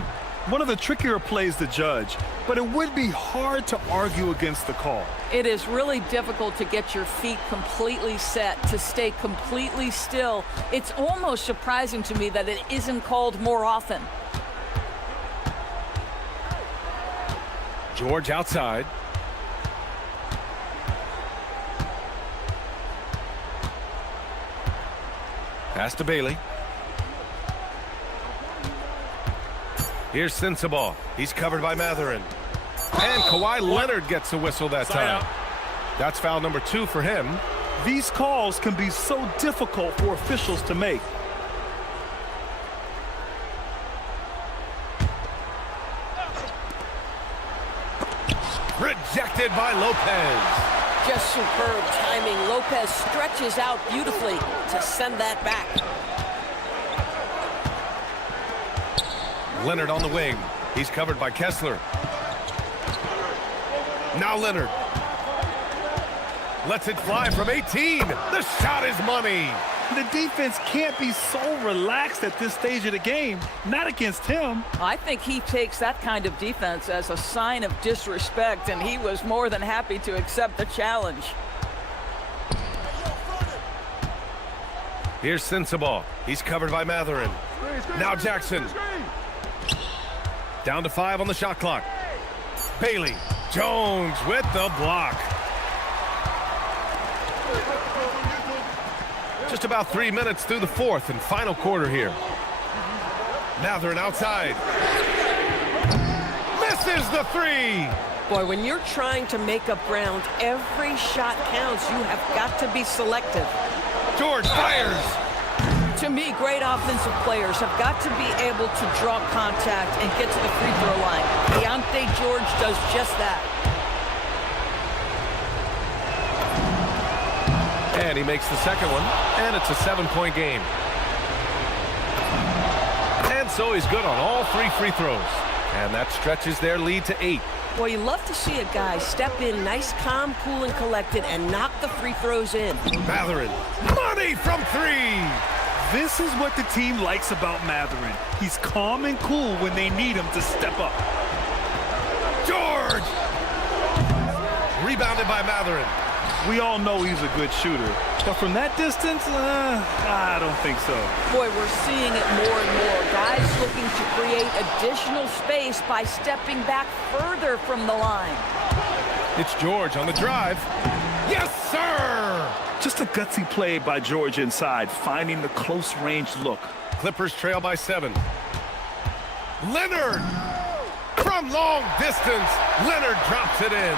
One of the trickier plays to judge, but it would be hard to argue against the call. It is really difficult to get your feet completely set, to stay completely still. It's almost surprising to me that it isn't called more often. George outside. Pass to Bailey. Here's Sensabaugh. He's covered by Matherin. And Kawhi Leonard gets a whistle that time. That's foul number 2 for him. These calls can be so difficult for officials to make. Rejected by Lopez. Just superb timing. Lopez stretches out beautifully to send that back. Leonard on the wing. He's covered by Kessler. Now Leonard. Lets it fly from 18. The shot is money. The defense can't be so relaxed at this stage of the game. Not against him. I think he takes that kind of defense as a sign of disrespect, and he was more than happy to accept the challenge. Here's Sensabaugh. He's covered by Matherin. Now Jackson. Down to 5 on the shot clock. Bailey. Jones with the block. Just about 3 minutes through the fourth and final quarter here. Matherin outside. Misses the 3. Boy, when you're trying to make up ground, every shot counts. You have got to be selective. George fires. To me, great offensive players have got to be able to draw contact and get to the free throw line. Deontay George does just that. And he makes the second one, and it's a 7-point game. And so he's good on all 3 free throws. And that stretches their lead to 8. Well, you love to see a guy step in nice, calm, cool, and collected and knock the free throws in. Matherin, money from 3. This is what the team likes about Matherin. He's calm and cool when they need him to step up. George! Rebounded by Matherin. We all know he's a good shooter, but from that distance, I don't think so. Boy, we're seeing it more and more. Guys looking to create additional space by stepping back further from the line. It's George on the drive. Yes, sir! Just a gutsy play by George inside, finding the close-range look. Clippers trail by 7. Leonard! From long distance, Leonard drops it in.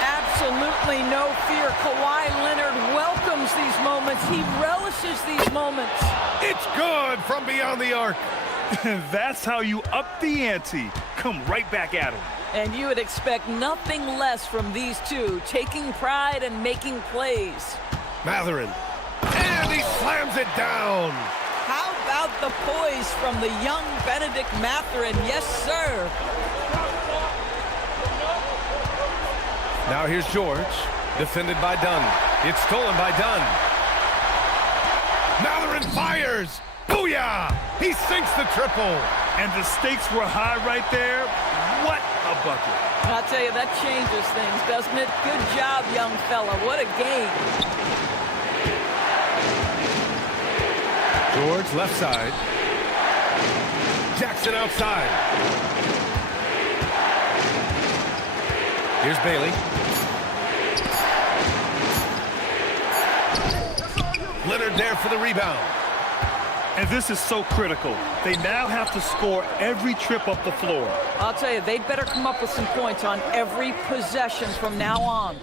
Absolutely no fear. Kawhi Leonard welcomes these moments. He relishes these moments. It's good from beyond the arc. That's how you up the ante. Come right back at him. And you would expect nothing less from these two, taking pride and making plays. Matherin. And he slams it down. How about the poise from the young Benedict Matherin? Yes, sir. Now here's George, defended by Dunn. It's stolen by Dunn. Matherin fires. Booyah! He sinks the triple. And the stakes were high right there. What a bucket. I'll tell you, that changes things, doesn't it? Good job, young fella. What a game. George left side. Jackson outside. Here's Bailey. Leonard there for the rebound. And this is so critical. They now have to score every trip up the floor. I'll tell you, they'd better come up with some points on every possession from now on.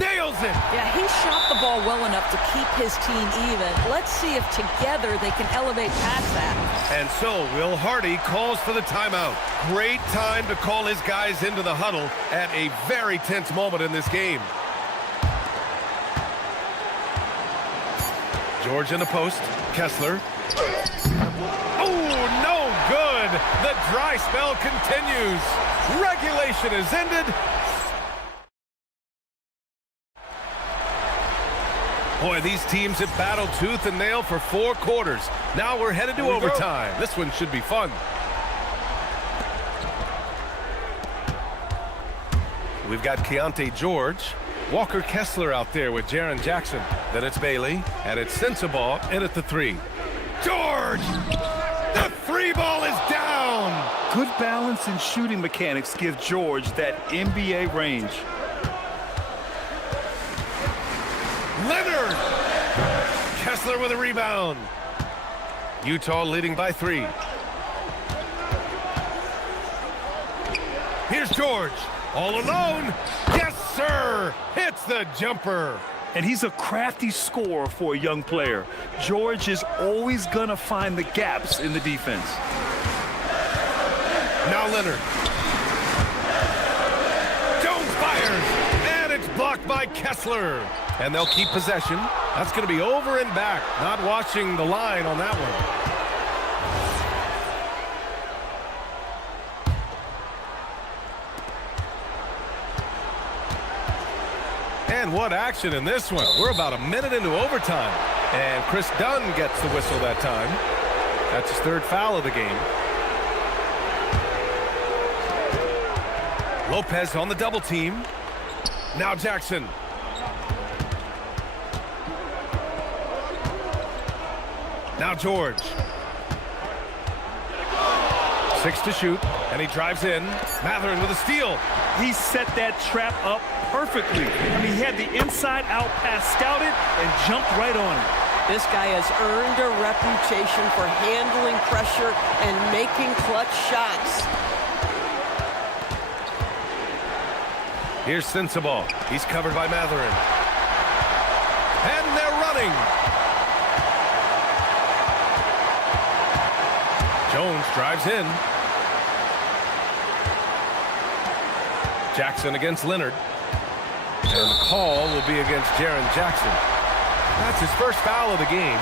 Nails it! Yeah, he shot the ball well enough to keep his team even. Let's see if together they can elevate past that. And so Will Hardy calls for the timeout. Great time to call his guys into the huddle at a very tense moment in this game. George in the post. Kessler. Oh, no good. The dry spell continues. Regulation is ended. Boy, these teams have battled tooth and nail for 4 quarters. Now we're headed to overtime. This one should be fun. We've got Keontae George. Walker Kessler out there with Jaren Jackson. Then it's Bailey, and it's Sensabaugh in at the 3. George! The 3 ball is down! Good balance and shooting mechanics give George that NBA range. Leonard! Kessler with a rebound. Utah leading by 3. Here's George. All alone. Yes, sir. Hits the jumper. And he's a crafty scorer for a young player. George is always going to find the gaps in the defense. Now Leonard. Jones fires. And it's blocked by Kessler. And they'll keep possession. That's going to be over and back. Not watching the line on that one. And what action in this one. We're about a minute into overtime. And Chris Dunn gets the whistle that time. That's his 3rd foul of the game. Lopez on the double team. Now Jackson. Now George. 6 to shoot, and he drives in. Matherin with a steal. He set that trap up perfectly. I mean, he had the inside-out pass scouted and jumped right on it. This guy has earned a reputation for handling pressure and making clutch shots. Here's Sensabaugh. He's covered by Matherin. And they're running. Jones drives in. Jackson against Leonard. And the call will be against Jaren Jackson. That's his 1st foul of the game.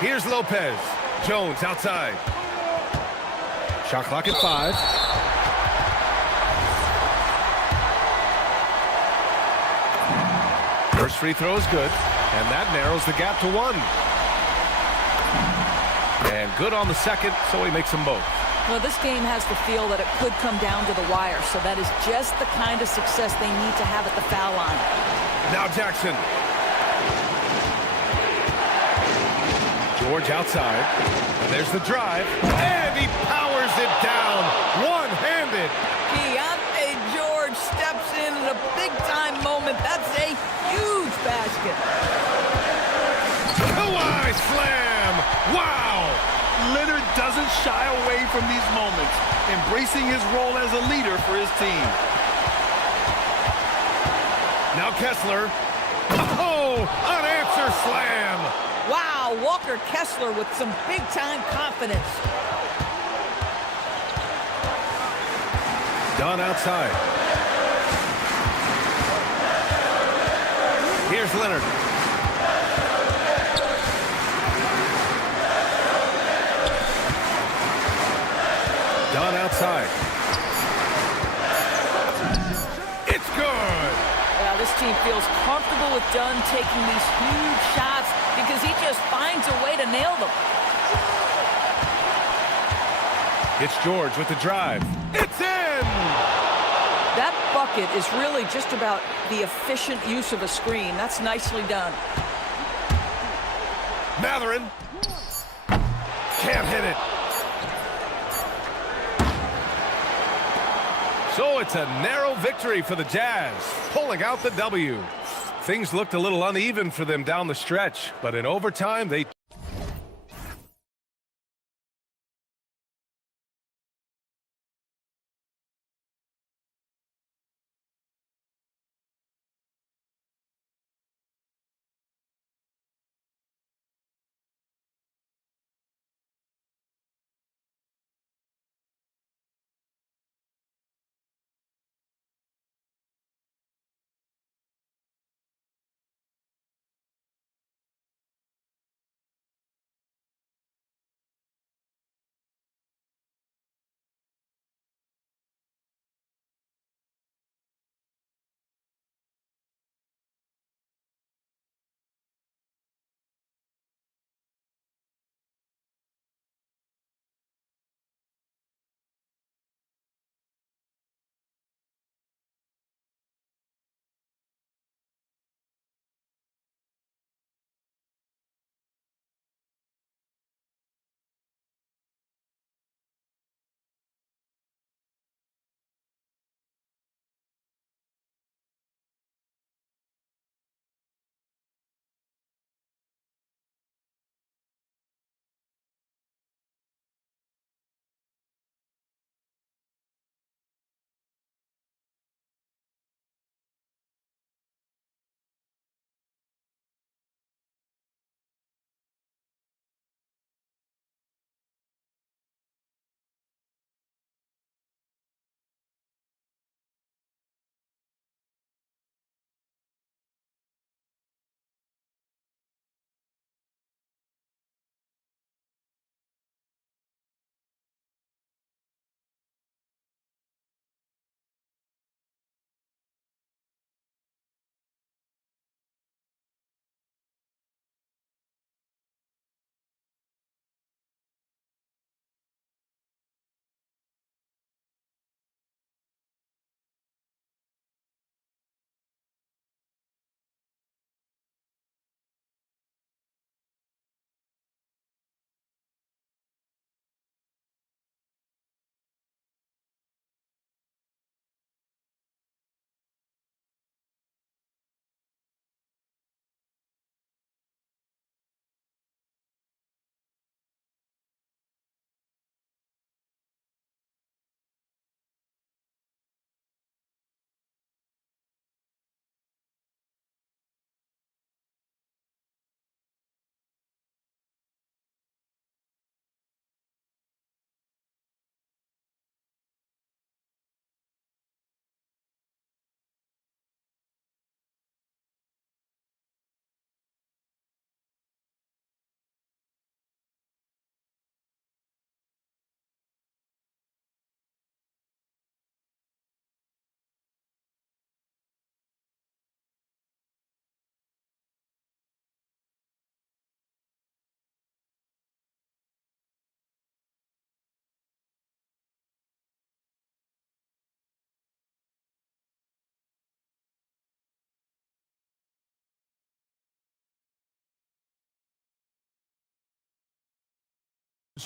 Here's Lopez. Jones outside. Shot clock at 5. First free throw is good, and that narrows the gap to 1. And good on the second, so he makes them both. Well, this game has the feel that it could come down to the wire, so that is just the kind of success they need to have at the foul line. Now Jackson. George outside, and there's the drive, and he powers it down. in a big-time moment. That's a huge basket. Kawhi slam! Wow! Leonard doesn't shy away from these moments, embracing his role as a leader for his team. Now Kessler. Oh, unanswered slam! Wow, Walker Kessler with some big-time confidence. Done outside. Here's Leonard. Done outside. It's good. Well, this team feels comfortable with Dunn taking these huge shots because he just finds a way to nail them. It's George with the drive. It's in! That bucket is really just about the efficient use of a screen. That's nicely done. Matherin. Can't hit it. So it's a narrow victory for the Jazz, pulling out the W. Things looked a little uneven for them down the stretch, but in overtime, they...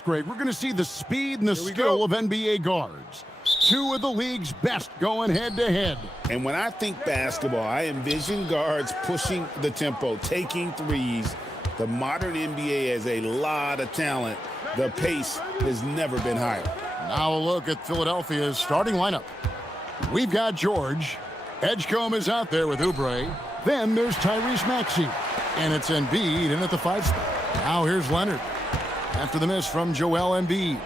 Great. We're going to see the speed and the skill of NBA guards. two of the league's best going head-to-head. And when I think basketball, I envision guards pushing the tempo, taking threes. The modern NBA has a lot of talent. The pace has never been higher. Now a look at Philadelphia's starting lineup. We've got George. Edgecombe is out there with Oubre. Then there's Tyrese Maxey. And it's Embiid in at the 5 spot. Now here's Leonard. After the miss from Joel Embiid.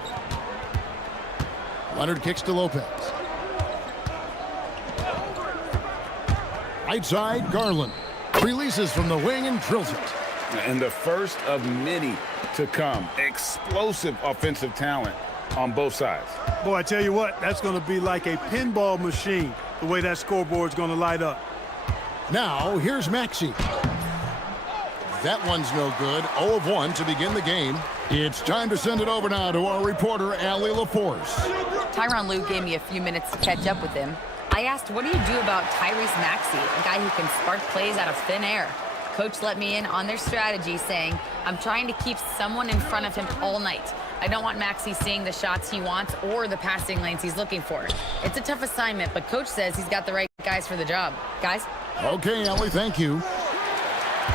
Leonard kicks to Lopez. Right side, Garland. Releases from the wing and drills it. And the first of many to come. Explosive offensive talent on both sides. Boy, I tell you what, that's going to be like a pinball machine, the way that scoreboard's going to light up. Now, here's Maxey. That one's no good. 0 of 1 to begin the game. It's time to send it over now to our reporter, Allie LaForce. Tyronn Lue gave me a few minutes to catch up with him. I asked, what do you do about Tyrese Maxey, a guy who can spark plays out of thin air? Coach let me in on their strategy, saying, I'm trying to keep someone in front of him all night. I don't want Maxey seeing the shots he wants or the passing lanes he's looking for. It's a tough assignment, but Coach says he's got the right guys for the job. Guys? Okay, Allie, thank you.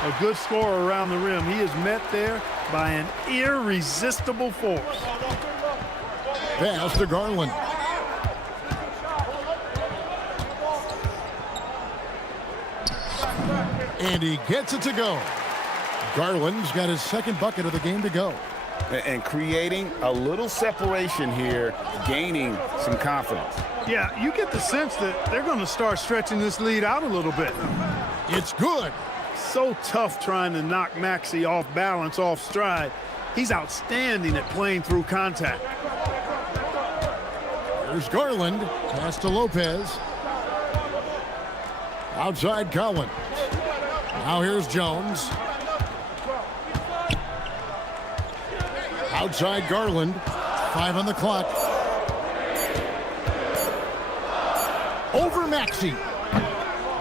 A good scorer around the rim. He is met there by an irresistible force. Pass to Garland. And he gets it to go. Garland's got his second bucket of the game to go. And creating a little separation here, gaining some confidence. Yeah, you get the sense that they're going to start stretching this lead out a little bit. It's good. So tough trying to knock Maxey off balance, off stride. He's outstanding at playing through contact. There's Garland. Pass to Lopez. Outside Collins. Now here's Jones. Outside Garland. 5 on the clock. Over Maxey.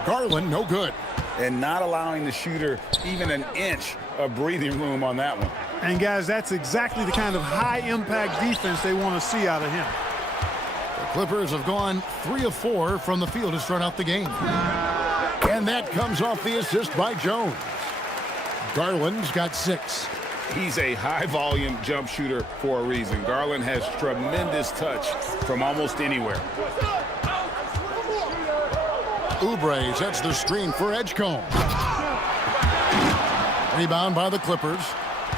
Garland, no good. And not allowing the shooter even an inch of breathing room on that one. And guys, that's exactly the kind of high-impact defense they want to see out of him. The Clippers have gone 3 of 4 from the field to start out the game. And that comes off the assist by Jones. Garland's got 6. He's a high-volume jump shooter for a reason. Garland has tremendous touch from almost anywhere. Oubre sets the screen for Edgecombe. Rebound by the Clippers.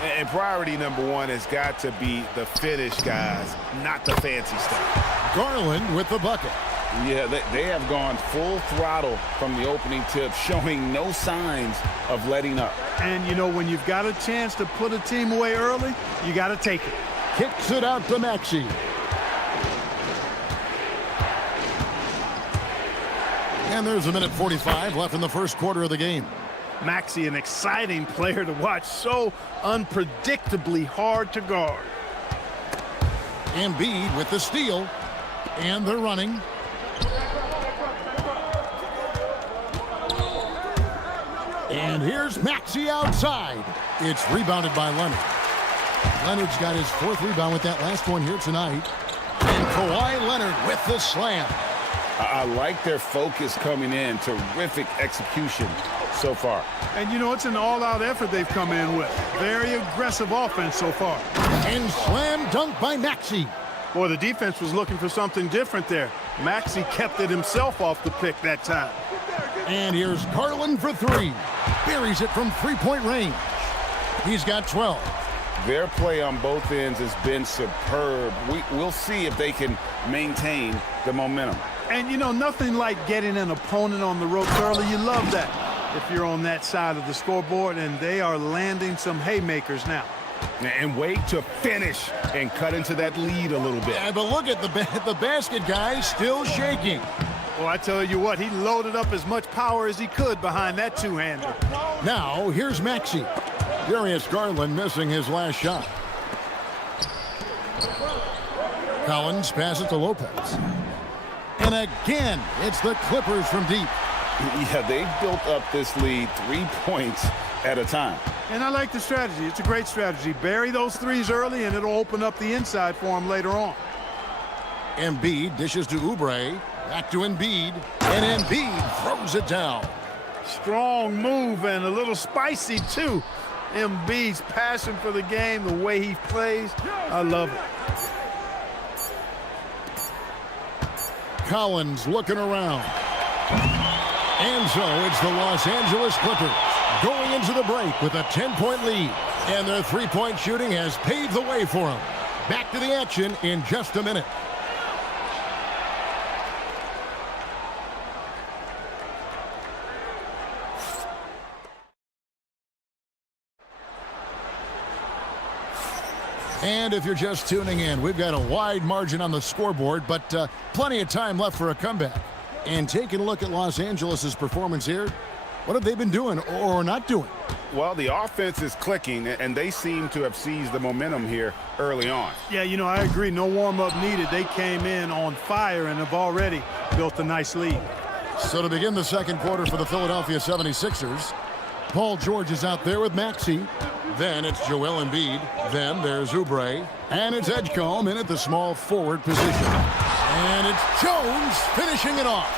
And priority number 1 has got to be the finish, guys, not the fancy stuff. Garland with the bucket. Yeah, they have gone full throttle from the opening tip, showing no signs of letting up. And, you know, when you've got a chance to put a team away early, you got to take it. Kicks it out to Maxey. And there's a minute 45 left in the first quarter of the game. Maxey, an exciting player to watch, so unpredictably hard to guard. Embiid with the steal, and they're running. And here's Maxey outside. It's rebounded by Leonard. Leonard's got his 4th rebound with that last one here tonight. And Kawhi Leonard with the slam. I like their focus coming in. Terrific execution so far. And, you know, it's an all-out effort they've come in with. Very aggressive offense so far. And slam dunk by Maxey. Boy, the defense was looking for something different there. Maxey kept it himself off the pick that time. And here's Garland for 3. Buries it from 3-point range. He's got 12. Their play on both ends has been superb. We'll see if they can maintain the momentum. And, you know, nothing like getting an opponent on the ropes early. You love that if you're on that side of the scoreboard, and they are landing some haymakers now. And wait to finish and cut into that lead a little bit. Yeah, but look at the basket guy still shaking. Well, I tell you what, he loaded up as much power as he could behind that two-hander. Now, here's Maxey. Darius Garland missing his last shot. Collins passes to Lopez. And again, it's the Clippers from deep. Yeah, they've built up this lead 3 points at a time. And I like the strategy. It's a great strategy. Bury those threes early, and it'll open up the inside for them later on. Embiid dishes to Oubre. Back to Embiid. And Embiid throws it down. Strong move and a little spicy, too. Embiid's passion for the game, the way he plays, I love it. Collins looking around. And so it's the Los Angeles Clippers going into the break with a 10-point lead. And their three-point shooting has paved the way for them. Back to the action in just a minute. And if you're just tuning in, we've got a wide margin on the scoreboard, but plenty of time left for a comeback. And taking a look at Los Angeles' performance here, what have they been doing or not doing? Well, the offense is clicking, and they seem to have seized the momentum here early on. Yeah, you know, I agree. No warm-up needed. They came in on fire and have already built a nice lead. So to begin the second quarter for the Philadelphia 76ers, Paul George is out there with Maxey. Then it's Joel Embiid. Then there's Oubre. And it's Edgecombe in at the small forward position. And it's Jones finishing it off.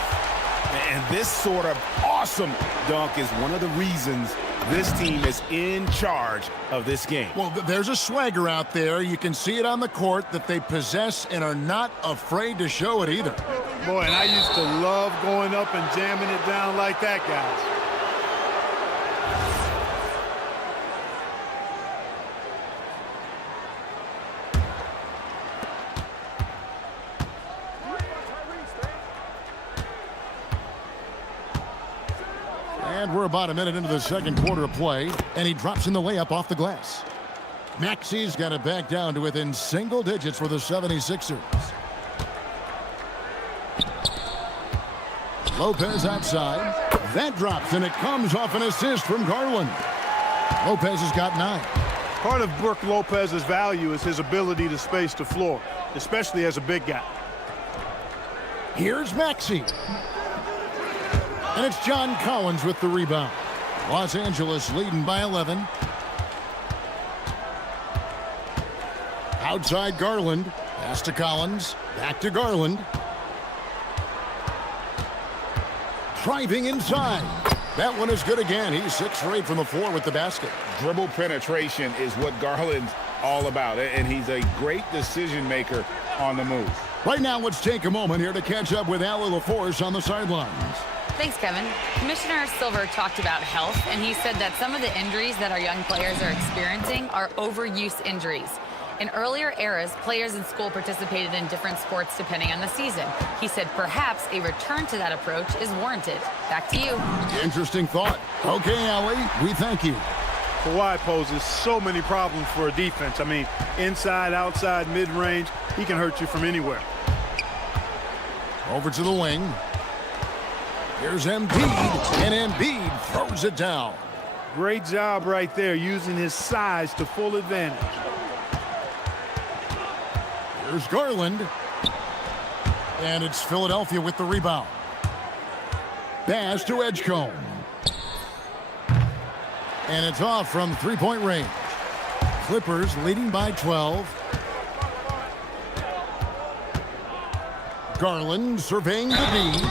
And this sort of awesome dunk is one of the reasons this team is in charge of this game. Well, there's a swagger out there. You can see it on the court that they possess and are not afraid to show it either. Boy, and I used to love going up and jamming it down like that, guys. And we're about a minute into the second quarter of play, and he drops in the layup off the glass. Maxey's got it back down to within single digits for the 76ers. Lopez outside. That drops, and it comes off an assist from Garland. Lopez has got 9. Part of Brook Lopez's value is his ability to space the floor, especially as a big guy. Here's Maxey. And it's John Collins with the rebound. Los Angeles leading by 11. Outside Garland. Pass to Collins. Back to Garland. Driving inside. That one is good again. He's 6 for 8 from the floor with the basket. Dribble penetration is what Garland's all about, and he's a great decision maker on the move. Right now, let's take a moment here to catch up with Allie LaForce on the sidelines. Thanks, Kevin. Commissioner Silver talked about health, and he said that some of the injuries that our young players are experiencing are overuse injuries. In earlier eras, players in school participated in different sports depending on the season. He said perhaps a return to that approach is warranted. Back to you. Interesting thought. Okay, Allie, we thank you. Kawhi poses so many problems for a defense. I mean, inside, outside, mid-range, he can hurt you from anywhere. Over to the wing. Here's Embiid, and Embiid throws it down. Great job right there, using his size to full advantage. Here's Garland. And it's Philadelphia with the rebound. Pass to Edgecombe. And it's off from three-point range. Clippers leading by 12. Garland surveying the D.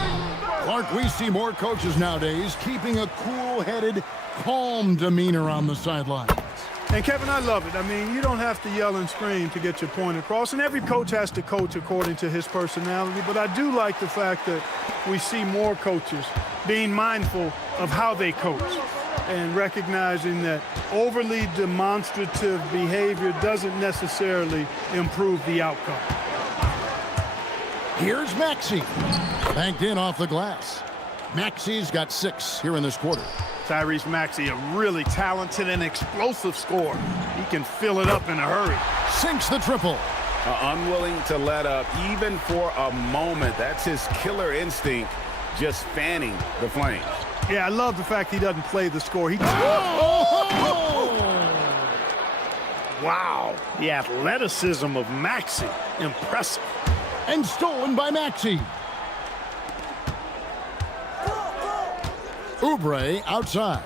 Clark, we see more coaches nowadays keeping a cool-headed, calm demeanor on the sidelines. And, Kevin, I love it. I mean, you don't have to yell and scream to get your point across, and every coach has to coach according to his personality, but I do like the fact that we see more coaches being mindful of how they coach and recognizing that overly demonstrative behavior doesn't necessarily improve the outcome. Here's Maxey. Banked in off the glass. Maxey's got 6 here in this quarter. Tyrese Maxey, a really talented and explosive scorer. He can fill it up in a hurry. Sinks the triple. Unwilling to let up even for a moment. That's his killer instinct, just fanning the flames. Yeah, I love the fact he doesn't play the score. He Wow, the athleticism of Maxey, impressive. And stolen by Maxey. Oubre outside.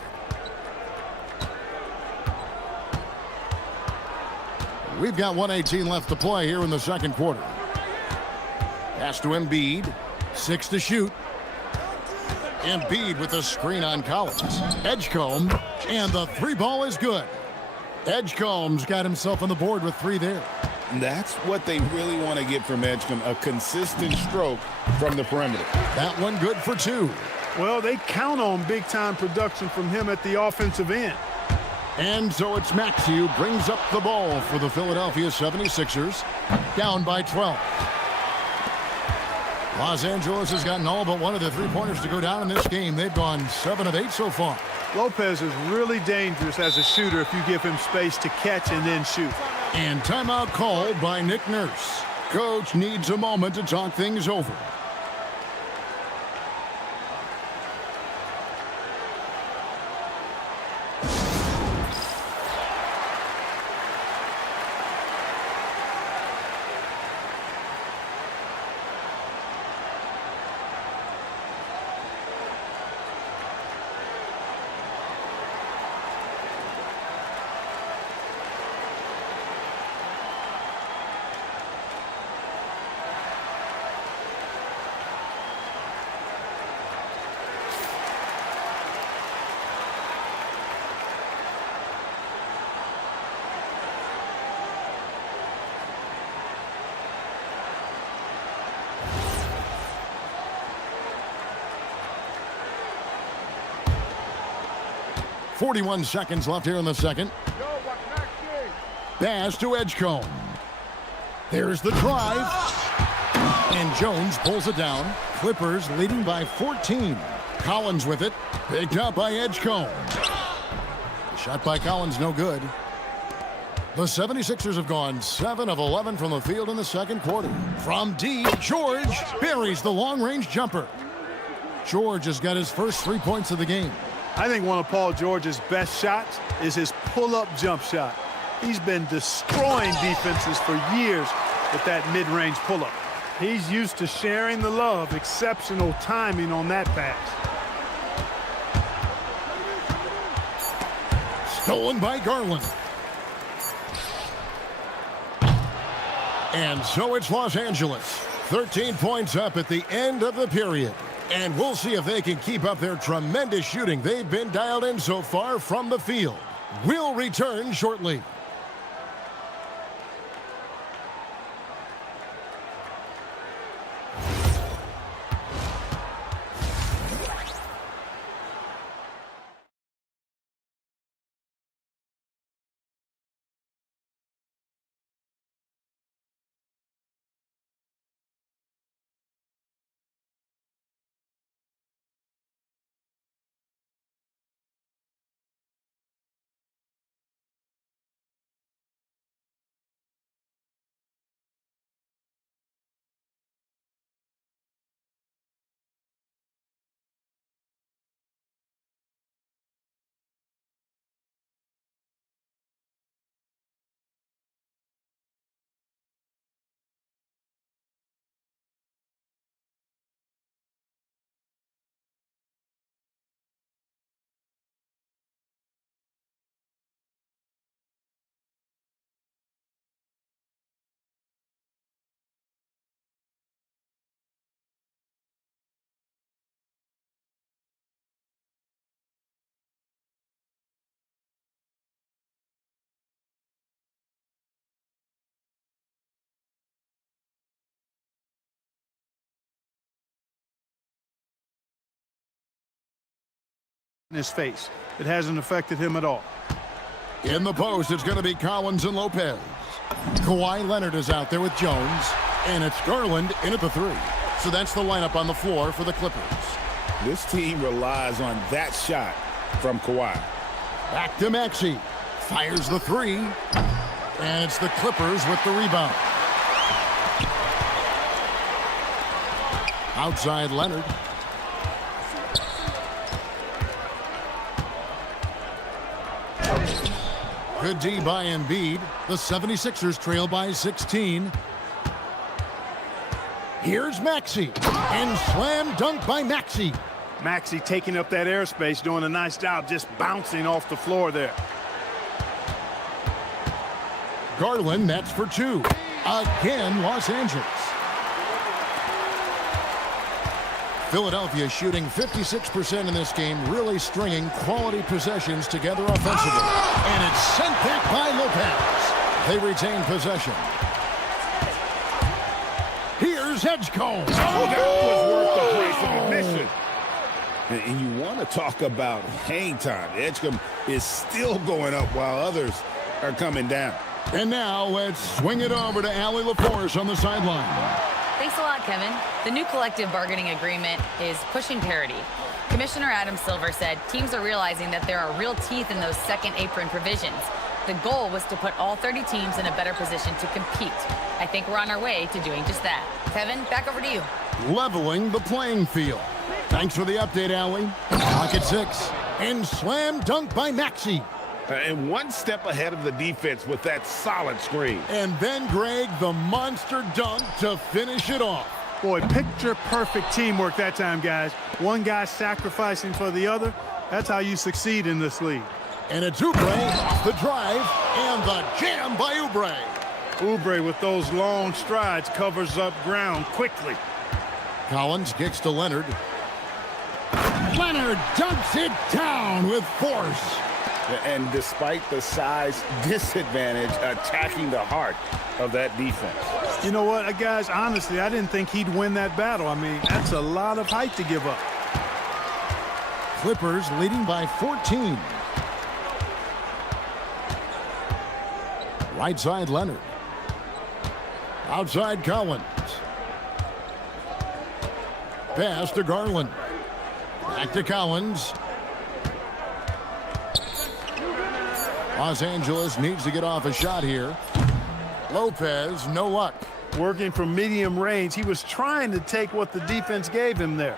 We've got 1:18 left to play here in the second quarter. Pass to Embiid. 6 to shoot. Embiid with the screen on Collins. Edgecombe, and the 3 ball is good. Edgecombe's got himself on the board with 3 there. That's what they really want to get from Edgecombe, a consistent stroke from the perimeter. That one good for 2. Well, they count on big-time production from him at the offensive end. And so it's Maxey who brings up the ball for the Philadelphia 76ers, down by 12. Los Angeles has gotten all but one of the 3-pointers to go down in this game. They've gone 7 of 8 so far. Lopez is really dangerous as a shooter if you give him space to catch and then shoot. And timeout called by Nick Nurse. Coach needs a moment to talk things over. .41 seconds left here in the second. Pass to Edgecombe. There's the drive. And Jones pulls it down. Clippers leading by 14. Collins with it. Picked up by Edgecombe. Shot by Collins, no good. The 76ers have gone 7 of 11 from the field in the second quarter. From deep, George buries the long-range jumper. George has got his first 3 points of the game. I think one of Paul George's best shots is his pull-up jump shot. He's been destroying defenses for years with that mid-range pull-up. He's used to sharing the love. Exceptional timing on that pass. Stolen by Garland. And so it's Los Angeles. 13 points up at the end of the period. And we'll see if they can keep up their tremendous shooting they've been dialed in so far from the field. We'll return shortly. In his face. It hasn't affected him at all. In the post, it's going to be Collins and Lopez. Kawhi Leonard is out there with Jones, and it's Garland in at the 3. So that's the lineup on the floor for the Clippers. This team relies on that shot from Kawhi. Back to Maxey. Fires the 3. And it's the Clippers with the rebound. Outside Leonard. Good D by Embiid. The 76ers trail by 16. Here's Maxey. And slam dunk by Maxey. Maxey taking up that airspace, doing a nice job just bouncing off the floor there. Garland, that's for 2. Again, Los Angeles. Philadelphia shooting 56% in this game, really stringing quality possessions together offensively. And it's sent back by Lopez. They retain possession. Here's Edgecombe. Oh, that was worth the price of admission. And you want to talk about hang time. Edgecombe is still going up while others are coming down. And now let's swing it over to Allie LaForce on the sideline. Thanks a lot, Kevin. The new collective bargaining agreement is pushing parity. Commissioner Adam Silver said teams are realizing that there are real teeth in those second apron provisions. The goal was to put all 30 teams in a better position to compete. I think we're on our way to doing just that. Kevin, back over to you. Leveling the playing field. Thanks for the update, Allie. Clock at 6. And slam dunk by Maxey. And one step ahead of the defense with that solid screen. And then, Greg, the monster dunk to finish it off. Boy, picture-perfect teamwork that time, guys. One guy sacrificing for the other. That's how you succeed in this league. And it's Oubre off the drive, and the jam by Oubre. Oubre with those long strides covers up ground quickly. Collins kicks to Leonard. Leonard dunks it down with force. And despite the size disadvantage, attacking the heart of that defense. You know what, guys, honestly, I didn't think he'd win that battle. I mean, that's a lot of height to give up. Clippers leading by 14. Right side, Leonard. Outside, Collins. Pass to Garland. Back to Collins. Los Angeles needs to get off a shot here. Lopez, no luck. Working from medium range, he was trying to take what the defense gave him there.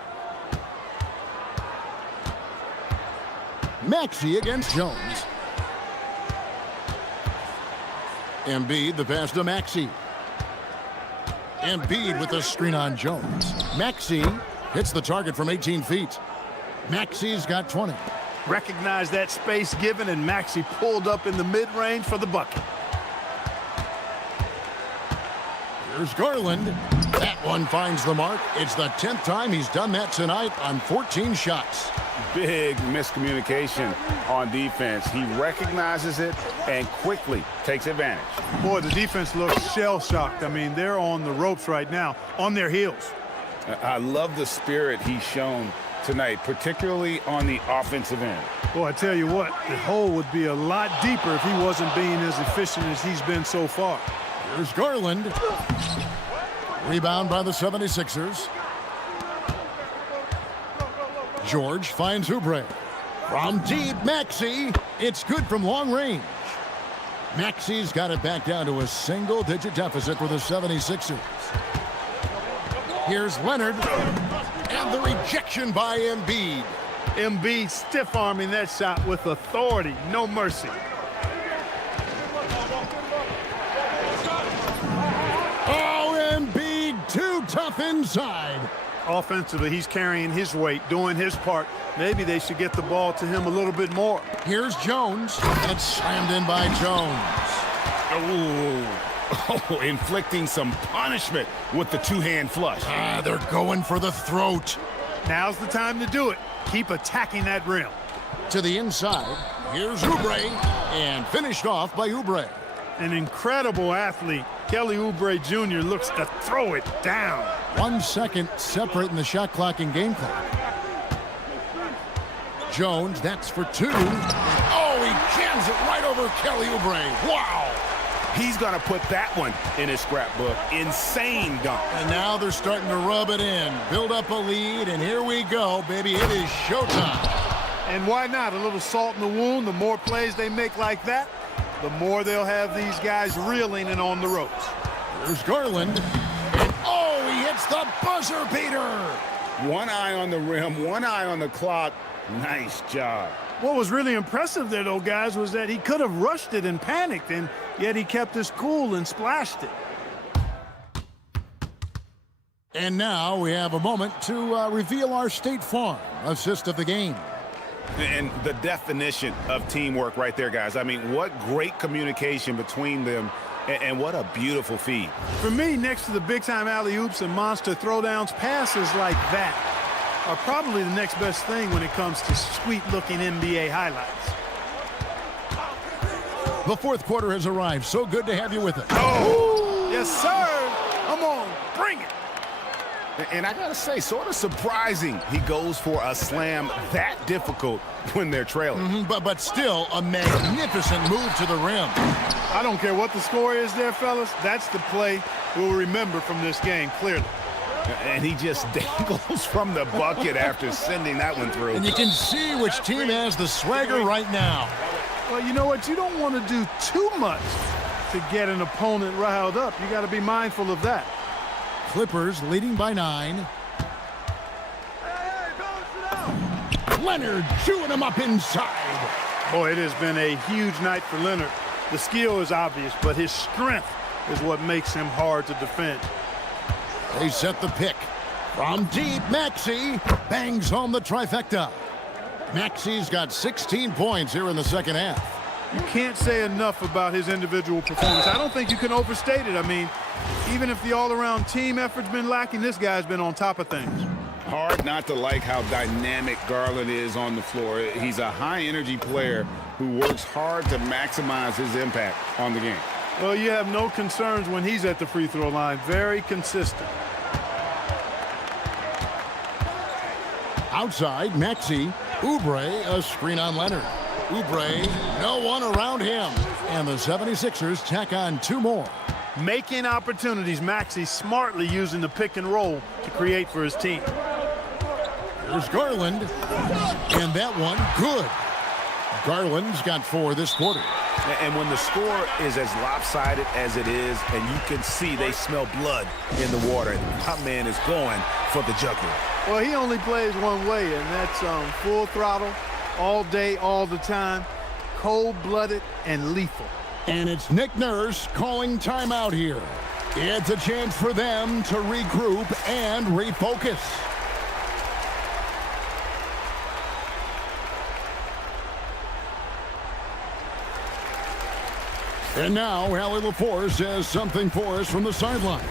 Maxey against Jones. Embiid, the pass to Maxey. Embiid with the screen on Jones. Maxey hits the target from 18 feet. Maxey's got 20. Recognized that space given, and Maxey pulled up in the mid-range for the bucket. Here's Garland. That one finds the mark. It's the 10th time he's done that tonight on 14 shots. Big miscommunication on defense. He recognizes it and quickly takes advantage. Boy, the defense looks shell-shocked. I mean, they're on the ropes right now, on their heels. I love the spirit he's shown tonight, particularly on the offensive end. Boy, I tell you what, the hole would be a lot deeper if he wasn't being as efficient as he's been so far. Here's Garland. Rebound by the 76ers. George finds Oubre. From deep, Maxey. It's good from long range. Maxey's got it back down to a single-digit deficit for the 76ers. Here's Leonard. And the rejection by Embiid. Embiid stiff-arming that shot with authority. No mercy. Oh, Embiid too tough inside. Offensively, he's carrying his weight, doing his part. Maybe they should get the ball to him a little bit more. Here's Jones, and it's slammed in by Jones. Oh, inflicting some punishment with the two-hand flush. They're going for the throat. Now's the time to do it. Keep attacking that rim. To the inside, here's Oubre, and finished off by Oubre. An incredible athlete. Kelly Oubre Jr. looks to throw it down. 1 second separating the shot clock and game clock. Jones, that's for two. Oh, he jams it right over Kelly Oubre. Wow. He's going to put that one in his scrapbook. Insane dunk. And now they're starting to rub it in. Build up a lead, and here we go, baby. It is showtime. And why not? A little salt in the wound. The more plays they make like that, the more they'll have these guys reeling and on the ropes. There's Garland. And oh, he hits the buzzer beater. One eye on the rim, one eye on the clock. Nice job. What was really impressive there, though, guys, was that he could have rushed it and panicked, and yet he kept his cool and splashed it. And now we have a moment to reveal our State Farm assist of the game. And the definition of teamwork right there, guys. I mean, what great communication between them, and what a beautiful feed. For me, next to the big-time alley-oops and monster throwdowns, passes like that. are probably the next best thing when it comes to sweet-looking NBA highlights. The fourth quarter has arrived. So good to have you with us. Oh, yes, sir. Come on, bring it. And I gotta say, sort of surprising he goes for a slam that difficult when they're trailing. But still a magnificent move to the rim. I don't care what the score is there, fellas. That's the play we'll remember from this game, clearly. And he just dangles from the bucket after sending that one through. And you can see which team has the swagger right now. Well, you know what? You don't want to do too much to get an opponent riled up. You got to be mindful of that. Clippers leading by 9. Leonard chewing him up inside. Boy, it has been a huge night for Leonard. The skill is obvious, but his strength is what makes him hard to defend. They set the pick. From deep, Maxey bangs home the trifecta. Maxey's got 16 points here in the second half. You can't say enough about his individual performance. I don't think you can overstate it. I mean, even if the all-around team effort's been lacking, this guy's been on top of things. Hard not to like how dynamic Garland is on the floor. He's a high-energy player who works hard to maximize his impact on the game. Well, you have no concerns when he's at the free throw line. Very consistent. Outside, Maxey. Oubre, a screen on Leonard. Oubre, no one around him. And the 76ers tack on 2 more. Making opportunities, Maxey smartly using the pick and roll to create for his team. There's Garland. And that one, good. Garland's got 4 this quarter. And when the score is as lopsided as it is, and you can see they smell blood in the water, that man is going for the jugular. Well, he only plays one way, and that's full throttle, all day, all the time, cold-blooded and lethal. And it's Nick Nurse calling timeout here. It's a chance for them to regroup and refocus. And now, Allie LaForce has something for us from the sideline.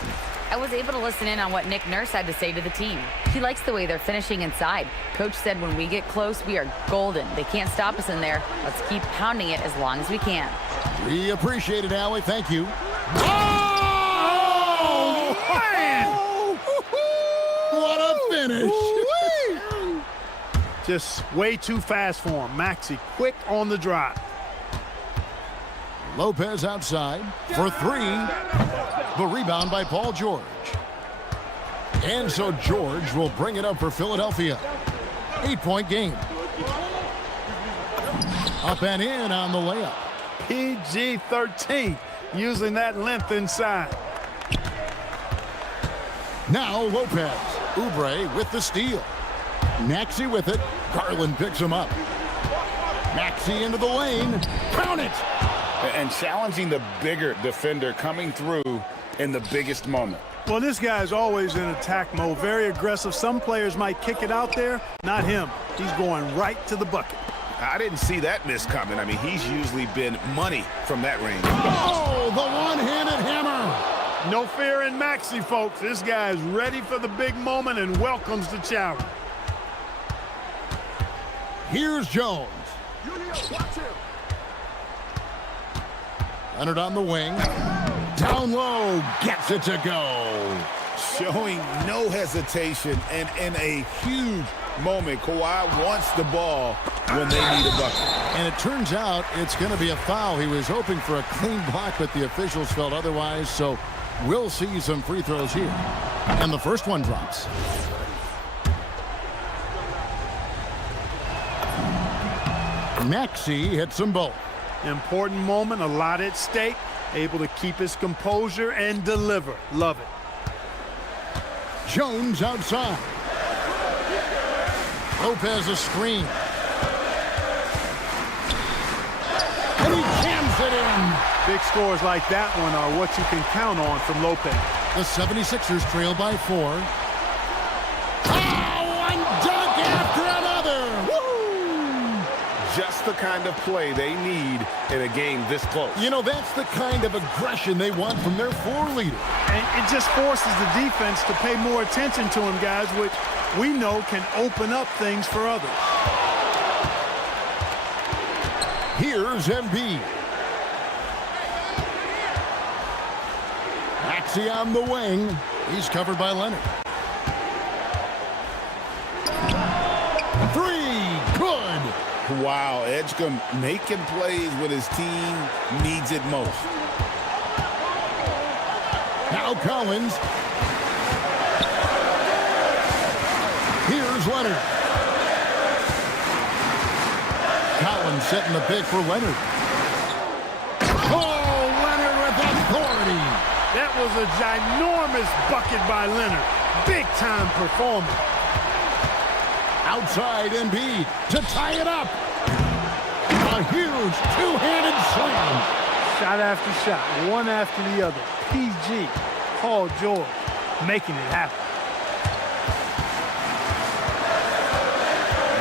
I was able to listen in on what Nick Nurse had to say to the team. He likes the way they're finishing inside. Coach said when we get close, we are golden. They can't stop us in there. Let's keep pounding it as long as we can. We appreciate it, Allie. Thank you. Oh, man! What a finish. Just way too fast for him. Maxey quick on the drive. Lopez outside for 3. The rebound by Paul George. And so George will bring it up for Philadelphia. 8-point game. Up and in on the layup. PG-13, using that length inside. Now Lopez. Oubre with the steal. Maxey with it. Garland picks him up. Maxey into the lane. Count it! And challenging the bigger defender coming through in the biggest moment. Well, this guy is always in attack mode, very aggressive. Some players might kick it out there, not him. He's going right to the bucket. I didn't see that miss coming. I mean, he's usually been money from that range. Oh, the one-handed hammer. No fear in Maxey, folks. This guy is ready for the big moment and welcomes the challenge. Here's Jones. Leonard on the wing. Down low. Gets it to go. Showing no hesitation, and in a huge moment, Kawhi wants the ball when they need a bucket. And it turns out it's going to be a foul. He was hoping for a clean block, but the officials felt otherwise, so we'll see some free throws here. And the first one drops. Maxey hits them both. Important moment, a lot at stake. Able to keep his composure and deliver. Love it. Jones outside. Lopez a screen. And he jams it in. Big scores like that one are what you can count on from Lopez. The 76ers trail by 4. Oh, one dunk after another. Woo! Just the kind of play they need in a game this close. You know, that's the kind of aggression they want from their floor leader. And it just forces the defense to pay more attention to him, guys, which we know can open up things for others. Here's Embiid. Maxey on the wing. He's covered by Leonard. Three, good. Wow, Edgecombe making plays when his team needs it most. Now Collins. Here's Leonard. Collins setting the pick for Leonard. Oh, Leonard with authority. That was a ginormous bucket by Leonard. Big-time performance. Outside Embiid to tie it up. A huge two-handed slam. Shot after shot, one after the other. PG, Paul George, making it happen.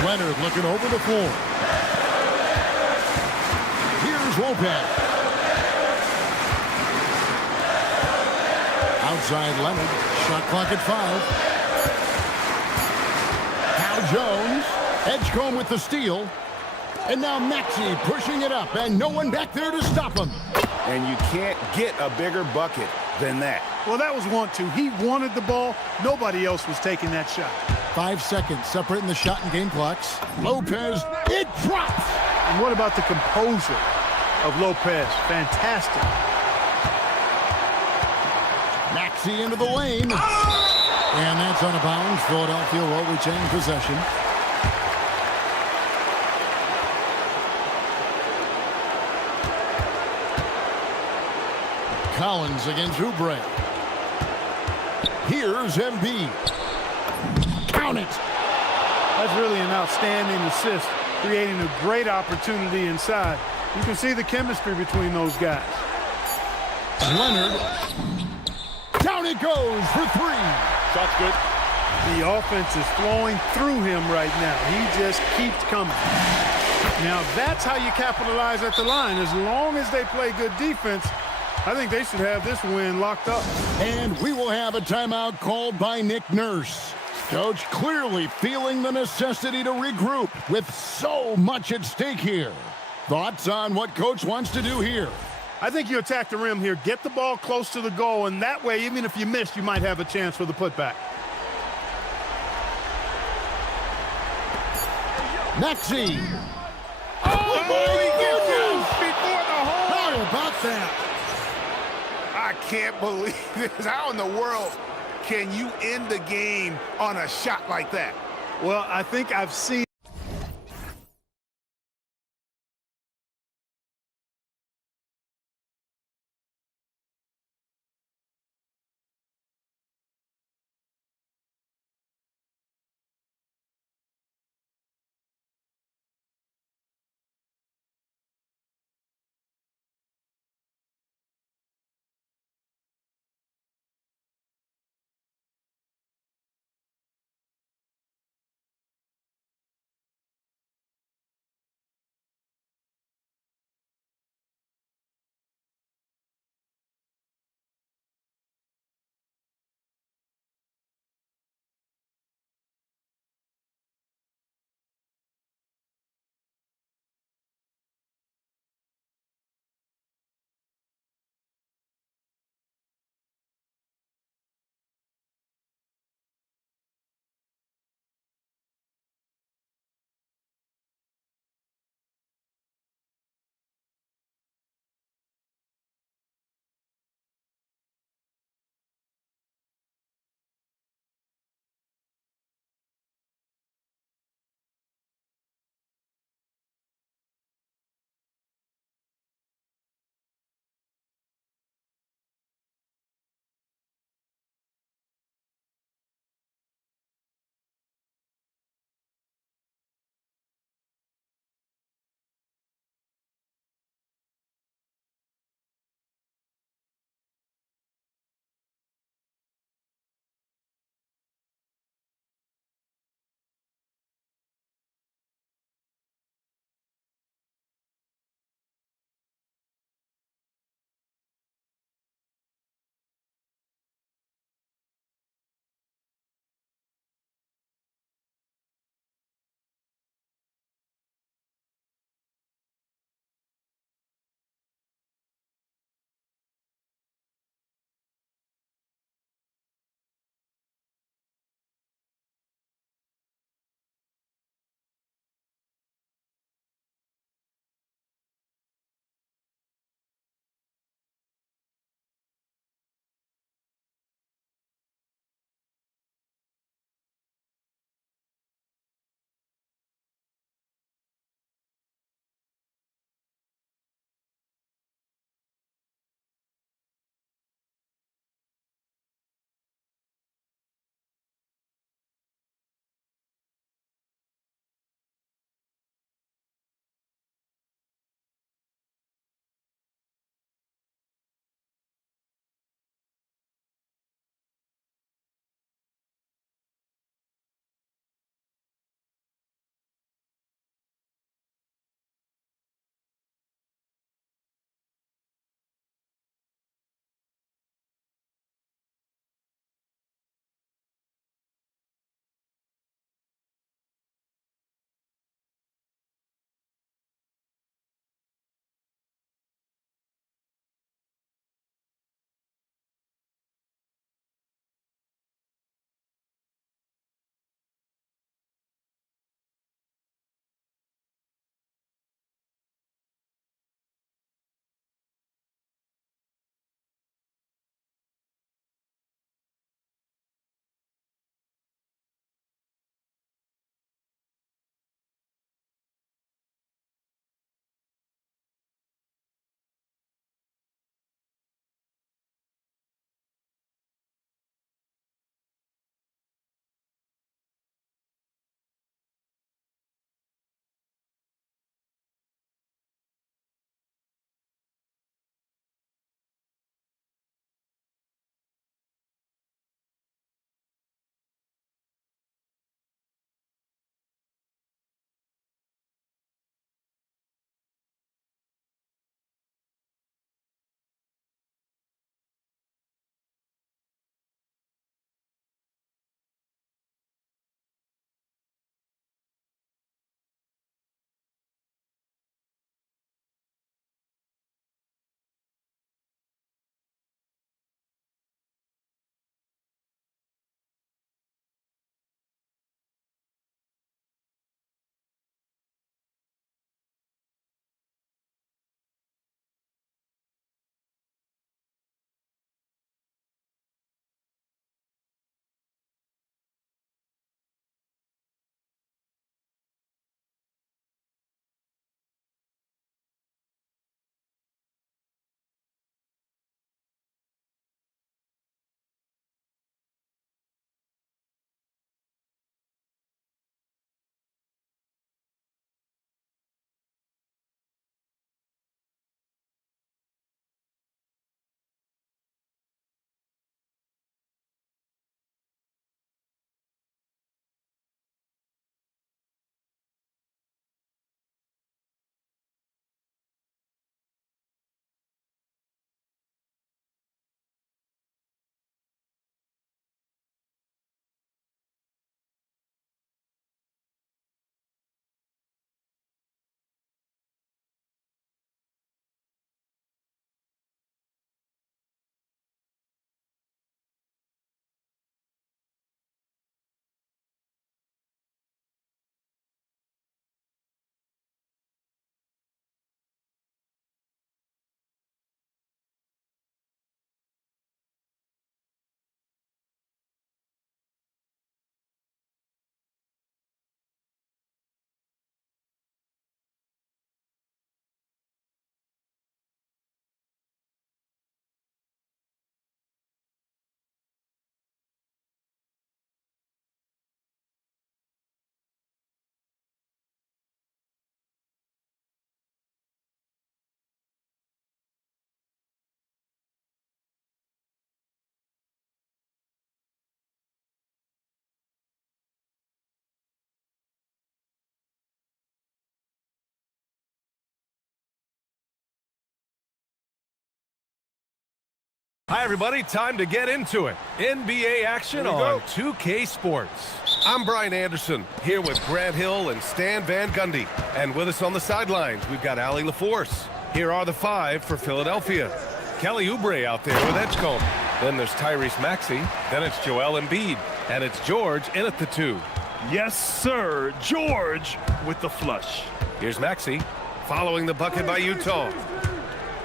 Leonard looking over the floor. Here's Lopez. Outside Leonard. Shot clock at 5. Now Jones. Edgecombe with the steal. And now Maxey pushing it up, and no one back there to stop him. And you can't get a bigger bucket than that. Well, that was 1-2. He wanted the ball. Nobody else was taking that shot. 5 seconds separating the shot and game clocks. Lopez, it drops. And what about the composure of Lopez? Fantastic. Maxey into the lane. And that's out of bounds. Philadelphia will retain possession. Collins against Oubre. Here's Embiid. Count it. That's really an outstanding assist, creating a great opportunity inside. You can see the chemistry between those guys. Leonard. Down it goes for 3. Shot's good. The offense is flowing through him right now. He just keeps coming. Now, that's how you capitalize at the line. As long as they play good defense, I think they should have this win locked up. And we will have a timeout called by Nick Nurse. Coach clearly feeling the necessity to regroup with so much at stake here. Thoughts on what Coach wants to do here? I think you attack the rim here, get the ball close to the goal, and that way, even if you miss, you might have a chance for the putback. Maxey. Oh, he gets out before the hole. How about that? I can't believe this. How in the world can you end the game on a shot like that? Well, I think I've seen Hi, everybody. Time to get into it. NBA action on 2K Sports. I'm Brian Anderson, here with Grant Hill and Stan Van Gundy. And with us on the sidelines, we've got Allie LaForce. Here are the five for Philadelphia. Kelly Oubre out there with Edgecombe. Then there's Tyrese Maxey. Then it's Joel Embiid. And it's George in at the two. Yes, sir. George with the flush. Here's Maxey, following the bucket by Utah.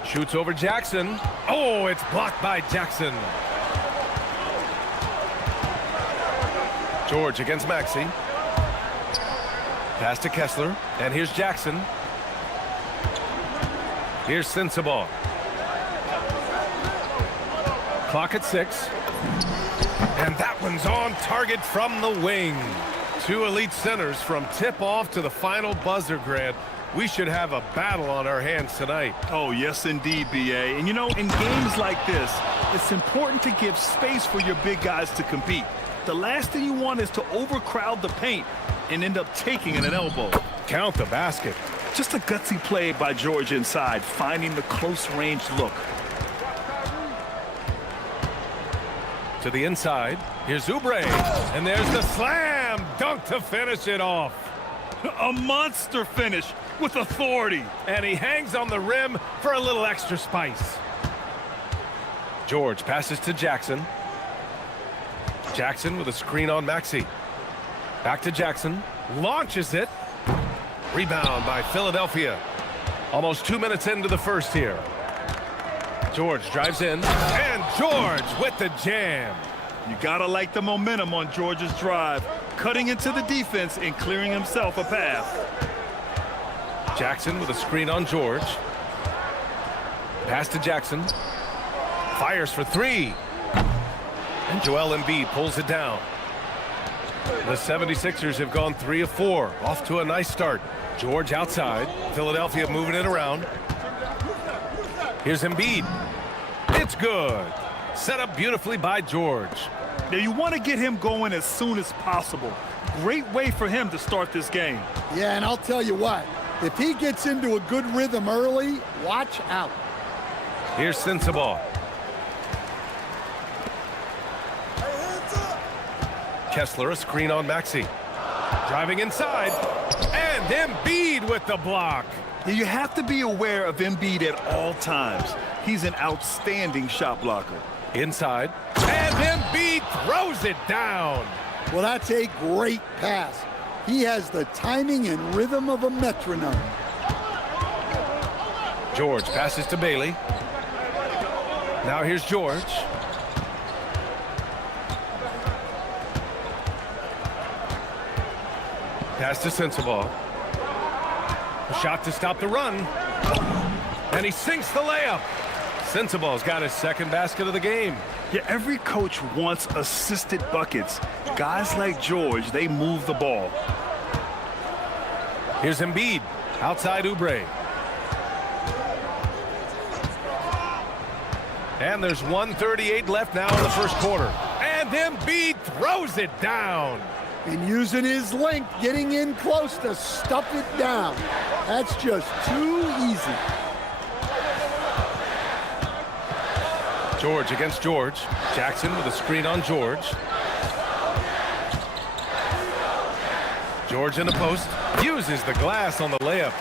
Shoots over Jackson. Oh, it's blocked by Jackson. George against Maxey. Pass to Kessler. And here's Jackson. Here's Sensabaugh. Clock at 6. And that one's on target from the wing. Two elite centers from tip-off to the final buzzer, Grant. We should have a battle on our hands tonight. Oh, yes, indeed, B.A. And, you know, in games like this, it's important to give space for your big guys to compete. The last thing you want is to overcrowd the paint and end up taking an elbow. Count the basket. Just a gutsy play by George inside, finding the close-range look. To the inside. Here's Oubre. And there's the slam dunk to finish it off. A monster finish with authority. And he hangs on the rim for a little extra spice. George passes to Jackson. Jackson with a screen on Maxey. Back to Jackson. Launches it. Rebound by Philadelphia. Almost 2 minutes into the first here. George drives in. And George with the jam. You gotta like the momentum on George's drive. Cutting into the defense and clearing himself a path. Jackson with a screen on George. Pass to Jackson. Fires for three. And Joel Embiid pulls it down. The 76ers have gone 3 of 4. Off to a nice start. George outside. Philadelphia moving it around. Here's Embiid. It's good. Set up beautifully by George. Now you want to get him going as soon as possible. Great way for him to start this game. Yeah, and I'll tell you what, if he gets into a good rhythm early, watch out. Here's Sensabaugh. Kessler, a screen on Maxey. Driving inside. And Embiid with the block. You have to be aware of Embiid at all times. He's an outstanding shot blocker. Inside. And Embiid throws it down. Well, that's a great pass. He has the timing and rhythm of a metronome. George passes to Bailey. Now here's George. Pass to Sensabaugh. A shot to stop the run. And he sinks the layup. Sensabaugh's got his second basket of the game. Yeah, every coach wants assisted buckets. Guys like George, they move the ball. Here's Embiid. Outside Oubre. And there's 1:38 left now in the first quarter. And Embiid throws it down. And using his length, getting in close to stuff it down. That's just too easy. George against George. Jackson with a screen on George. George in the post. Uses the glass on the layup.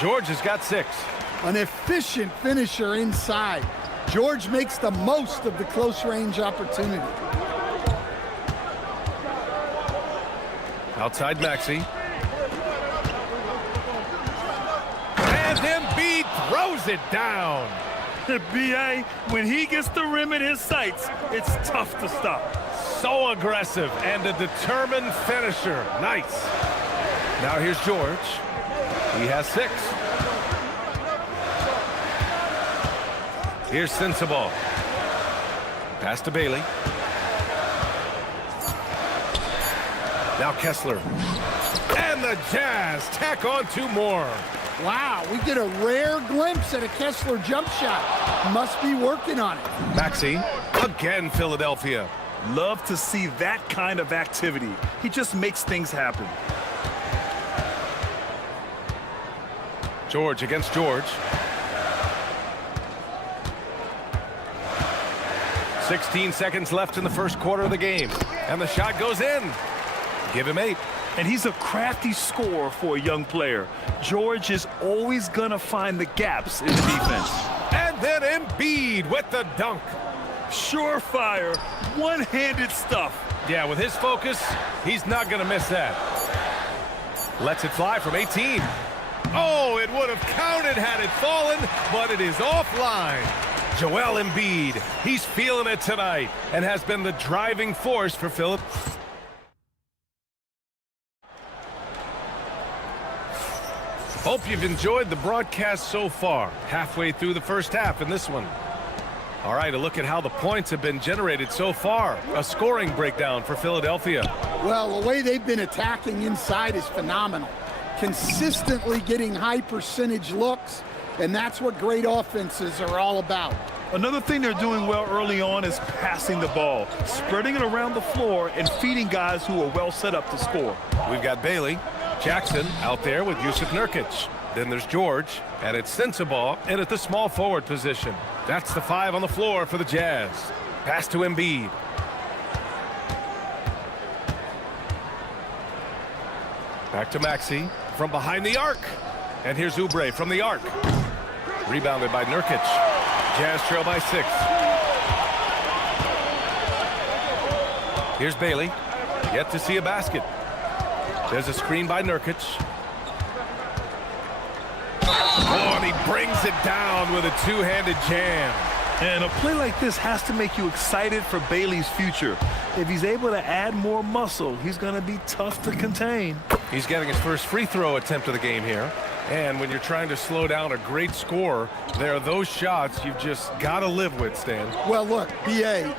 George has got 6. An efficient finisher inside. George makes the most of the close-range opportunity. Outside Maxey. And Embiid throws it down. B.A., when he gets the rim in his sights, it's tough to stop. So aggressive and a determined finisher. Nice. Now here's George. He has 6. Here's Sensabaugh. Pass to Bailey. Now Kessler. And the Jazz tack on 2 more. Wow, we get a rare glimpse at a Kessler jump shot. Must be working on it. Maxey, again Philadelphia. Love to see that kind of activity. He just makes things happen. George against George. 16 seconds left in the first quarter of the game. And the shot goes in. Give him 8. And he's a crafty scorer for a young player. George is always going to find the gaps in the defense. And then Embiid with the dunk. Surefire, one-handed stuff. Yeah, with his focus, he's not going to miss that. Lets it fly from 18. Oh, it would have counted had it fallen, but it is offline. Joel Embiid, he's feeling it tonight and has been the driving force for Philip. Hope you've enjoyed the broadcast so far. Halfway through the first half in this one. All right, a look at how the points have been generated so far. A scoring breakdown for Philadelphia. Well, the way they've been attacking inside is phenomenal. Consistently getting high percentage looks, and that's what great offenses are all about. Another thing they're doing well early on is passing the ball, spreading it around the floor and feeding guys who are well set up to score. We've got Bailey, Jackson out there with Yusuf Nurkic. Then there's George, and it's Sensabaugh in at the small forward position. That's the 5 on the floor for the Jazz. Pass to Embiid. Back to Maxey from behind the arc. And here's Oubre from the arc. Rebounded by Nurkic. Jazz trail by 6. Here's Bailey. Yet to see a basket. There's a screen by Nurkic. Oh, and he brings it down with a two-handed jam. And a play like this has to make you excited for Bailey's future. If he's able to add more muscle, he's going to be tough to contain. He's getting his first free throw attempt of the game here. And when you're trying to slow down a great scorer, there are those shots you've just got to live with, Stan. Well, look, B.A.,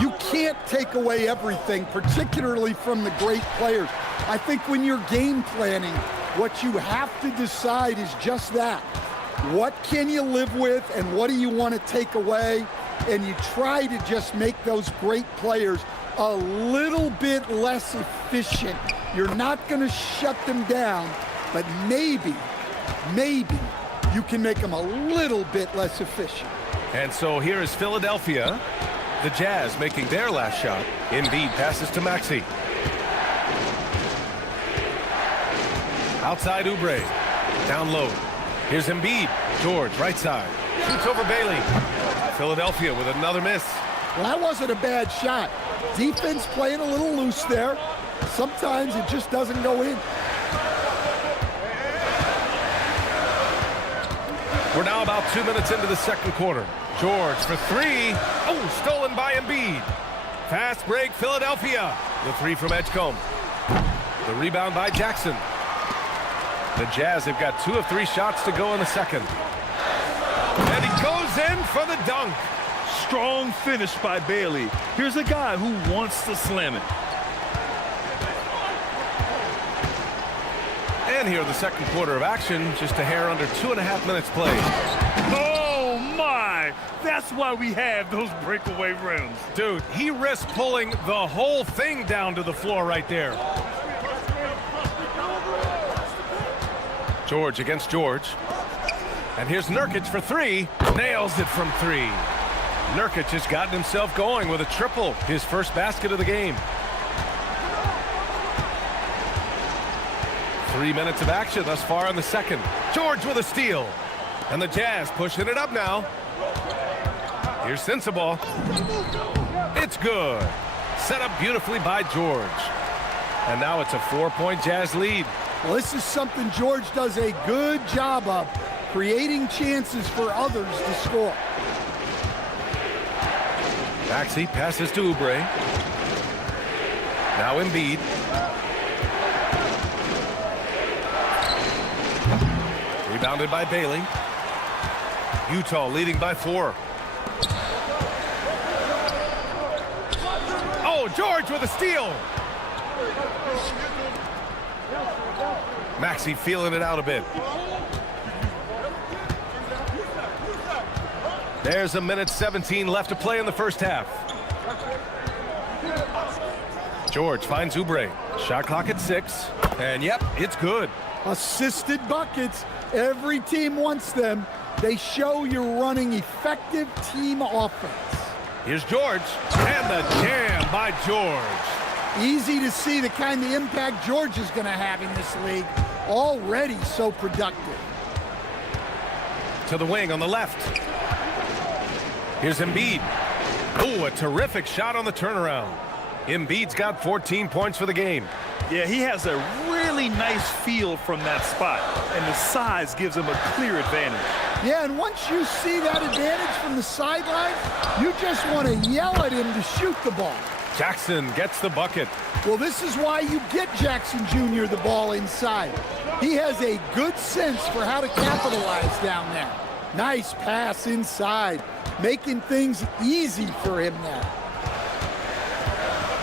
you can't take away everything, particularly from the great players. I think when you're game planning, what you have to decide is just that. What can you live with and what do you want to take away? And you try to just make those great players a little bit less efficient. You're not going to shut them down, but maybe you can make them a little bit less efficient. And so here is Philadelphia. The Jazz making their last shot. Embiid passes to Maxey. Outside Oubre. Down low. Here's Embiid. George, right side. Shoots over Bailey. Philadelphia with another miss. Well, that wasn't a bad shot. Defense playing a little loose there. Sometimes it just doesn't go in. We're now about 2 minutes into the second quarter. George for 3. Oh, stolen by Embiid. Fast break, Philadelphia. The 3 from Edgecombe. The rebound by Jackson. The Jazz have got 2 of 3 shots to go in the second. And he goes in for the dunk. Strong finish by Bailey. Here's a guy who wants to slam it. And here in the second quarter of action, just a hair under 2.5 minutes played. Oh my! That's why we have those breakaway rims. Dude, he risked pulling the whole thing down to the floor right there. George against George. And here's Nurkic for 3. Nails it from 3. Nurkic has gotten himself going with a triple. His first basket of the game. 3 minutes of action thus far in the second. George with a steal. And the Jazz pushing it up now. Here's Sensabaugh. It's good. Set up beautifully by George. And now it's a 4-point Jazz lead. Well, this is something George does a good job of, creating chances for others to score. Maxey passes to Oubre. Now Embiid. Rebounded by Bailey. Utah leading by 4. Oh, George with a steal. Maxey feeling it out a bit. There's a minute 17 left to play in the first half. George finds Oubre. Shot clock at 6. And yep, it's good. Assisted buckets. Every team wants them. They show you're running effective team offense. Here's George, and the jam by George. Easy to see the kind of impact George is going to have in this league. Already so productive. To the wing on the left. Here's Embiid. Oh, a terrific shot on the turnaround. Embiid's got 14 points for the game. Yeah, he has a really nice feel from that spot, and the size gives him a clear advantage. Yeah, and once you see that advantage from the sideline, you just want to yell at him to shoot the ball. Jackson gets the bucket. Well, this is why you get Jackson Jr. the ball inside. He has a good sense for how to capitalize down there. Nice pass inside, making things easy for him now.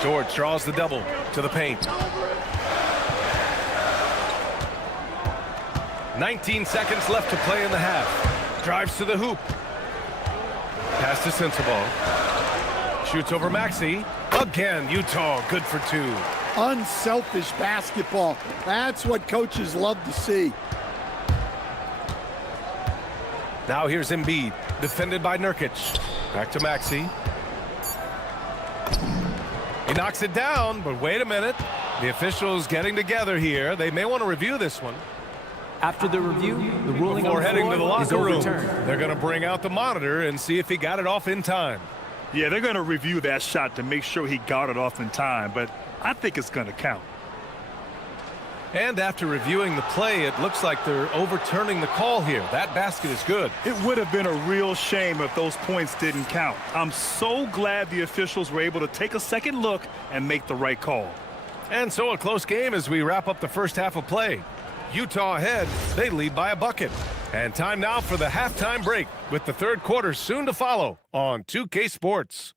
George draws the double to the paint. 19 seconds left to play in the half. Drives to the hoop. Pass to Sensabaugh. Shoots over Maxey. Again, Utah good for two. Unselfish basketball. That's what coaches love to see. Now here's Embiid, defended by Nurkic. Back to Maxey. He knocks it down, but wait a minute. The officials getting together here. They may want to review this one. After the review, the ruling Before on the heading to the floor is locker room, overturned. they're going to bring out the monitor and see if he got it off in time. Yeah, they're going to review that shot to make sure he got it off in time, but I think it's going to count. And after reviewing the play, it looks like they're overturning the call here. That basket is good. It would have been a real shame if those points didn't count. I'm so glad the officials were able to take a second look and make the right call. And so a close game as we wrap up the first half of play. Utah ahead, they lead by a bucket. And time now for the halftime break, with the third quarter soon to follow on 2K Sports.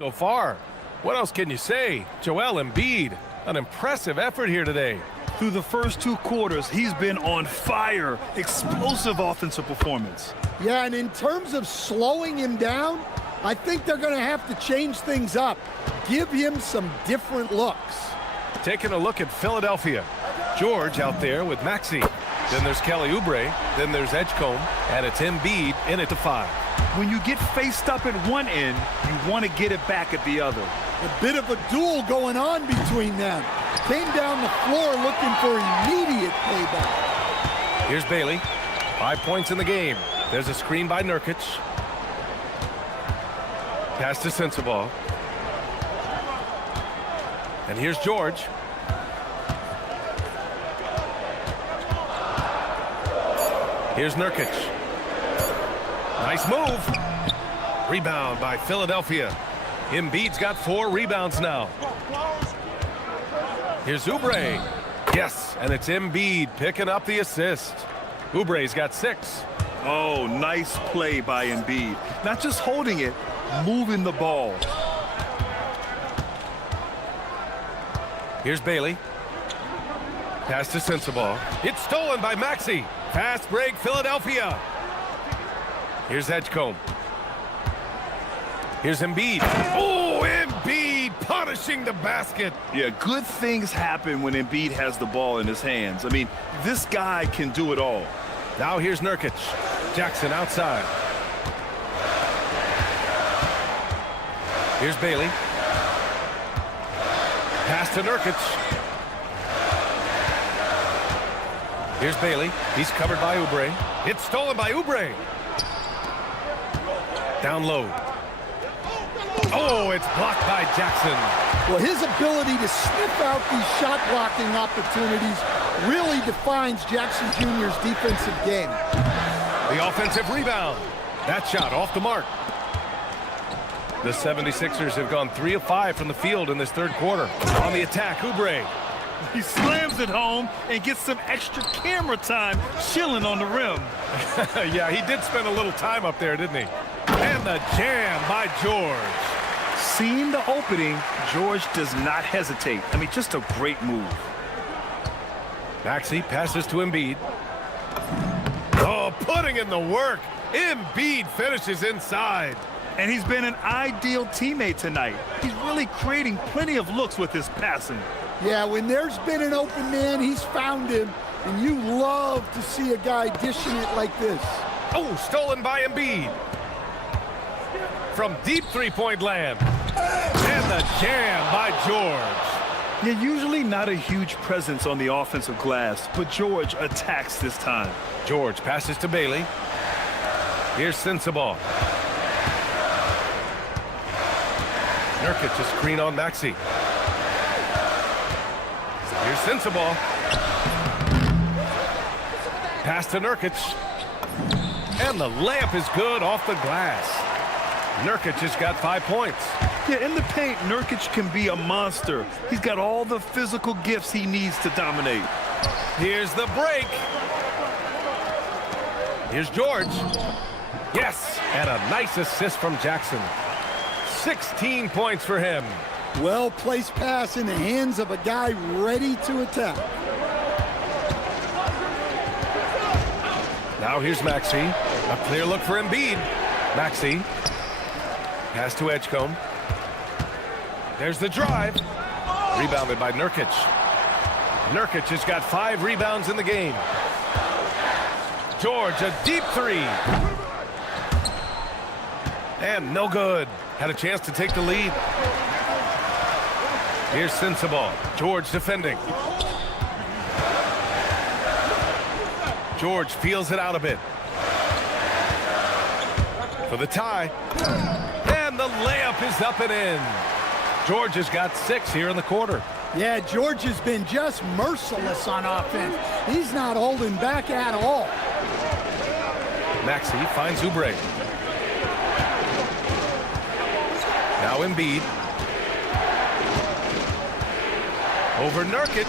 So far, what else can you say? Joel Embiid, an impressive effort here today. Through the first two quarters, he's been on fire. Explosive offensive performance. Yeah, and in terms of slowing him down, I think they're going to have to change things up. Give him some different looks. Taking a look at Philadelphia. George out there with Maxey. Then there's Kelly Oubre. Then there's Edgecombe. And it's Embiid in at the 5. When you get faced up at one end, you want to get it back at the other. A bit of a duel going on between them. Came down the floor looking for immediate payback. Here's Bailey. 5 points in the game. There's a screen by Nurkic. Pass to Sensabaugh. And here's George. Here's Nurkic. Nice move. Rebound by Philadelphia. Embiid's got 4 rebounds now. Here's Oubre. Yes, and it's Embiid picking up the assist. Oubre's got 6. Oh, nice play by Embiid. Not just holding it, moving the ball. Here's Bailey. Pass to Sensabaugh. It's stolen by Maxey. Fast break, Philadelphia. Here's Edgecombe. Here's Embiid. Oh, Embiid punishing the basket. Yeah, good things happen when Embiid has the ball in his hands. I mean, this guy can do it all. Now here's Nurkic. Jackson outside. Here's Bailey. Pass to Nurkic. Here's Bailey. He's covered by Oubre. It's stolen by Oubre. Down low. Oh, it's blocked by Jackson. Well, his ability to sniff out these shot blocking opportunities really defines Jackson Jr.'s defensive game. The offensive rebound. That shot off the mark. The 76ers have gone 3 of 5 from the field in this third quarter. On the attack, Oubre. He slams it home and gets some extra camera time chilling on the rim. Yeah, he did spend a little time up there, didn't he? And the jam by George. Seeing the opening, George does not hesitate. I mean, just a great move. Maxey passes to Embiid. Oh, putting in the work. Embiid finishes inside. And he's been an ideal teammate tonight. He's really creating plenty of looks with his passing. Yeah, when there's been an open man, he's found him. And you love to see a guy dishing it like this. Oh, stolen by Embiid. From deep three-point land. And the jam by George. Yeah, usually not a huge presence on the offensive glass, but George attacks this time. George passes to Bailey. Here's Sensabaugh. Nurkic, a screen on Maxey. Here's Sensabaugh. Pass to Nurkic. And the layup is good off the glass. Nurkic has got 5 points. Yeah, in the paint, Nurkic can be a monster. He's got all the physical gifts he needs to dominate. Here's the break. Here's George. Yes, and a nice assist from Jackson. 16 points for him. Well-placed pass in the hands of a guy ready to attack. Now here's Maxey. A clear look for Embiid. Maxey. Pass to Edgecombe. There's the drive. Rebounded by Nurkic. Nurkic has got 5 rebounds in the game. George, a deep three. And no good. Had a chance to take the lead. Here's Sensabaugh. George defending. George feels it out a bit. For the tie. And the layup is up and in. George has got 6 here in the quarter. Yeah, George has been just merciless on offense. He's not holding back at all. Maxey finds Oubre. Now Embiid. Over Nurkic.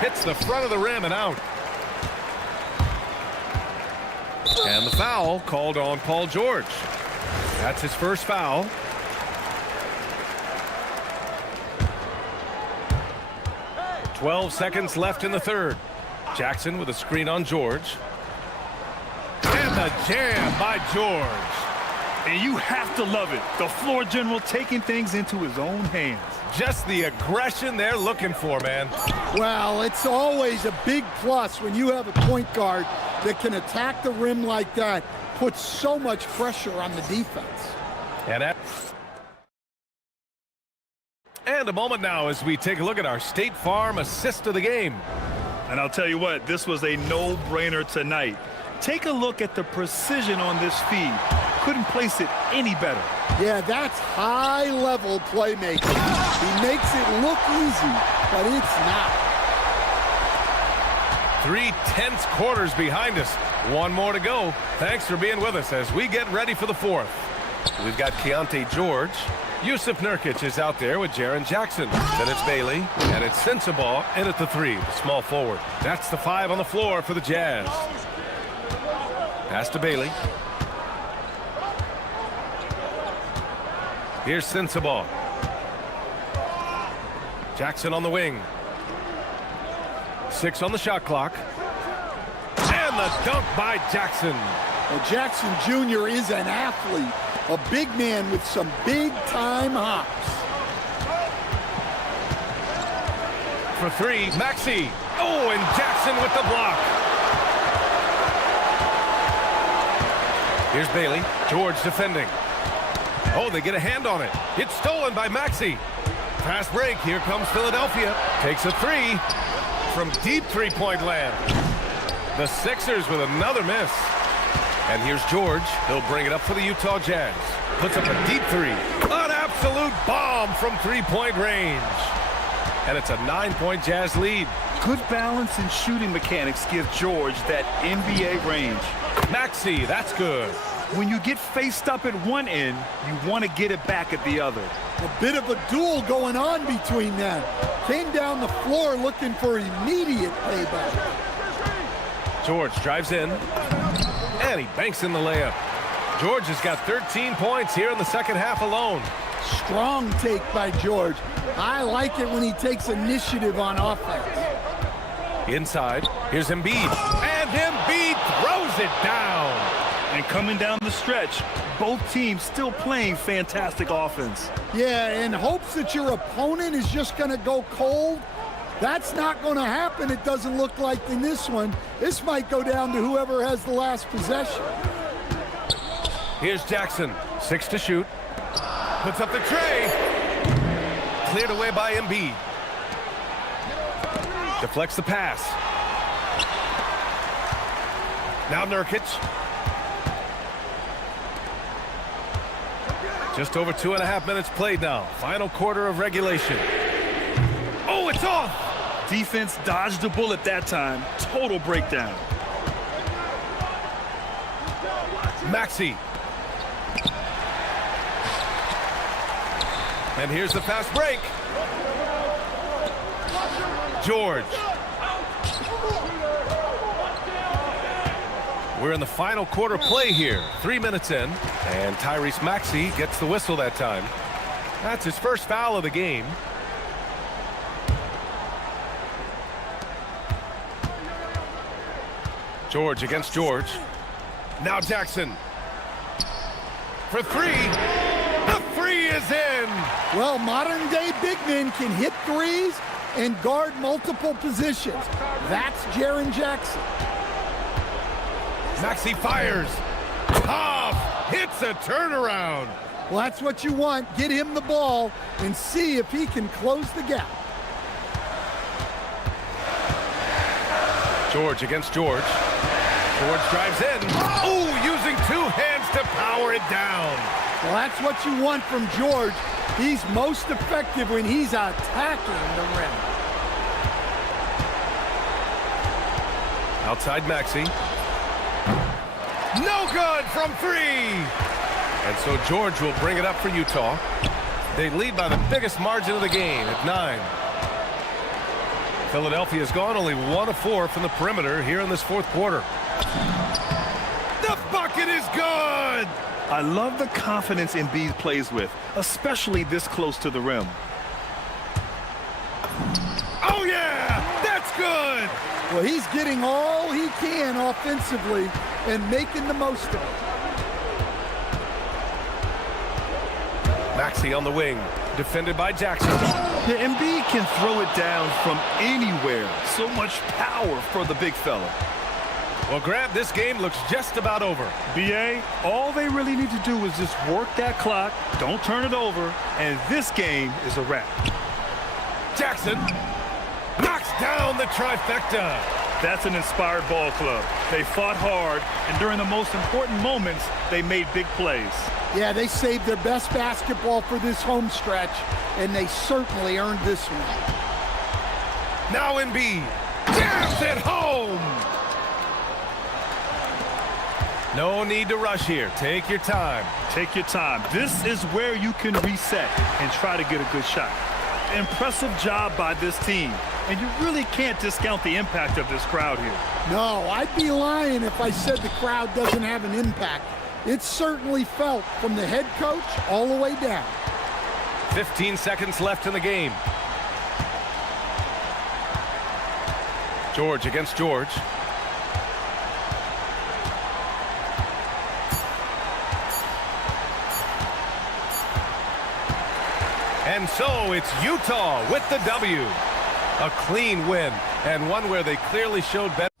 Hits the front of the rim and out. And the foul called on Paul George. That's his first foul. Hey. 12 seconds left in the third. Jackson with a screen on George. And the jam by George. And you have to love it. The floor general taking things into his own hands. Just the aggression they're looking for, man. Well, it's always a big plus when you have a point guard that can attack the rim like that, puts so much pressure on the defense. And a moment now as we take a look at our State Farm assist of the game. And I'll tell you what, this was a no-brainer tonight. Take a look at the precision on this feed. Couldn't place it any better. Yeah, that's high-level playmaking. He makes it look easy, but it's not. 3 tense quarters behind us. 1 more to go. Thanks for being with us as we get ready for the 4th. We've got Keontae George. Yusuf Nurkic is out there with Jaren Jackson. Then it's Bailey, and it's Sensabaugh in at the 3, the small forward. That's the 5 on the floor for the Jazz. Pass to Bailey. Here's Sensabaugh. Jackson on the wing. 6 on the shot clock. And the dunk by Jackson. Well, Jackson Jr. is an athlete, a big man with some big-time hops. For 3, Maxey. Oh, and Jackson with the block. Here's Bailey. George defending. Oh, they get a hand on it. It's stolen by Maxey. Fast break. Here comes Philadelphia. Takes a 3 from deep three-point land. The Sixers with another miss. And here's George. He'll bring it up for the Utah Jazz. Puts up a deep three. An absolute bomb from three-point range. And it's a 9-point Jazz lead. Good balance and shooting mechanics give George that NBA range. Maxey, that's good. When you get faced up at one end, you want to get it back at the other. A bit of a duel going on between them. Came down the floor looking for immediate payback. George drives in, and he banks in the layup. George has got 13 points here in the second half alone. Strong take by George. I like it when he takes initiative on offense. Inside, here's Embiid, and Embiid throws it down. And coming down the stretch, both teams still playing fantastic offense. Yeah, in hopes that your opponent is just going to go cold. That's not going to happen, it doesn't look like in this one. This might go down to whoever has the last possession. Here's Jackson, 6 to shoot. Puts up the tray. Cleared away by Embiid. Deflects the pass. Now Nurkic. Just over 2.5 minutes played now. Final quarter of regulation. Oh, it's off! Defense dodged the bullet that time. Total breakdown. Maxey. And here's the fast break. George. We're in the final quarter play here. 3 minutes in. And Tyrese Maxey gets the whistle that time. That's his first foul of the game. George against George. Now Jackson. For three. The three is in. Well, modern day big men can hit threes and guard multiple positions. That's Jaren Jackson. Maxey fires. Tough. Hits a turnaround. Well, that's what you want. Get him the ball and see if he can close the gap. George against George. George drives in. Oh, using 2 hands to power it down. Well, that's what you want from George. He's most effective when he's attacking the rim. Outside Maxey. No good from 3. And so George will bring it up for Utah. They lead by the biggest margin of the game at 9. Philadelphia's gone only 1 of 4 from the perimeter here in this fourth quarter. The bucket is good! I love the confidence Embiid plays with, especially this close to the rim. Oh, yeah! That's good! Well, he's getting all he can offensively and making the most of it. Maxey on the wing, defended by Jackson. The Embiid can throw it down from anywhere. So much power for the big fella. Well, Grant, this game looks just about over. BA, all they really need to do is just work that clock, don't turn it over, and this game is a wrap. Jackson knocks down the trifecta. That's an inspired ball club. They fought hard, and during the most important moments, they made big plays. Yeah, they saved their best basketball for this home stretch, and they certainly earned this one. Now Embiid jams it home. No need to rush here. Take your time. Take your time. This is where you can reset and try to get a good shot. Impressive job by this team. And you really can't discount the impact of this crowd here. No, I'd be lying if I said the crowd doesn't have an impact. It's certainly felt from the head coach all the way down. 15 seconds left in the game. George against George. And so it's Utah with the W. A clean win, and one where they clearly showed better.